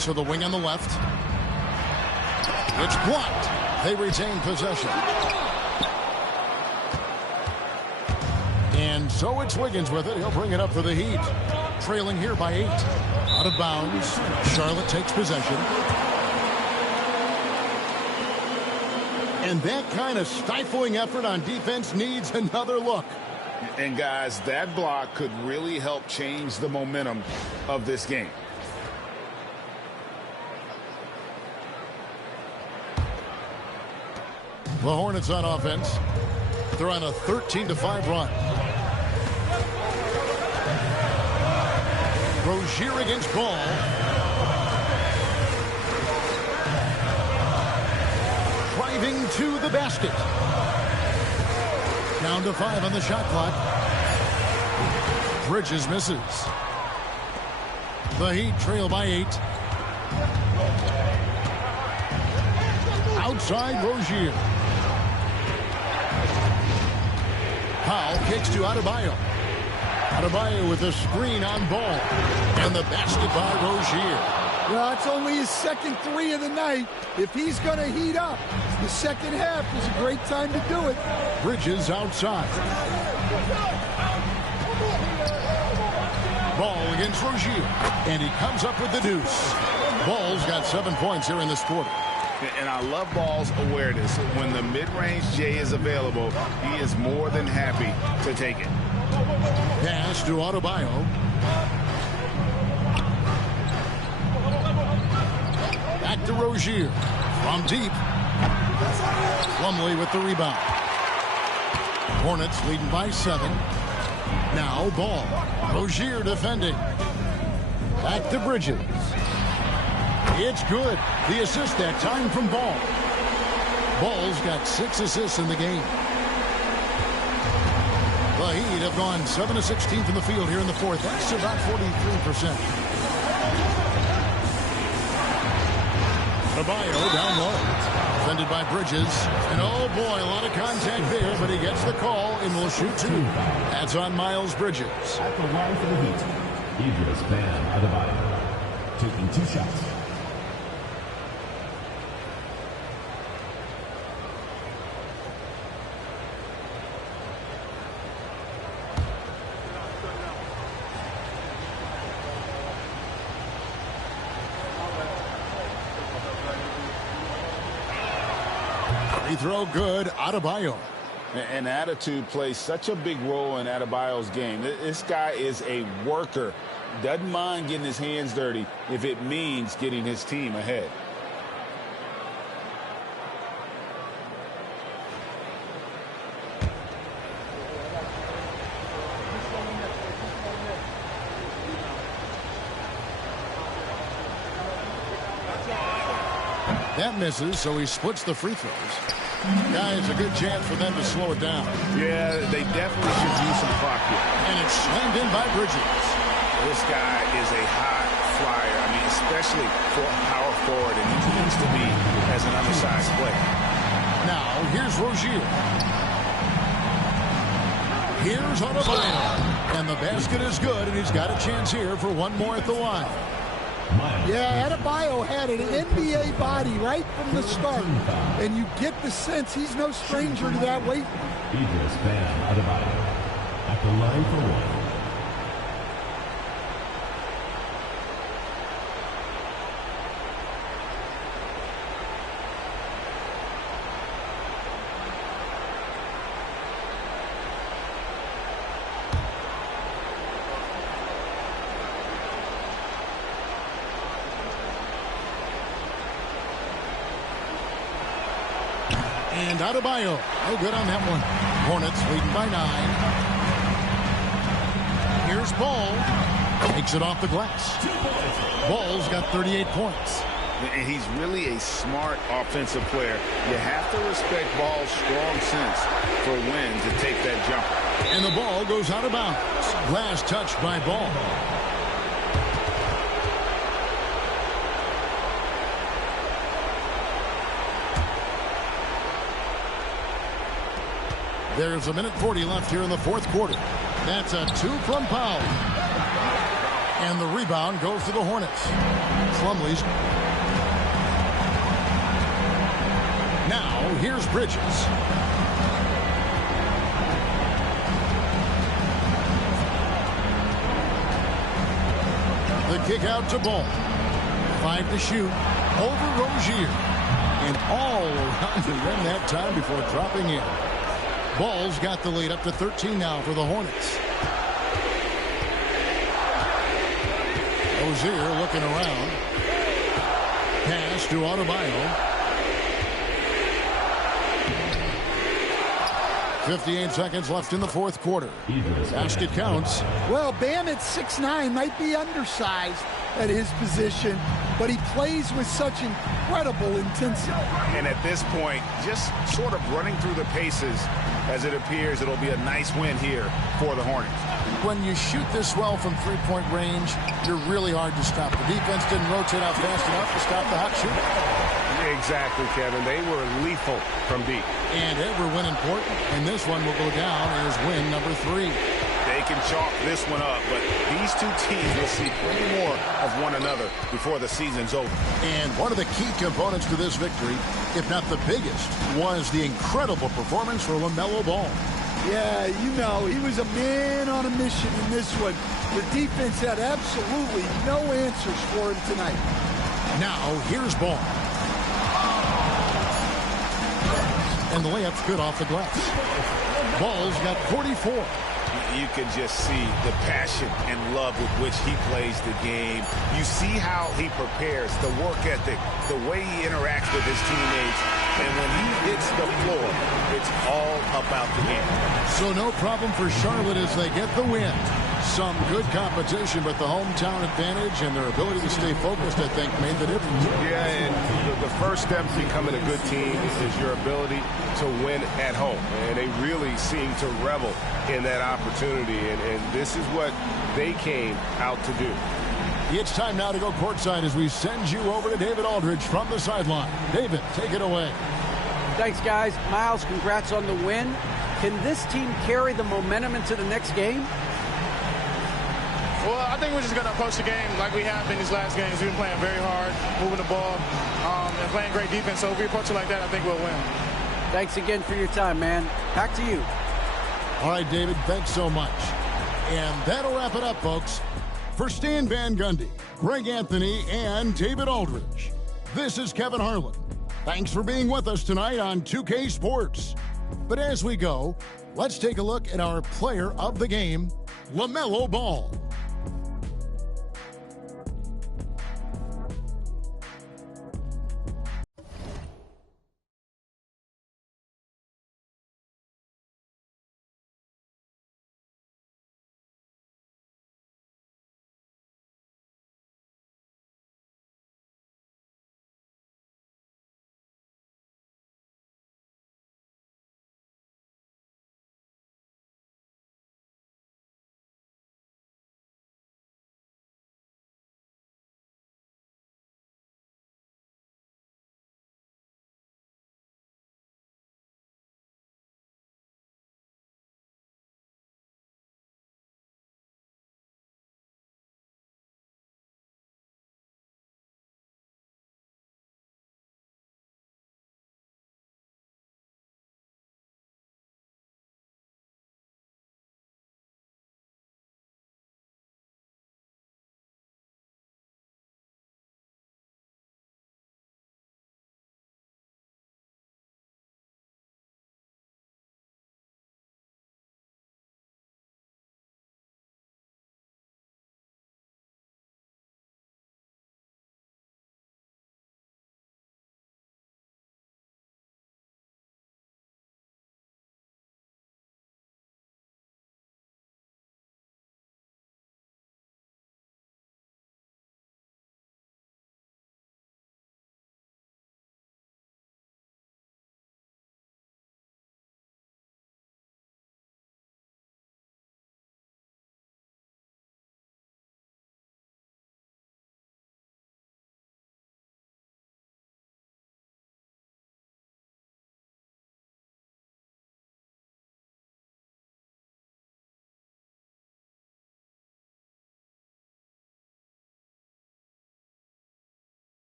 To the wing on the left. It's blocked. They retain possession. And so it's Wiggins with it. He'll bring it up for the Heat. Trailing here by 8. Out of bounds. Charlotte takes possession. And that kind of stifling effort on defense needs another look. And guys, that block could really help change the momentum of this game. The Hornets on offense. They're on a 13-5 run. Rozier against Ball. Driving to the basket. Down to 5 on the shot clock. Bridges misses. The Heat trail by 8. Outside Rozier. Powell kicks to Adebayo. Adebayo with a screen on Ball. And the basket by Rozier. Well, it's only his second 3 of the night. If he's going to heat up, the second half is a great time to do it. Bridges outside. Ball against Rozier. And he comes up with the deuce. Ball's got 7 points here in this quarter. And I love Ball's awareness. When the mid-range J is available, he is more than happy to take it. Pass to Adebayo. Back to Rozier. From deep. Plumlee with the rebound. Hornets leading by 7. Now Ball. Rozier defending. Back to Bridges. It's good. The assist that time from Ball. Ball's got 6 assists in the game. The Heat have gone 7 of 16 from the field here in the fourth. That's about 43%. Adebayo down low. Defended by Bridges. And oh boy, a lot of contact there, but he gets the call and will shoot 2. That's on Miles Bridges. At the line for the Heat, Idris Bam Adebayo, taking 2 shots. Free throw good. Adebayo. And attitude plays such a big role in Adebayo's game. This guy is a worker. doesn't mind getting his hands dirty if it means getting his team ahead. That misses, so he splits the free throws. Guys, a good chance for them to slow it down. Yeah, they definitely should use some clock here. And it's slammed in by Bridges. This guy is a high flyer. I mean, especially for a power forward, and he needs to be as an undersized player. Now, here's Rozier. Here's Adebayo. And the basket is good, and he's got a chance here for one more at the line. Yeah, Adebayo had an NBA body right from the start, and you get the sense he's no stranger to that weight. Idris Bam Adebayo at the line for one. And Adebayo, no good on that one. Hornets leading by 9. Here's Ball. Takes it off the glass. Ball's got 38 points. And he's really a smart offensive player. You have to respect Ball's strong sense for when to take that jumper. And the ball goes out of bounds. Glass touched by Ball. There's 1:40 left here in the fourth quarter. That's a 2 from Powell. And the rebound goes to the Hornets. Plumlee's. Now, here's Bridges. The kick out to Ball. 5 to shoot. Over Rozier. And all around the rim that time before dropping in. Ball's got the lead up to 13 now for the Hornets. Rozier looking around. Pass to Adebayo. 58 seconds left in the fourth quarter. Basket counts. Well, Bam at 6'9" might be undersized at his position, but he plays with such incredible intensity. And at this point, just sort of running through the paces, as it appears it'll be a nice win here for the Hornets. When you shoot this well from three-point range, you're really hard to stop. The defense didn't rotate out fast enough to stop the hot shooter. Exactly, Kevin. They were lethal from deep. And every win important, and this one will go down as win number 3. They can chalk this one up, but these two teams will see plenty more of one another before the season's over. And one of the key components to this victory, if not the biggest, was the incredible performance for LaMelo Ball. Yeah, you know, he was a man on a mission in this one. The defense had absolutely no answers for him tonight. Now, here's Ball. And the layup's good off the glass. Ball's got 44. You can just see the passion and love with which he plays the game. You see how he prepares, the work ethic, the way he interacts with his teammates. And when he hits the floor, it's all about the game. So no problem for Charlotte as they get the win. Some good competition, but the hometown advantage and their ability to stay focused, I think, made the difference. Yeah, and the first step to becoming a good team is your ability to win at home. And they really seem to revel in that opportunity. And this is what they came out to do. It's time now to go courtside as we send you over to David Aldridge from the sideline. David, take it away. Thanks, guys. Miles, congrats on the win. Can this team carry the momentum into the next game? Well, I think we're just going to approach the game like we have been these last games. We've been playing very hard, moving the ball, and playing great defense. So if we approach it like that, I think we'll win. Thanks again for your time, man. Back to you. All right, David, thanks so much. And that'll wrap it up, folks. For Stan Van Gundy, Greg Anthony, and David Aldridge, this is Kevin Harlan. Thanks for being with us tonight on 2K Sports. But as we go, let's take a look at our player of the game, LaMelo Ball.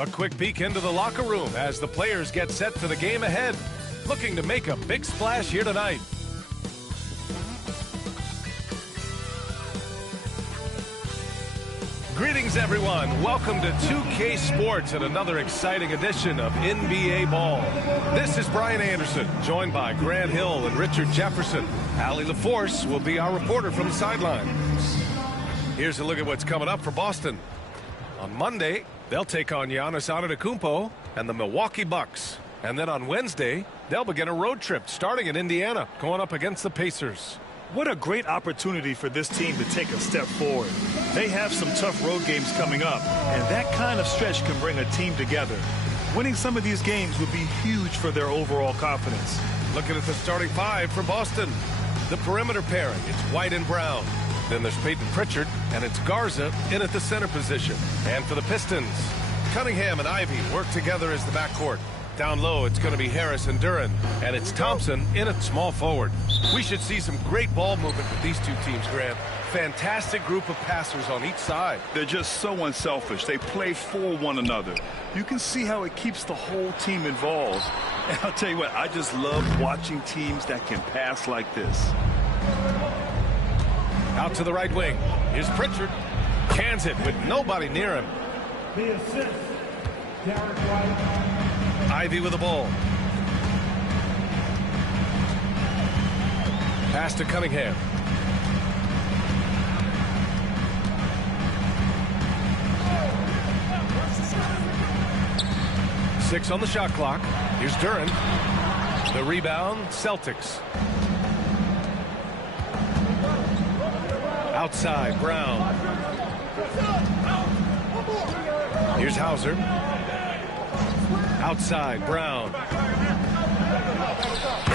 A quick peek into the locker room as the players get set for the game ahead. Looking to make a big splash here tonight. Greetings, everyone. Welcome to 2K Sports and another exciting edition of NBA Ball. This is Brian Anderson, joined by Grant Hill and Richard Jefferson. Allie LaForce will be our reporter from the sideline. Here's a look at what's coming up for Boston. On Monday, they'll take on Giannis Antetokounmpo and the Milwaukee Bucks. And then on Wednesday, they'll begin a road trip starting in Indiana, going up against the Pacers. What a great opportunity for this team to take a step forward. They have some tough road games coming up, and that kind of stretch can bring a team together. Winning some of these games would be huge for their overall confidence. Looking at the starting five for Boston. The perimeter pairing, it's White and Brown. Then there's Peyton Pritchard, and it's Garza in at the center position. And for the Pistons, Cunningham and Ivy work together as the backcourt. Down low, it's going to be Harris and Duran, and it's Thompson in at small forward. We should see some great ball movement with these two teams, Grant. Fantastic group of passers on each side. They're just so unselfish. They play for one another. You can see how it keeps the whole team involved. And I'll tell you what, I just love watching teams that can pass like this. Out to the right wing. Here's Pritchard. Cans it with nobody near him. The assist, Derek White. Ivy with the ball. Pass to Cunningham. Six on the shot clock. Here's Duran. The rebound, Celtics. Outside, Brown. Here's Hauser. Outside, Brown.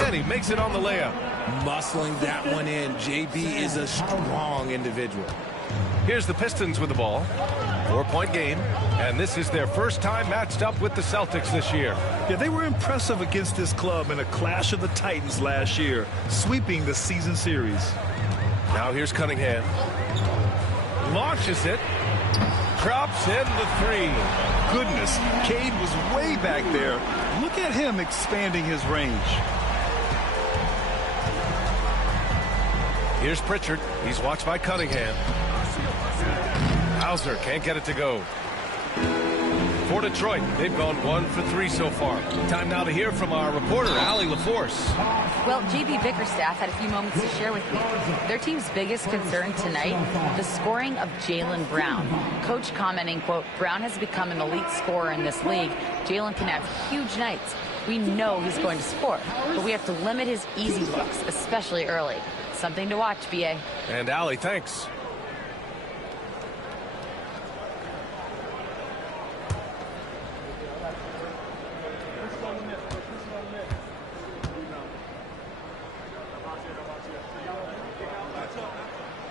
And he makes it on the layup. Muscling that one in. JB is a strong individual. Here's the Pistons with the ball. 4-point game. And this is their first time matched up with the Celtics this year. Yeah, they were impressive against this club in a clash of the Titans last year, sweeping the season series. Now here's Cunningham. Launches it. Drops in the three. Goodness, Cade was way back there. Look at him expanding his range. Here's Pritchard. He's watched by Cunningham. Hauser can't get it to go. For Detroit, they've gone 1 for 3 so far. Time now to hear from our reporter, Allie LaForce. Well, JB Bickerstaff had a few moments to share with me. Their team's biggest concern tonight, the scoring of Jaylen Brown. Coach commenting, quote, Brown has become an elite scorer in this league. Jaylen can have huge nights. We know he's going to score, but we have to limit his easy looks, especially early. Something to watch, BA. And Allie, thanks.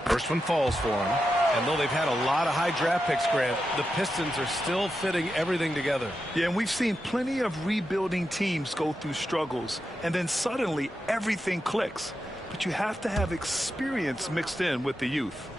First one falls for him. And though they've had a lot of high draft picks, Grant, the Pistons are still fitting everything together. Yeah, and we've seen plenty of rebuilding teams go through struggles, and then suddenly everything clicks. But you have to have experience mixed in with the youth.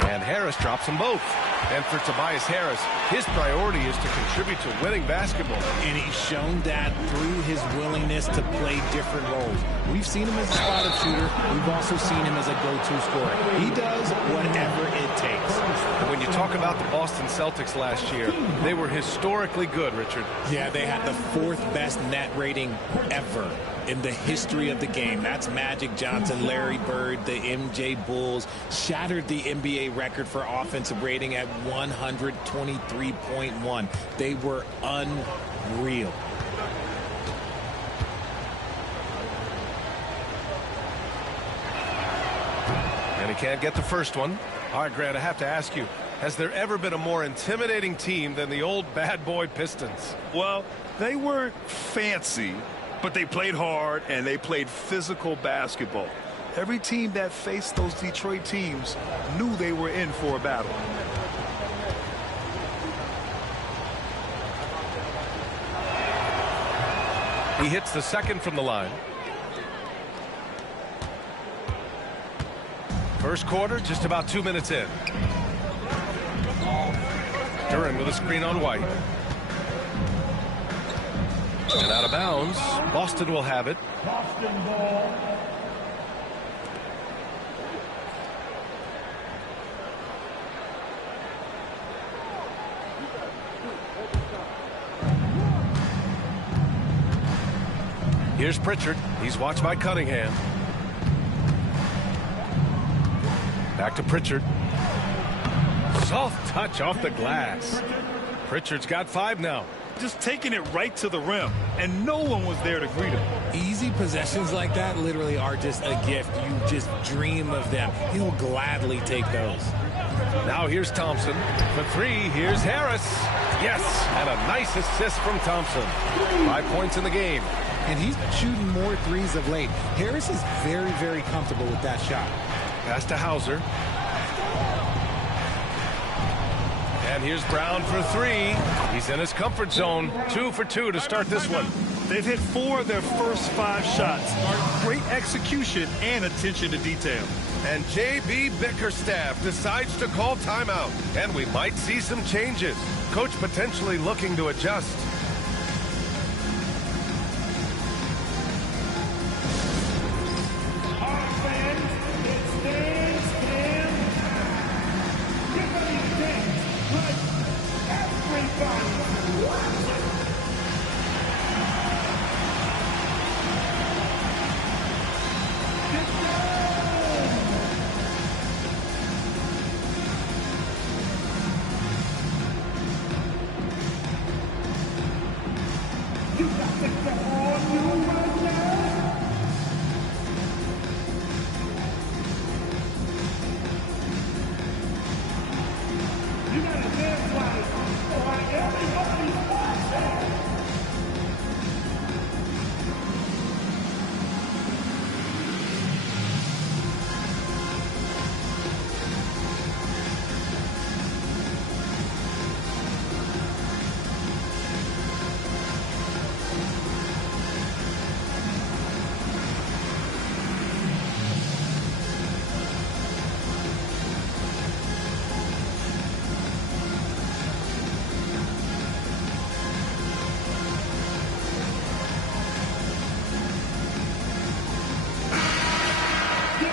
And Harris drops them both. And for Tobias Harris, his priority is to contribute to winning basketball. And he's shown that through his willingness to play different roles. We've seen him as a spot-up shooter. We've also seen him as a go-to scorer. He does whatever it takes. And when you talk about the Boston Celtics last year, they were historically good, Richard. Yeah, they had the 4th best net rating ever in the history of the game. That's Magic Johnson, Larry Bird, the MJ Bulls. Shattered the NBA record for offensive rating at 123.1. They were unreal. And he can't get the first one. All right, Grant, I have to ask you, has there ever been a more intimidating team than the old bad boy Pistons? Well, they weren't fancy, but they played hard and they played physical basketball. Every team that faced those Detroit teams knew they were in for a battle. He hits the second from the line. First quarter, just about 2 minutes in. Duran with a screen on White. And out of bounds. Boston will have it. Boston ball. Here's Pritchard. He's watched by Cunningham. Back to Pritchard. Soft touch off the glass. Pritchard's got 5 now. Just taking it right to the rim, and no one was there to greet him. Easy possessions like that literally are just a gift. You just dream of them. He'll gladly take those. Now here's Thompson. For 3, here's Harris. Yes, and a nice assist from Thompson. 5 points in the game. And he's shooting more threes of late. Harris is very, very comfortable with that shot. Pass to Hauser. And here's Brown for 3. He's in his comfort zone. 2 for 2 to start this one. They've hit 4 of their first 5 shots. Great execution and attention to detail. And J.B. Bickerstaff decides to call timeout. And we might see some changes. Coach potentially looking to adjust.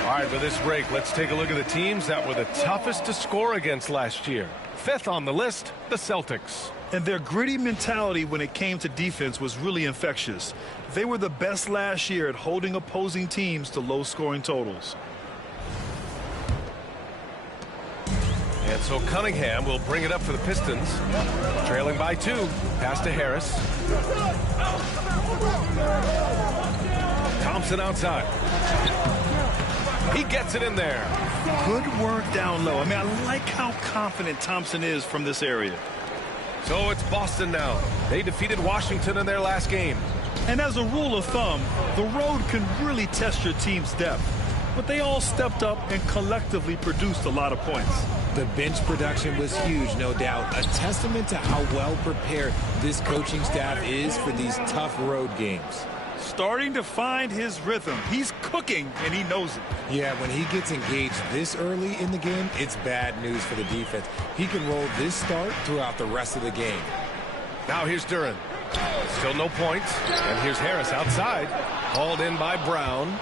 All right, for this break, let's take a look at the teams that were the toughest to score against last year. 5th on the list, the Celtics. And their gritty mentality when it came to defense was really infectious. They were the best last year at holding opposing teams to low-scoring totals. And so Cunningham will bring it up for the Pistons. Trailing by 2. Pass to Harris. Thompson outside. He gets it in there. Good work down low. I mean, I like how confident Thompson is from this area. So it's Boston now. They defeated Washington in their last game. And as a rule of thumb, the road can really test your team's depth. But they all stepped up and collectively produced a lot of points. The bench production was huge, no doubt. A testament to how well prepared this coaching staff is for these tough road games. Starting to find his rhythm. He's cooking, and he knows it. Yeah, when he gets engaged this early in the game, it's bad news for the defense. He can roll this start throughout the rest of the game. Now here's Duran. Still no points. And here's Harris outside. Hauled in by Brown.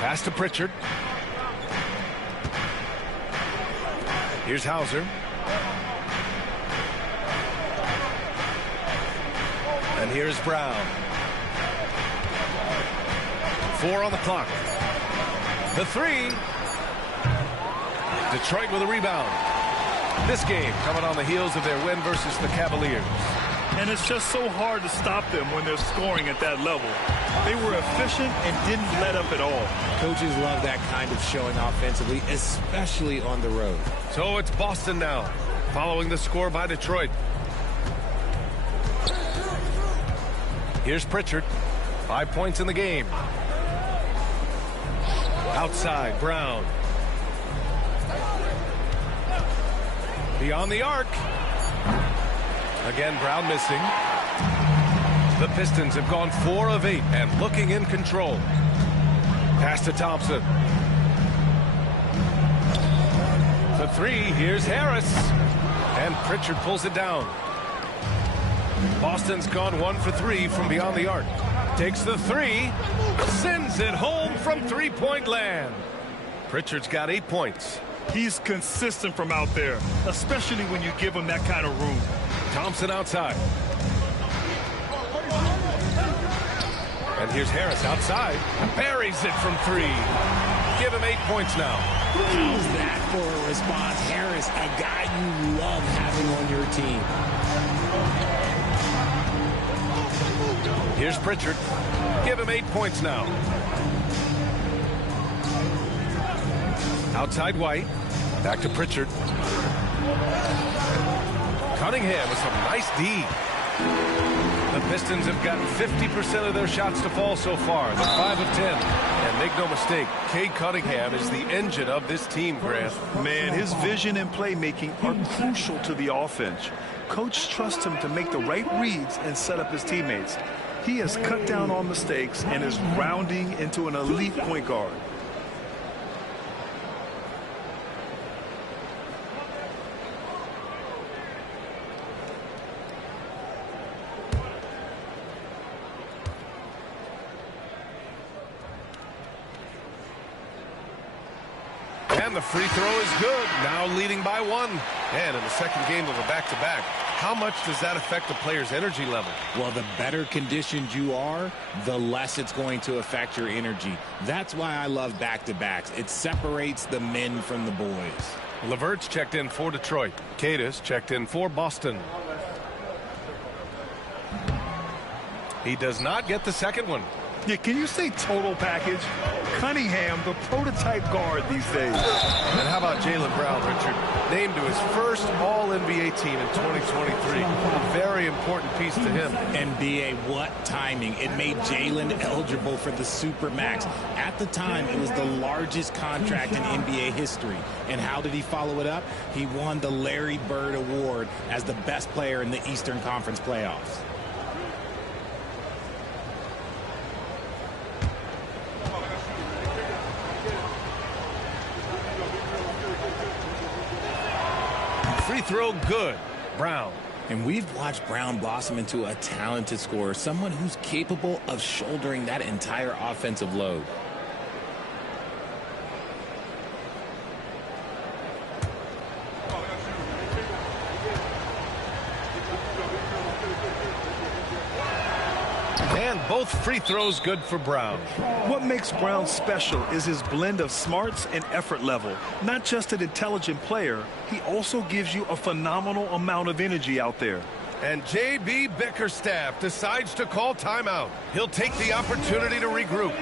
Pass to Pritchard. Here's Hauser. And here's Brown. 4 on the clock. The 3. Detroit with a rebound. This game coming on the heels of their win versus the Cavaliers. And it's just so hard to stop them when they're scoring at that level. They were efficient and didn't let up at all. Coaches love that kind of showing offensively, especially on the road. So it's Boston now, following the score by Detroit. Here's Pritchard. 5 points in the game. Outside, Brown. Beyond the arc. Again, Brown missing. The Pistons have gone 4 of 8 and looking in control. Pass to Thompson. The three, here's Harris. And Pritchard pulls it down. Boston's gone 1 for 3 from beyond the arc. Takes the three, sends it home from three-point land. Pritchard's got 8 points. He's consistent from out there, especially when you give him that kind of room. Thompson outside. And here's Harris outside. Buries it from 3. Give him 8 points now. How's that for a response? Harris, a guy you love having on your team. Here's Pritchard. Give him 8 points now. Outside White. Back to Pritchard. Cunningham with some nice D. The Pistons have gotten 50% of their shots to fall so far. They're 5 of 10. And make no mistake, Cade Cunningham is the engine of this team, Grant. Man, his vision and playmaking are crucial to the offense. Coach trusts him to make the right reads and set up his teammates. He has cut down on mistakes and is rounding into an elite point guard. And the free throw is good. Now leading by 1. And in the second game of a back-to-back, how much does that affect the player's energy level? Well, the better conditioned you are, the less it's going to affect your energy. That's why I love back-to-backs. It separates the men from the boys. LeVert's checked in for Detroit. Cadis checked in for Boston. He does not get the second one. Yeah, can you say total package? Cunningham, the prototype guard these days. And how about Jaylen Brown, Richard? Named to his first All-NBA team in 2023. A very important piece to him. NBA, what timing. It made Jaylen eligible for the Supermax. At the time, it was the largest contract in NBA history. And how did he follow it up? He won the Larry Bird Award as the best player in the Eastern Conference playoffs. Free throw good. Brown. And we've watched Brown blossom into a talented scorer, someone who's capable of shouldering that entire offensive load. And both free throws good for Brown. What makes Brown special is his blend of smarts and effort level. Not just an intelligent player, he also gives you a phenomenal amount of energy out there. And J.B. Bickerstaff decides to call timeout. He'll take the opportunity to regroup.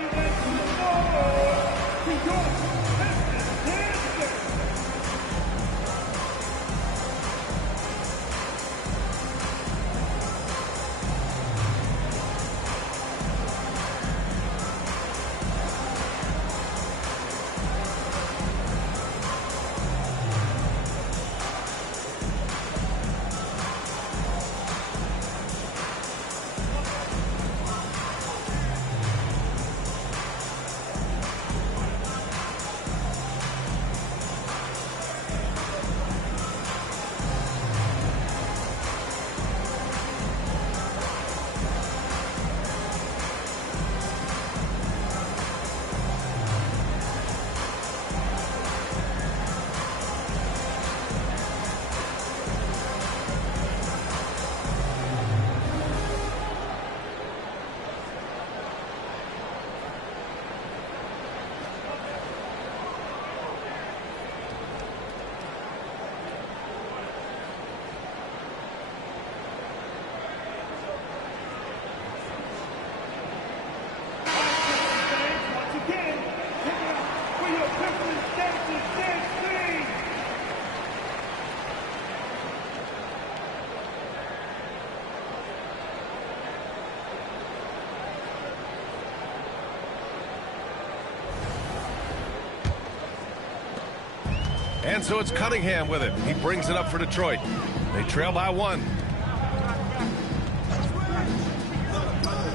And so it's Cunningham with it. He brings it up for Detroit. They trail by 1.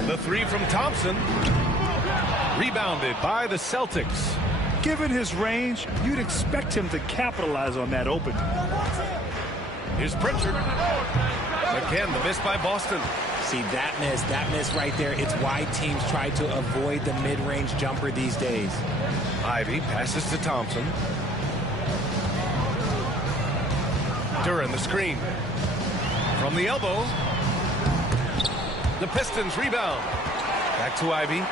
The three from Thompson. Rebounded by the Celtics. Given his range, you'd expect him to capitalize on that opening. Here's Pritchard. Again, the miss by Boston. See, that miss right there, it's why teams try to avoid the mid-range jumper these days. Ivy passes to Thompson. Duran the screen. From the elbow. The Pistons rebound. Back to Ivy.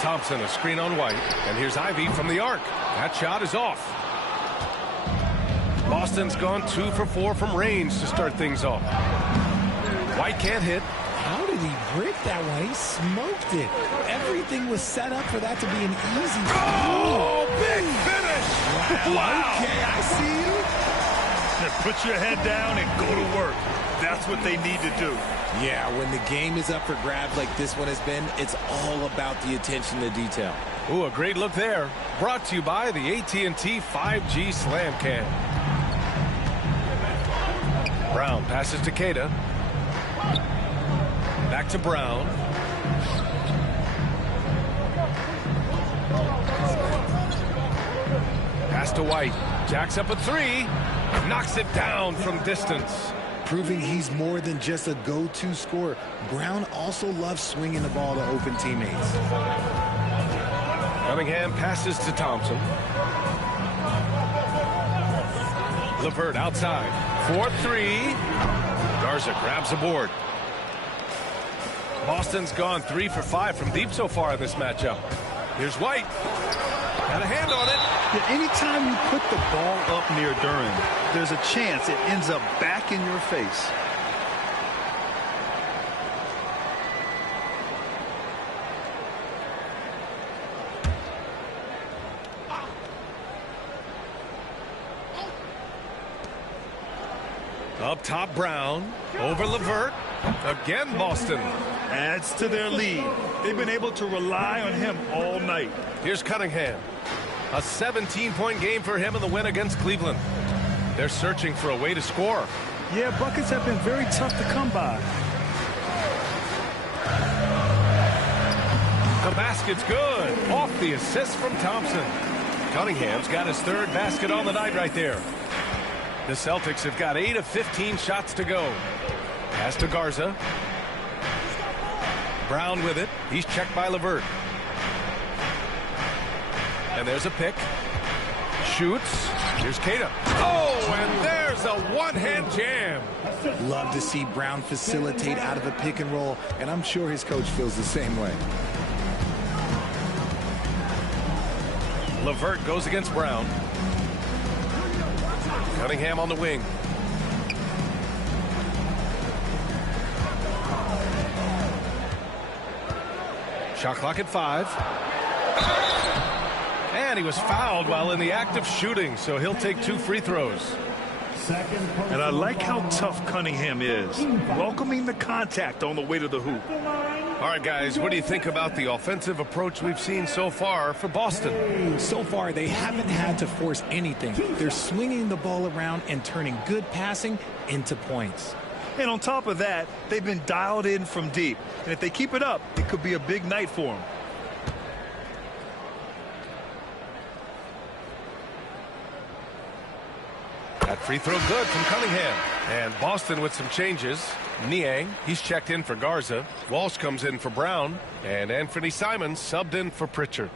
Thompson, a screen on White. And here's Ivy from the arc. That shot is off. Boston's gone 2 for 4 from range to start things off. White can't hit. How did he break that one? He smoked it. Everything was set up for that to be an easy. Oh, big finish! Wow. Okay, I see you. Put your head down and go to work. That's what they need to do. Yeah, when the game is up for grabs like this one has been, it's all about the attention to detail. Ooh, a great look there. Brought to you by the AT&T 5G Slam Cam. Brown passes to Queta. Back to Brown. Pass to White. Jacks up a 3. Knocks it down from distance. Proving he's more than just a go-to scorer. Brown also loves swinging the ball to open teammates. Cunningham passes to Thompson. LeVert outside. 4-3. Garza grabs the board. Boston's gone 3 for 5 from deep so far in this matchup. Here's White. Got a hand on it. Yeah, anytime you put the ball up near Duran, there's a chance it ends up back in your face. Up top, Brown. Over LeVert. Again, Boston. Adds to their lead. They've been able to rely on him all night. Here's Cunningham. A 17-point game for him in the win against Cleveland. They're searching for a way to score. Yeah, buckets have been very tough to come by. The basket's good. Off the assist from Thompson. Cunningham's got his 3rd basket on the night right there. The Celtics have got 8 of 15 shots to go. Pass to Garza. Brown with it. He's checked by LeVert. And there's a pick. Shoots. Here's Queta. Oh, and there's a one-hand jam. Love to see Brown facilitate out of a pick and roll, and I'm sure his coach feels the same way. LeVert goes against Brown. Cunningham on the wing. Shot clock at 5. And he was fouled while in the act of shooting, so he'll take 2 free throws. And I like how tough Cunningham is, welcoming the contact on the way to the hoop. All right, guys, what do you think about the offensive approach we've seen so far for Boston? So far, they haven't had to force anything. They're swinging the ball around and turning good passing into points. And on top of that, they've been dialed in from deep. And if they keep it up, it could be a big night for them. That free throw good from Cunningham. And Boston with some changes. Niang, he's checked in for Garza. Walsh comes in for Brown. And Anthony Simons subbed in for Pritchard.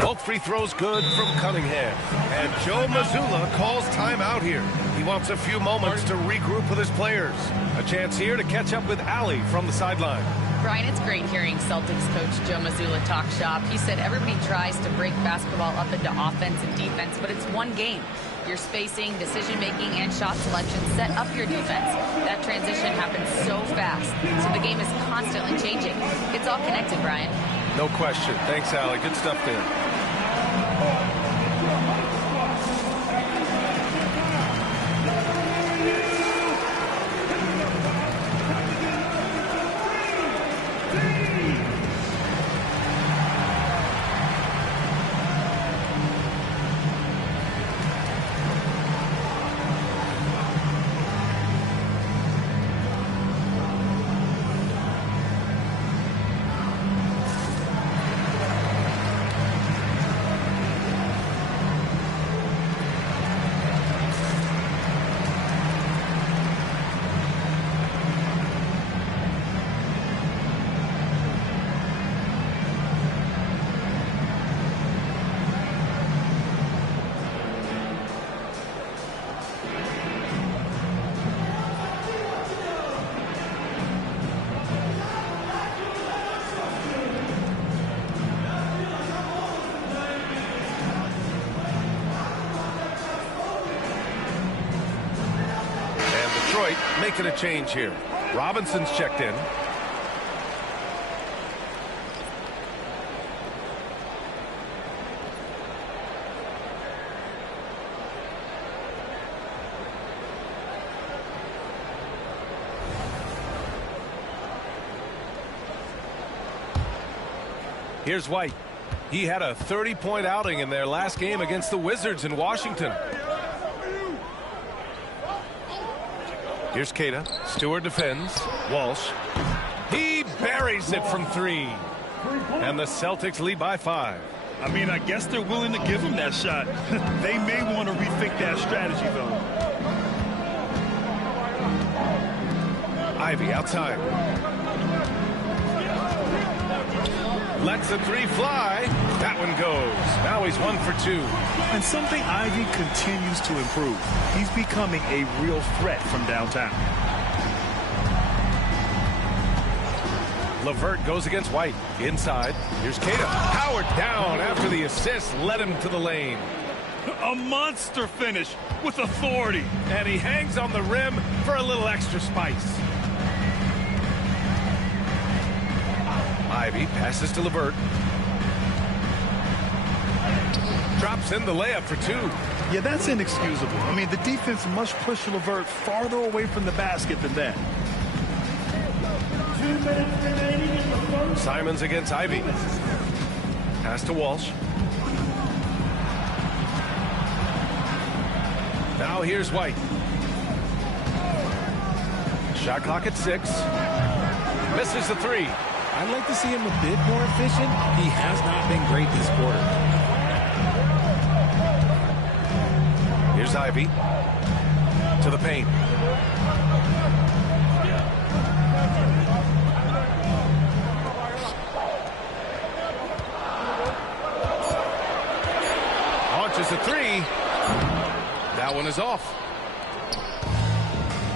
Both free throws good from Cunningham. And Joe Mazzulla calls timeout here. He wants a few moments to regroup with his players. A chance here to catch up with Allie from the sideline. Brian, it's great hearing Celtics coach Joe Mazzulla talk shop. He said everybody tries to break basketball up into offense and defense, but it's one game. Your spacing, decision-making, and shot selection set up your defense. That transition happens so fast, so the game is constantly changing. It's all connected, Brian. No question. Thanks, Allie. Good stuff there. Detroit making a change here. Robinson's checked in. Here's White. He had a 30-point outing in their last game against the Wizards in Washington. Here's Cada. Stewart defends. Walsh. He buries it from 3. And the Celtics lead by 5. I mean, I guess they're willing to give him that shot. They may want to rethink that strategy, though. Ivy outside. Lets the 3 fly. That one goes. Now he's 1 for 2. And something Ivy continues to improve. He's becoming a real threat from downtown. LeVert goes against White. Inside. Here's Cada. Howard down after the assist led him to the lane. A monster finish with authority. And he hangs on the rim for a little extra spice. Ivy passes to LeVert. Drops in the layup for 2. Yeah, that's inexcusable. I mean, the defense must push LeVert farther away from the basket than that. 2 minutes remaining in the first. Simons against Ivy. Pass to Walsh. Now here's White. Shot clock at 6. Misses the 3. I'd like to see him a bit more efficient. He has not been great this quarter. Here's Ivy. To the paint. Launches a 3. That one is off.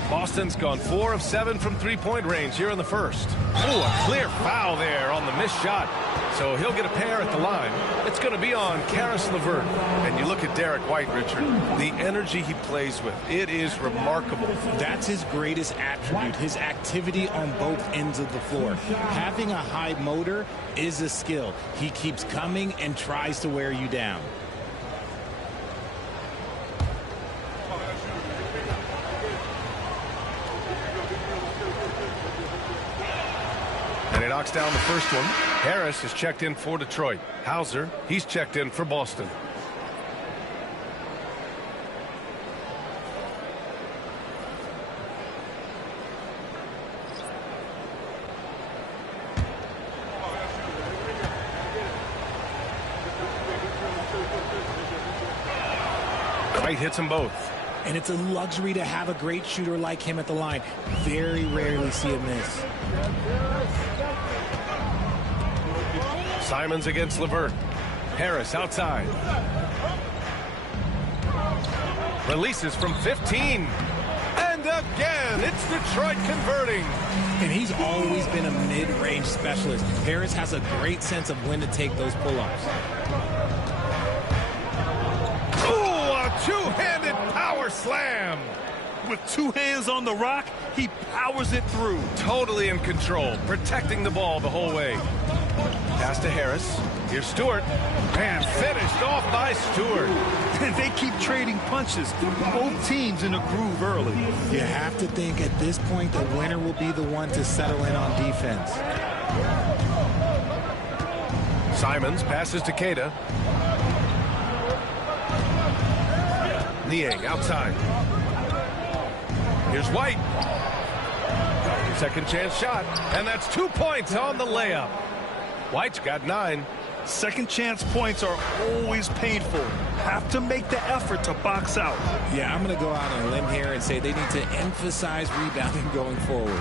Boston's gone 4 of 7 from three-point range here in the first. Oh, a clear foul there on the missed shot. So he'll get a pair at the line. It's going to be on Karis LeVert. And you look at Derek White, Richard, the energy he plays with. It is remarkable. That's his greatest attribute, his activity on both ends of the floor. Having a high motor is a skill. He keeps coming and tries to wear you down. And he knocks down the first one. Harris is checked in for Detroit. Hauser, he's checked in for Boston. White hits them both. And it's a luxury to have a great shooter like him at the line. Very rarely see a miss. Simons against LeVert. Harris outside. Releases from 15. And again, it's Detroit converting. And he's always been a mid-range specialist. Harris has a great sense of when to take those pull-ups. Two-handed power slam. With 2 hands on the rock, he powers it through. Totally in control, protecting the ball the whole way. Pass to Harris. Here's Stewart. And finished off by Stewart. And they keep trading punches. Both teams in a groove early. You have to think at this point the winner will be the one to settle in on defense. Simons passes to Cada. Niang outside. Here's White. Second chance shot. And that's 2 points on the layup. White's got 9. Second chance points are always painful. Have to make the effort to box out. Yeah, I'm going to go out on a limb here and say they need to emphasize rebounding going forward.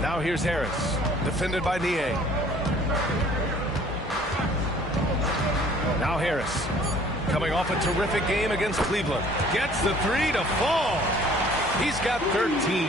Now here's Harris. Defended by Niang. Now Harris, coming off a terrific game against Cleveland, gets the 3 to fall. He's got 13.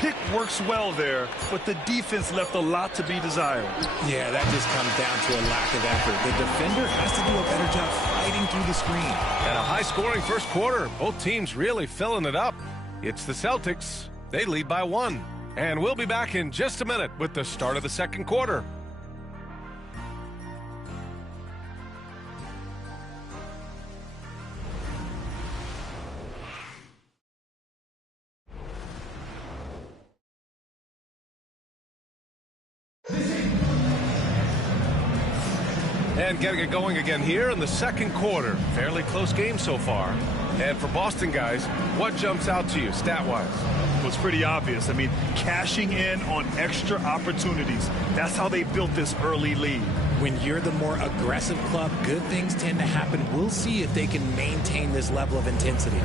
pick works well there, but the defense left a lot to be desired. Yeah, that just comes down to a lack of effort. The defender has to do a better job fighting through the screen. And a high-scoring first quarter. Both teams really filling it up. It's the Celtics. They lead by 1. And we'll be back in just a minute with the start of the second quarter. And getting it going again here in the second quarter. Fairly close game so far. And for Boston guys, what jumps out to you stat-wise? Well, it's pretty obvious. I mean, cashing in on extra opportunities. That's how they built this early lead. When you're the more aggressive club, good things tend to happen. We'll see if they can maintain this level of intensity.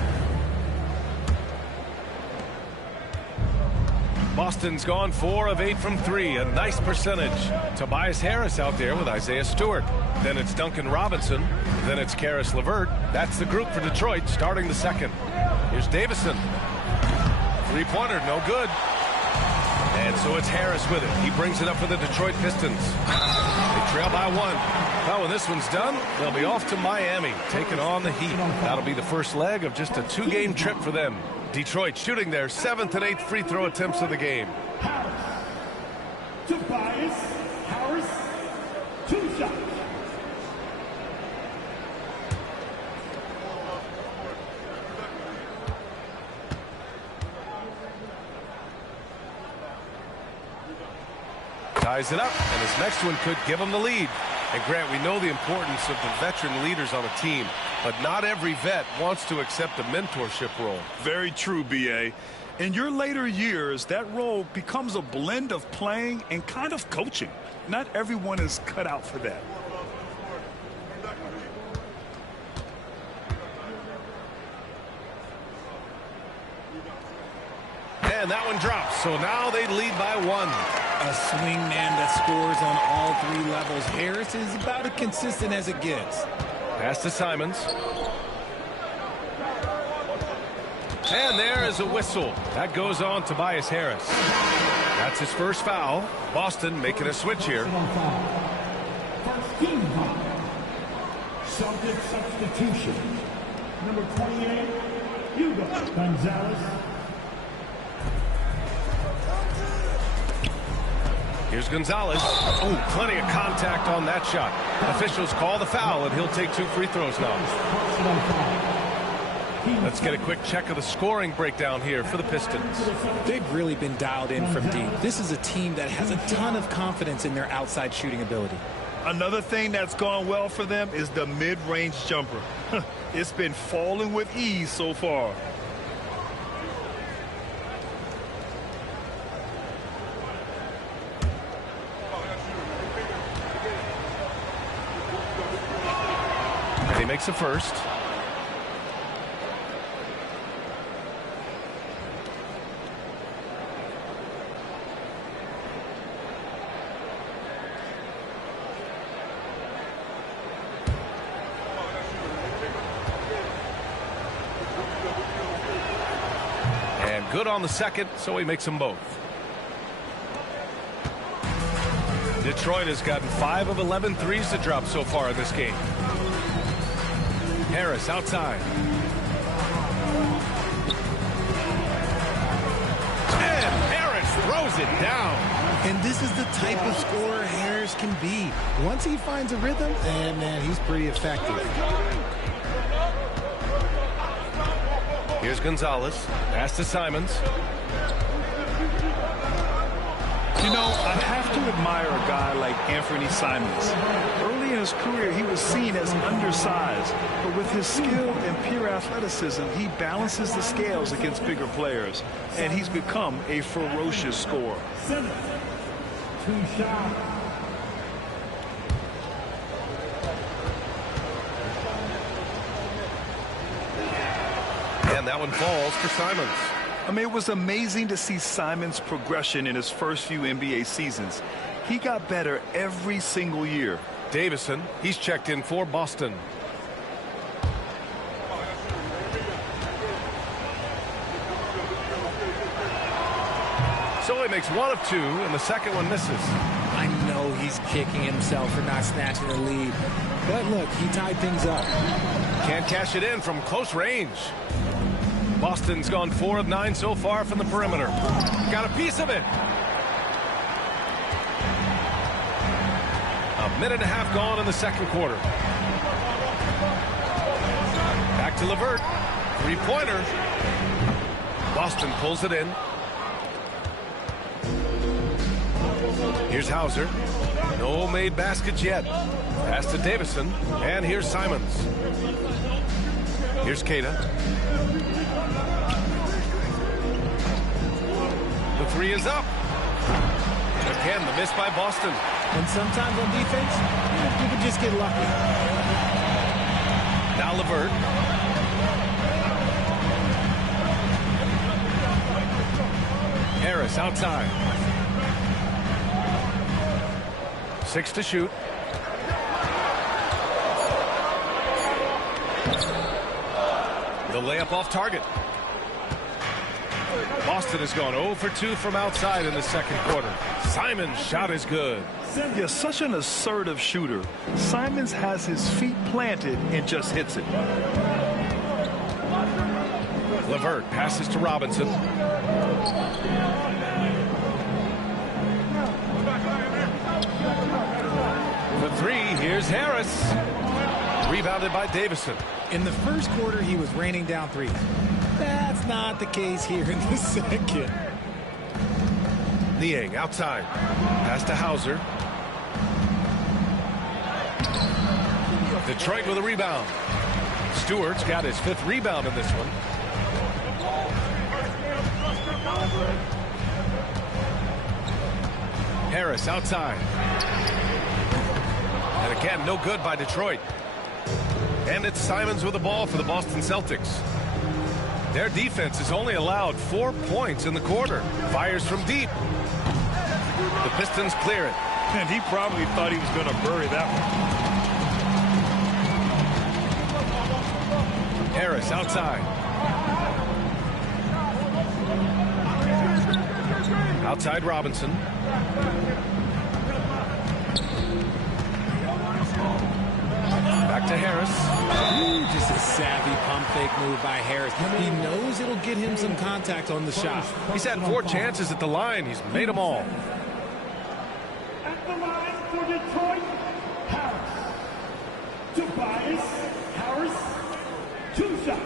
Boston's gone 4 of 8 from 3, a nice percentage. Tobias Harris out there with Isaiah Stewart. Then it's Duncan Robinson. Then it's Karis LeVert. That's the group for Detroit starting the second. Here's Davison. Three-pointer, no good. And so it's Harris with it. He brings it up for the Detroit Pistons. They trail by 1. Well, when this one's done, they'll be off to Miami, taking on the Heat. That'll be the first leg of just a 2-game trip for them. Detroit shooting their 7th and 8th free throw attempts of the game. Tobias Harris, 2 shots. Ties it up, and his next one could give him the lead. And Grant, we know the importance of the veteran leaders on a team, but not every vet wants to accept a mentorship role. Very true, B.A. In your later years, that role becomes a blend of playing and kind of coaching. Not everyone is cut out for that. And that one drops, so now they lead by 1. A swing man that scores on all 3 levels. Harris is about as consistent as it gets. Pass to Simons. And there is a whistle. That goes on Tobias Harris. That's his first foul. Boston making a switch here. First team foul. Celtic substitution. Number 28, Hugo Gonzalez. Here's Gonzalez. Oh, plenty of contact on that shot. Officials call the foul, and he'll take 2 free throws now. Let's get a quick check of the scoring breakdown here for the Pistons. They've really been dialed in from deep. This is a team that has a ton of confidence in their outside shooting ability. Another thing that's gone well for them is the mid-range jumper. It's been falling with ease so far. And he makes the first. And good on the second, so he makes them both. Detroit has gotten 5 of 11 threes to drop so far in this game. Harris outside. And Harris throws it down. And this is the type of scorer Harris can be. Once he finds a rhythm, and man, he's pretty effective. Here's Gonzalez. Pass to Simons. You know, I have to admire a guy like Anthony Simons. Early in his career, he was seen as undersized, but with his skill and pure athleticism, he balances the scales against bigger players, and he's become a ferocious scorer. 2 shots. And that one falls for Simons. I mean, it was amazing to see Simons' progression in his first few NBA seasons. He got better every single year. Davison, he's checked in for Boston. makes one of two, and the second one misses. I know he's kicking himself for not snatching the lead. But look, he tied things up. Can't cash it in from close range. Boston's gone 4 of 9 so far from the perimeter. Got a piece of it. A minute and a half gone in the second quarter. Back to LeVert. Three-pointer. Boston pulls it in. Here's Hauser. No made baskets yet. Pass to Davison. And here's Simons. Here's Keita. The three is up. Again, the miss by Boston. And sometimes on defense, you can just get lucky. Now LeVert. Harris outside. 6 to shoot. The layup off target. Boston has gone 0 for 2 from outside in the second quarter. Simon's shot is good. Yeah, such an assertive shooter. Simons has his feet planted and just hits it. LeVert passes to Robinson. For three, here's Harris. Rebounded by Davison. In the first quarter, he was raining down threes. That's not the case here in the second. Niang outside. Pass to Hauser. Detroit with a rebound. Stewart's got his 5th rebound in this one. Harris outside. And again, no good by Detroit. And it's Simons with the ball for the Boston Celtics. Their defense has only allowed 4 points in the quarter. Fires from deep. The Pistons clear it. And he probably thought he was going to bury that one. Harris outside. Outside Robinson. Back to Harris. Ooh, just a savvy pump fake move by Harris. He knows it'll get him some contact on the shot. He's had 4 chances at the line. He's made them all. At the line for Detroit, Harris. Tobias Harris, 2 shots.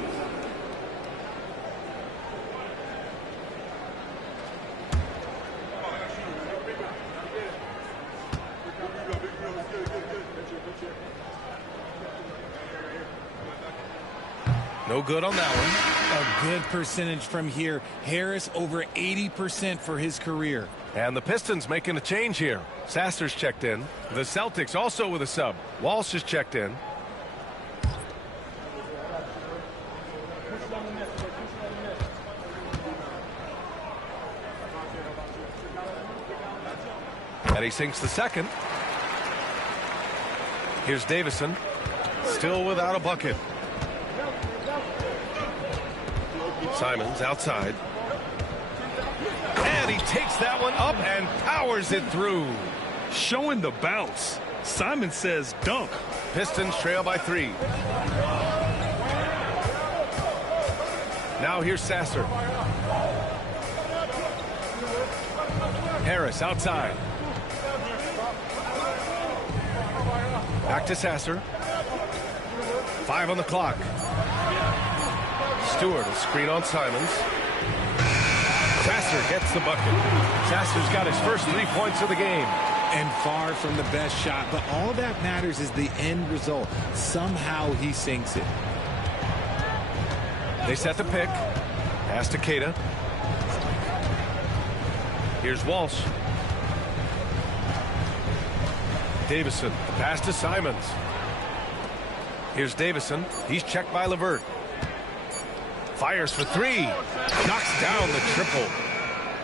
No good on that one. A good percentage from here. Harris over 80% for his career. And the Pistons making a change here. Sasser's checked in. The Celtics also with a sub. Walsh is checked in. And he sinks the second. Here's Davison. Still without a bucket. Simons outside. And he takes that one up and powers it through. Showing the bounce. Simon says dunk. Pistons trail by 3. Now here's Sasser. Harris outside. Back to Sasser. 5 on the clock. Stewart will screen on Simons. Sasser gets the bucket. Sasser's got his first 3 points of the game. And far from the best shot, but all that matters is the end result. Somehow he sinks it. They set the pick. Pass to Keita. Here's Walsh. Davison. Pass to Simons. Here's Davison. He's checked by LeVert. Fires for 3. Knocks down the triple.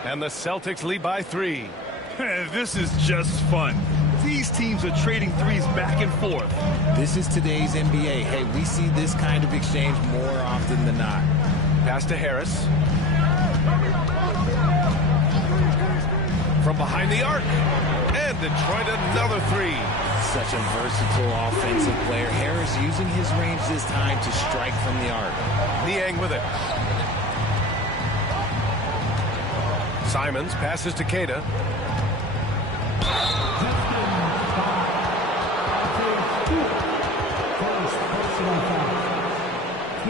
And the Celtics lead by 3. This is just fun. These teams are trading threes back and forth. This is today's NBA. Hey, we see this kind of exchange more often than not. Pass to Harris. from behind the arc. And Detroit another three. Such a versatile offensive player. Harris using his range this time to strike from the arc. Niang with it. Simons passes to Keita.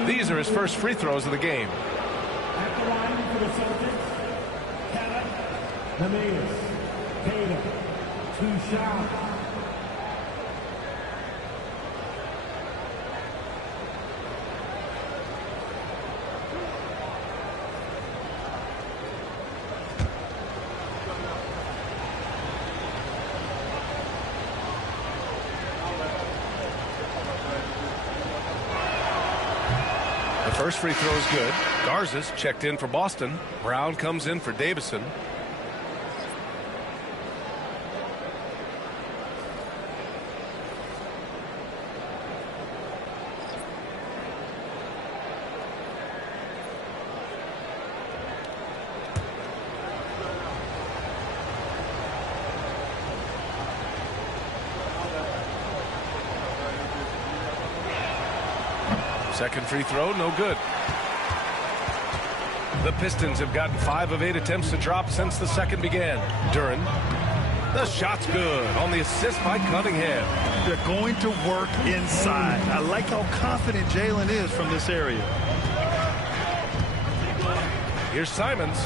These are his first free throws of the game. At the line for the Celtics, Keita, 2 shots. First free throw is good. Garza's checked in for Boston. Brown comes in for Davison. Second free throw, no good. The Pistons have gotten 5 of 8 attempts to drop since the second began. Duren. The shot's good on the assist by Cunningham. They're going to work inside. I like how confident Jalen is from this area. Here's Simons.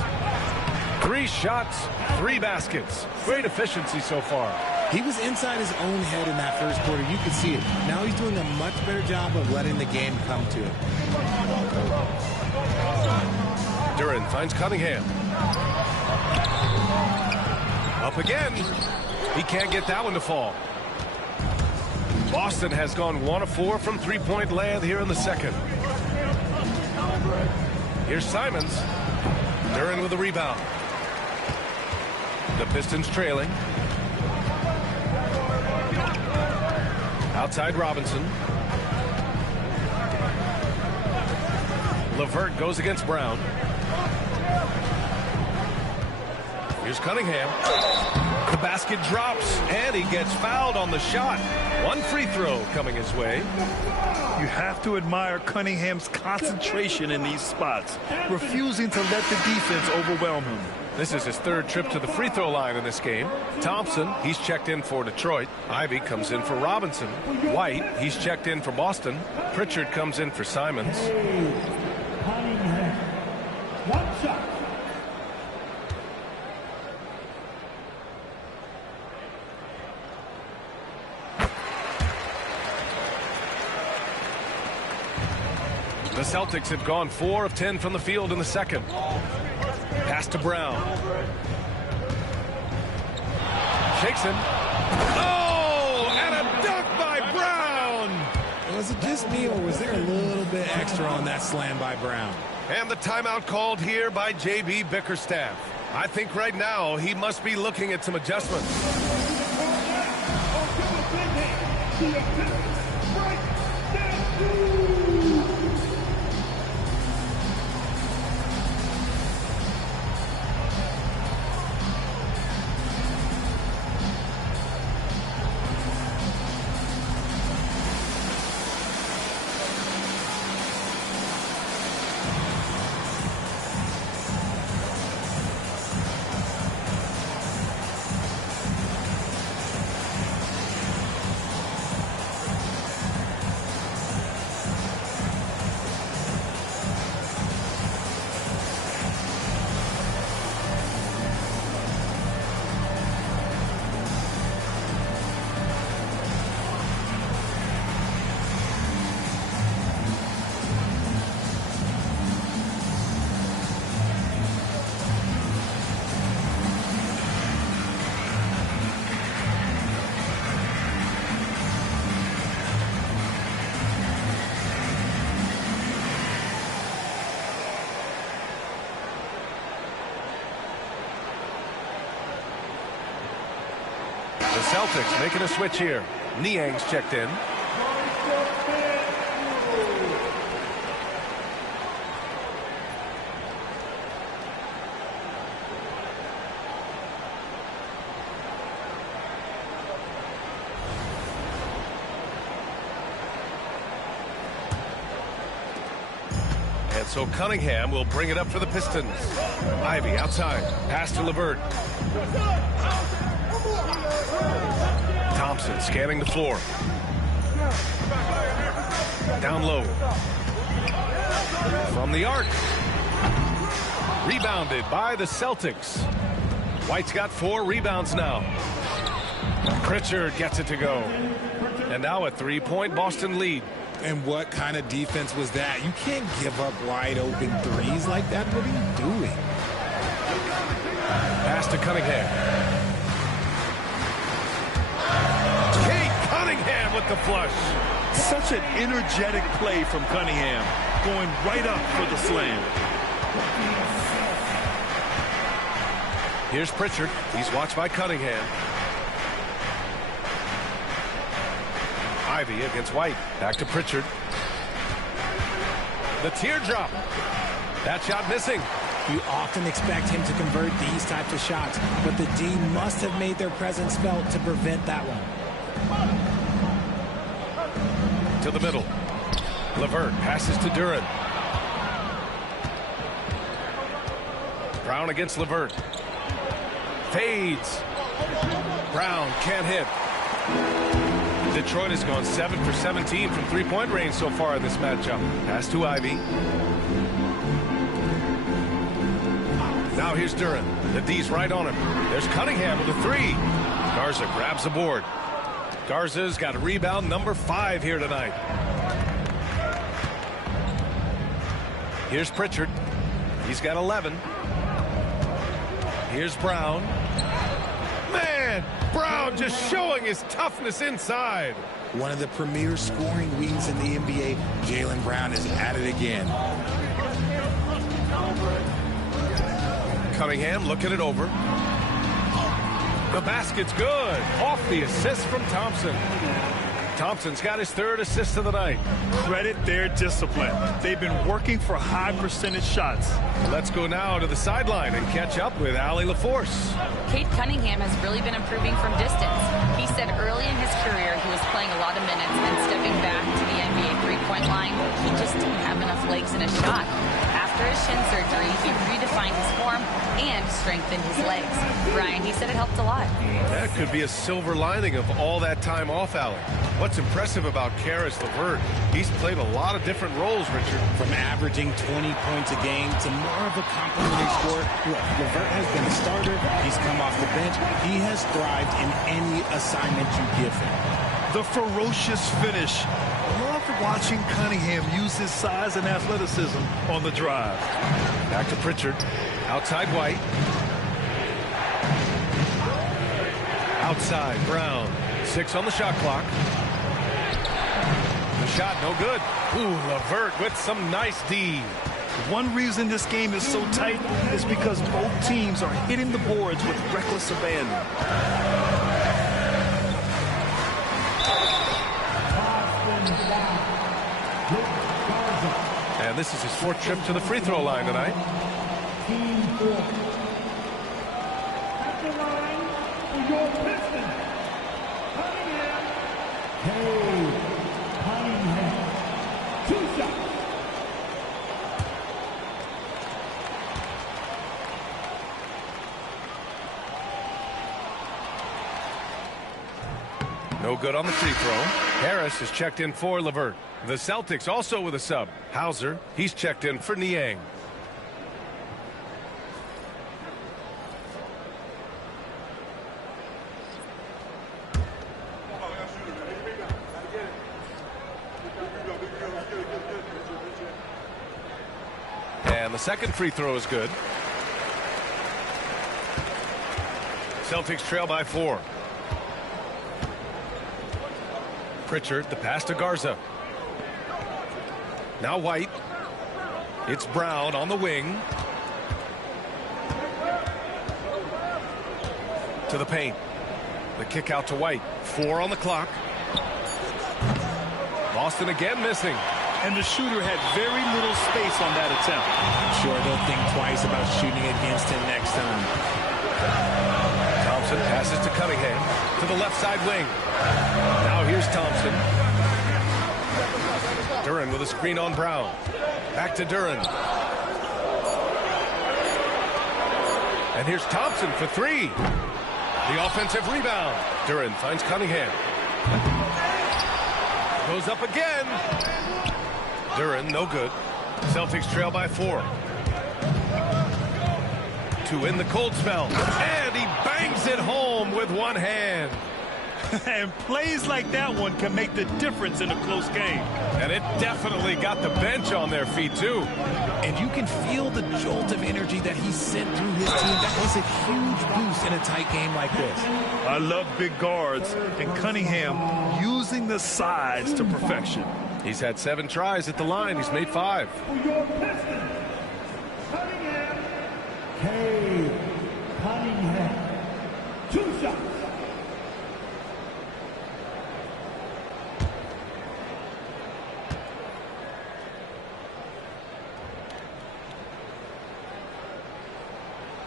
3 shots, 3 baskets. Great efficiency so far. He was inside his own head in that first quarter. You could see it. Now he's doing a much better job of letting the game come to him. Duren finds Cunningham. Up again. He can't get that one to fall. Boston has gone 1 of 4 from three-point land here in the second. Here's Simons. Duren with a rebound. The Pistons trailing. Outside Robinson. LeVert goes against Brown. Here's Cunningham. The basket drops, and he gets fouled on the shot. 1 free throw coming his way. You have to admire Cunningham's concentration in these spots, refusing to let the defense overwhelm him. This is his 3rd trip to the free throw line in this game. Thompson, he's checked in for Detroit. Ivy comes in for Robinson. White, he's checked in for Boston. Pritchard comes in for Simons. Cunningham, 1 shot. The Celtics have gone 4 of 10 from the field in the second. Pass to Brown. Shakes him. Oh, and a dunk by Brown. Was it just me, or was there a little bit extra on that slam by Brown? And the timeout called here by J.B. Bickerstaff. I think right now he must be looking at some adjustments. The Celtics making a switch here. Niang's checked in. so Cunningham will bring it up for the Pistons. Ivy outside. Pass to LeVert. Thompson scanning the floor. Down low. From the arc. Rebounded by the Celtics. White's got 4 rebounds now. Pritchard gets it to go. And now a 3-point Boston lead. And what kind of defense was that? You can't give up wide open threes like that. What are you doing? Pass to Cunningham. Kate Cunningham with the flush. Such an energetic play from Cunningham, going right up for the slam. Here's Pritchard. He's watched by Cunningham. Ivy against White. Back to Pritchard. The teardrop. That shot missing. You often expect him to convert these types of shots, but the D must have made their presence felt to prevent that one. To the middle. LeVert passes to Duren. Brown against LeVert. Fades. Brown can't hit. Detroit has gone 7 for 17 from three-point range so far in this matchup. Pass to Ivy. Now here's Duren. The D's right on him. There's Cunningham with a 3. Garza grabs the board. Garza's got a rebound number 5 here tonight. Here's Pritchard. He's got 11. Here's Brown. Man, Brown just showing his toughness inside. One of the premier scoring wings in the NBA, Jaylen Brown is at it again. Cunningham looking it over. The basket's good. Off the assist from Thompson. Thompson's got his 3rd assist of the night. Credit their discipline. They've been working for high percentage shots. Let's go now to the sideline and catch up with Allie LaForce. Cade Cunningham has really been improving from distance. He said early in his career he was playing a lot of minutes and stepping back to the NBA three-point line. He just didn't have enough legs in his shot. After his shin surgery, he redefined his form and strengthened his legs. Brian, he said it helped a lot. That could be a silver lining of all that time off, Allie. What's impressive about Karis LeVert, he's played a lot of different roles, Richard. From averaging 20 points a game to more of a complimentary scorer. Look, LeVert has been a starter. He's come off the bench. He has thrived in any assignment you give him. The ferocious finish. Love watching Cunningham use his size and athleticism on the drive. Back to Pritchard. Outside White. Outside Brown. 6 on the shot clock. The shot no good. Ooh, LeVert with some nice D. One reason this game is so tight is because both teams are hitting the boards with reckless abandon. And this is his 4th trip to the free throw line tonight. No good on the free throw. Harris is checked in for LeVert. The Celtics also with a sub. Hauser, he's checked in for Niang. And the second free throw is good. Celtics trail by 4. Pritchard, the pass to Garza. Now White. It's Brown on the wing. To the paint. The kick out to White. 4 on the clock. Boston again missing. And the shooter had very little space on that attempt. I'm sure they'll think twice about shooting against him next time. Thompson passes to Cunningham. To the left side wing. Now here's Thompson. Duren with a screen on Brown. Back to Duran. And here's Thompson for three. The offensive rebound. Duran finds Cunningham. Goes up again. Duran, no good. Celtics trail by 4. To end the cold spell. And he bangs it home with one hand. And plays like that one can make the difference in a close game. And it definitely got the bench on their feet, too. And you can feel the jolt of energy that he sent through his team. That was a huge boost in a tight game like this. I love big guards, and Cunningham using the sides to perfection. He's had 7 tries at the line. He's made 5. Cunningham. 2 shots.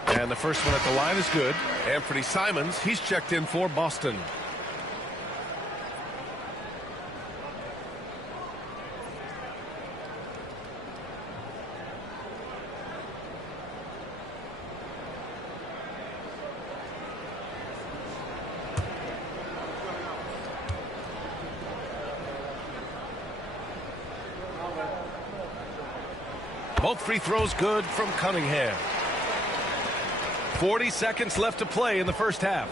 And the first one at the line is good. Anthony Simons, he's checked in for Boston. Both free throws good from Cunningham. 40 seconds left to play in the first half.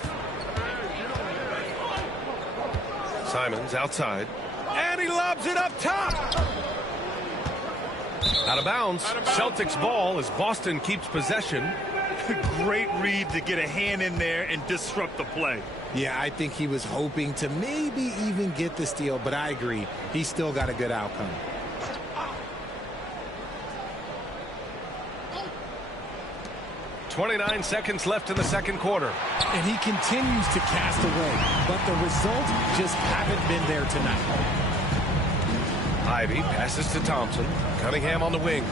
Simons outside. And he lobs it up top. Out of bounds. Celtics ball as Boston keeps possession. Great read to get a hand in there and disrupt the play. Yeah, I think he was hoping to maybe even get the steal, but I agree. He still got a good outcome. .29 seconds left in the second quarter. And he continues to cast away, but the results just haven't been there tonight. Ivy passes to Thompson. Cunningham on the wing.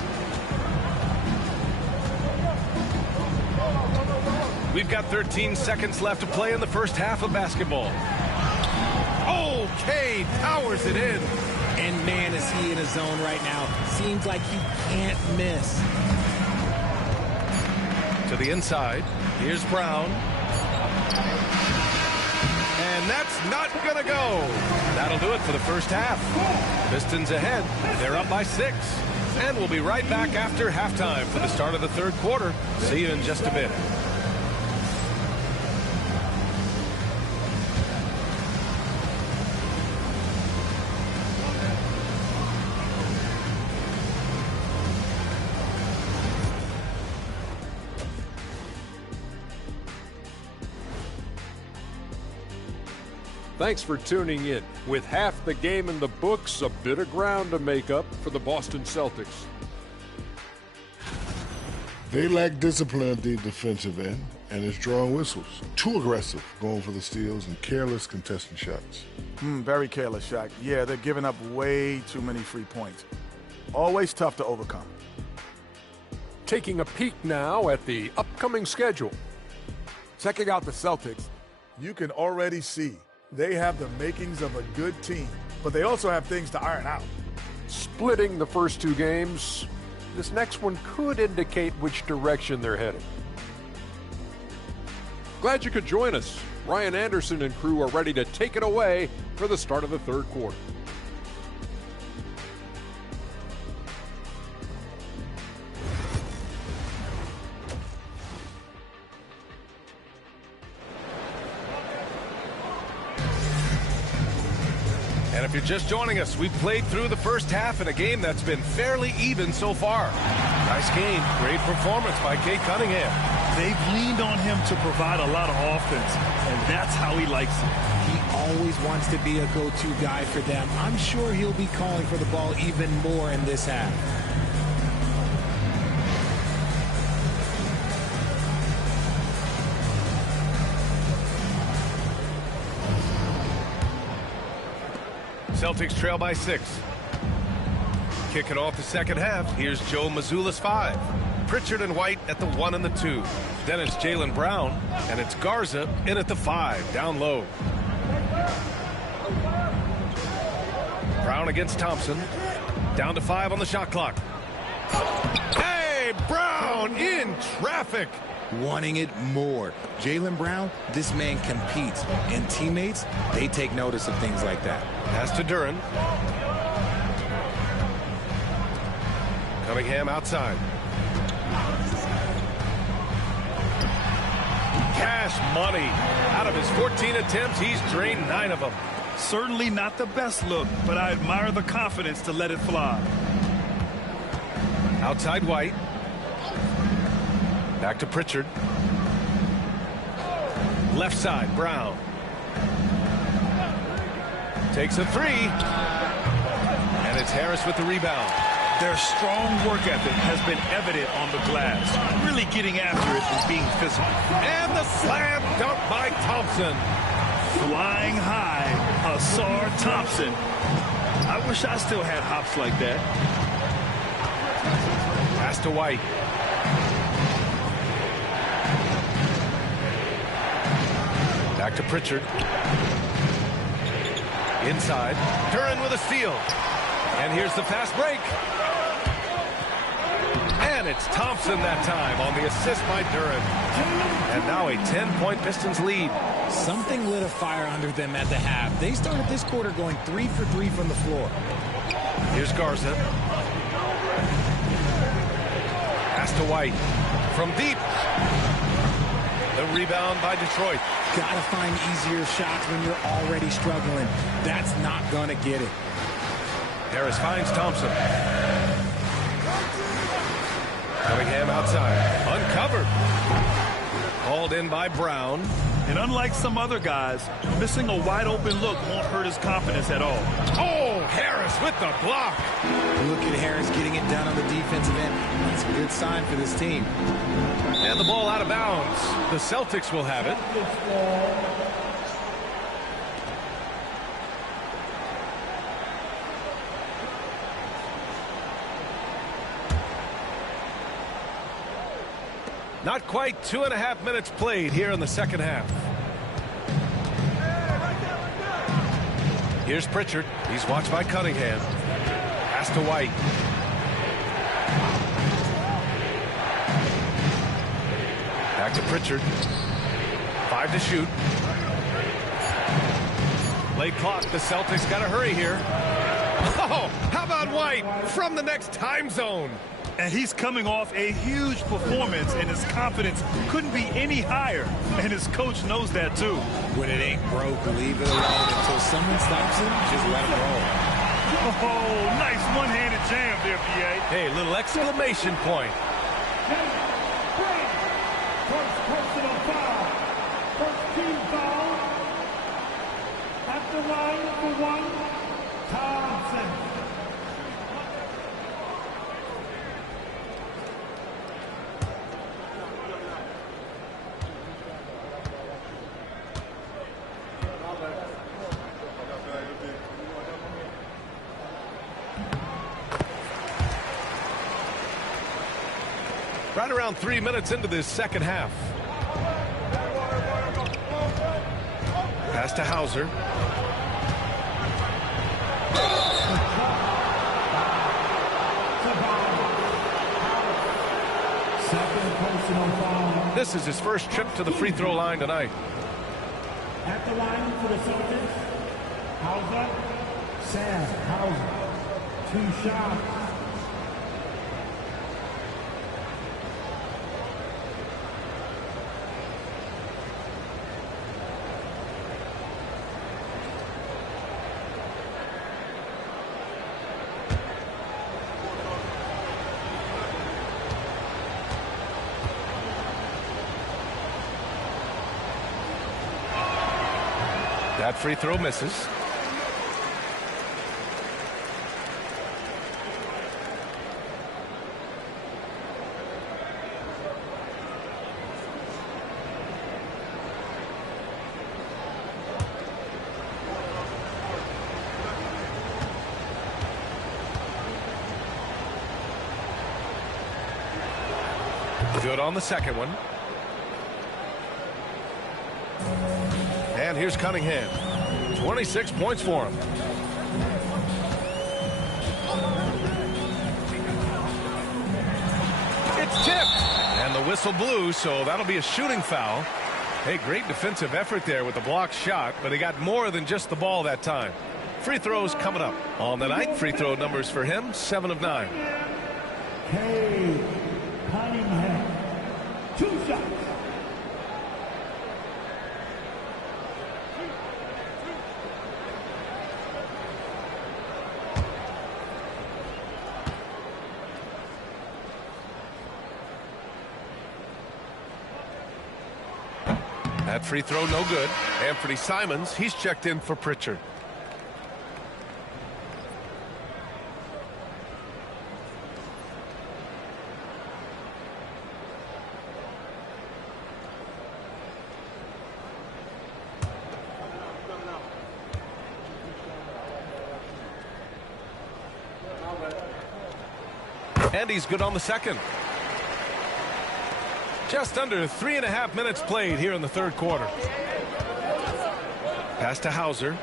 We've got 13 seconds left to play in the first half of basketball. Okay, powers it in. And man, is he in a zone right now. Seems like he can't miss. To the inside. Here's Brown. And that's not going to go. That'll do it for the first half. Pistons ahead. They're up by 6. And we'll be right back after halftime for the start of the third quarter. See you in just a bit. Thanks for tuning in. With half the game in the books, a bit of ground to make up for the Boston Celtics. They lack discipline at the defensive end, and it's drawing whistles. Too aggressive, going for the steals, and careless contesting shots. Very careless shot. Yeah, they're giving up way too many free points. Always tough to overcome. Taking a peek now at the upcoming schedule. Checking out the Celtics, you can already see they have the makings of a good team, but they also have things to iron out. Splitting the first 2 games, this next one could indicate which direction they're heading. Glad you could join us. Ryan Anderson and crew are ready to take it away for the start of the third quarter. And if you're just joining us, we've played through the first half in a game that's been fairly even so far. Nice game. Great performance by Kate Cunningham. They've leaned on him to provide a lot of offense, and that's how he likes it. He always wants to be a go-to guy for them. I'm sure he'll be calling for the ball even more in this half. Celtics trail by 6. Kicking off the second half, here's Joe Mazzulla's 5. Pritchard and White at the 1 and the 2. Then it's Jaylen Brown, and it's Garza in at the 5, down low. Brown against Thompson. Down to 5 on the shot clock. Hey, Brown in traffic. Wanting it more. Jaylen Brown, this man competes. And teammates, they take notice of things like that. Pass to Duren. Cunningham outside. Cash money. Out of his 14 attempts, he's drained 9 of them. Certainly not the best look, but I admire the confidence to let it fly. Outside White. Back to Pritchard. Left side, Brown. Takes a 3. And it's Harris with the rebound. Their strong work ethic has been evident on the glass. Really getting after it and being physical. And the slam dunk by Thompson. Flying high, Asar Thompson. I wish I still had hops like that. Pass to White. Back to Pritchard. Inside. Duren with a steal. And here's the fast break. And it's Thompson that time on the assist by Duren. And now a 10-point Pistons lead. Something lit a fire under them at the half. They started this quarter going 3 for 3 from the floor. Here's Garza. Pass to White. From deep. The rebound by Detroit. Gotta find easier shots when you're already struggling. That's not gonna get it. Harris finds Thompson. Cunningham outside. Uncovered. Called in by Brown. And unlike some other guys, missing a wide open look won't hurt his confidence at all. Oh, Harris with the block. Look at Harris getting it done on the defensive end. That's a good sign for this team. And the ball out of bounds. The Celtics will have it. Not quite 2.5 minutes played here in the second half. Here's Pritchard. He's watched by Cunningham. Pass to White. Back to Pritchard. 5 to shoot. Late clock. The Celtics got to hurry here. Oh, how about White from the next time zone? And he's coming off a huge performance, and his confidence couldn't be any higher. And his coach knows that, too. When it ain't broke, leave it alone until someone stops him. Just let him roll. Oh, nice one-handed jam there, B.A. Hey, little exclamation point. First personal foul. First team foul. At the line for 1, Thompson. Right around 3 minutes into this second half. Pass to Hauser. Second personal foul. This is his first trip to the free throw line tonight. At the line for the Celtics, Hauser. Sam Hauser. 2 shots. That free throw misses. Good on the second one. And here's Cunningham. 26 points for him. It's tipped. And the whistle blew, so that'll be a shooting foul. Hey, great defensive effort there with the blocked shot, but he got more than just the ball that time. Free throws coming up on the night. Free throw numbers for him, 7 of 9. Hey, Cunningham, 2 shots. That free throw no good. Anthony Simons, he's checked in for Pritchard. And he's good on the second. Just under 3.5 minutes played here in the third quarter. Pass to Hauser.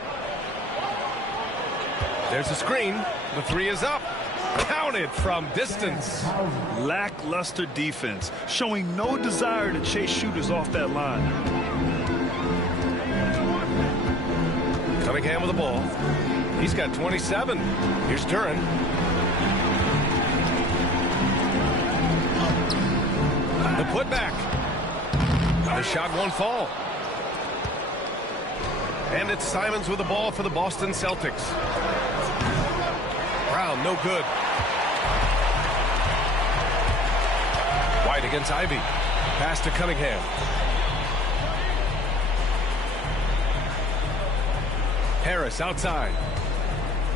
There's a screen. The three is up. Counted from distance. Lackluster defense, showing no desire to chase shooters off that line. Cunningham with the ball. He's got 27. Here's Duran. The putback. The shot won't fall. And it's Simons with the ball for the Boston Celtics. Brown, no good. White against Ivy. Pass to Cunningham. Harris outside.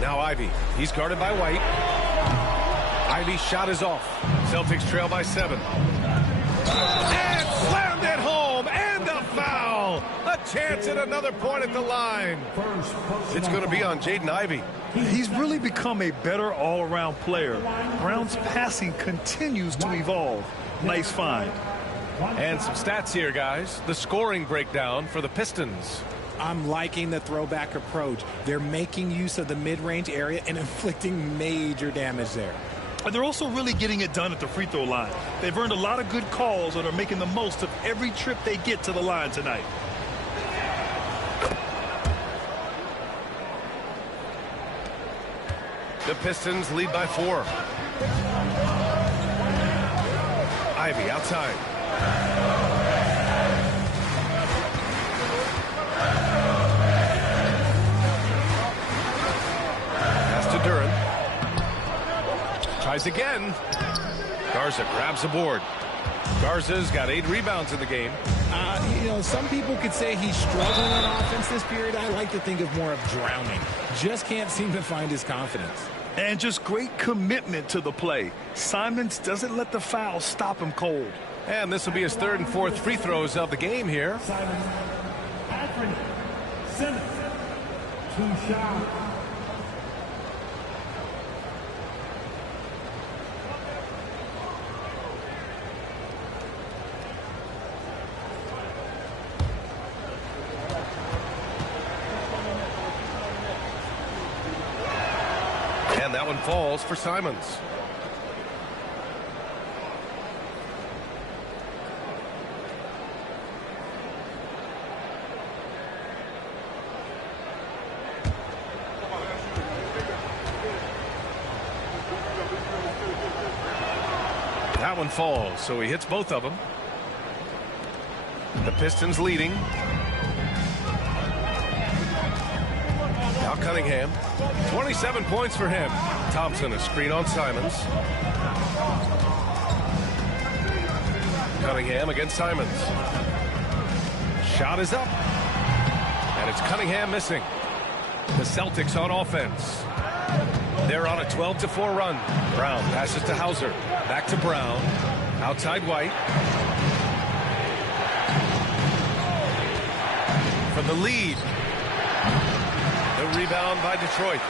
Now Ivy. He's guarded by White. Ivy's shot is off. Celtics trail by 7. And slammed it home, and a foul. A chance at another point at the line. It's going to be on Jaden Ivey. He's really become a better all-around player. Brown's passing continues to evolve. Nice find. And some stats here, guys. The scoring breakdown for the Pistons. I'm liking the throwback approach. They're making use of the mid-range area and inflicting major damage there. And they're also really getting it done at the free throw line. They've earned a lot of good calls and are making the most of every trip they get to the line tonight. The Pistons lead by 4. Ivy outside. Pass to Duran. Tries again. Garza grabs the board. Garza's got 8 rebounds in the game. You know, some people could say he's struggling on offense this period. I like to think of more of drowning. Just can't seem to find his confidence. And just great commitment to the play. Simons doesn't let the foul stop him cold. And this will be his 3rd and 4th free throws of the game here. Simons, Anthony Simmons, 2 shots. And that one falls for Simons. That one falls, so he hits both of them. The Pistons leading. Now Cunningham. 27 points for him. Thompson, a screen on Simons. Cunningham against Simons. Shot is up. And it's Cunningham missing. The Celtics on offense. They're on a 12-4 run. Brown passes to Hauser. Back to Brown. Outside White. For the lead. The rebound by Detroit.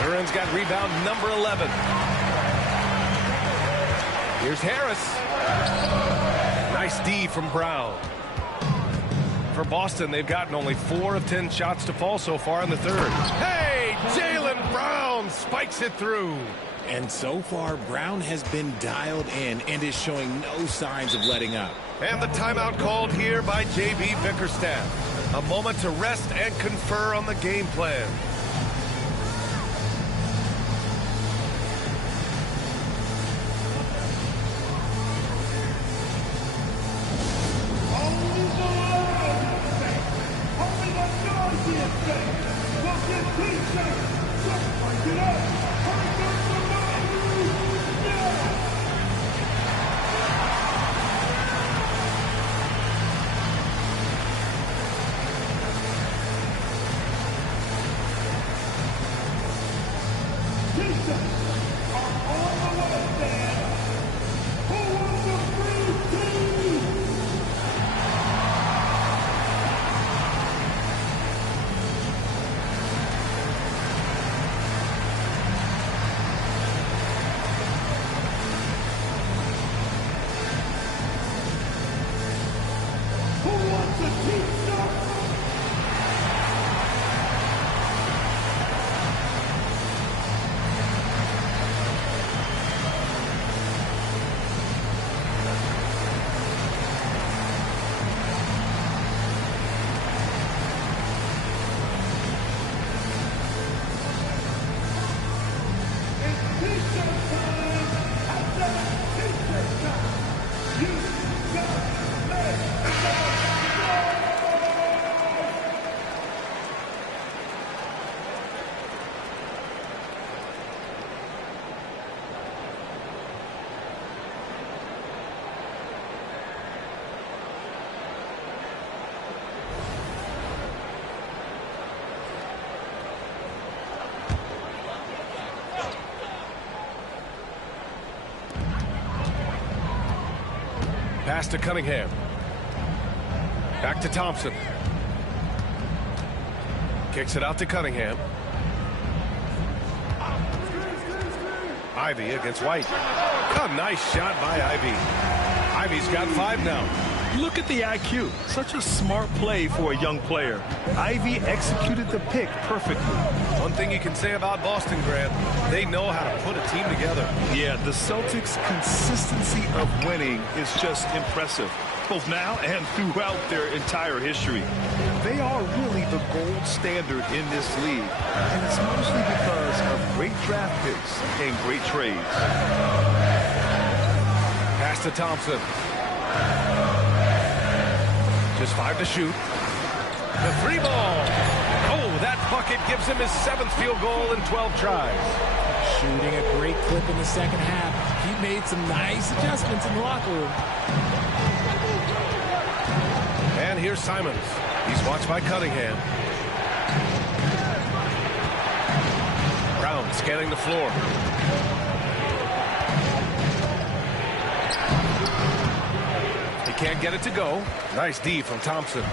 Duran's got rebound number 11. Here's Harris. Nice D from Brown. For Boston, they've gotten only 4 of 10 shots to fall so far in the third. Hey, Jaylen Brown Brown spikes it through. And so far, Brown has been dialed in and is showing no signs of letting up. And the timeout called here by J.B. Bickerstaff. A moment to rest and confer on the game plan. Pass to Cunningham. Back to Thompson. Kicks it out to Cunningham. Ivy against White. A nice shot by Ivy. Ivy's got 5 now. Look at the IQ. Such a smart play for a young player. Ivy executed the pick perfectly. One thing you can say about Boston, Grant, they know how to put a team together. Yeah, the Celtics' consistency of winning is just impressive, both now and throughout their entire history. They are really the gold standard in this league, and it's mostly because of great draft picks and great trades. Pass to Thompson. Just 5 to shoot. The 3 ball. Oh, that bucket gives him his 7th field goal in 12 tries. Shooting a great clip in the second half. He made some nice adjustments in the locker room. And here's Simons. He's watched by Cunningham. Brown scanning the floor. Can't get it to go. Nice D from Thompson.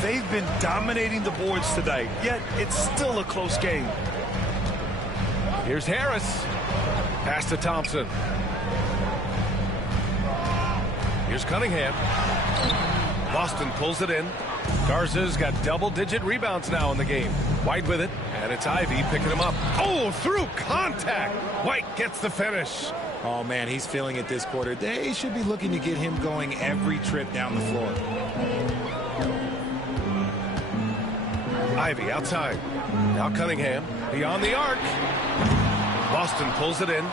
They've been dominating the boards tonight, yet it's still a close game. Here's Harris. Pass to Thompson. Here's Cunningham. Boston pulls it in. Garza's got double-digit rebounds now in the game. White with it, and it's Ivy picking him up. Oh, through contact. White gets the finish. Oh, man, he's feeling it this quarter. They should be looking to get him going every trip down the floor. Ivy outside. Now Cunningham beyond the arc. Boston pulls it in.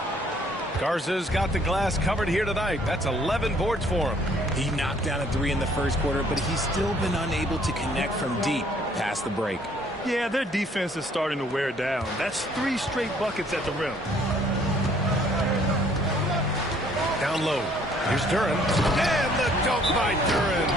Garza's got the glass covered here tonight. That's 11 boards for him. He knocked down a 3 in the first quarter, but he's still been unable to connect from deep past the break. Yeah, their defense is starting to wear down. That's 3 straight buckets at the rim. Down low. Here's Duren. And the dunk by Duren.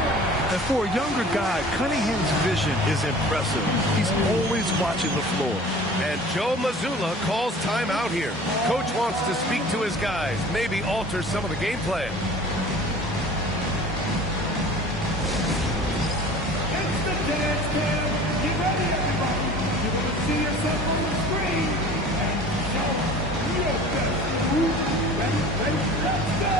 And for a younger guy, Cunningham's vision is impressive. He's always watching the floor. And Joe Mazzulla calls timeout here. Coach wants to speak to his guys, maybe alter some of the game plan. It's the dance cam. Get ready, everybody. You want to see yourself on the screen and show your best. Ready, let's go!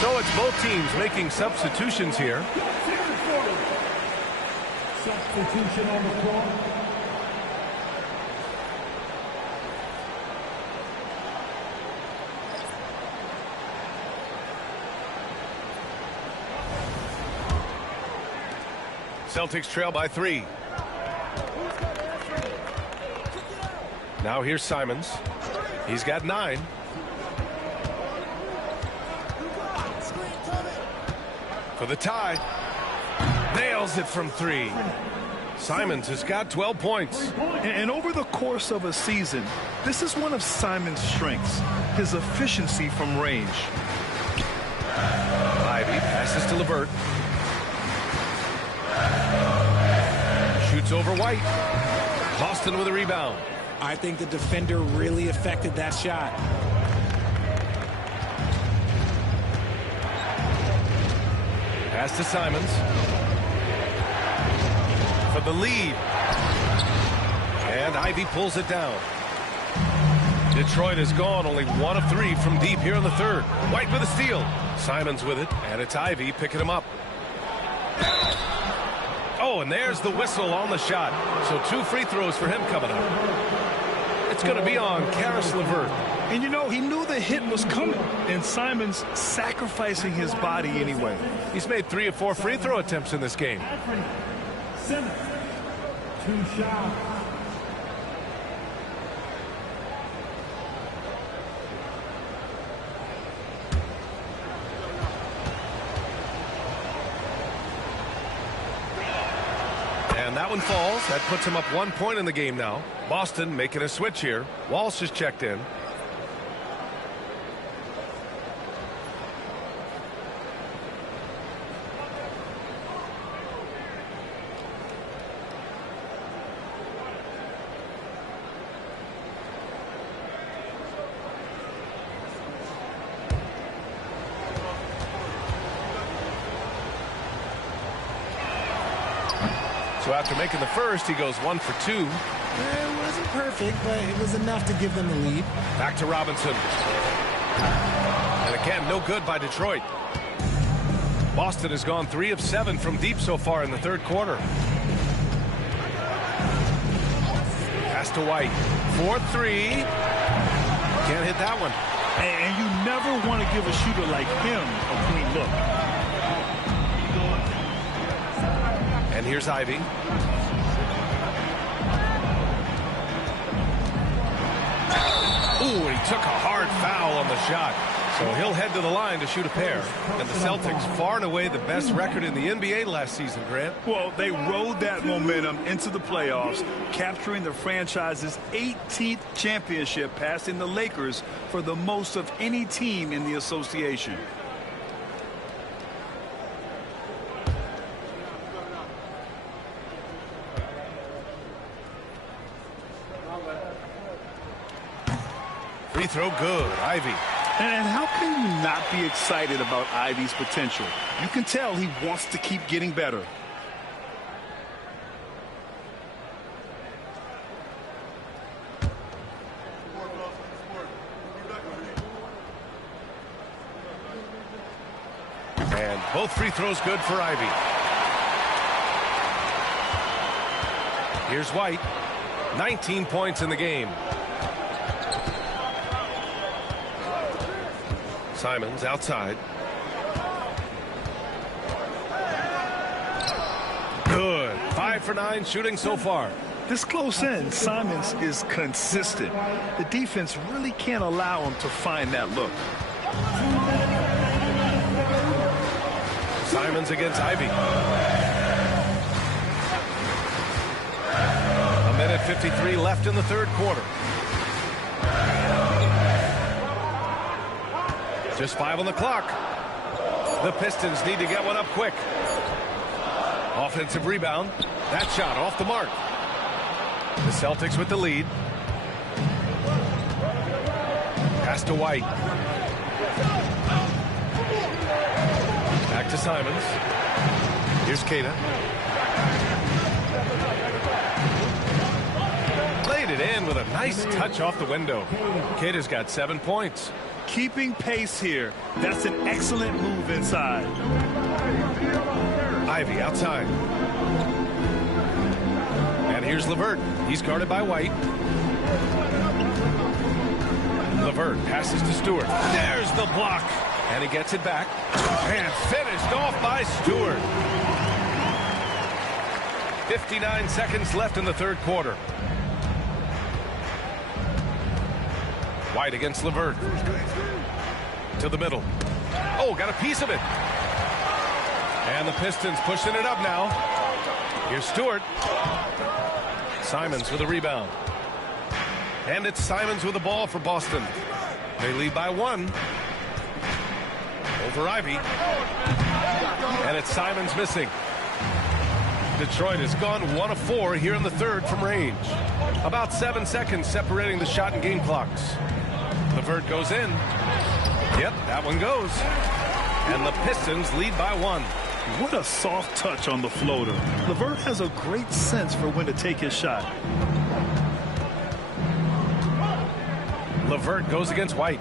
So it's both teams making substitutions here. Substitution on the floor. Celtics trail by 3. Now here's Simons. He's got 9. For the tie. Nails it from 3. Simons has got 12 points. And over the course of a season, this is one of Simons' strengths, his efficiency from range. Ivy passes to LeVert. Shoots over White. Boston with a rebound. I think the defender really affected that shot. Pass to Simons. For the lead. And Ivy pulls it down. Detroit has gone only 1 of 3 from deep here in the third. White with a steal. Simons with it, and it's Ivy picking him up. Oh, and there's the whistle on the shot. So 2 free throws for him coming up. It's going to be on Karis LeVert. And you know, he knew the hit was coming, and Simons sacrificing his body anyway. He's made 3 of 4 free throw attempts in this game. Simmons, 2 shots. And that one falls. That puts him up 1 point in the game now. Boston making a switch here. Walsh is checked in. So after making the first, he goes 1 for 2. It wasn't perfect, but it was enough to give them the lead. Back to Robinson. And again, no good by Detroit. Boston has gone 3 of 7 from deep so far in the third quarter. Pass to White. 4-3. Can't hit that one. And you never want to give a shooter like him a clean look. And here's Ivy. Ooh, and he took a hard foul on the shot. So he'll head to the line to shoot a pair. And the Celtics far and away the best record in the NBA last season, Grant. Well, they rode that momentum into the playoffs, capturing the franchise's 18th championship, passing the Lakers for the most of any team in the association. Free throw good. Ivy. And how can you not be excited about Ivy's potential? You can tell he wants to keep getting better. And both free throws good for Ivy. Here's White. 19 points in the game. Simons outside. Good. 5 for 9 shooting so far. This close in, Simons is consistent. The defense really can't allow him to find that look. Simons against Ivy. 2:53 left in the third quarter. Just 5 on the clock. The Pistons need to get one up quick. Offensive rebound. That shot off the mark. The Celtics with the lead. Pass to White. Back to Simons. Here's Queta. Laid it in with a nice touch off the window. Queta's got 7 points. Keeping pace here. That's an excellent move inside. Ivy outside. And here's LeVert. He's guarded by White. LeVert passes to Stewart. There's the block. And he gets it back. And finished off by Stewart. 59 seconds left in the third quarter. White against LeVert. To the middle. Oh, got a piece of it. And the Pistons pushing it up now. Here's Stewart. Simons with a rebound. And it's Simons with the ball for Boston. They lead by 1. Over Ivy. And it's Simons missing. Detroit has gone 1 of 4 here in the third from range. About 7 seconds separating the shot and game clocks. LeVert goes in. Yep, that one goes. And the Pistons lead by 1. What a soft touch on the floater. LeVert has a great sense for when to take his shot. LeVert goes against White.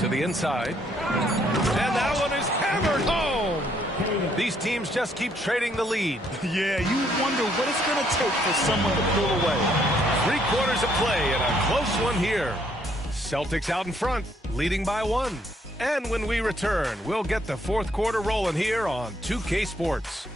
To the inside. And that one is hammered home. These teams just keep trading the lead. Yeah, you wonder what it's going to take for someone to pull away. 3 quarters of play and a close one here. Celtics out in front, leading by 1. And when we return, we'll get the fourth quarter rolling here on 2K Sports.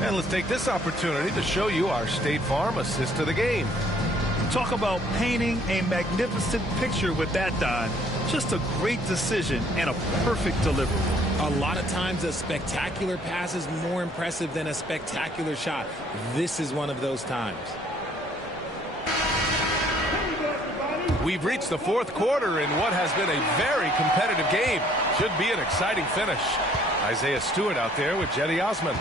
And let's take this opportunity to show you our State Farm assist to the game. Talk about painting a magnificent picture with that, Don. Just a great decision and a perfect delivery. A lot of times a spectacular pass is more impressive than a spectacular shot. This is one of those times. We've reached the fourth quarter in what has been a very competitive game. Should be an exciting finish. Isaiah Stewart out there with Jetty Osman.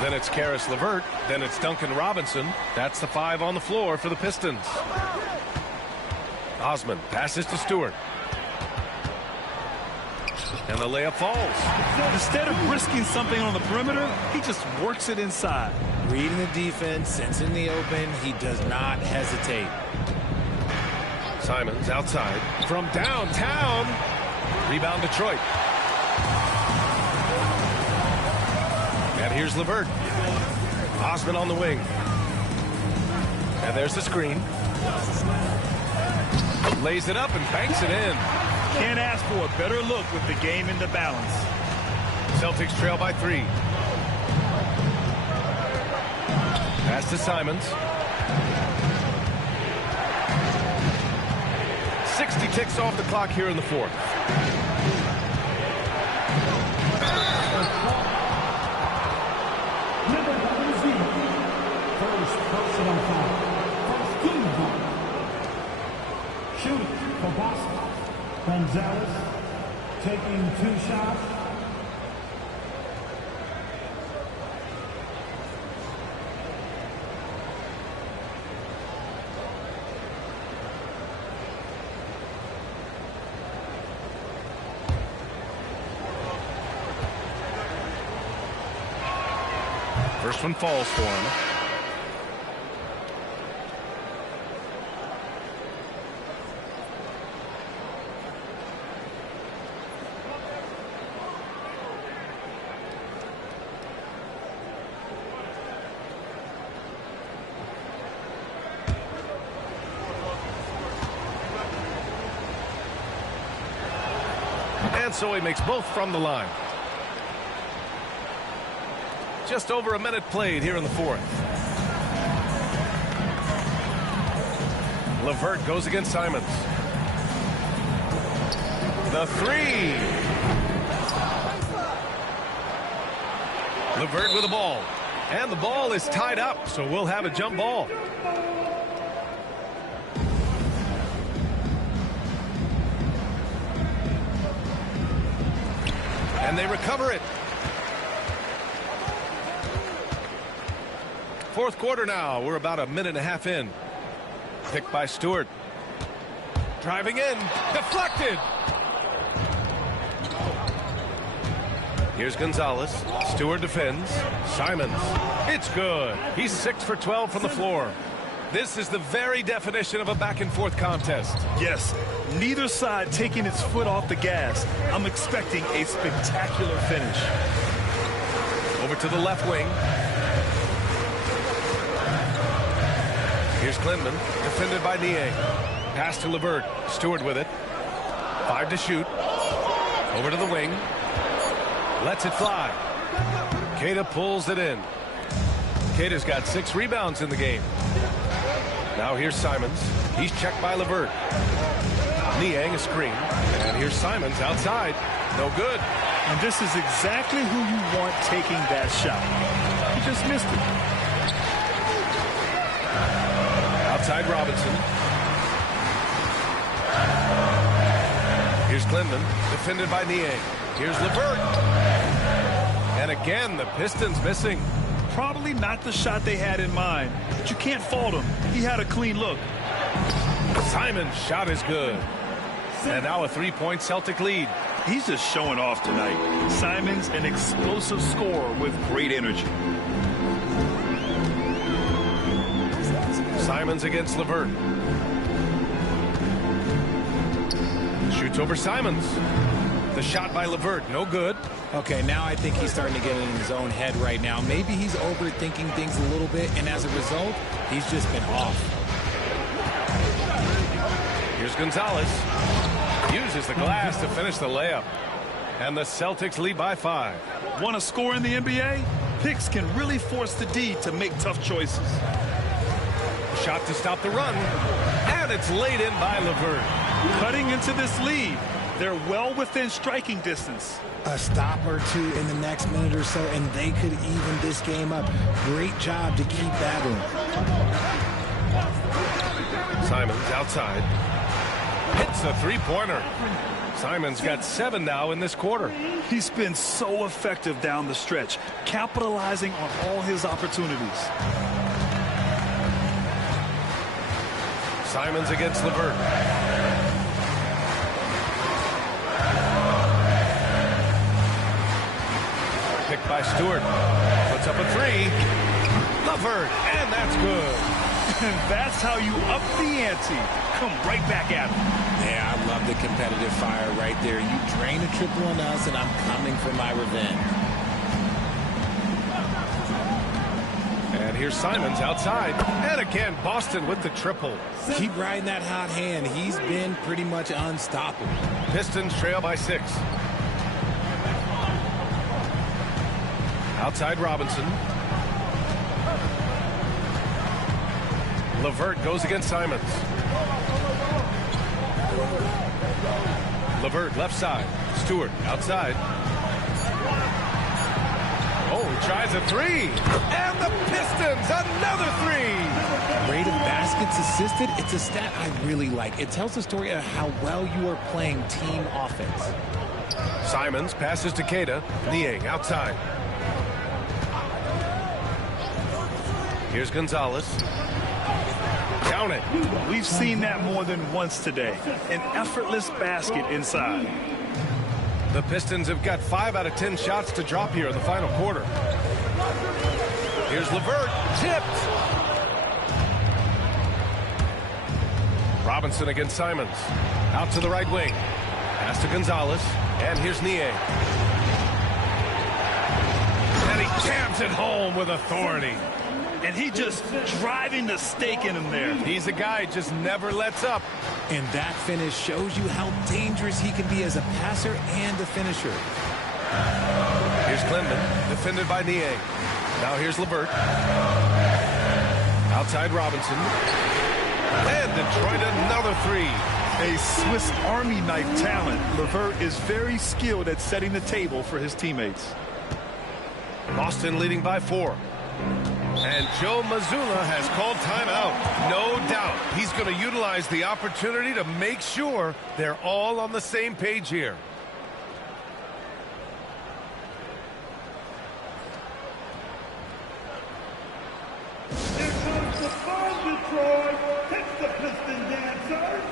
Then it's Karis LeVert. Then it's Duncan Robinson. That's the 5 on the floor for the Pistons. Osman passes to Stewart. And the layup falls. Instead of risking something on the perimeter, he just works it inside. Reading the defense, sensing the open, he does not hesitate. Simons outside. From downtown. Rebound Detroit. And here's LeVert. Osman on the wing. And there's the screen. Lays it up and banks it in. Can't ask for a better look with the game in the balance. Celtics trail by 3. Pass to Simons. 60 ticks off the clock here in the fourth. Shooting for Boston. Gonzalez taking 2 shots. First one falls for him. And so he makes both from the line. Just over a minute played here in the fourth. LeVert goes against Simons. The three. LeVert with the ball. And the ball is tied up, so we'll have a jump ball. And they recover it. Fourth quarter now. We're about a minute and a half in. Picked by Stewart. Driving in. Deflected. Here's Gonzalez. Stewart defends. Simons. It's good. He's 6 for 12 from the floor. This is the very definition of a back-and-forth contest. Yes, neither side taking its foot off the gas. I'm expecting a spectacular finish. Over to the left wing. Here's Klingman, defended by Niang. Pass to LeVert. Stewart with it. 5 to shoot. Over to the wing. Lets it fly. Queta pulls it in. Queta's got 6 rebounds in the game. Now here's Simons. He's checked by LeVert. Niang a screen. And here's Simons outside. No good. And this is exactly who you want taking that shot. He just missed it. Outside Robinson. Here's Klingman, defended by Niang. Here's LeVert. And again, the Pistons missing. Probably not the shot they had in mind, but you can't fault him. He had a clean look. Simon's shot is good. And now a 3-point Celtic lead. He's just showing off tonight. Simons, an explosive scorer with great energy. Simons against LeVert. Shoots over Simons. The shot by LeVert, no good. Okay, now I think he's starting to get in his own head right now. Maybe he's overthinking things a little bit, and as a result, he's just been off. Here's Gonzalez. Uses the glass to finish the layup. And the Celtics lead by 5. Want to score in the NBA? Picks can really force the D to make tough choices. Shot to stop the run. And it's laid in by LeVert. Cutting into this lead. They're well within striking distance. A stop or two in the next minute or so, and they could even this game up. Great job to keep battling. Simons outside. Hits a three-pointer. Simons got 7 now in this quarter. He's been so effective down the stretch, capitalizing on all his opportunities. Simons against LeVert. Picked by Stewart. Puts up a 3. LeVert, and that's good. And that's how you up the ante. Come right back at him. Yeah, I love the competitive fire right there. You drain a triple on us, and I'm coming for my revenge. And here's Simons outside. And again, Boston with the triple. Keep riding that hot hand. He's been pretty much unstoppable. Pistons trail by 6. Outside Robinson. LeVert goes against Simons. LeVert left side. Stewart outside. Oh, he tries a 3. And the Pistons, another 3. Rate of baskets assisted, it's a stat I really like. It tells the story of how well you are playing team offense. Simons passes to Queta. Niang outside. Here's Gonzalez. Count it. We've seen that more than once today. An effortless basket inside. The Pistons have got 5 out of 10 shots to drop here in the final quarter. Here's LeVert. Tipped. Robinson against Simons. Out to the right wing. Pass to Gonzalez. And here's Niang. And he jams it home with authority. And he just driving the stake in him there. He's a guy who just never lets up. And that finish shows you how dangerous he can be as a passer and a finisher. Here's Klingman, defended by Niang. Now here's Levert. Outside Robinson. And Detroit another three. A Swiss Army knife talent. Levert is very skilled at setting the table for his teammates. Boston leading by 4. And Joe Mazzulla has called timeout. No doubt he's going to utilize the opportunity to make sure they're all on the same page here. Here comes the fun, Detroit. Take the Piston dancers.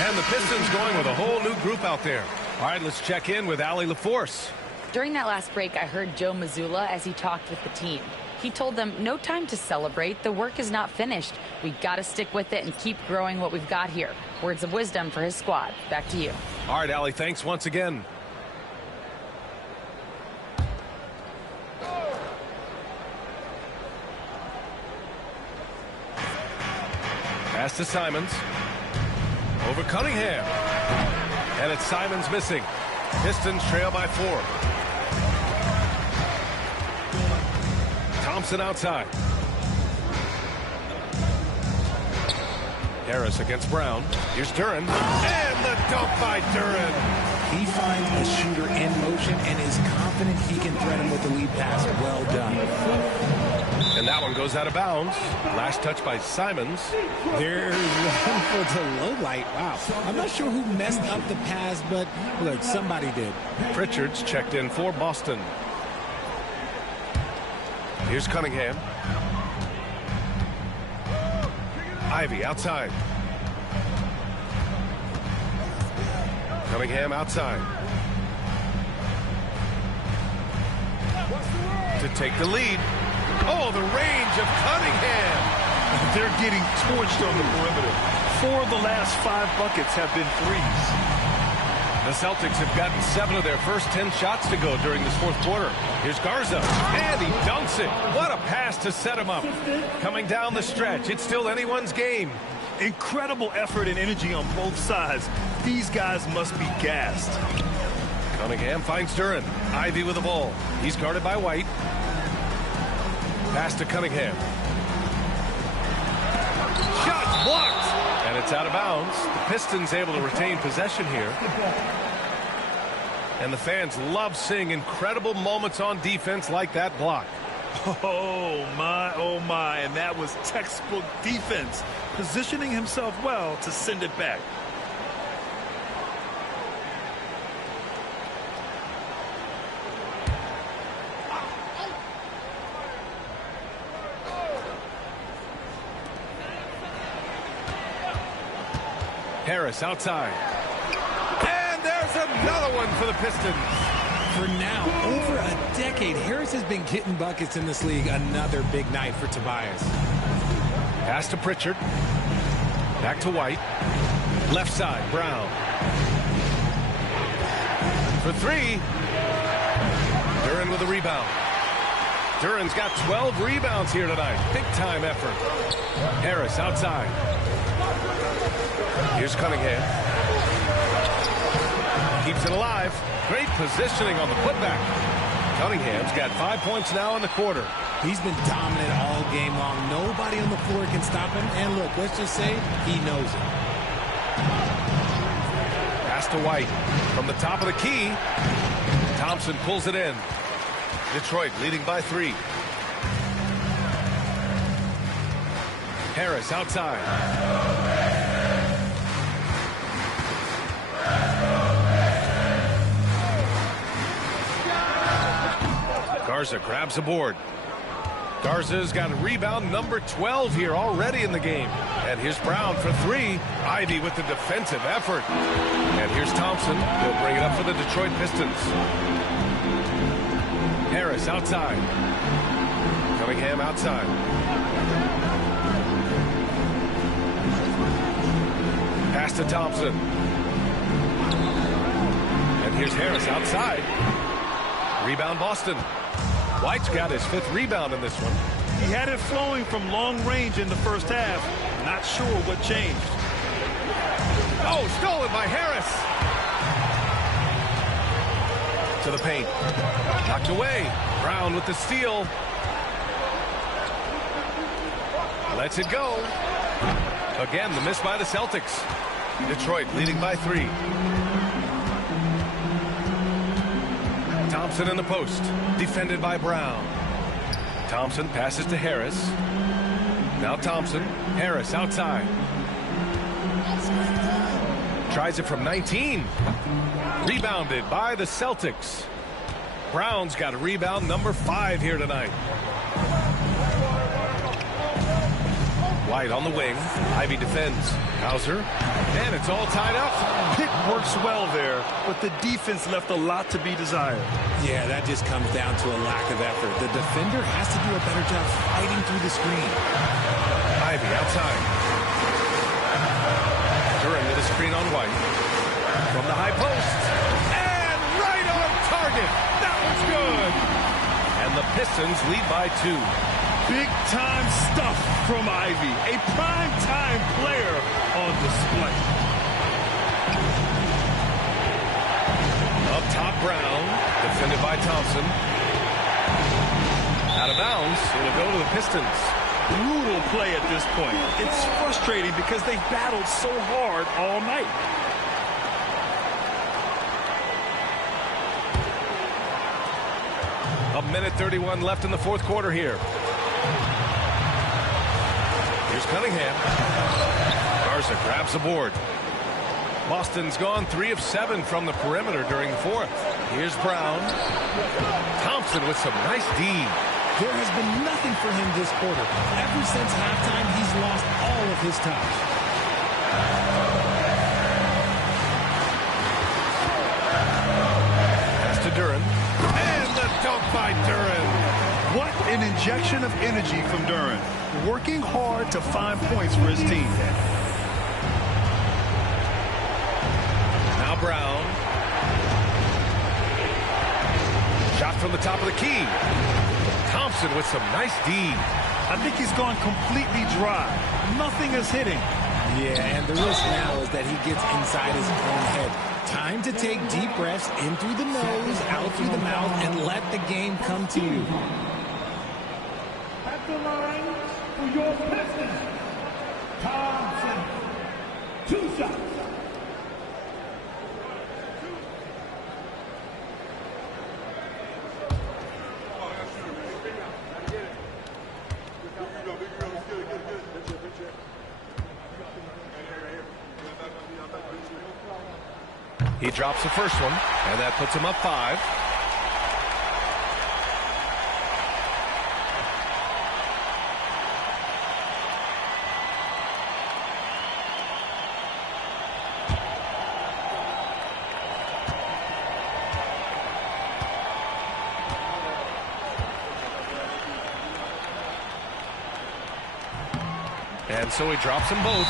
And the Pistons going with a whole new group out there. All right, let's check in with Allie LaForce. During that last break, I heard Joe Mazzulla as he talked with the team. He told them no time to celebrate. The work is not finished. We got to stick with it and keep growing what we've got here. Words of wisdom for his squad. Back to you. All right, Allie, thanks once again. Pass to Simons. Over Cunningham. And it's Simons missing. Pistons trail by 4. Thompson outside. Harris against Brown. Here's Duren. And the dunk by Duren. He finds a shooter in motion and is confident he can thread him with the lead pass. Well done. And that one goes out of bounds. Last touch by Simons. There's one for the low light. Wow. I'm not sure who messed up the pass, but look, somebody did. Pritchard's checked in for Boston. Here's Cunningham. Ivy outside. Cunningham outside. To take the lead. Oh, the range of Cunningham. They're getting torched on the perimeter. 4 of the last 5 buckets have been threes. The Celtics have gotten 7 of their first 10 shots to go during this fourth quarter. Here's Garza, and he dunks it. What a pass to set him up. Coming down the stretch, it's still anyone's game. Incredible effort and energy on both sides. These guys must be gassed. Cunningham finds Duren. Ivy with the ball. He's guarded by White. Pass to Cunningham. Shot blocked. And it's out of bounds. The Pistons able to retain possession here. And the fans love seeing incredible moments on defense like that block. Oh my, and that was textbook defense, positioning himself well to send it back. Harris outside. And there's another one for the Pistons. For now, over a decade, Harris has been getting buckets in this league. Another big night for Tobias. Pass to Pritchard. Back to White. Left side, Brown. For 3. Duren with the rebound. Duren's got 12 rebounds here tonight. Big time effort. Harris outside. Here's Cunningham. Keeps it alive. Great positioning on the putback. Cunningham's got 5 points now in the quarter. He's been dominant all game long. Nobody on the floor can stop him. And look, let's just say he knows it. Pass to White from the top of the key. Thompson pulls it in. Detroit leading by 3. Harris outside. Garza grabs a board. Garza's got a rebound, number 12 here already in the game. And here's Brown for 3. Ivy with the defensive effort. And here's Thompson. He'll bring it up for the Detroit Pistons. Harris outside. Cunningham outside. Pass to Thompson. And here's Harris outside. Rebound Boston. White's got his 5th rebound in this one. He had it flowing from long range in the first half. Not sure what changed. Oh, stolen by Harris. To the paint. Knocked away. Brown with the steal. Lets it go. Again, the miss by the Celtics. Detroit leading by 3. Thompson in the post. Defended by Brown. Thompson passes to Harris. Now Thompson. Harris outside. Tries it from 19. Rebounded by the Celtics. Brown's got a rebound, number 5 here tonight. White on the wing. Ivy defends. Hauser. And it's all tied up. Pick works well there, but the defense left a lot to be desired. Yeah, that just comes down to a lack of effort. The defender has to do a better job fighting through the screen. Ivy outside. Duran with a screen on White. From the high post. And right on target. That was good. And the Pistons lead by 2. Big-time stuff from Ivy. A prime-time player on display. Up top, Brown. Defended by Thompson. Out of bounds. It'll go to the Pistons. Brutal play at this point. It's frustrating because they've battled so hard all night. A minute 31 left in the 4th quarter here. Here's Cunningham. Garza grabs the board. Boston's gone 3 of 7 from the perimeter during the 4th. Here's Brown. Thompson with some nice D. There has been nothing for him this quarter. Ever since halftime, he's lost all of his touch. Pass to Duran. And the dunk by Duran. What an injection of energy from Duran. Working hard to find points for his team. Now Brown. Shot from the top of the key. Thompson with some nice D. I think he's gone completely dry. Nothing is hitting. Yeah, and the risk now is that he gets inside his own head. Time to take deep breaths in through the nose, out through the mouth, and let the game come to you. At the line for your Pistons, Thompson. 2 shots. He drops the first one, and that puts him up 5. And so he drops them both,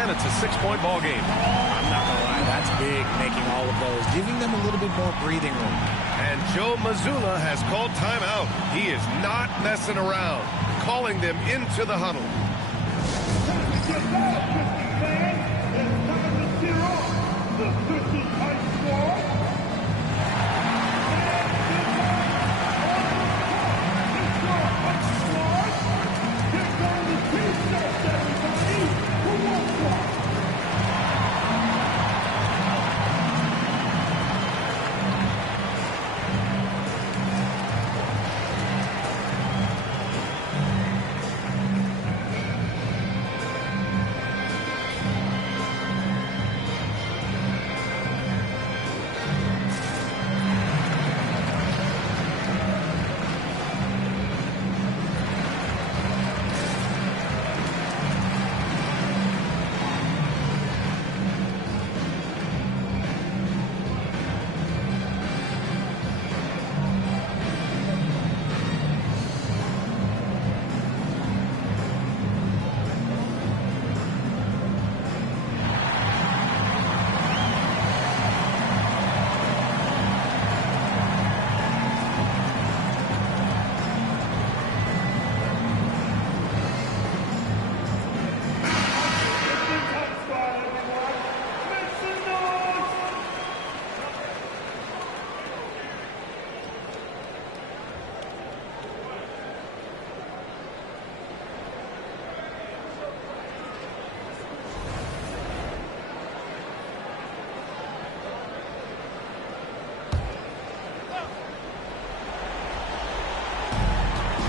and it's a 6-point ball game. I'm not going to lie, that's big, making all of those, giving them a little bit more breathing room. And Joe Mazzulla has called timeout. He is not messing around, calling them into the huddle.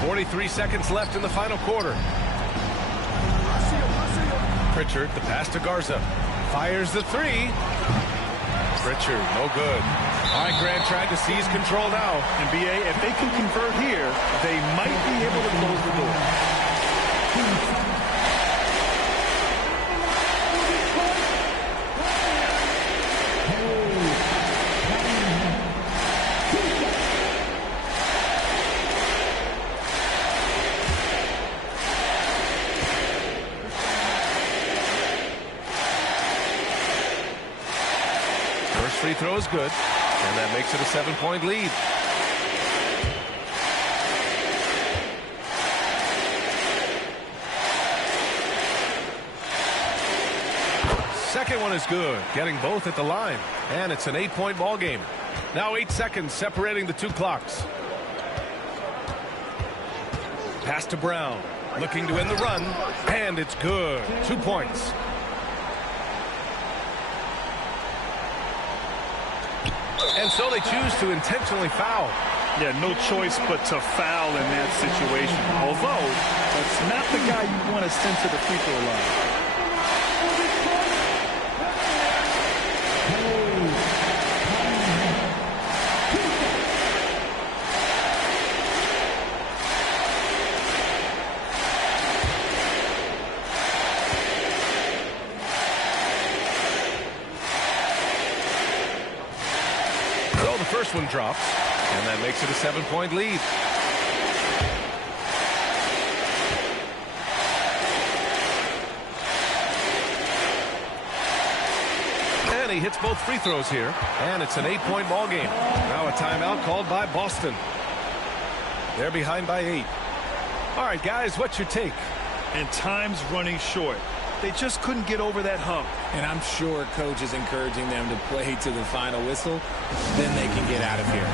43 seconds left in the final quarter. Pritchard, the pass to Garza. Fires the three. Pritchard, no good. All right, Grant trying to seize control now. NBA, if they can convert here, they might be able to close the door. First free throw is good, and that makes it a 7-point lead. Second one is good, getting both at the line, and it's an 8-point ball game. Now 8 seconds separating the two clocks. Pass to Brown, looking to end the run, and it's good. 2 points. And so they choose to intentionally foul. Yeah, no choice but to foul in that situation. Although, that's not the guy you want to send to the free throw line. First one drops, and that makes it a 7-point lead. And he hits both free throws here, and it's an 8-point ball game. Now a timeout called by Boston. They're behind by 8. All right, guys, what's your take? And time's running short. They just couldn't get over that hump. And I'm sure coach is encouraging them to play to the final whistle. Then they can get out of here.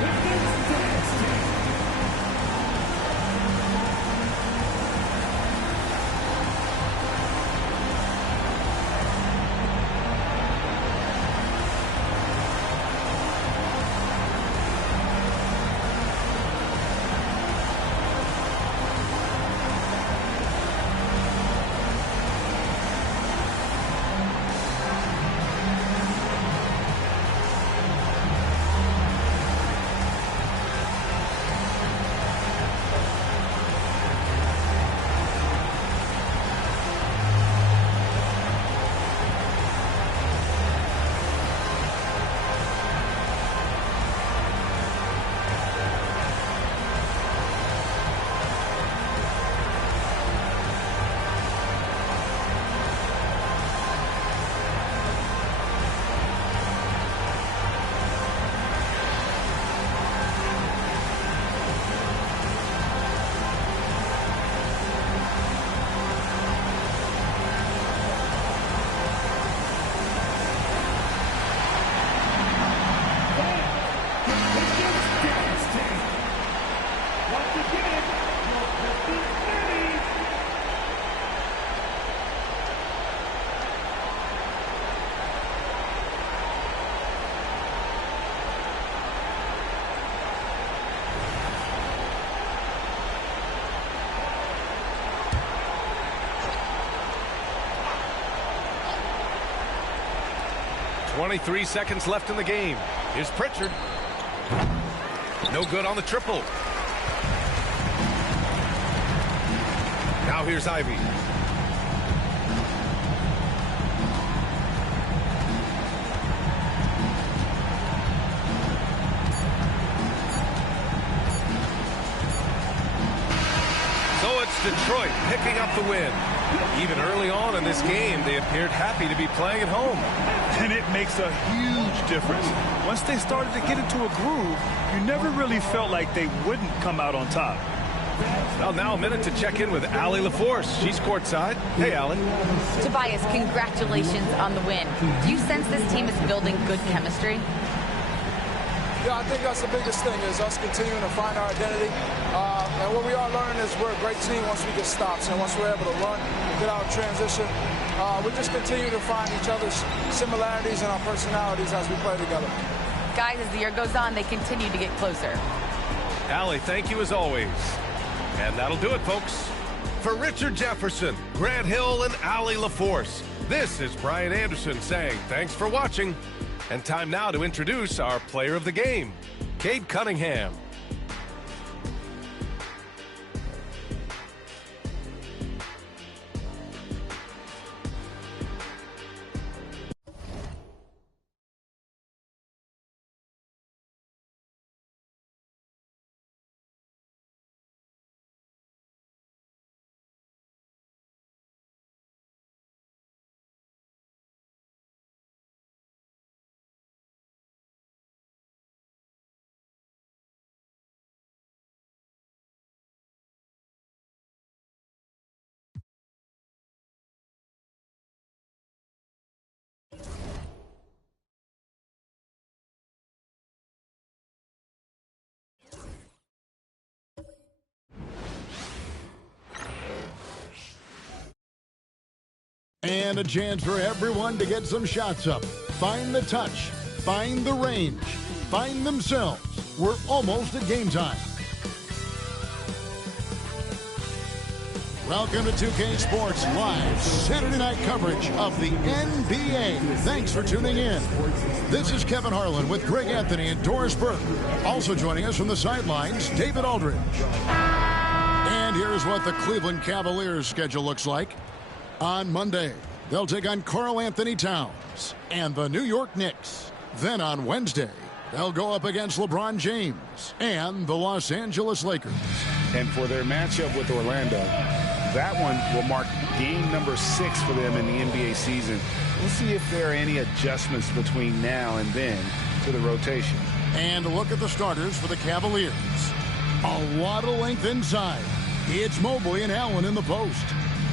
.23 seconds left in the game. Here's Pritchard. No good on the triple. Now here's Ivy. So it's Detroit picking up the win. Even early on in this game, they appeared happy to be playing at home. And it makes a huge difference. Once they started to get into a groove, you never really felt like they wouldn't come out on top. Well, now a minute to check in with Allie LaForce. She's courtside. Hey, Allie. Tobias, congratulations on the win. Do you sense this team is building good chemistry? Yeah, I think that's the biggest thing is us continuing to find our identity. And what we are learning is we're a great team once we get stops. And once we're able to run, get out in transition, we just continue to find each other's similarities and our personalities as we play together. Guys, as the year goes on, they continue to get closer. Allie, thank you as always. And that'll do it, folks. For Richard Jefferson, Grant Hill, and Allie LaForce, this is Brian Anderson saying thanks for watching. And time now to introduce our player of the game, Cade Cunningham. And a chance for everyone to get some shots up. Find the touch. Find the range. Find themselves. We're almost at game time. Welcome to 2K Sports Live Saturday night coverage of the NBA. Thanks for tuning in. This is Kevin Harlan with Greg Anthony and Doris Burke. Also joining us from the sidelines, David Aldridge. And here's what the Cleveland Cavaliers schedule looks like. On Monday, they'll take on Karl Anthony Towns and the New York Knicks. Then on Wednesday, they'll go up against LeBron James and the Los Angeles Lakers. And for their matchup with Orlando, that one will mark game number 6 for them in the NBA season. We'll see if there are any adjustments between now and then to the rotation. And look at the starters for the Cavaliers. A lot of length inside. It's Mobley and Allen in the post.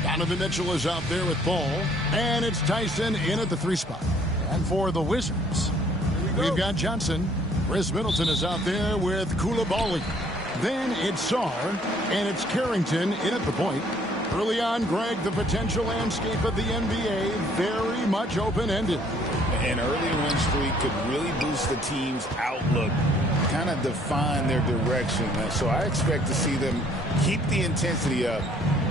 Donovan Mitchell is out there with ball. And it's Tyson in at the 3 spot. And for the Wizards, we've got Johnson. Chris Middleton is out there with Koulibaly. Then it's Sarr, and it's Carrington in at the point. Early on, Greg, the potential landscape of the NBA very much open-ended. An early win streak could really boost the team's outlook, kind of define their direction. So I expect to see them keep the intensity up.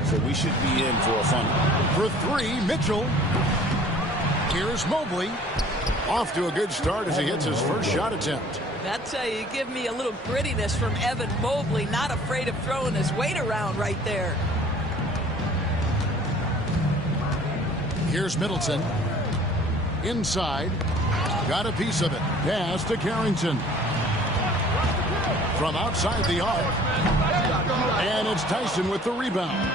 So we should be in for a fun one. For 3, Mitchell. Here's Mobley. Off to a good start as he hits his first shot attempt. That's how you give me a little grittiness from Evan Mobley. Not afraid of throwing his weight around right there. Here's Middleton. Inside. Got a piece of it. Pass to Carrington. From outside the arc. And it's Tyson with the rebound.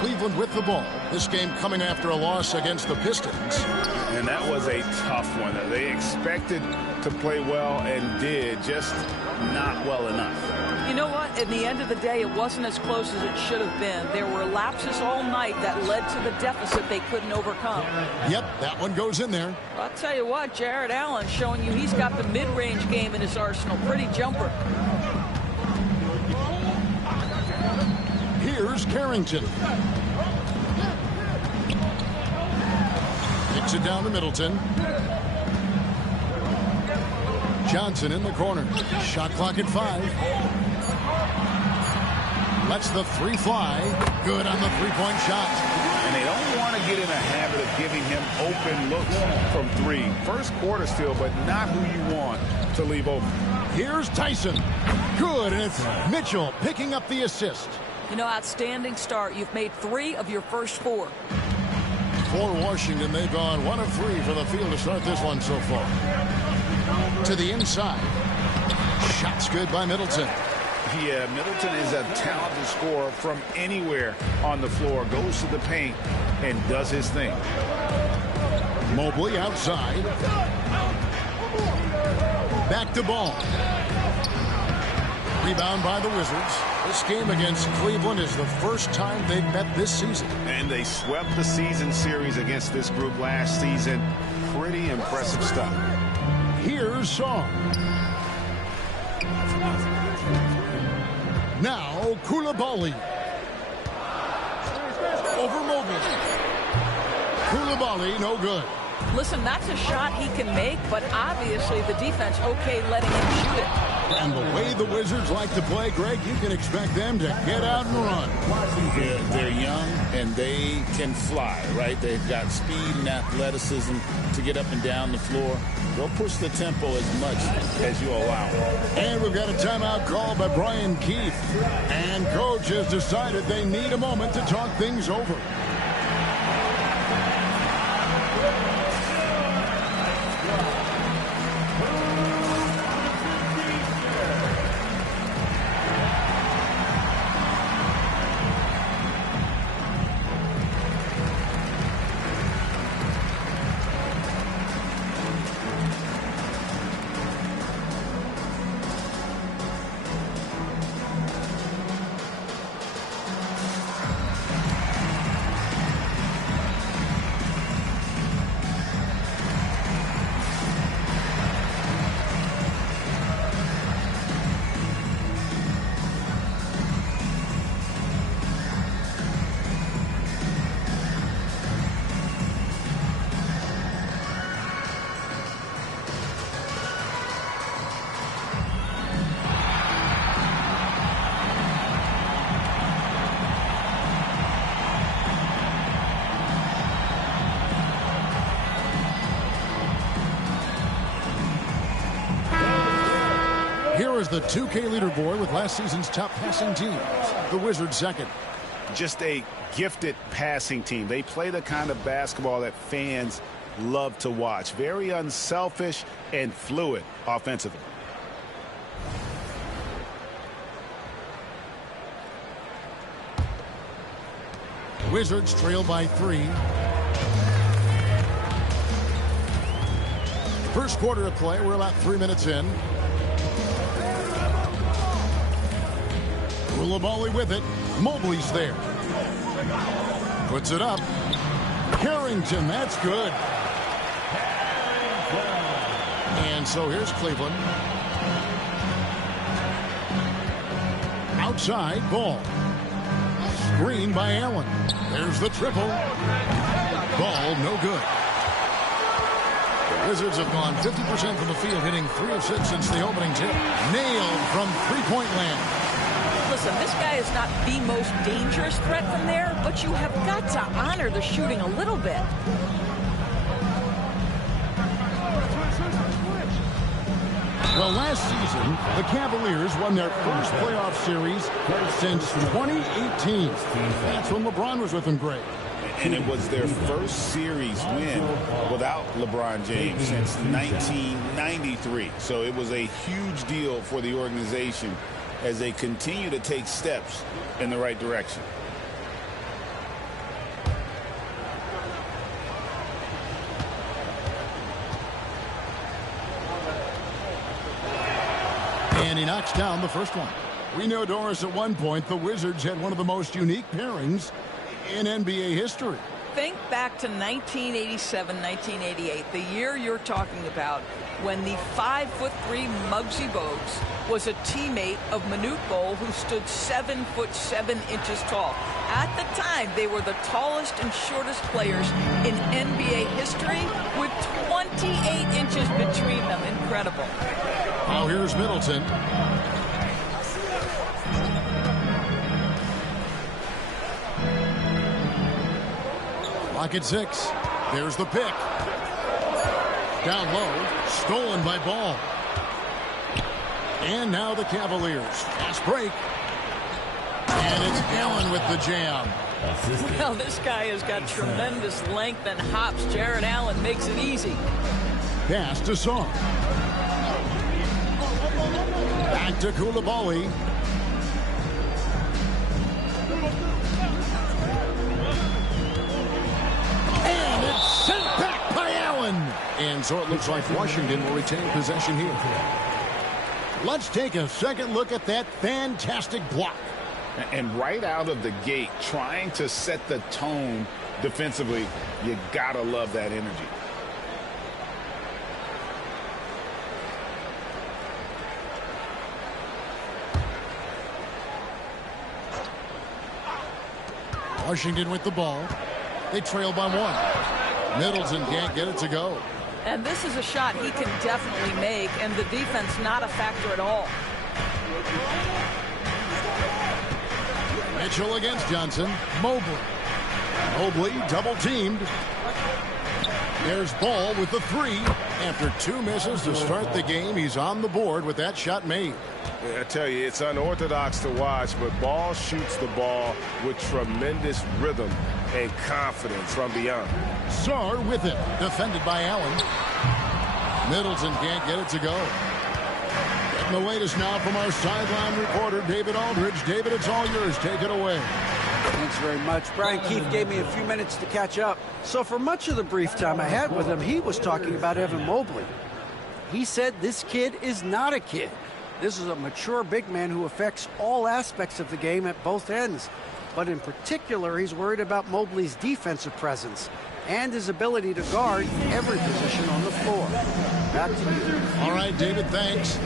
Cleveland with the ball. This game coming after a loss against the Pistons. And that was a tough one. They expected to play well and did, just not well enough. You know what? In the end of the day, it wasn't as close as it should have been. There were lapses all night that led to the deficit they couldn't overcome. Yep, that one goes in there. I'll tell you what, Jared Allen showing you he's got the mid-range game in his arsenal. Pretty jumper. Here's Carrington. Kicks it down to Middleton. Johnson in the corner. Shot clock at 5. Lets the 3 fly. Good on the 3-point shot. And they don't want to get in a habit of giving him open looks from 3. First quarter still, but not who you want to leave open. Here's Tyson. Good, and it's Mitchell picking up the assist. You know, outstanding start. You've made 3 of your first 4. For Washington, they've gone 1 of 3 for the field to start this one so far. To the inside. Shot's good by Middleton. Yeah, Middleton is a talented scorer from anywhere on the floor. Goes to the paint and does his thing. Mobley outside. Back to ball. Rebound by the Wizards. This game against Cleveland is the first time they've met this season. And they swept the season series against this group last season. Pretty impressive stuff. Here's Sarr. Now Koulibaly. Over Mobley. Koulibaly, no good. Listen, that's a shot he can make, but obviously the defense okay letting him shoot it. And the way the Wizards like to play, Greg, you can expect them to get out and run. They're young and they can fly, right? They've got speed and athleticism to get up and down the floor. They'll push the tempo as much as you allow. And we've got a timeout called by Brian Keefe. And coach has decided they need a moment to talk things over. Here is the 2K leaderboard with last season's top passing teams. The Wizards second. Just a gifted passing team. They play the kind of basketball that fans love to watch. Very unselfish and fluid offensively. Wizards trail by 3. First quarter of play. We're about 3 minutes in. Koulibaly with it. Mobley's there. Puts it up. Harrington, that's good. And so here's Cleveland. Outside, Ball. Screen by Allen. There's the triple. Ball, no good. The Wizards have gone 50% from the field, hitting 3 of 6 since the opening tip. Nailed from three-point land. Listen, this guy is not the most dangerous threat from there, but you have got to honor the shooting a little bit. Well, last season, the Cavaliers won their first playoff series since 2018. That's when LeBron was with them, Greg. And it was their first series win without LeBron James since 1993. So it was a huge deal for the organization as they continue to take steps in the right direction. And he knocks down the first one. We know, Doris, at one point the Wizards had one of the most unique pairings in NBA history. Think back to 1987, 1988, the year you're talking about, when the 5'3" Muggsy Bogues was a teammate of Manute Bol, who stood 7'7" tall. At the time, they were the tallest and shortest players in NBA history, with 28 inches between them. Incredible. Now here's Middleton. Clock at 6. There's the pick. Down low. Stolen by Ball. And now the Cavaliers. Fast break. And it's Allen with the jam. Well, this guy has got tremendous length and hops. Jared Allen makes it easy. Pass to Song. Back to Koulibaly. And it's sent back by Allen. And so it looks like Washington will retain possession here. Let's take a second look at that fantastic block. And right out of the gate, trying to set the tone defensively, you gotta love that energy. Washington with the ball. They trail by 1. Middleton can't get it to go. And this is a shot he can definitely make, and the defense not a factor at all. Mitchell against Johnson. Mobley double teamed. There's Ball with the three. After 2 misses to start the game, he's on the board with that shot made. Yeah, I tell you, it's unorthodox to watch, but Ball shoots the ball with tremendous rhythm and confidence from beyond. Sarr with it. Defended by Allen. Middleton can't get it to go. Getting the latest now from our sideline reporter, David Aldridge. David, it's all yours. Take it away. Thanks very much. Brian Keefe gave me a few minutes to catch up. So for much of the brief time I had with him, he was talking about Evan Mobley. He said this kid is not a kid. This is a mature big man who affects all aspects of the game at both ends. But in particular, he's worried about Mobley's defensive presence and his ability to guard every position on the floor. Back to you. All right, David, thanks.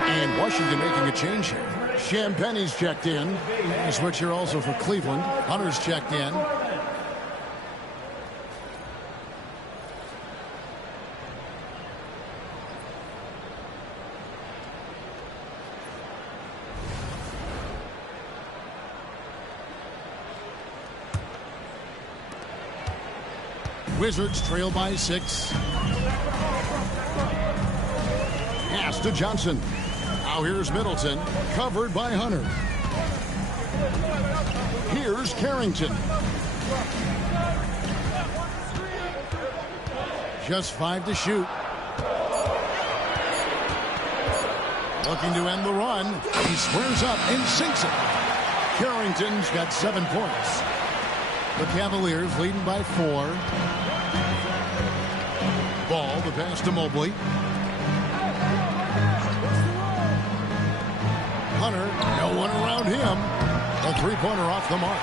And Washington making a change here. Champagne's checked in. A switch here also for Cleveland. Hunter's checked in. Wizards trail by 6. Pass to Johnson. Now here's Middleton, covered by Hunter. Here's Carrington. Just 5 to shoot. Looking to end the run. He squares up and sinks it. Carrington's got 7 points. The Cavaliers leading by 4. Ball, the pass to Mobley. Hunter, no one around him. A 3-pointer off the mark.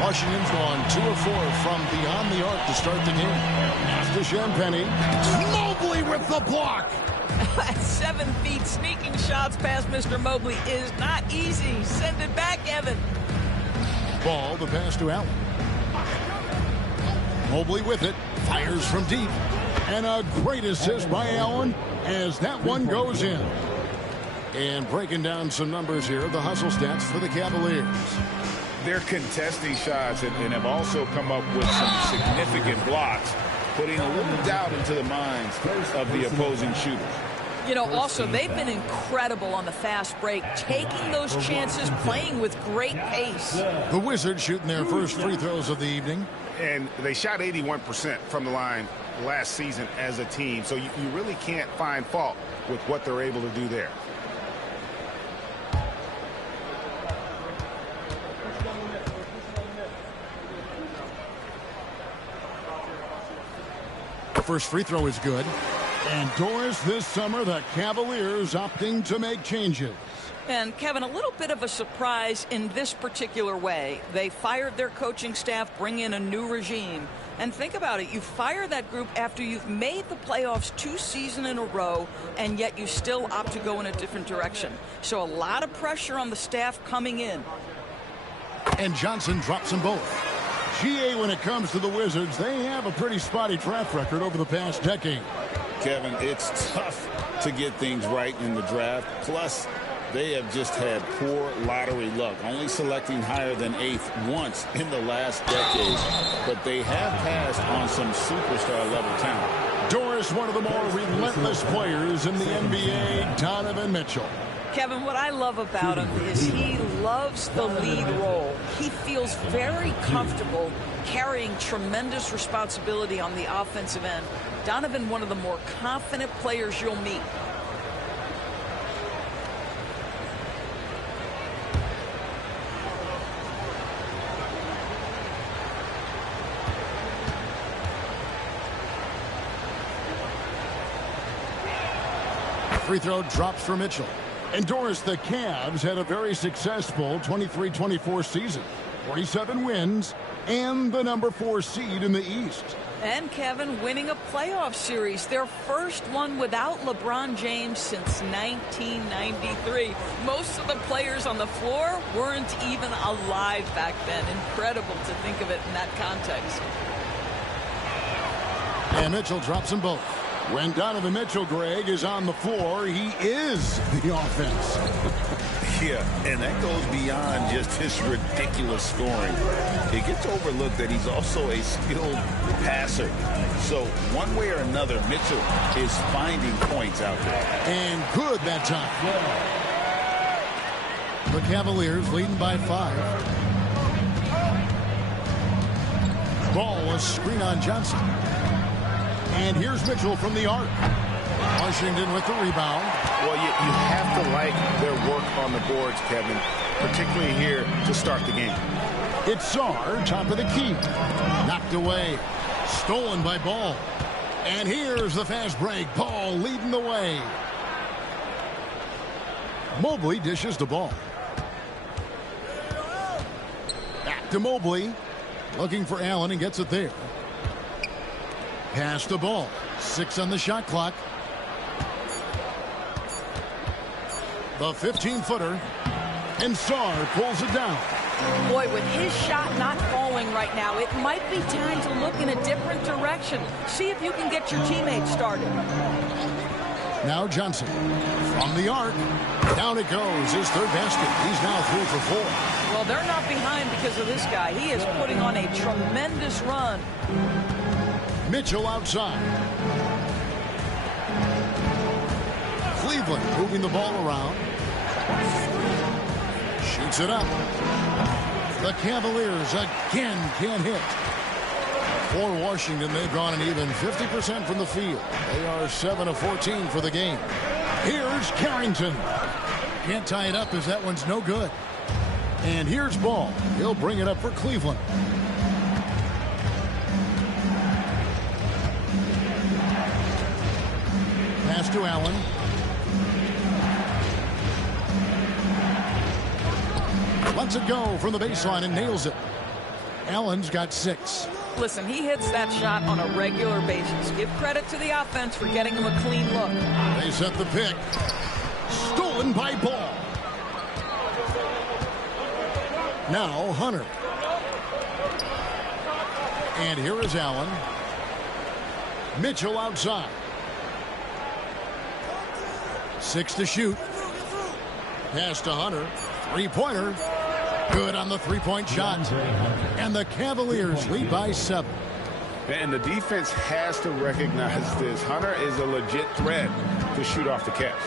Washington's gone 2 of 4 from beyond the arc to start the game. Pass to Champagnie. Mobley with the block. At 7 feet, sneaking shots past Mr. Mobley is not easy. Send it back, Evan. Ball, the pass to Allen. Mobley with it. Fires from deep. And a great assist by Allen as that one goes in. And breaking down some numbers here, the hustle stats for the Cavaliers. They're contesting shots and have also come up with some significant blocks, putting a little doubt into the minds of the opposing shooters. You know, also, they've been incredible on the fast break, taking those chances, playing with great pace. The Wizards shooting their first free throws of the evening. And they shot 81% from the line last season as a team, so you really can't find fault with what they're able to do there. First free throw is good. And Doris, this summer, the Cavaliers opting to make changes. And Kevin, a little bit of a surprise in this particular way. They fired their coaching staff, bring in a new regime. And think about it, you fire that group after you've made the playoffs 2 seasons in a row, and yet you still opt to go in a different direction. So a lot of pressure on the staff coming in. And Johnson drops them both. GA, when it comes to the Wizards, they have a pretty spotty track record over the past decade. Kevin, it's tough to get things right in the draft. Plus, they have just had poor lottery luck, only selecting higher than 8th once in the last decade. But they have passed on some superstar-level talent. Doris, one of the more relentless players in the NBA, Donovan Mitchell. Kevin, what I love about him is he loves the lead role. He feels very comfortable carrying tremendous responsibility on the offensive end. Donovan, one of the more confident players you'll meet. Free throw drops for Mitchell. And Doris, the Cavs had a very successful 23-24 season. 47 wins and the number 4 seed in the East. And Kevin, winning a playoff series, their first one without LeBron James since 1993. Most of the players on the floor weren't even alive back then. Incredible to think of it in that context. And Mitchell drops them both. When Donovan Mitchell, Greg, is on the floor, he is the offense. Yeah, and that goes beyond just his ridiculous scoring. It gets overlooked that he's also a skilled passer. So one way or another, Mitchell is finding points out there. And good that time. The Cavaliers leading by 5. Ball was screen on Johnson. And here's Mitchell from the arc. Washington with the rebound. Well, you have to like their work on the boards, Kevin, particularly here to start the game. It's Sarr, top of the key. Knocked away. Stolen by Ball. And here's the fast break. Ball leading the way. Mobley dishes the ball. Back to Mobley. Looking for Allen and gets it there. Pass the ball. 6 on the shot clock. The 15-footer. And Sarr pulls it down. Boy, with his shot not falling right now, it might be time to look in a different direction. See if you can get your teammates started. Now Johnson from the arc. Down it goes. His third basket. He's now 3 for 4. Well, they're not behind because of this guy. He is putting on a tremendous run. Mitchell outside. Cleveland moving the ball around. Shoots it up. The Cavaliers again can't hit. For Washington, they've gone an even 50% from the field. They are 7 of 14 for the game. Here's Carrington. Can't tie it up as that one's no good. And here's Ball. He'll bring it up for Cleveland. Pass to Allen. Lets it go from the baseline and nails it. Allen's got 6. Listen, he hits that shot on a regular basis. Give credit to the offense for getting him a clean look. They set the pick. Stolen by Ball. Now Hunter. And here is Allen. Mitchell outside. 6 to shoot. Pass to Hunter. 3-pointer. Good on the 3-point shot. And the Cavaliers lead by 7. And the defense has to recognize this. Hunter is a legit threat to shoot off the catch.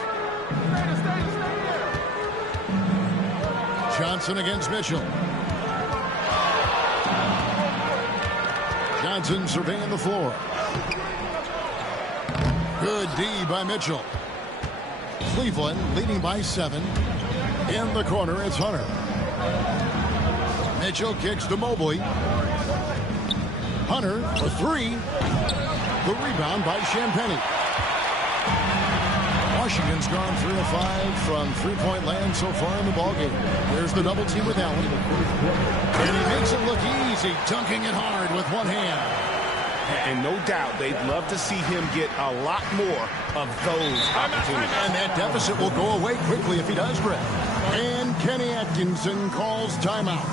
Johnson against Mitchell. Johnson surveying the floor. Good D by Mitchell. Cleveland leading by 7. In the corner, it's Hunter. Mitchell kicks to Mobley. Hunter for 3. The rebound by Champagnie. Washington's gone 3 of 5 from 3-point land so far in the ballgame. There's the double team with Allen. And he makes it look easy, dunking it hard with one hand. And no doubt they'd love to see him get a lot more of those opportunities. And that deficit will go away quickly if he does, Greg. And Kenny Atkinson calls timeout.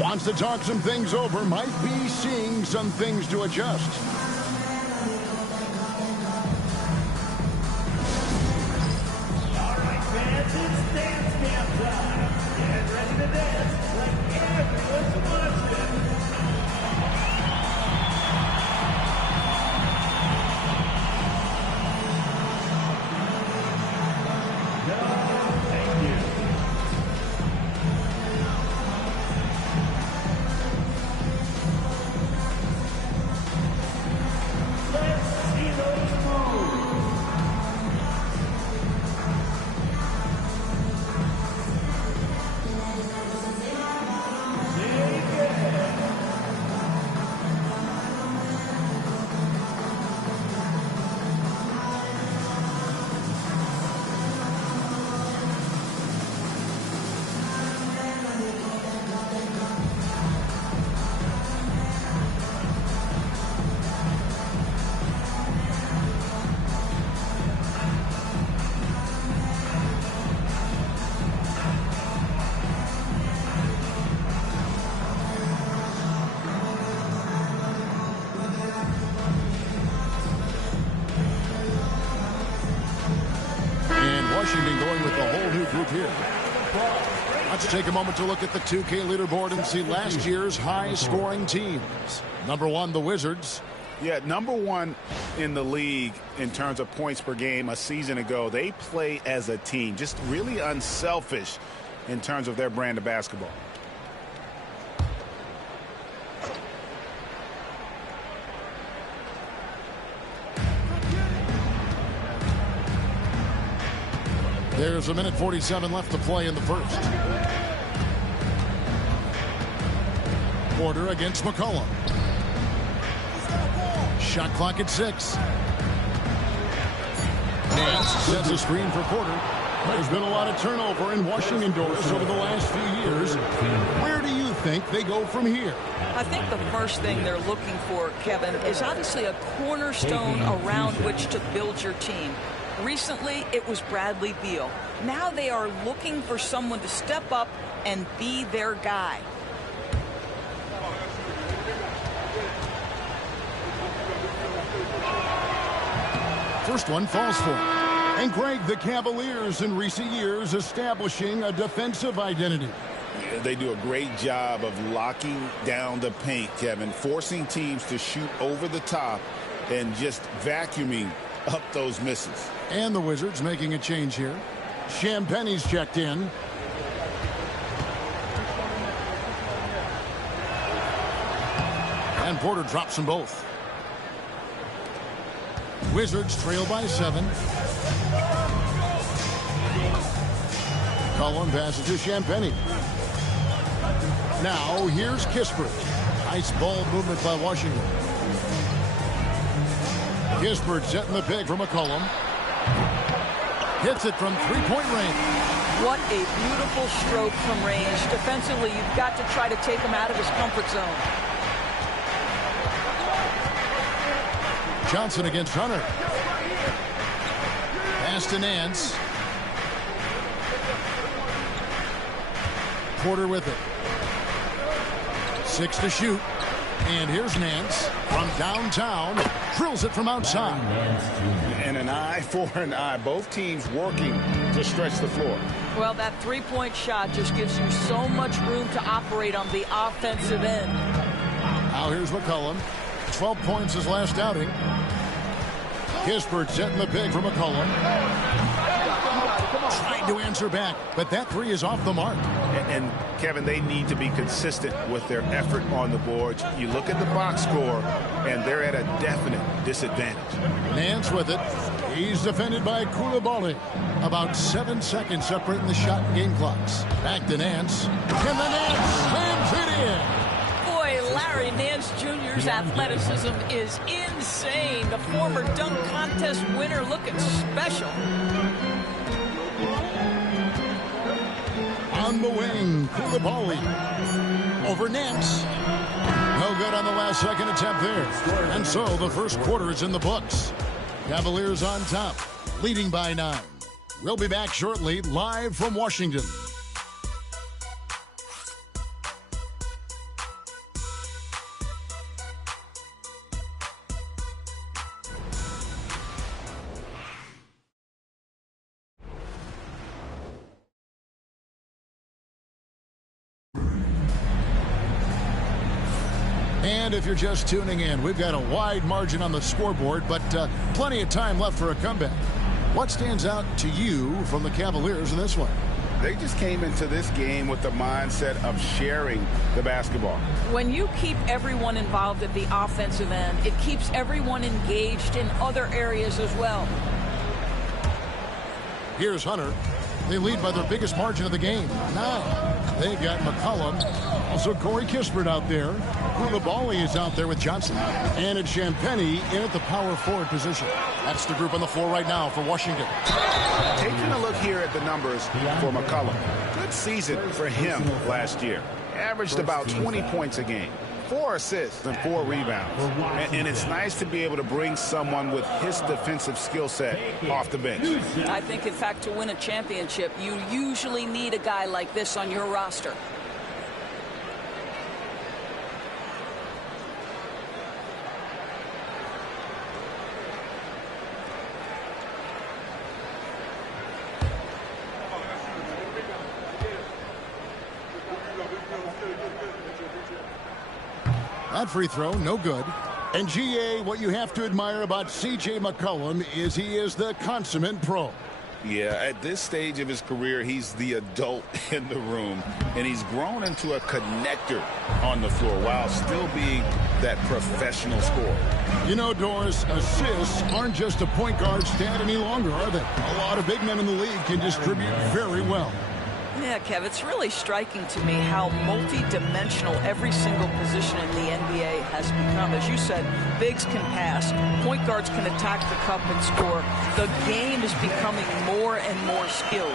Wants to talk some things over. Might be seeing some things to adjust. Washington going with a whole new group here. Let's take a moment to look at the 2K leaderboard and see last year's high-scoring teams. Number 1, the Wizards. Yeah, number 1 in the league in terms of points per game a season ago. They play as a team, just really unselfish in terms of their brand of basketball. There's a minute 47 left to play in the first. Porter against McCollum. Shot clock at 6. Nance sets a screen for Porter. There's been a lot of turnover in Washington doors over the last few years. Where do you think they go from here? I think the first thing they're looking for, Kevin, is obviously a cornerstone around which to build your team. Recently, it was Bradley Beal. Now they are looking for someone to step up and be their guy. First one falls for him. And Greg, the Cavaliers in recent years establishing a defensive identity. Yeah, they do a great job of locking down the paint, Kevin, forcing teams to shoot over the top and just vacuuming up those misses. And the Wizards making a change here. Champagne's checked in. And Porter drops them both. Wizards trail by 7. Cullen passes to Champagne. Now here's Kispert. Nice ball movement by Washington. Kispert setting the pick from McCollum. Hits it from three-point range. What a beautiful stroke from range. Defensively, you've got to try to take him out of his comfort zone. Johnson against Hunter. Pass to Nance. Porter with it. 6 to shoot. And here's Nance from downtown. Drills it from outside. And an eye for an eye. Both teams working to stretch the floor. Well, that three-point shot just gives you so much room to operate on the offensive end. Now here's McCollum. 12 points his last outing. Kispert setting the pick for McCollum. Trying to answer back, but that three is off the mark. And Kevin, they need to be consistent with their effort on the boards. You look at the box score, and they're at a definite disadvantage. Nance with it. He's defended by Koulibaly. About 7 seconds separating the shot and game clocks. Back to Nance. And the Nance slams it in. Larry Nance Jr.'s athleticism is insane. The former dunk contest winner looking special. On the wing, Koulibaly. Over Nance. No good on the last second attempt there. And so the first quarter is in the books. Cavaliers on top, leading by 9. We'll be back shortly, live from Washington. And if you're just tuning in, we've got a wide margin on the scoreboard, but plenty of time left for a comeback. What stands out to you from the Cavaliers in this one? They just came into this game with the mindset of sharing the basketball. When you keep everyone involved at the offensive end, it keeps everyone engaged in other areas as well. Here's Hunter. They lead by their biggest margin of the game, 9. They've got McCollum. Also Corey Kispert out there. Koulibaly is out there with Johnson. And it's Champagnie in at the power forward position. That's the group on the floor right now for Washington. Taking a look here at the numbers for McCollum. Good season for him last year. Averaged about 20 points a game. 4 assists and 4 rebounds. And it's nice to be able to bring someone with his defensive skill set off the bench. I think, in fact, to win a championship, you usually need a guy like this on your roster. That free throw, no good. And GA, what you have to admire about C.J. McCollum is he is the consummate pro. Yeah, at this stage of his career, he's the adult in the room, and he's grown into a connector on the floor while still being that professional scorer. You know, Doris, assists aren't just a point guard stat any longer, are they? A lot of big men in the league can distribute very well. Yeah, Kev, it's really striking to me how multi-dimensional every single position in the NBA has become. As you said, bigs can pass, point guards can attack the cup and score. The game is becoming more and more skilled.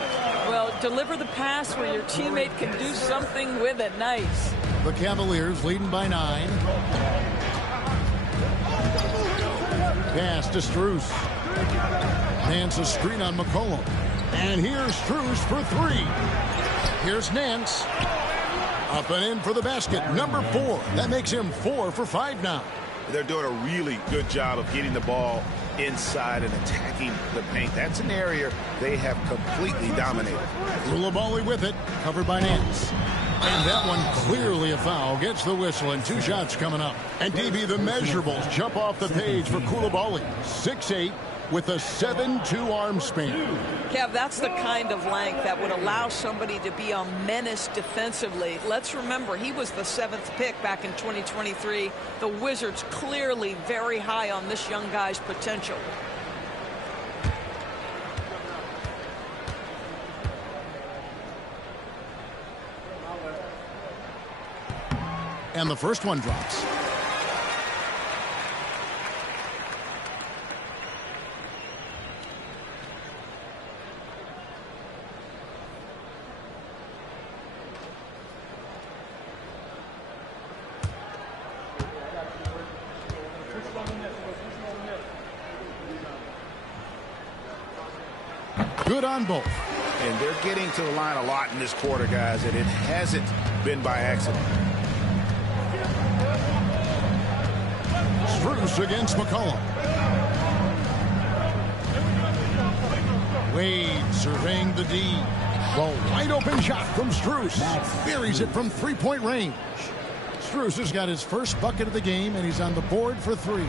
Well, deliver the pass where your teammate can do something with it. Nice. The Cavaliers leading by 9. Pass to Strus. Nance a screen on McCollum. And here's Strus for 3. Here's Nance. Up and in for the basket. Number 4. That makes him 4 for 5 now. They're doing a really good job of getting the ball inside and attacking the paint. That's an area they have completely dominated. Koulibaly with it. Covered by Nance. And that one clearly a foul. Gets the whistle and 2 shots coming up. And DB, the measurables jump off the page for Koulibaly. 6'8". with a 7'2" arm span. Kev, that's the kind of length that would allow somebody to be a menace defensively. Let's remember, he was the 7th pick back in 2023. The Wizards clearly very high on this young guy's potential. And the first one drops. Good on both. And they're getting to the line a lot in this quarter, guys, and it hasn't been by accident. Strus against McCollum. Wade surveying the D. The wide open shot from Strus. Buries it from three-point range. Strus has got his first bucket of the game, and he's on the board for 3.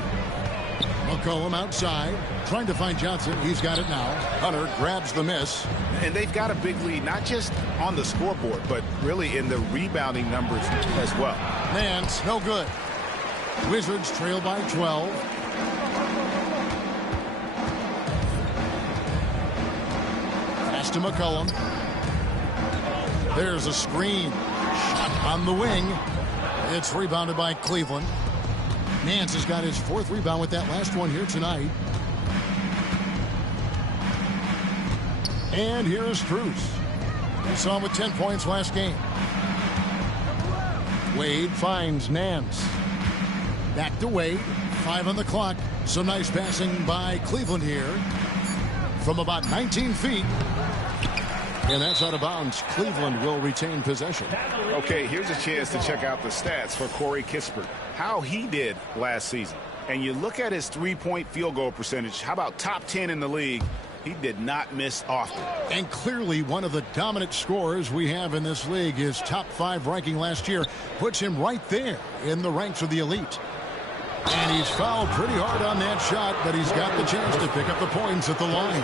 McCollum outside, trying to find Johnson. He's got it now. Hunter grabs the miss. And they've got a big lead, not just on the scoreboard, but really in the rebounding numbers as well. Nance, no good. Wizards trail by 12. Pass to McCollum. There's a screen. Shot on the wing. It's rebounded by Cleveland. Nance has got his 4th rebound with that last one here tonight. And here's Strus. We saw him with 10 points last game. Wade finds Nance. Back to Wade. 5 on the clock. Some nice passing by Cleveland here. From about 19 feet. And that's out of bounds. Cleveland will retain possession. Okay, here's a chance to check out the stats for Corey Kispert. How he did last season. And you look at his 3-point field goal percentage. How about top 10 in the league? He did not miss often. And clearly one of the dominant scorers we have in this league. His top 5 ranking last year puts him right there in the ranks of the elite. And he's fouled pretty hard on that shot, but he's got the chance to pick up the points at the line.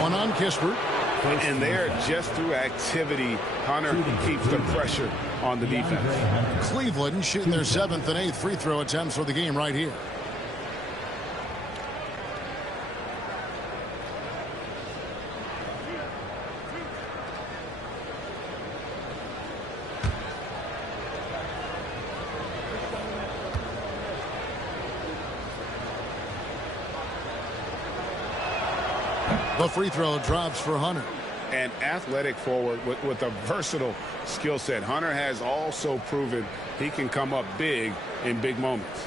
One on Kispert. And there, just through activity, Hunter keeps the pressure on the defense. Cleveland shooting their 7th and 8th free throw attempts for the game right here. The free throw drops for Hunter. An athletic forward with a versatile skill set. Hunter has also proven he can come up big in big moments.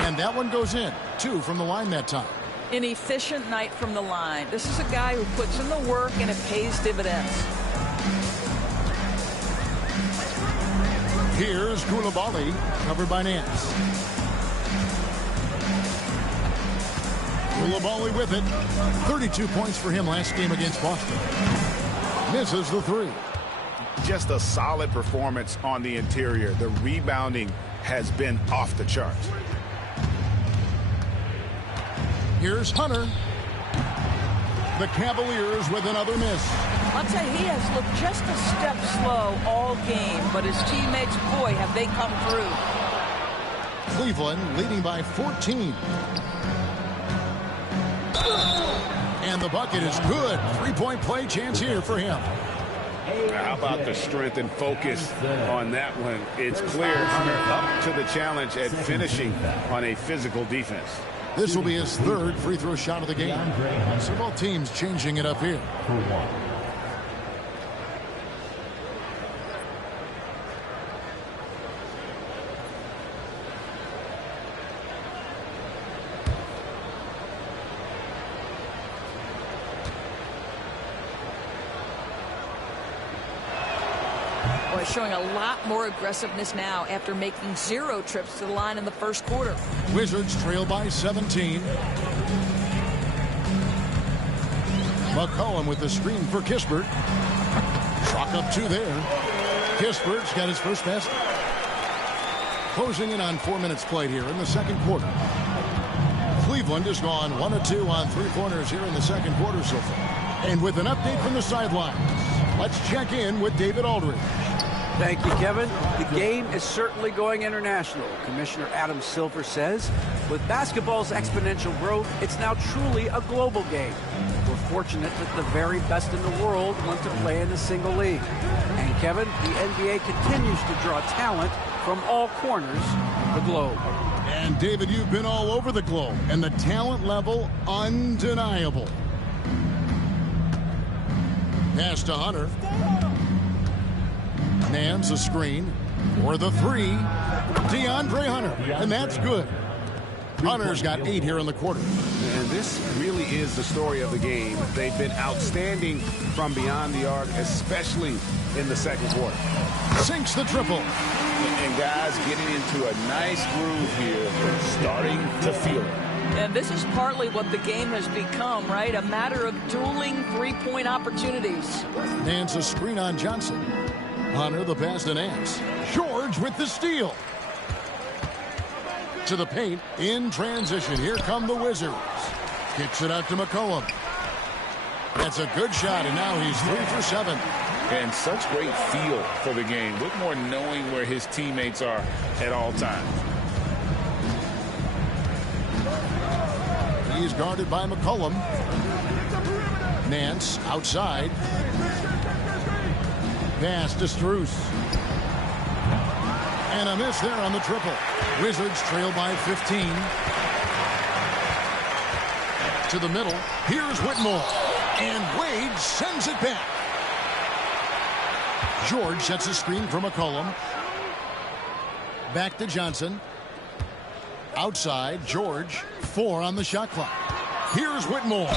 And that one goes in. 2 from the line that time. An efficient night from the line. This is a guy who puts in the work and it pays dividends. Here's Koulibaly, covered by Nance. Koulibaly with it. 32 points for him last game against Boston. Misses the 3. Just a solid performance on the interior. The rebounding has been off the charts. Here's Hunter. The Cavaliers with another miss. I'll tell you, he has looked just a step slow all game, but his teammates, boy, have they come through. Cleveland leading by 14. And the bucket is good. 3-point play chance here for him. How about the strength and focus on that one? It's clear Hunter up to the challenge at finishing on a physical defense. This will be his 3rd free throw shot of the game. So both teams changing it up here. Boy, showing a lot more aggressiveness now after making 0 trips to the line in the first quarter. Wizards trail by 17. McCollum with the screen for Kispert. Chalk up 2 there. Kispert's got his first basket. Closing in on 4 minutes played here in the second quarter. Cleveland has gone 1 of 2 on 3-pointers here in the second quarter so far. And with an update from the sidelines, let's check in with David Aldridge. Thank you, Kevin. The game is certainly going international. Commissioner Adam Silver says, with basketball's exponential growth, it's now truly a global game. We're fortunate that the very best in the world want to play in a single league. And Kevin, the NBA continues to draw talent from all corners of the globe. And David, you've been all over the globe, and the talent level undeniable. Pass to Hunter. Nance a screen for the 3. DeAndre Hunter, and that's good. Hunter's got 8 here in the quarter. And this really is the story of the game. They've been outstanding from beyond the arc, especially in the second quarter. Sinks the triple. And guys getting into a nice groove here, starting to feel it. And this is partly what the game has become, right? A matter of dueling 3-point opportunities. Nance a screen on Johnson. Hunter the pass to Nance. George with the steal. To the paint in transition. Here come the Wizards. Kicks it out to McCollum. That's a good shot, and now he's 3 for 7. And such great feel for the game. Whitmore knowing where his teammates are at all times. He's guarded by McCollum. Nance outside. Pass to Strus. And a miss there on the triple. Wizards trail by 15. To the middle. Here's Whitmore. And Wade sends it back. George sets a screen for McCollum. Back to Johnson. Outside, George. 4 on the shot clock. Here's Whitmore.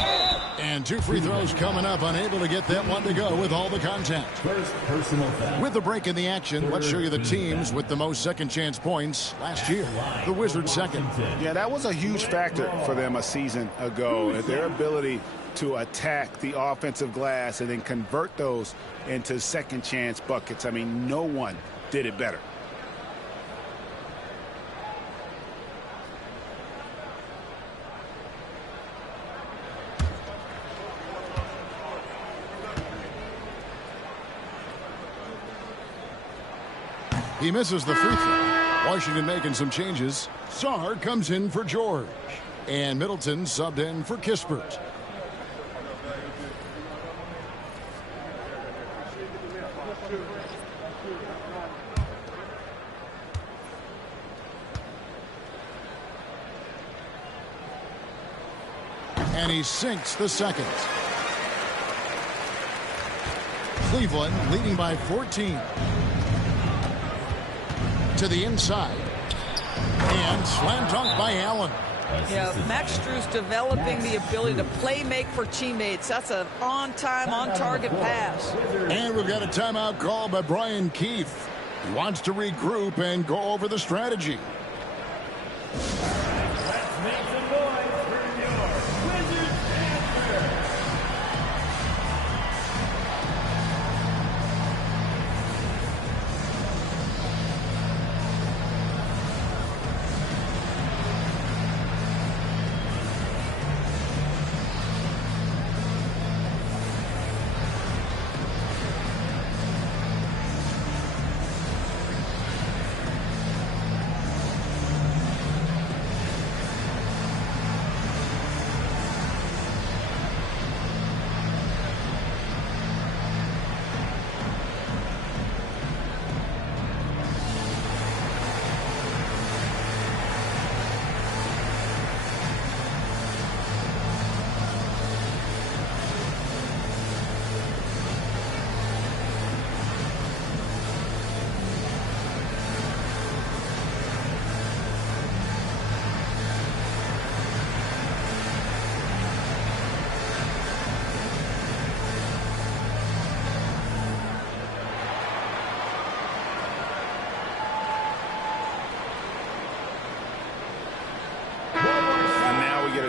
And 2 free throws coming up, unable to get that one to go with all the contact. First personal foul. With the break in the action, let's show you the teams with the most second chance points last year. The Wizards second. Yeah, that was a huge factor for them a season ago. Their ability to attack the offensive glass and then convert those into second chance buckets. I mean, no one did it better. He misses the free throw. Washington making some changes. Sarr comes in for George. And Middleton subbed in for Kispert. And he sinks the second. Cleveland leading by 14. To the inside. And slam dunk by Allen. Yeah, Max Strus developing the ability to play make for teammates. That's an on-time, on-target pass. And we've got a timeout call by Brian Keefe. He wants to regroup and go over the strategy.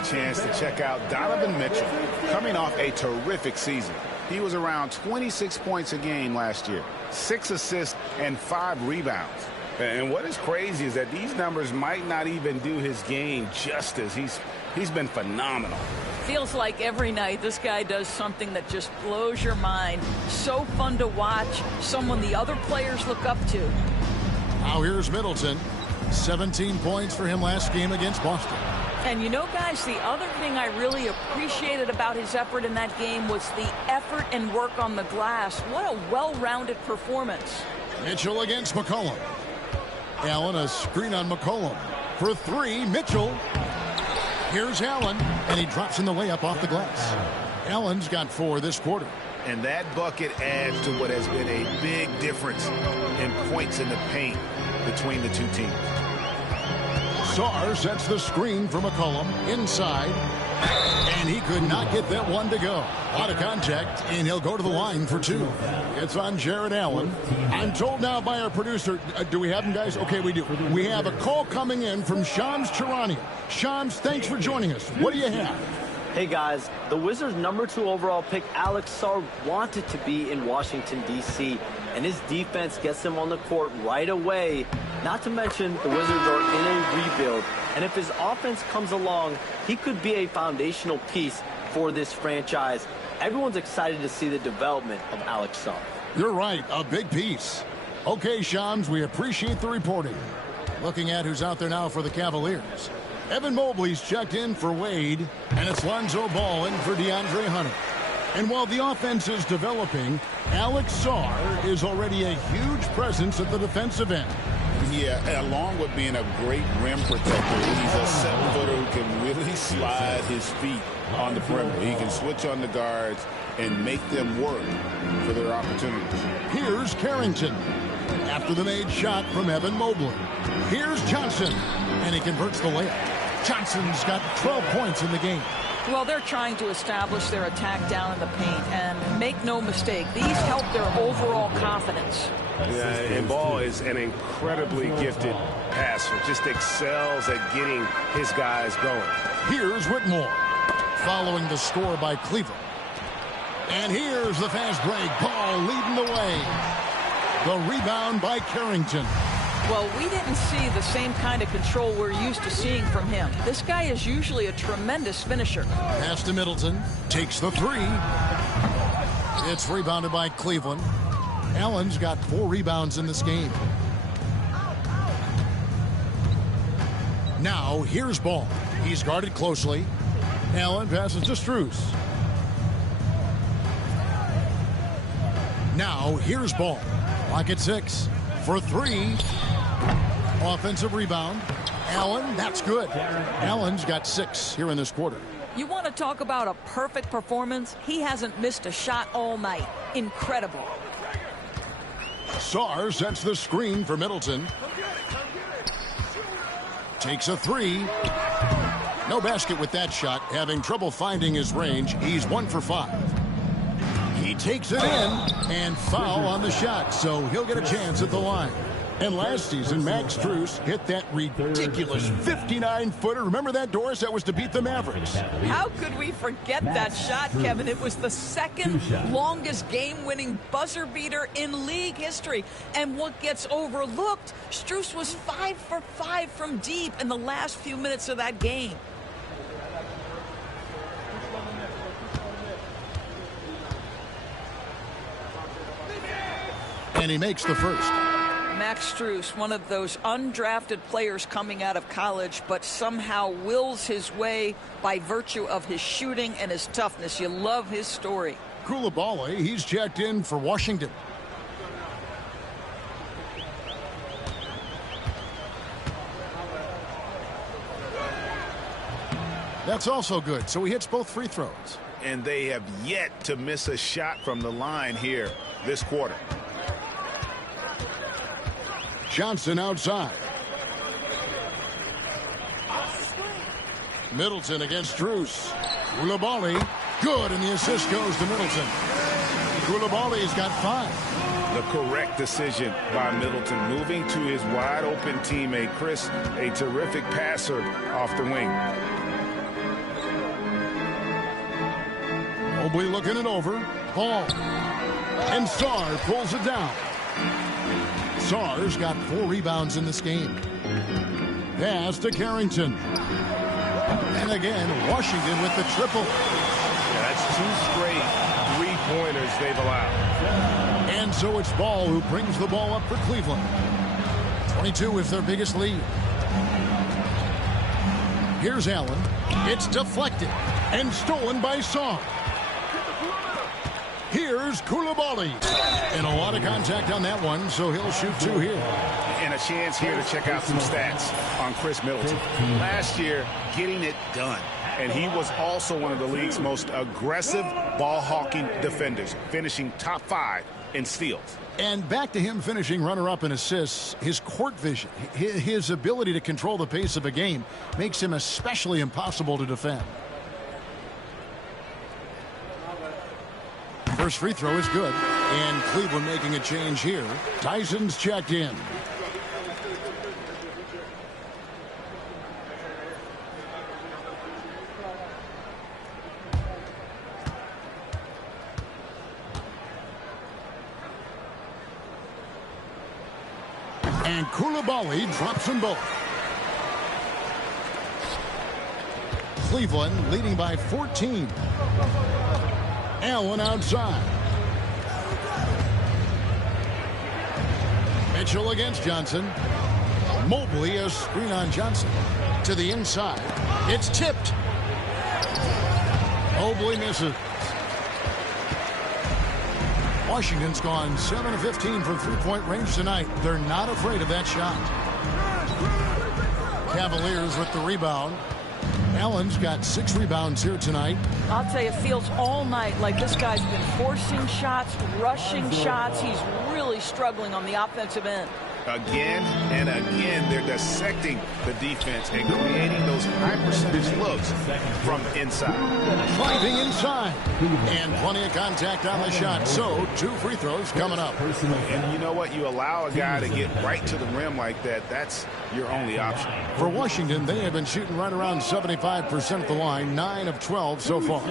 Chance to check out Donovan Mitchell, coming off a terrific season. He was around 26 points a game last year, 6 assists and 5 rebounds. And what is crazy is that these numbers might not even do his game justice. He's been phenomenal. Feels like every night this guy does something that just blows your mind. So fun to watch, someone the other players look up to. Now here's Middleton. 17 points for him last game against Boston. And you know, guys, the other thing I really appreciated about his effort in that game was the effort and work on the glass. What a well-rounded performance. Mitchell against McCollum. Allen, a screen on McCollum. For 3, Mitchell. Here's Allen, and he drops in the layup off the glass. Allen's got 4 this quarter. And that bucket adds to what has been a big difference in points in the paint between the two teams. Sarr sets the screen for McCollum inside, and he could not get that one to go. Out of contact, and he'll go to the line for 2. It's on Jared Allen. I'm told now by our producer, do we have him, guys? Okay, we do. We have a call coming in from Shams Charania. Shams, thanks for joining us. What do you have? Hey guys, the Wizards' #2 overall pick Alex Sarr wanted to be in Washington, D.C., and his defense gets him on the court right away. Not to mention, the Wizards are in a rebuild, and if his offense comes along, he could be a foundational piece for this franchise. Everyone's excited to see the development of Alex Sarr. You're right, a big piece. Okay, Shams, we appreciate the reporting. Looking at who's out there now for the Cavaliers. Evan Mobley's checked in for Wade, and it's Lonzo Ball in for DeAndre Hunter. And while the offense is developing, Alex Sarr is already a huge presence at the defensive end. Yeah, along with being a great rim protector, he's a 7-footer who can really slide his feet on the perimeter. He can switch on the guards and make them work for their opportunities. Here's Carrington after the made shot from Evan Mobley. Here's Johnson, and he converts the layup. Johnson's got 12 points in the game. Well, they're trying to establish their attack down in the paint, and make no mistake, these help their overall confidence. Yeah, and Ball is an incredibly gifted passer, just excels at getting his guys going. Here's Whitmore, following the score by Cleveland. And here's the fast break. Ball leading the way. The rebound by Carrington. Well, we didn't see the same kind of control we're used to seeing from him. This guy is usually a tremendous finisher. Pass to Middleton. Takes the three. It's rebounded by Cleveland. Allen's got 4 rebounds in this game. Now, here's Ball. He's guarded closely. Allen passes to Strus. Now, here's Ball. Clock at 6 for 3. Offensive rebound. Allen, that's good. Allen's got 6 here in this quarter. You want to talk about a perfect performance? He hasn't missed a shot all night. Incredible. Sarr sets the screen for Middleton. Takes a 3. No basket with that shot. Having trouble finding his range. He's 1 for 5. He takes it in, and foul on the shot, so he'll get a chance at the line. And last season, Max Strus hit that ridiculous 59-footer. Remember that, Doris? That was to beat the Mavericks. How could we forget that shot, Kevin? It was the second longest game-winning buzzer beater in league history. And what gets overlooked, Strus was 5 for 5 from deep in the last few minutes of that game. And he makes the first. Max Strus, one of those undrafted players coming out of college, but somehow wills his way by virtue of his shooting and his toughness. You love his story. Coulibaly, he's checked in for Washington. That's also good, so he hits both free throws. And they have yet to miss a shot from the line here this quarter. Johnson outside. Middleton against Strus. Coulibaly, good, and the assist goes to Middleton. Coulibaly's got 5. The correct decision by Middleton, moving to his wide-open teammate, Chris, a terrific passer off the wing. Mobley looking it over. Ball. And Sarr pulls it down. Sarr's got 4 rebounds in this game. Pass to Carrington. And again, Washington with the triple. Yeah, that's 2 straight 3-pointers they've allowed. And so it's Ball who brings the ball up for Cleveland. 22 is their biggest lead. Here's Allen. It's deflected and stolen by Sarr. Here's Coulibaly. And a lot of contact on that one, so he'll shoot 2 here. And a chance here to check out some stats on Chris Middleton. Last year, getting it done. And he was also one of the league's most aggressive ball-hawking defenders, finishing top 5 in steals. And back to him finishing runner-up in assists, his court vision, his ability to control the pace of a game makes him especially impossible to defend. First free throw is good, and Cleveland making a change here. Tyson's checked in. And Coulibaly drops them both. Cleveland leading by 14. Allen outside. Mitchell against Johnson. Mobley, a screen on Johnson. To the inside. It's tipped. Mobley misses. Washington's gone 7 of 15 from three-point range tonight. They're not afraid of that shot. Cavaliers with the rebound. Allen's got 6 rebounds here tonight. I'll tell you, it feels all night like this guy's been forcing shots, rushing shots. He's really struggling on the offensive end. Again and again, they're dissecting the defense and creating those high percentage looks from inside. Driving inside. And plenty of contact on the shot. So 2 free throws coming up. And you know what? You allow a guy to get right to the rim like that, that's your only option. For Washington, they have been shooting right around 75% at the line, 9 of 12 so far.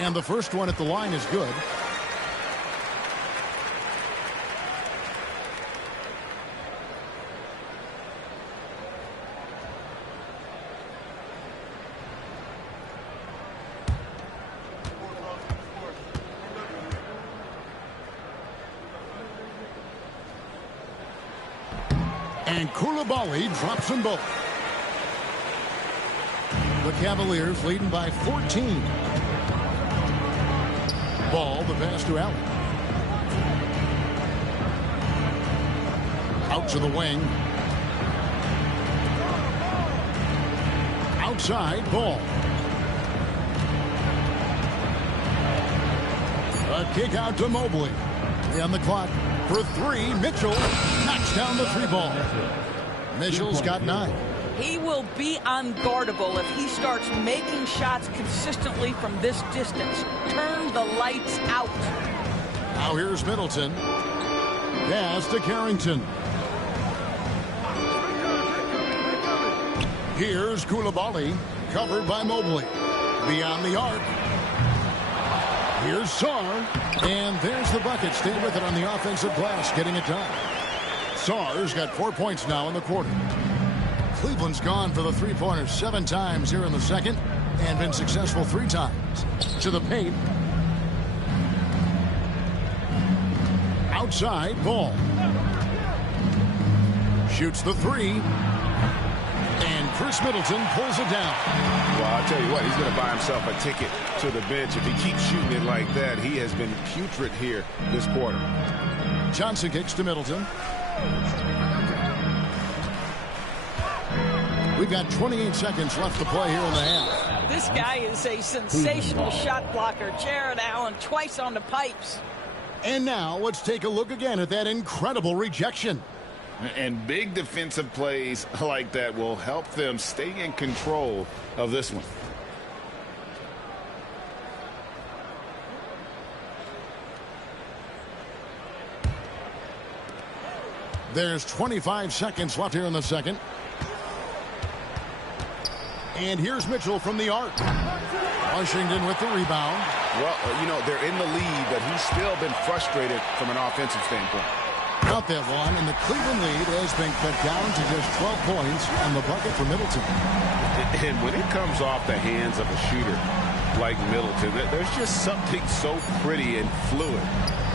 And the first one at the line is good. And Koulibaly drops them both. The Cavaliers leading by 14. Ball, the pass to Allen. Out to the wing. Outside, Ball. A kick out to Mobley. 3 on the clock. For 3, Mitchell knocks down the 3-ball. Mitchell's got 9. He will be unguardable if he starts making shots consistently from this distance. Turn the lights out. Now here's Middleton. Pass to Carrington. Here's Koulibaly, covered by Mobley. Beyond the arc. Here's Sarr. And there's the bucket. Stay with it on the offensive glass, getting it done. Sarr's got 4 points now in the quarter. Cleveland's gone for the 3-pointers 7 times here in the second and been successful 3 times. To the paint. Outside, Ball. Shoots the 3. And Chris Middleton pulls it down. Well, I'll tell you what, he's going to buy himself a ticket to the bench. If he keeps shooting it like that, he has been putrid here this quarter. Johnson kicks to Middleton. We've got 28 seconds left to play here in the half. This guy is a sensational shot blocker. Jared Allen twice on the pipes. And now let's take a look again at that incredible rejection. And big defensive plays like that will help them stay in control of this one. There's 25 seconds left here in the second. And here's Mitchell from the arc. Washington with the rebound. Well, you know, they're in the lead, but he's still been frustrated from an offensive standpoint. Got that one, and the Cleveland lead has been cut down to just 12 points on the bucket for Middleton. And when it comes off the hands of a shooter like Middleton, there's just something so pretty and fluid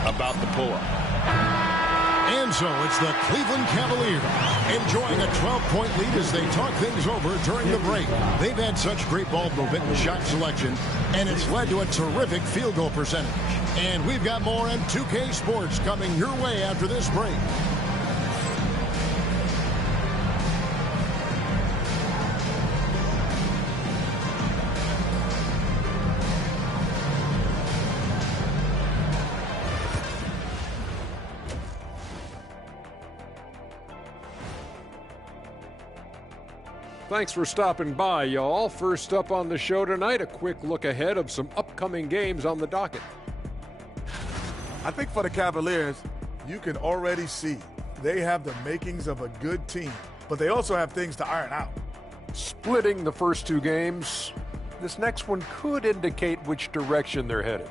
about the pull-up. And so it's the Cleveland Cavaliers enjoying a 12-point lead as they talk things over during the break. They've had such great ball movement and shot selection, and it's led to a terrific field goal percentage. And we've got more on 2K Sports coming your way after this break. Thanks for stopping by, y'all. First up on the show tonight, a quick look ahead of some upcoming games on the docket. I think for the Cavaliers, you can already see they have the makings of a good team, but they also have things to iron out. Splitting the first 2 games, this next one could indicate which direction they're headed.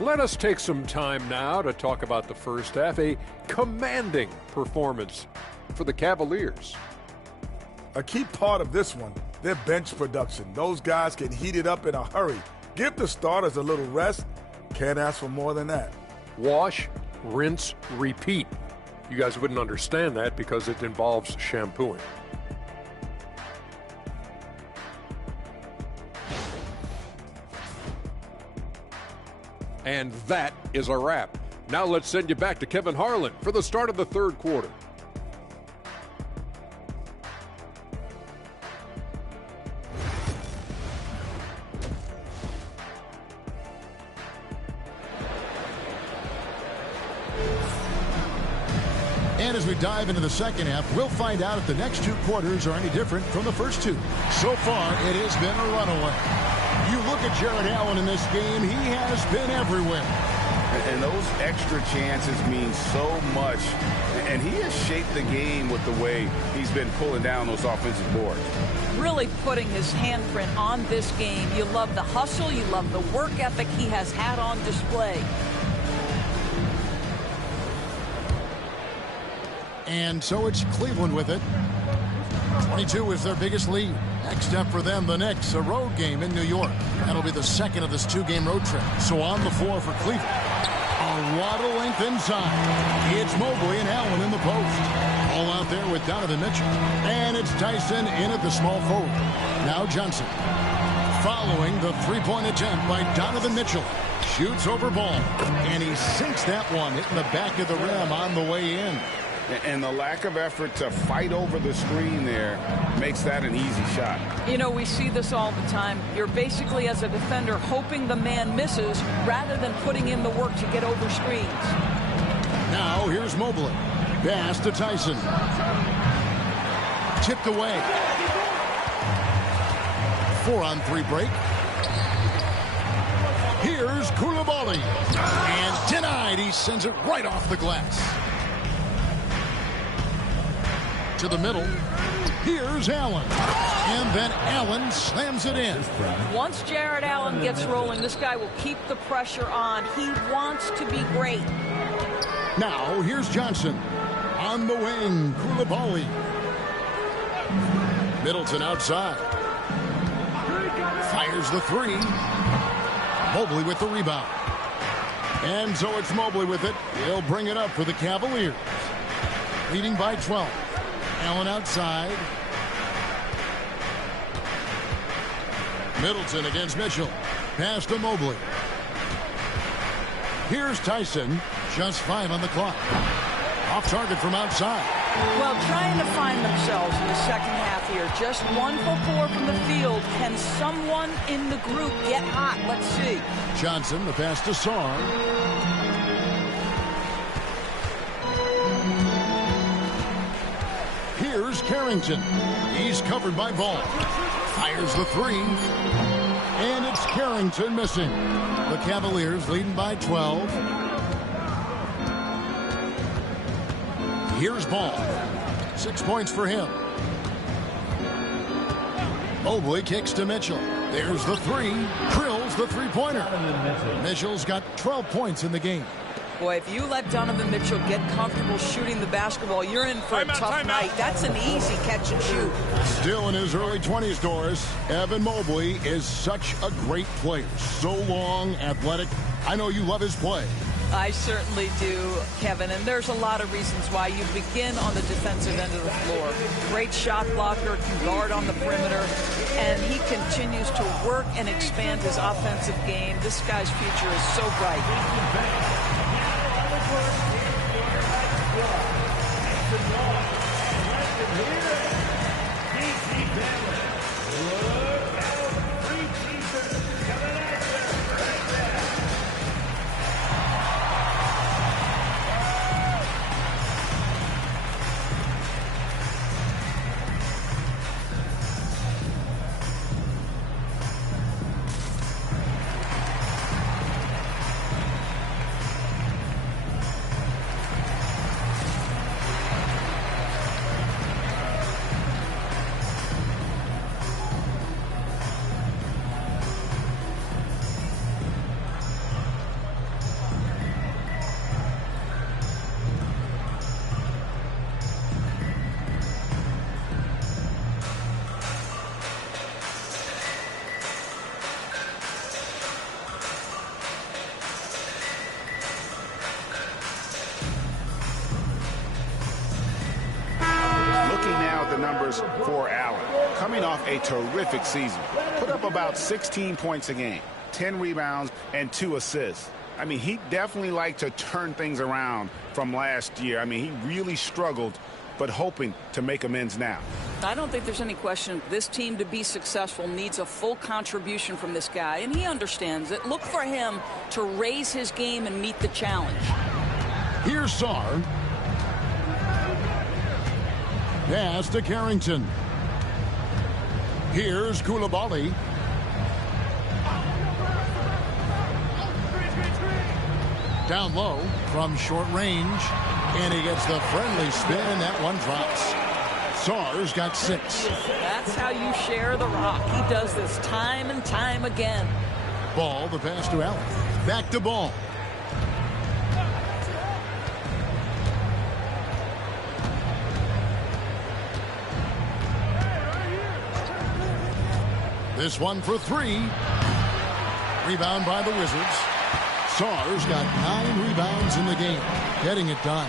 Let us take some time now to talk about the first half, a commanding performance for the Cavaliers. A key part of this one, their bench production. Those guys can heat it up in a hurry. Give the starters a little rest. Can't ask for more than that. Wash, rinse, repeat. You guys wouldn't understand that because it involves shampooing. And that is a wrap. Now let's send you back to Kevin Harlan for the start of the third quarter. And as we dive into the second half, we'll find out if the next two quarters are any different from the first two. So far, it has been a runaway. You look at Jared Allen in this game, he has been everywhere. And those extra chances mean so much. And he has shaped the game with the way he's been pulling down those offensive boards. Really putting his handprint on this game. You love the hustle. You love the work ethic he has had on display. And so it's Cleveland with it. 22 is their biggest lead. Next up for them, the Knicks, a road game in New York. That'll be the second of this two-game road trip. So on the floor for Cleveland. A lot of length inside. It's Mobley and Allen in the post. All out there with Donovan Mitchell. And it's Tyson in at the small forward. Now Johnson. Following the three-point attempt by Donovan Mitchell. Shoots over ball. And he sinks that one, hitting the back of the rim on the way in. And the lack of effort to fight over the screen there makes that an easy shot. You know, we see this all the time. You're basically, as a defender, hoping the man misses rather than putting in the work to get over screens. Now, here's Mobley. Pass to Tyson. Tipped away. 4-on-3 break. Here's Koulibaly. And denied. He sends it right off the glass. To the middle. Here's Allen. And then Allen slams it in. Once Jared Allen gets rolling, this guy will keep the pressure on. He wants to be great. Now, here's Johnson. On the wing, Koulibaly. Middleton outside. Fires the three. Mobley with the rebound. And so it's Mobley with it. He'll bring it up for the Cavaliers. Leading by 12. Allen outside. Middleton against Mitchell. Pass to Mobley. Here's Tyson. Just 5 on the clock. Off target from outside. Well, trying to find themselves in the second half here. Just 1 for 4 from the field. Can someone in the group get hot? Let's see. Johnson, the pass to Sarr. Here's Carrington. He's covered by Ball. Fires the three. And it's Carrington missing. The Cavaliers leading by 12. Here's Ball. 6 points for him. Mobley kicks to Mitchell. There's the three. Drills the three-pointer. Mitchell's got 12 points in the game. Boy, if you let Donovan Mitchell get comfortable shooting the basketball, you're in for a tough night. That's an easy catch and shoot. Still in his early 20s, Doris, Evan Mobley is such a great player. So long, athletic. I know you love his play. I certainly do, Kevin, and there's a lot of reasons why. You begin on the defensive end of the floor. Great shot blocker, can guard on the perimeter, and he continues to work and expand his offensive game. This guy's future is so bright. Numbers for Allen. Coming off a terrific season. Put up about 16 points a game, 10 rebounds, and 2 assists. I mean, he definitely liked to turn things around from last year. I mean, he really struggled, but hoping to make amends now. I don't think there's any question this team, to be successful, needs a full contribution from this guy, and he understands it. Look for him to raise his game and meet the challenge. Here's Sarr. Pass to Carrington. Here's Koulibaly. Down low from short range. And he gets the friendly spin, and that one drops. Sarr's got 6. That's how you share the rock. He does this time and time again. Ball, the pass to Allen. Back to Ball. This one for 3. Rebound by the Wizards. Sarr's got 9 rebounds in the game, getting it done.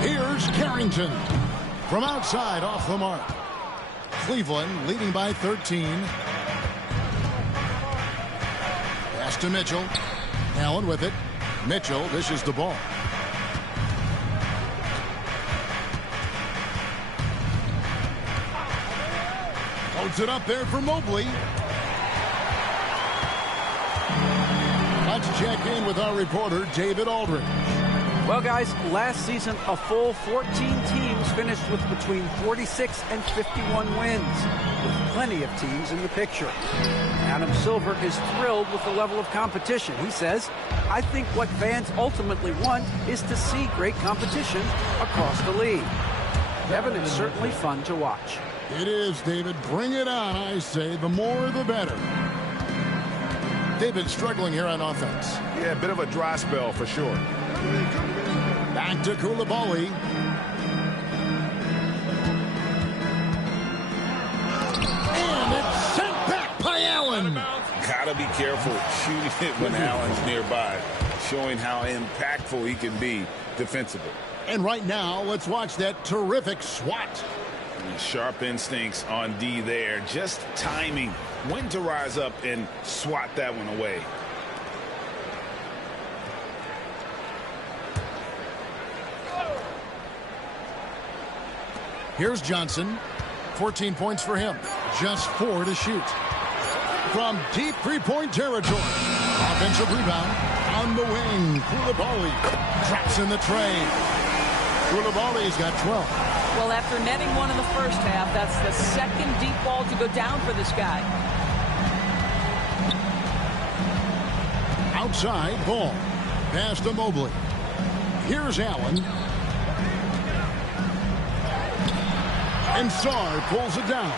Here's Carrington from outside off the mark. Cleveland leading by 13. Pass to Mitchell. Allen with it. Mitchell dishes the ball. Holds it up there for Mobley. Let's check in with our reporter, David Aldridge. Well, guys, last season, a full 14 teams finished with between 46 and 51 wins, with plenty of teams in the picture. Adam Silver is thrilled with the level of competition. He says, I think what fans ultimately want is to see great competition across the league. Kevin, it's certainly fun to watch. It is, David. Bring it on, I say. The more, the better. They've been struggling here on offense. Yeah, a bit of a dry spell for sure. Back to Koulibaly. And it's sent back by Allen. Gotta be careful shooting it when Allen's nearby, showing how impactful he can be defensively. And right now, let's watch that terrific swat. Sharp instincts on D there. Just timing when to rise up and swat that one away. Here's Johnson. 14 points for him. Just 4 to shoot. From deep three-point territory. Offensive rebound on the wing. Koulibaly drops in the tray. Koulibaly's got 12. Well, after netting one in the first half, that's the second deep ball to go down for this guy. Outside, Ball. Pass to Mobley. Here's Allen. And Sarr pulls it down.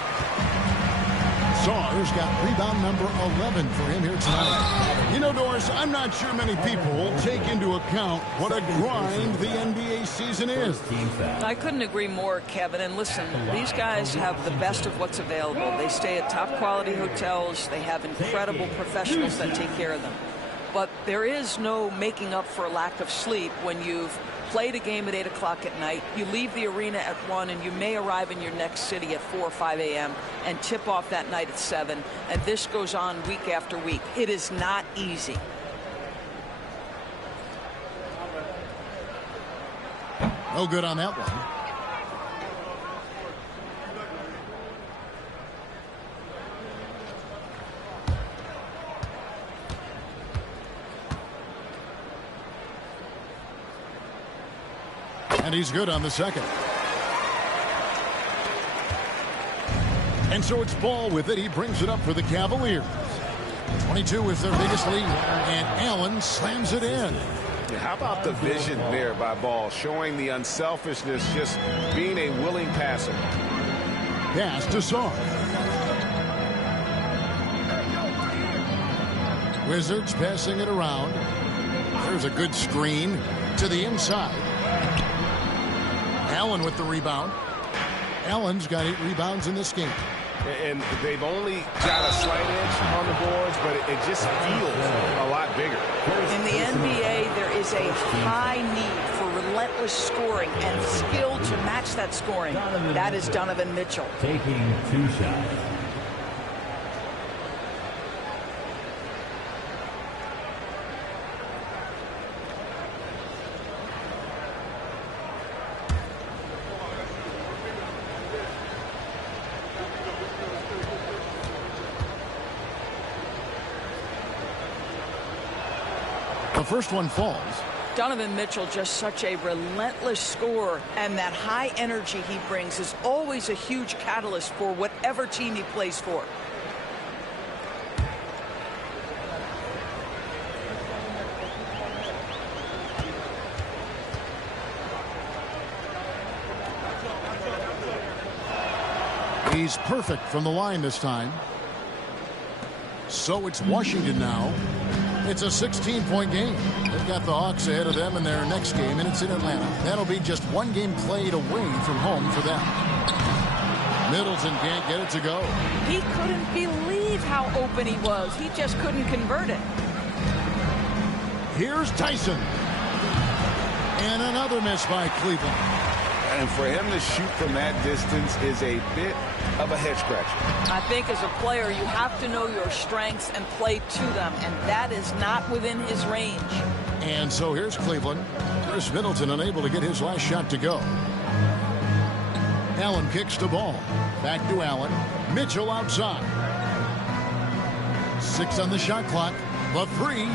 Sarr's got rebound number 11 for him here tonight. You know, Doris, I'm not sure many people take into account what a grind the NBA season is. I couldn't agree more, Kevin. And listen, these guys have the best of what's available. They stay at top quality hotels. They have incredible professionals that take care of them. But there is no making up for a lack of sleep when you've played a game at 8 o'clock at night, you leave the arena at 1, and you may arrive in your next city at 4 or 5 a.m. and tip off that night at 7, and this goes on week after week. It is not easy. No good on that one. And he's good on the second. And so it's Ball with it. He brings it up for the Cavaliers. 22 is their biggest lead. And Allen slams it in. How about the vision there by Ball, showing the unselfishness, just being a willing passer. Pass to Sarr. Wizards passing it around. There's a good screen to the inside. Allen with the rebound. Allen's got 8 rebounds in this game. And they've only got a slight edge on the boards, but it just feels a lot bigger. In the NBA, there is a high need for relentless scoring and skill to match that scoring. That is Donovan Mitchell. Taking 2 shots. The first one falls. Donovan Mitchell, just such a relentless scorer, and that high energy he brings is always a huge catalyst for whatever team he plays for. He's perfect from the line this time. So it's Washington now. It's a 16-point game. They've got the Hawks ahead of them in their next game, and it's in Atlanta. That'll be just one game played away from home for them. Middleton can't get it to go. He couldn't believe how open he was. He just couldn't convert it. Here's Tyson. And another miss by Cleveland. And for him to shoot from that distance is a bit of a head scratcher. I think as a player, you have to know your strengths and play to them, and that is not within his range. And so here's Cleveland. Chris Middleton unable to get his last shot to go. Allen kicks the ball. Back to Allen. Mitchell outside. 6 on the shot clock. The 3.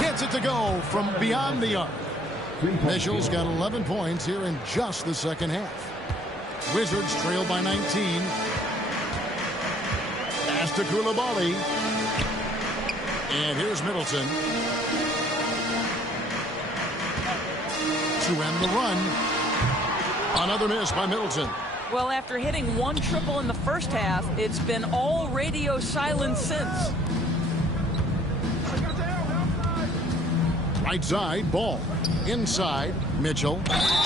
Gets it to go from beyond the arc. Mitchell's got 11 points here in just the second half. Wizards trail by 19. Pass to Koulibaly. And here's Middleton. To end the run. Another miss by Middleton. Well, after hitting 1 triple in the first half, it's been all radio silence since. Right side, Ball. Inside, Mitchell.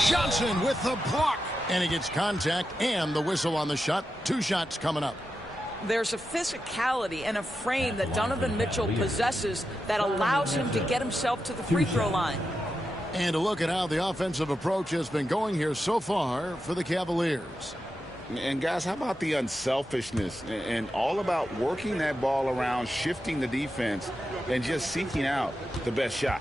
Johnson with the block. And he gets contact and the whistle on the shot. 2 shots coming up. There's a physicality and a frame that Donovan Mitchell possesses that allows him to get himself to the free throw line. And a look at how the offensive approach has been going here so far for the Cavaliers. And guys, how about the unselfishness and all about working that ball around, shifting the defense, and just seeking out the best shot.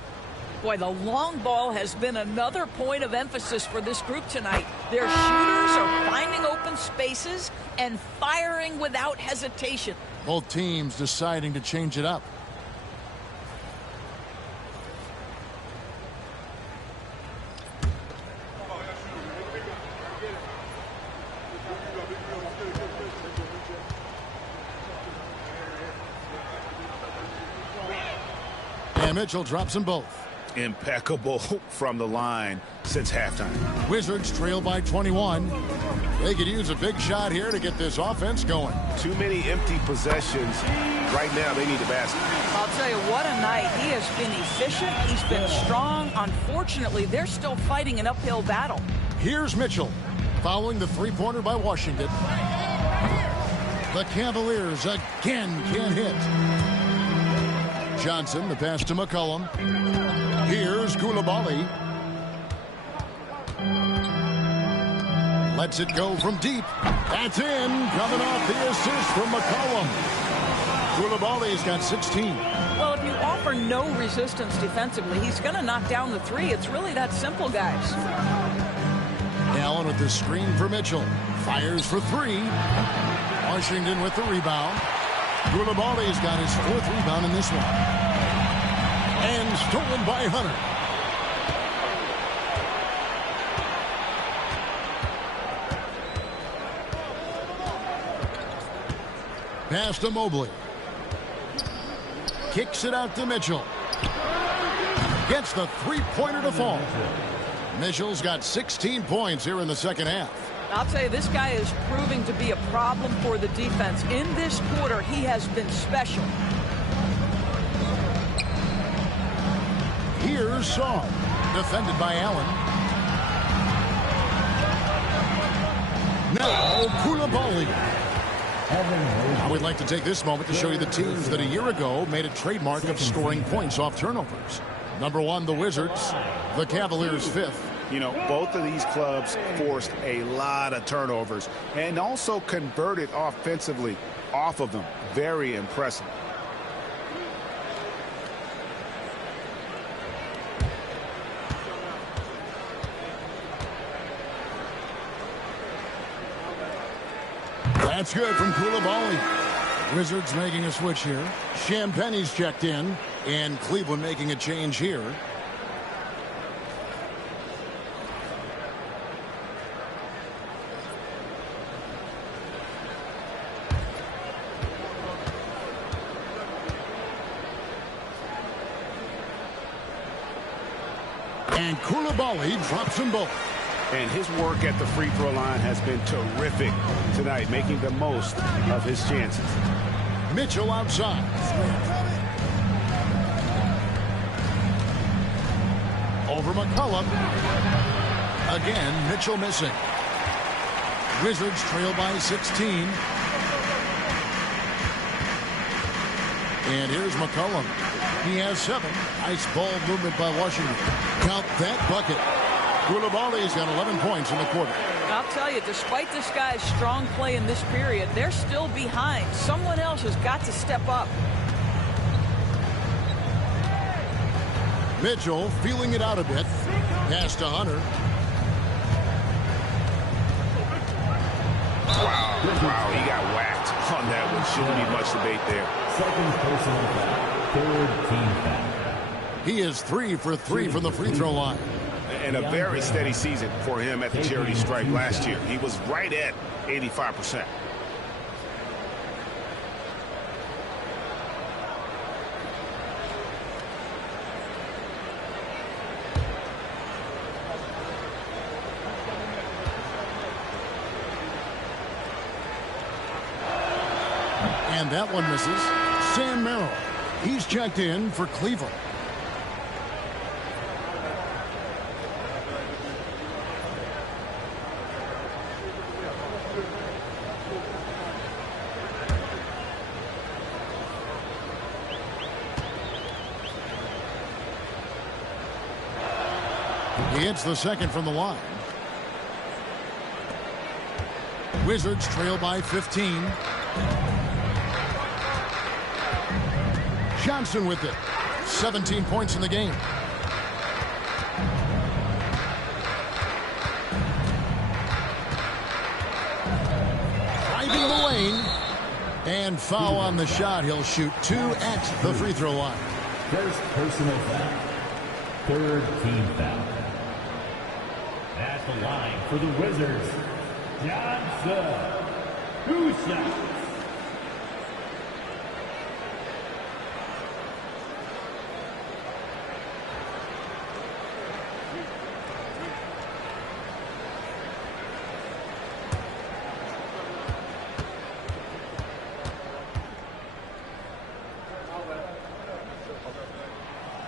Boy, the long ball has been another point of emphasis for this group tonight. Their shooters are finding open spaces and firing without hesitation. Both teams deciding to change it up. And Mitchell drops them both. Impeccable from the line since halftime. Wizards trail by 21. They could use a big shot here to get this offense going. Too many empty possessions. Right now, they need a basket. I'll tell you, what a night. He has been efficient. He's been strong. Unfortunately, they're still fighting an uphill battle. Here's Mitchell following the three-pointer by Washington. The Cavaliers again can't hit. Johnson, the pass to McCollum. Here's Koulibaly. Lets it go from deep. That's in. Coming off the assist from McCollum. Koulibaly's got 16. Well, if you offer no resistance defensively, he's going to knock down the 3. It's really that simple, guys. Allen with the screen for Mitchell. Fires for 3. Washington with the rebound. Koulibaly's got his 4th rebound in this one. And stolen by Hunter. Pass to Mobley. Kicks it out to Mitchell. Gets the three-pointer to fall. Mitchell's got 16 points here in the second half. I'll tell you, this guy is proving to be a problem for the defense. In this quarter, he has been special. Here's Shaw, defended by Allen. Now, Koulibaly. Now we'd like to take this moment to show you the teams that a year ago made a trademark of scoring points off turnovers. Number 1, the Wizards. The Cavaliers 5th. You know, both of these clubs forced a lot of turnovers and also converted offensively off of them. Very impressive. That's good from Koulibaly. Wizards making a switch here. Champagne's checked in. And Cleveland making a change here. And Koulibaly drops them both. And his work at the free throw line has been terrific tonight, making the most of his chances. Mitchell outside. Over McCollum. Again, Mitchell missing. Wizards trail by 16. And here's McCollum. He has 7. Nice ball movement by Washington. Count that bucket. Koulibaly's got 11 points in the quarter. And I'll tell you, despite this guy's strong play in this period, they're still behind. Someone else has got to step up. Mitchell feeling it out a bit. Pass to Hunter. Wow, he got whacked on that one. Shouldn't be much debate there. Second personal foul. Third team foul. He is 3 for 3 from the free throw line. And a very steady season for him at the charity stripe last year. He was right at 85%. And that one misses. Sam Merrill. He's checked in for Cleveland. He hits the second from the line. Wizards trail by 15. Johnson with it. 17 points in the game. Driving the lane. And foul on the shot. He'll shoot 2 at the free throw line. First personal foul. Third team foul. At the line for the Wizards, Johnson. 2 shots.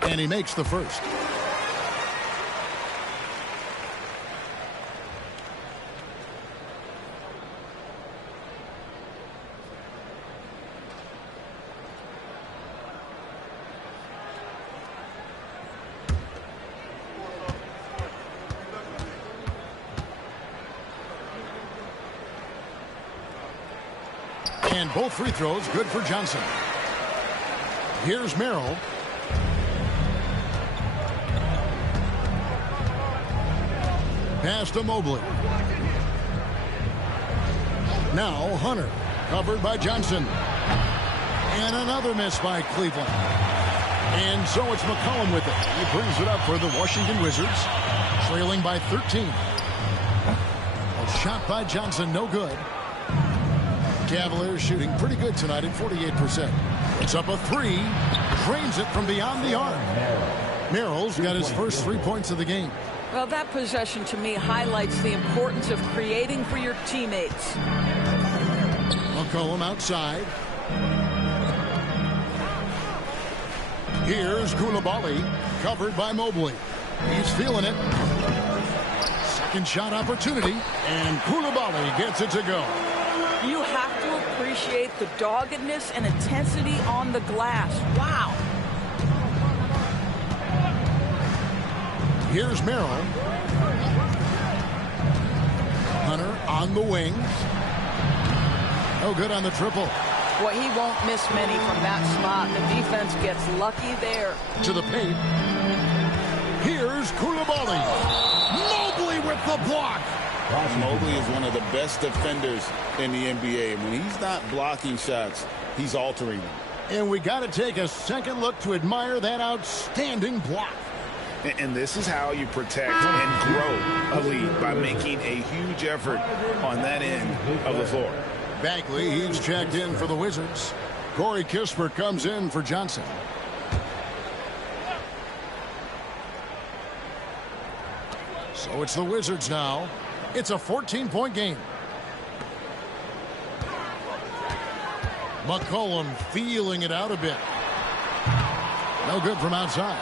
And he makes the first. And both free throws good for Johnson. Here's Merrill. Pass to Mobley. Now Hunter. Covered by Johnson. And another miss by Cleveland. And so it's McCollum with it. He brings it up for the Washington Wizards. Trailing by 13. A shot by Johnson, no good. Cavaliers shooting pretty good tonight at 48%. It's up a 3. Drains it from beyond the arc. Merrill's got his first 3 points of the game. Well, that possession to me highlights the importance of creating for your teammates. McCollum outside. Here's Koulibaly, covered by Mobley. He's feeling it. Second shot opportunity, and Koulibaly gets it to go. You have to appreciate the doggedness and intensity on the glass. Wow. Here's Merrill. Hunter on the wing. No good on the triple. Boy, he won't miss many from that spot. The defense gets lucky there. To the paint. Here's Koulibaly. Mobley with the block. Mobley is one of the best defenders in the NBA. When he's not blocking shots, he's altering them. And we got to take a second look to admire that outstanding block. And this is how you protect and grow a lead, by making a huge effort on that end of the floor. Bagley, he's checked in for the Wizards. Corey Kispert comes in for Johnson. So it's the Wizards now. It's a 14-point game. McCollum feeling it out a bit. No good from outside.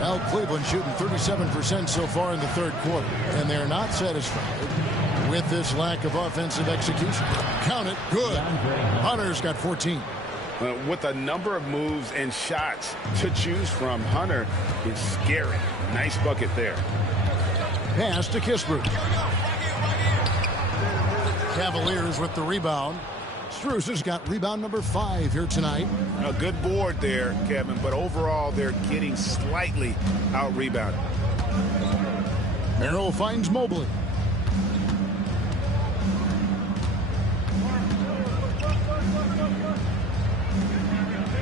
Well, Cleveland shooting 37% so far in the third quarter, and they're not satisfied with this lack of offensive execution. Count it, good. Hunter's got 14. With a number of moves and shots to choose from, Hunter is scary. Nice bucket there. Pass to Kispert. Cavaliers with the rebound. Strus has got rebound number 5 here tonight. A good board there, Kevin, but overall they're getting slightly out-rebounded. Merrill finds Mobley.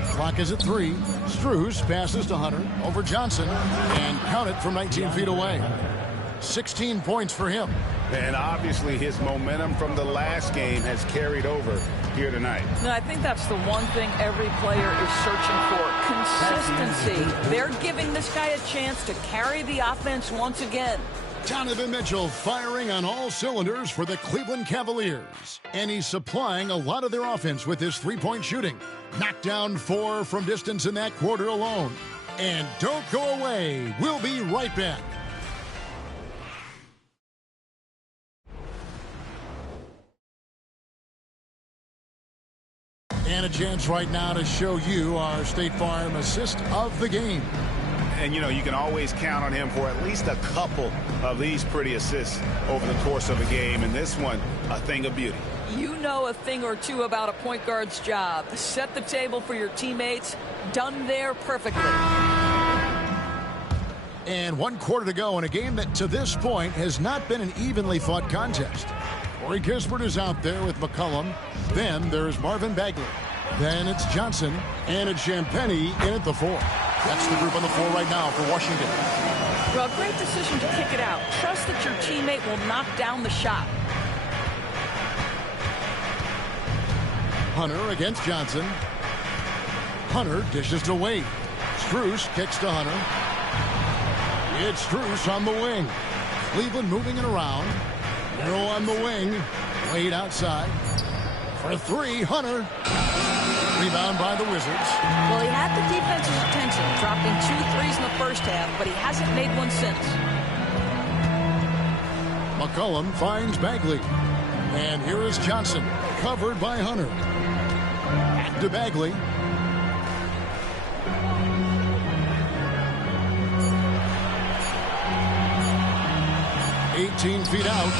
Clock is at 3. Strus passes to Hunter over Johnson and count it from 19 feet away. 16 points for him. And obviously his momentum from the last game has carried over here tonight. No, I think that's the one thing every player is searching for. Consistency. They're giving this guy a chance to carry the offense once again. Donovan Mitchell firing on all cylinders for the Cleveland Cavaliers. And he's supplying a lot of their offense with his three-point shooting. Knocked down 4 from distance in that quarter alone. And don't go away. We'll be right back. And a chance right now to show you our State Farm assist of the game. And, you know, you can always count on him for at least a couple of these pretty assists over the course of a game. And this one, a thing of beauty. You know a thing or two about a point guard's job. Set the table for your teammates. Done there perfectly. And 1 quarter to go in a game that to this point has not been an evenly fought contest. Corey Kispert is out there with McCollum. Then there's Marvin Bagley. Then it's Johnson. And it's Champagnie in at the 4. That's the group on the floor right now for Washington. Well, great decision to kick it out. Trust that your teammate will knock down the shot. Hunter against Johnson. Hunter dishes to Wade. Strus kicks to Hunter. It's Strus on the wing. Cleveland moving it around. Merrill on the wing. Wade outside. For 3, Hunter. Rebound by the Wizards. Well, he had the defense's attention, dropping 2 threes in the first half, but he hasn't made one since. McCollum finds Bagley. And here is Johnson, covered by Hunter. Back to Bagley. "18 feet out,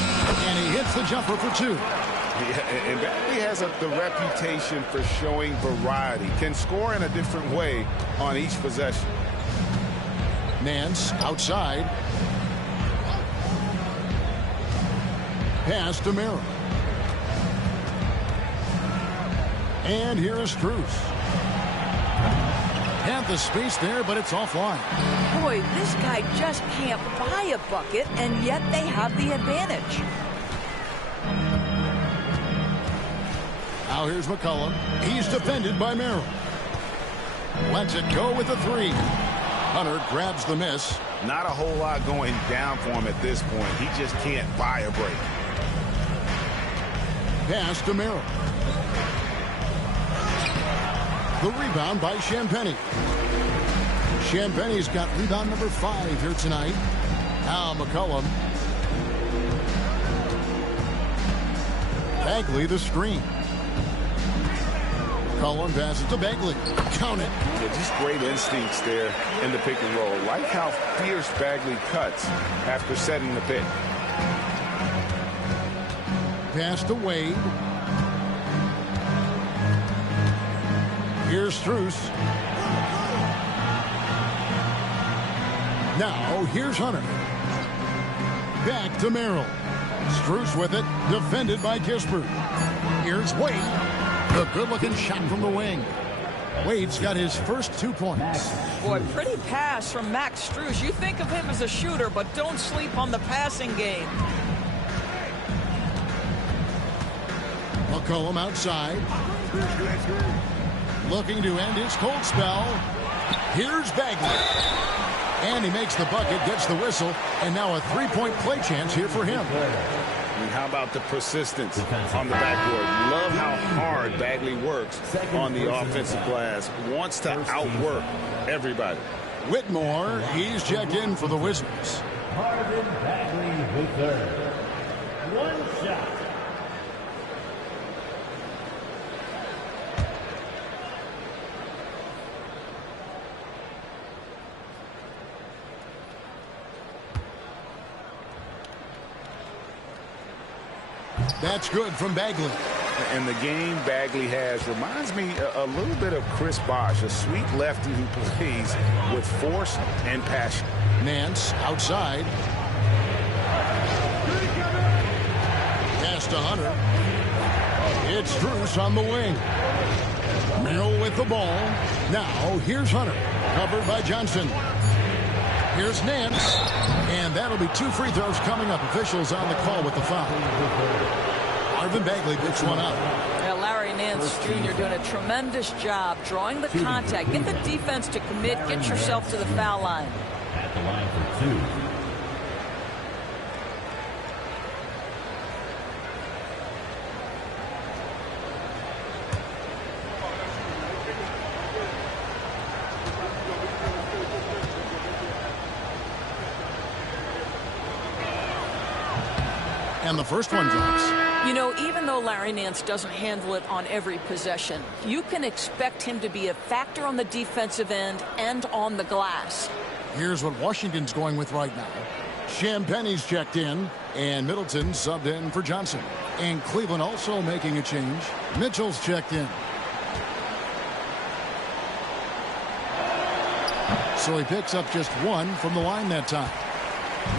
and he hits the jumper for 2. Yeah, and Bagley has the reputation for showing variety. Can score in a different way on each possession. Nance outside. Pass to Merrill. And here is Strus. Had the space there, but it's offline. Boy, this guy just can't buy a bucket, and yet they have the advantage. Now here's McCollum. He's defended by Merrill. Lets it go with a 3. Hunter grabs the miss. Not a whole lot going down for him at this point. He just can't buy a break. Pass to Merrill. The rebound by Champagnie. Champagnie's got rebound number 5 here tonight. Now McCollum. Bagley the screen. McCollum passes to Bagley. Count it. Yeah, just great instincts there in the pick and roll. Like how fierce Bagley cuts after setting the pick. Pass to Wade. Here's Strus. Now here's Hunter. Back to Merrill. Strus with it. Defended by Kispert. Here's Wade. The good-looking shot from the wing. Wade's got his first 2 points. Boy, pretty pass from Max Strus. You think of him as a shooter, but don't sleep on the passing game. McCollum outside. Looking to end his cold spell. Here's Bagley. And he makes the bucket, gets the whistle, and now a three-point play chance here for him. And how about the persistence on the backboard? Love how hard Bagley works on the offensive glass. Wants to outwork everybody. Whitmore, he's checked in for the Wizards. Marvin Bagley the third. One shot. That's good from Bagley. And the game Bagley has reminds me a little bit of Chris Bosh, a sweet lefty who plays with force and passion. Nance outside. Pass to Hunter. It's Strus on the wing. Merrill with the ball. Now here's Hunter. Covered by Johnson. Here's Nance. And that'll be 2 free throws coming up. Officials on the call with the foul. Marvin Bagley picks one up. Yeah, Larry Nance Jr. doing a tremendous job drawing the contact. Get the defense to commit. Get yourself to the foul line. At the line for 2. And the first one drops. You know, even though Larry Nance doesn't handle it on every possession, you can expect him to be a factor on the defensive end and on the glass. Here's what Washington's going with right now. Champagne's checked in, and Middleton subbed in for Johnson. And Cleveland also making a change. Mitchell's checked in. So he picks up just 1 from the line that time.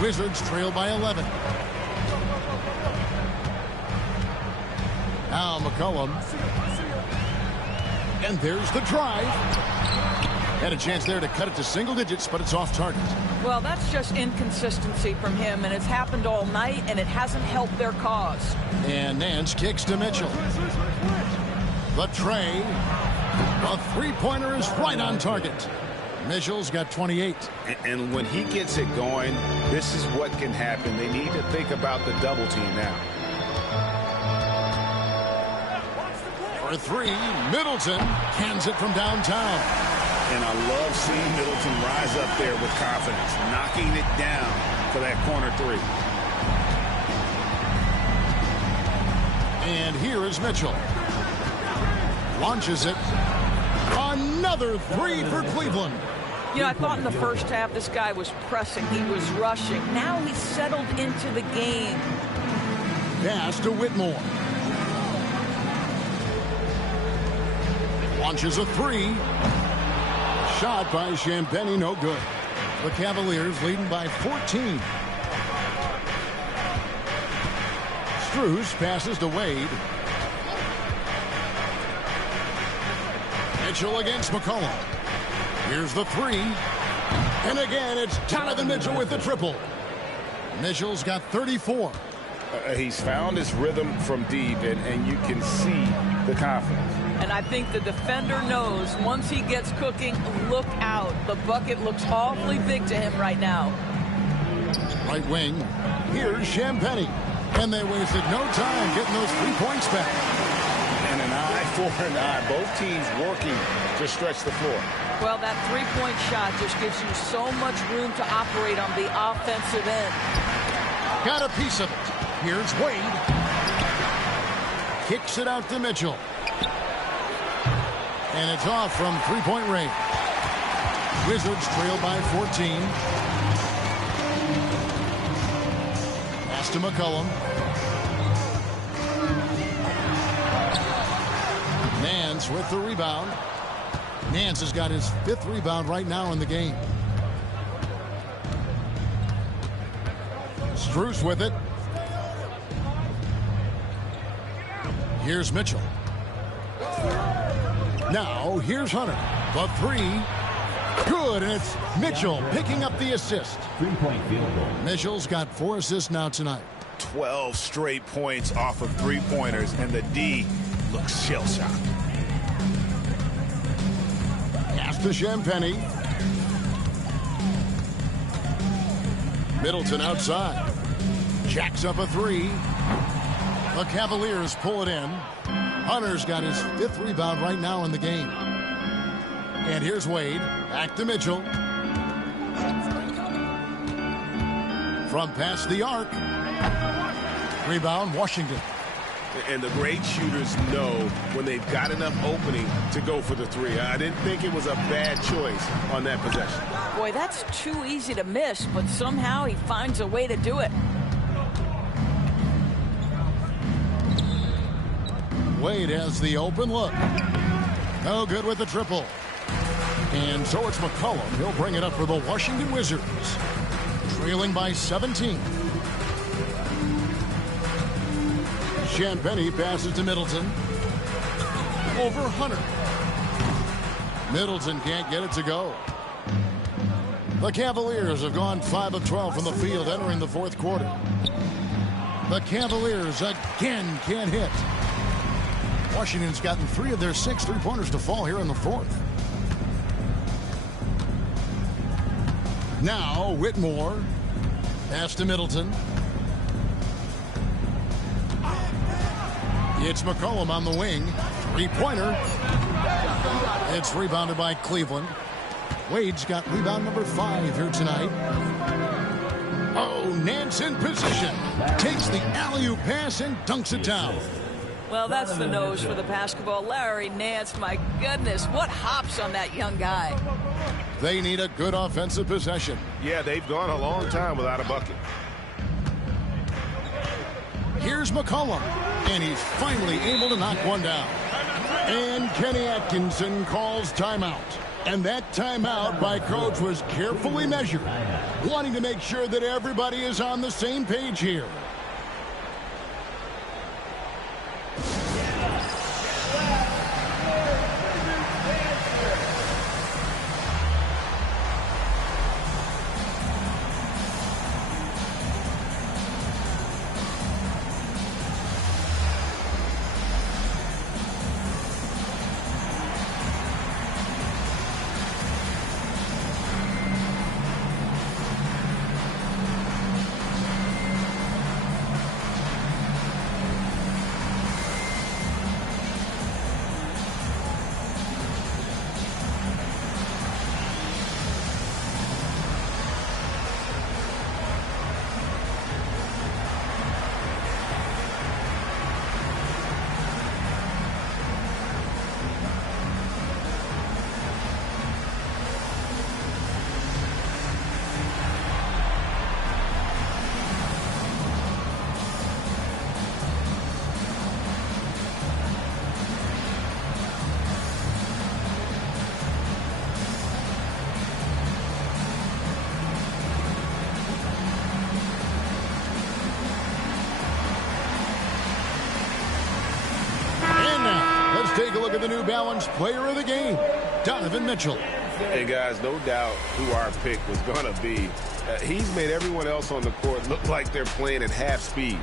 Wizards trail by 11. Now McCollum. And there's the drive. Had a chance there to cut it to single digits, but it's off target. Well, that's just inconsistency from him, and it's happened all night, and it hasn't helped their cause. And Nance kicks to Mitchell. The tray. The three-pointer is right on target. Mitchell's got 28. And when he gets it going, this is what can happen. They need to think about the double team now. For 3, Middleton cans it from downtown. And I love seeing Middleton rise up there with confidence, knocking it down for that corner 3. And here is Mitchell. Launches it. Another 3 for Cleveland. You know, I thought in the first half this guy was pressing. He was rushing. Now he's settled into the game. Pass to Whitmore. Launches a 3. Shot by Champagnie, no good. The Cavaliers leading by 14. Strus passes to Wade. Mitchell against McCollum. Here's the 3. And again, it's Donovan Mitchell with the triple. Mitchell's got 34. He's found his rhythm from deep, and you can see the confidence. And I think the defender knows once he gets cooking, look out. The bucket looks awfully big to him right now. Right wing. Here's Champagnie. And they wasted no time getting those 3 points back. And an eye for an eye. Both teams working to stretch the floor. Well, that three-point shot just gives you so much room to operate on the offensive end. Got a piece of it. Here's Wade. Kicks it out to Mitchell. And it's off from three-point range. Wizards trail by 14. Pass to McCollum. Nance with the rebound. Nance has got his 5th rebound right now in the game. Strus with it. Now, here's Hunter. The three. Good, and it's Mitchell picking up the assist. 3-point field goal. Mitchell's got 4 assists now tonight. 12 straight points off of three-pointers, and the D looks shell-shocked. Pass to Champagny. Middleton outside. Jacks up a three. The Cavaliers pull it in. Hunter's got his 5th rebound right now in the game. And here's Wade. Back to Mitchell. From past the arc. Rebound, Washington. And the great shooters know when they've got enough opening to go for the three. I didn't think it was a bad choice on that possession. Boy, that's too easy to miss, but somehow he finds a way to do it. Wade has the open look. No good with the triple. And so it's McCollum. He'll bring it up for the Washington Wizards. Trailing by 17. Champagny passes to Middleton. Over Hunter. Middleton can't get it to go. The Cavaliers have gone 5 of 12 from the field entering the 4th quarter. The Cavaliers again can't hit. Washington's gotten 3 of their 6 3-pointers to fall here in the 4th. Now Whitmore. Pass to Middleton. It's McCollum on the wing. 3-pointer. It's rebounded by Cleveland. Wade's got rebound number 5 here tonight. Oh, Nance in position. Takes the alley-oop pass and dunks it down. Well, that's the nose for the basketball. Larry Nance, my goodness, what hops on that young guy. They need a good offensive possession. Yeah, they've gone a long time without a bucket. Here's McCollum, and he's finally able to knock one down. And Kenny Atkinson calls timeout. And that timeout by coach was carefully measured, wanting to make sure that everybody is on the same page here. Take a look at the New Balance player of the game, Donovan Mitchell. And guys, no doubt who our pick was going to be. He's made everyone else on the court look like they're playing at half speed.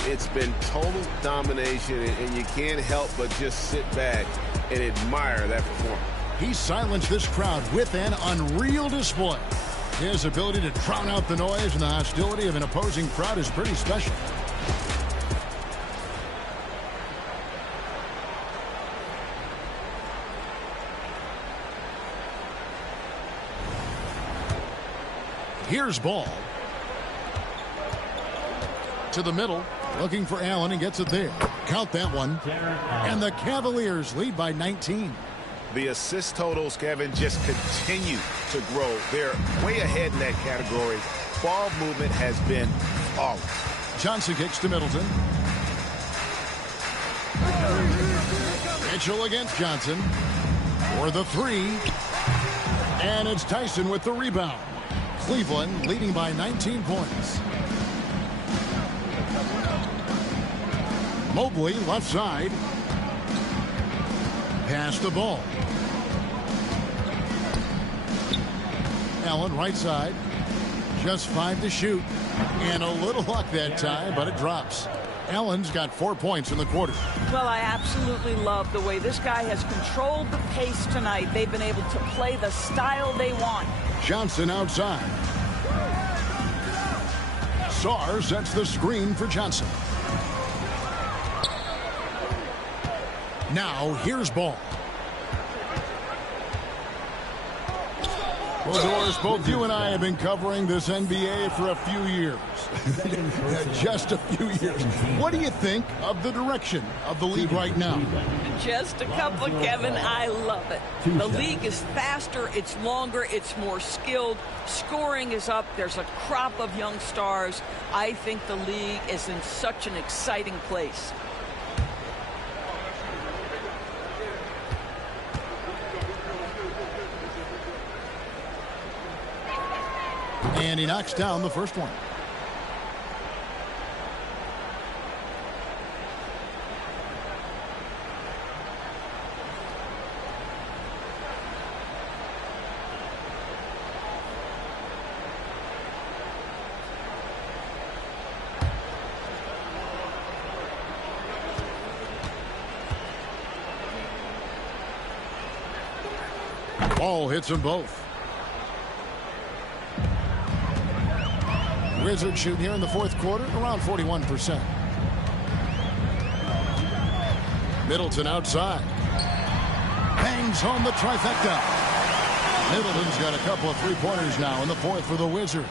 It's been total domination, and you can't help but just sit back and admire that performance. He silenced this crowd with an unreal display. His ability to drown out the noise and the hostility of an opposing crowd is pretty special. Here's Ball. To the middle. Looking for Allen and gets it there. Count that one. And the Cavaliers lead by 19. The assist totals, Kevin, just continue to grow. They're way ahead in that category. Ball movement has been flawless. Johnson kicks to Middleton. Mitchell against Johnson. For the three. And it's Tyson with the rebound. Cleveland leading by 19 points. Mobley left side. Pass the ball. Allen right side. Just 5 to shoot. And a little luck that time, but it drops. Allen's got 4 points in the quarter. Well, I absolutely love the way this guy has controlled the pace tonight. They've been able to play the style they want. Johnson outside. Sarr sets the screen for Johnson. Now here's Ball. Well, Doris, both you and I have been covering this NBA for a few years. Just a few years. What do you think of the direction of the league right now? Just a couple, Kevin. I love it. The league is faster, it's longer, it's more skilled. Scoring is up. There's a crop of young stars. I think the league is in such an exciting place. And he knocks down the first one. Ball hits them both. Wizards shoot here in the fourth quarter around 41%. Middleton outside. Bangs home the trifecta. Middleton's got a couple of three-pointers now in the fourth for the Wizards.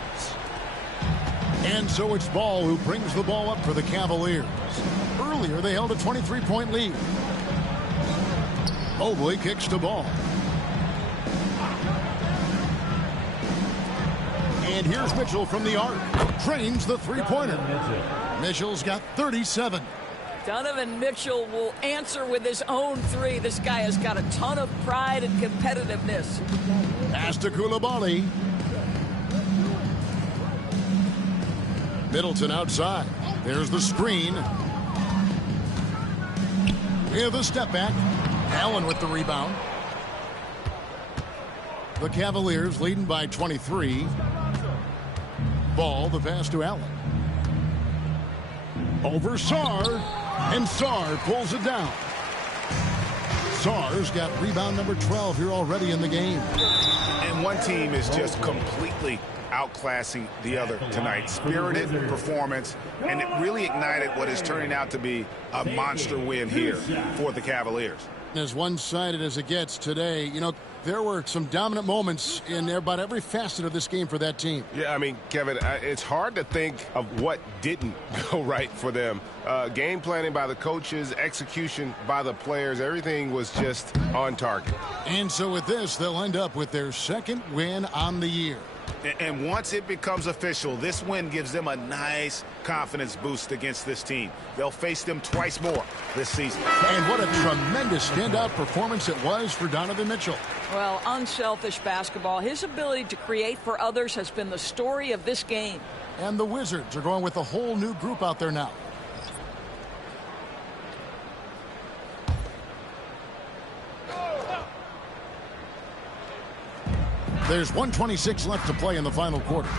And so it's Ball who brings the ball up for the Cavaliers. Earlier they held a 23-point lead. Mobley kicks the ball. And here's Mitchell from the arc. Drains the three-pointer. Mitchell's got 37. Donovan Mitchell will answer with his own three. This guy has got a ton of pride and competitiveness. Pass to Koulibaly. Middleton outside. There's the screen. With a step back. Allen with the rebound. The Cavaliers leading by 23. Ball, the pass to Allen. Over Sarr. And Sarr pulls it down. Sarr's got rebound number 12 here already in the game. And one team is just completely outclassing the other tonight. Spirited performance, and it really ignited what is turning out to be a monster win here for the Cavaliers. As one-sided as it gets today, you know, there were some dominant moments in about every facet of this game for that team. Yeah, I mean, Kevin, it's hard to think of what didn't go right for them. Game planning by the coaches, execution by the players, everything was just on target. And so with this, they'll end up with their second win on the year. And once it becomes official, this win gives them a nice confidence boost against this team. They'll face them twice more this season. And what a tremendous standout performance it was for Donovan Mitchell. Well, unselfish basketball. His ability to create for others has been the story of this game. And the Wizards are going with a whole new group out there now. There's 1:26 left to play in the final quarter.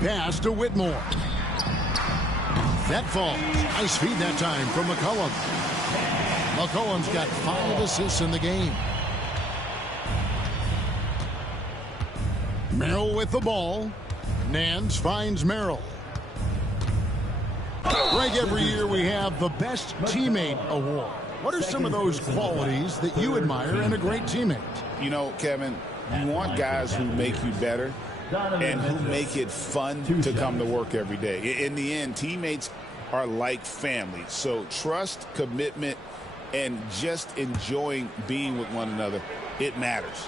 Pass to Whitmore. That falls. Nice feed that time from McCollum. McCollum's got 5 assists in the game. Merrill with the ball. Nance finds Merrill. Greg, every year we have the Best Teammate Award. What are some of those qualities that you admire in a great teammate? You know, Kevin, you want guys who make you better and who make it fun to come to work every day. In the end, teammates are like family. So trust, commitment, and just enjoying being with one another, it matters.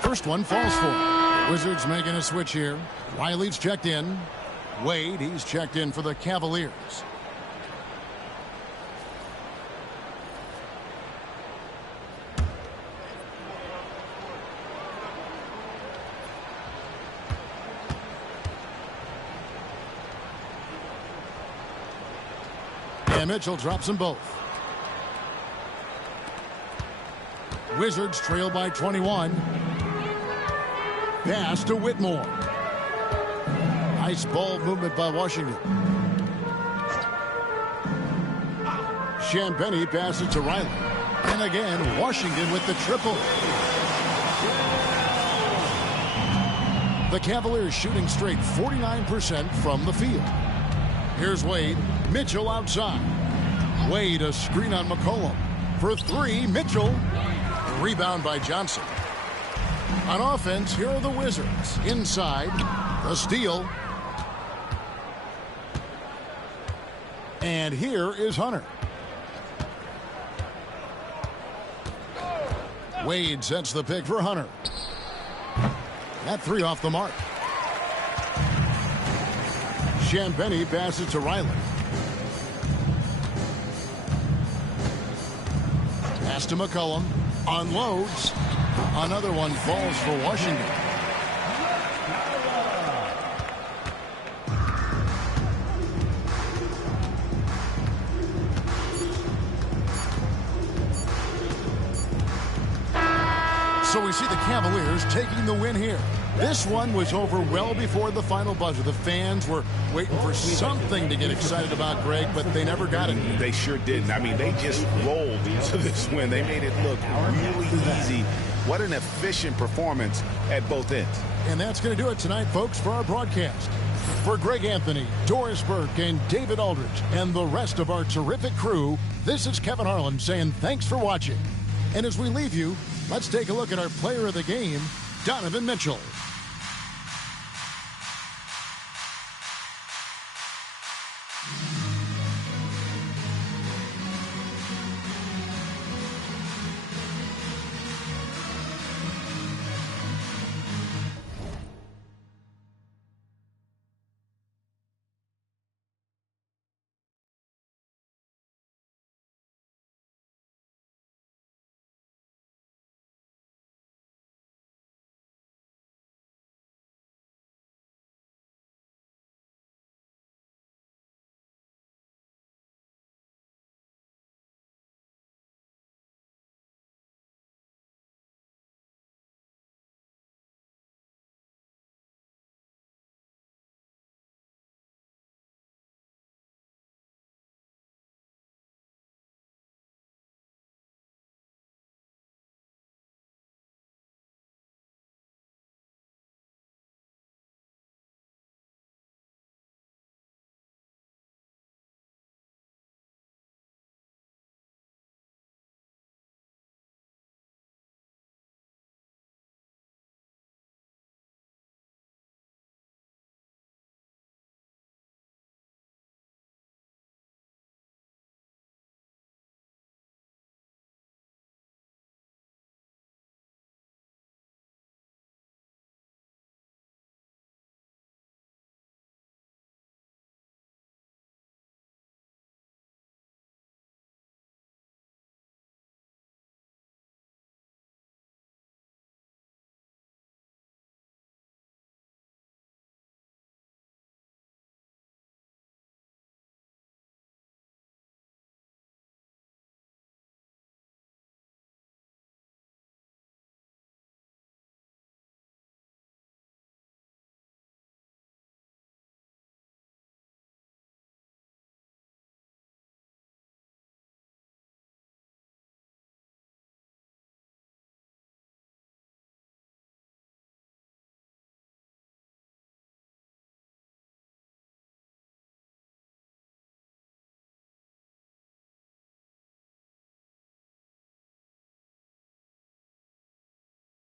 First one falls for. Wizards making a switch here. Riley's checked in. Wade, he's checked in for the Cavaliers. And Mitchell drops them both. Wizards trail by 21. Pass to Whitmore. Nice ball movement by Washington. Champagnie passes to Riley. And again, Washington with the triple. The Cavaliers shooting straight 49% from the field. Here's Wade. Mitchell outside. Wade a screen on McCollum. For three, Mitchell. Rebound by Johnson. On offense, here are the Wizards. Inside, the steal. And here is Hunter. Wade sets the pick for Hunter. That three off the mark. Champagnie passes to Riley. Pass to McCollum. Unloads. Another one falls for Washington. So we see the Cavaliers taking the win here. This one was over well before the final buzzer. The fans were waiting for something to get excited about, Greg, but they never got it. They sure didn't. I mean, they just rolled to this win. They made it look really easy. What an efficient performance at both ends. And that's going to do it tonight, folks, for our broadcast. For Greg Anthony, Doris Burke, and David Aldridge, and the rest of our terrific crew, this is Kevin Harlan saying thanks for watching. And as we leave you, let's take a look at our player of the game, Donovan Mitchell.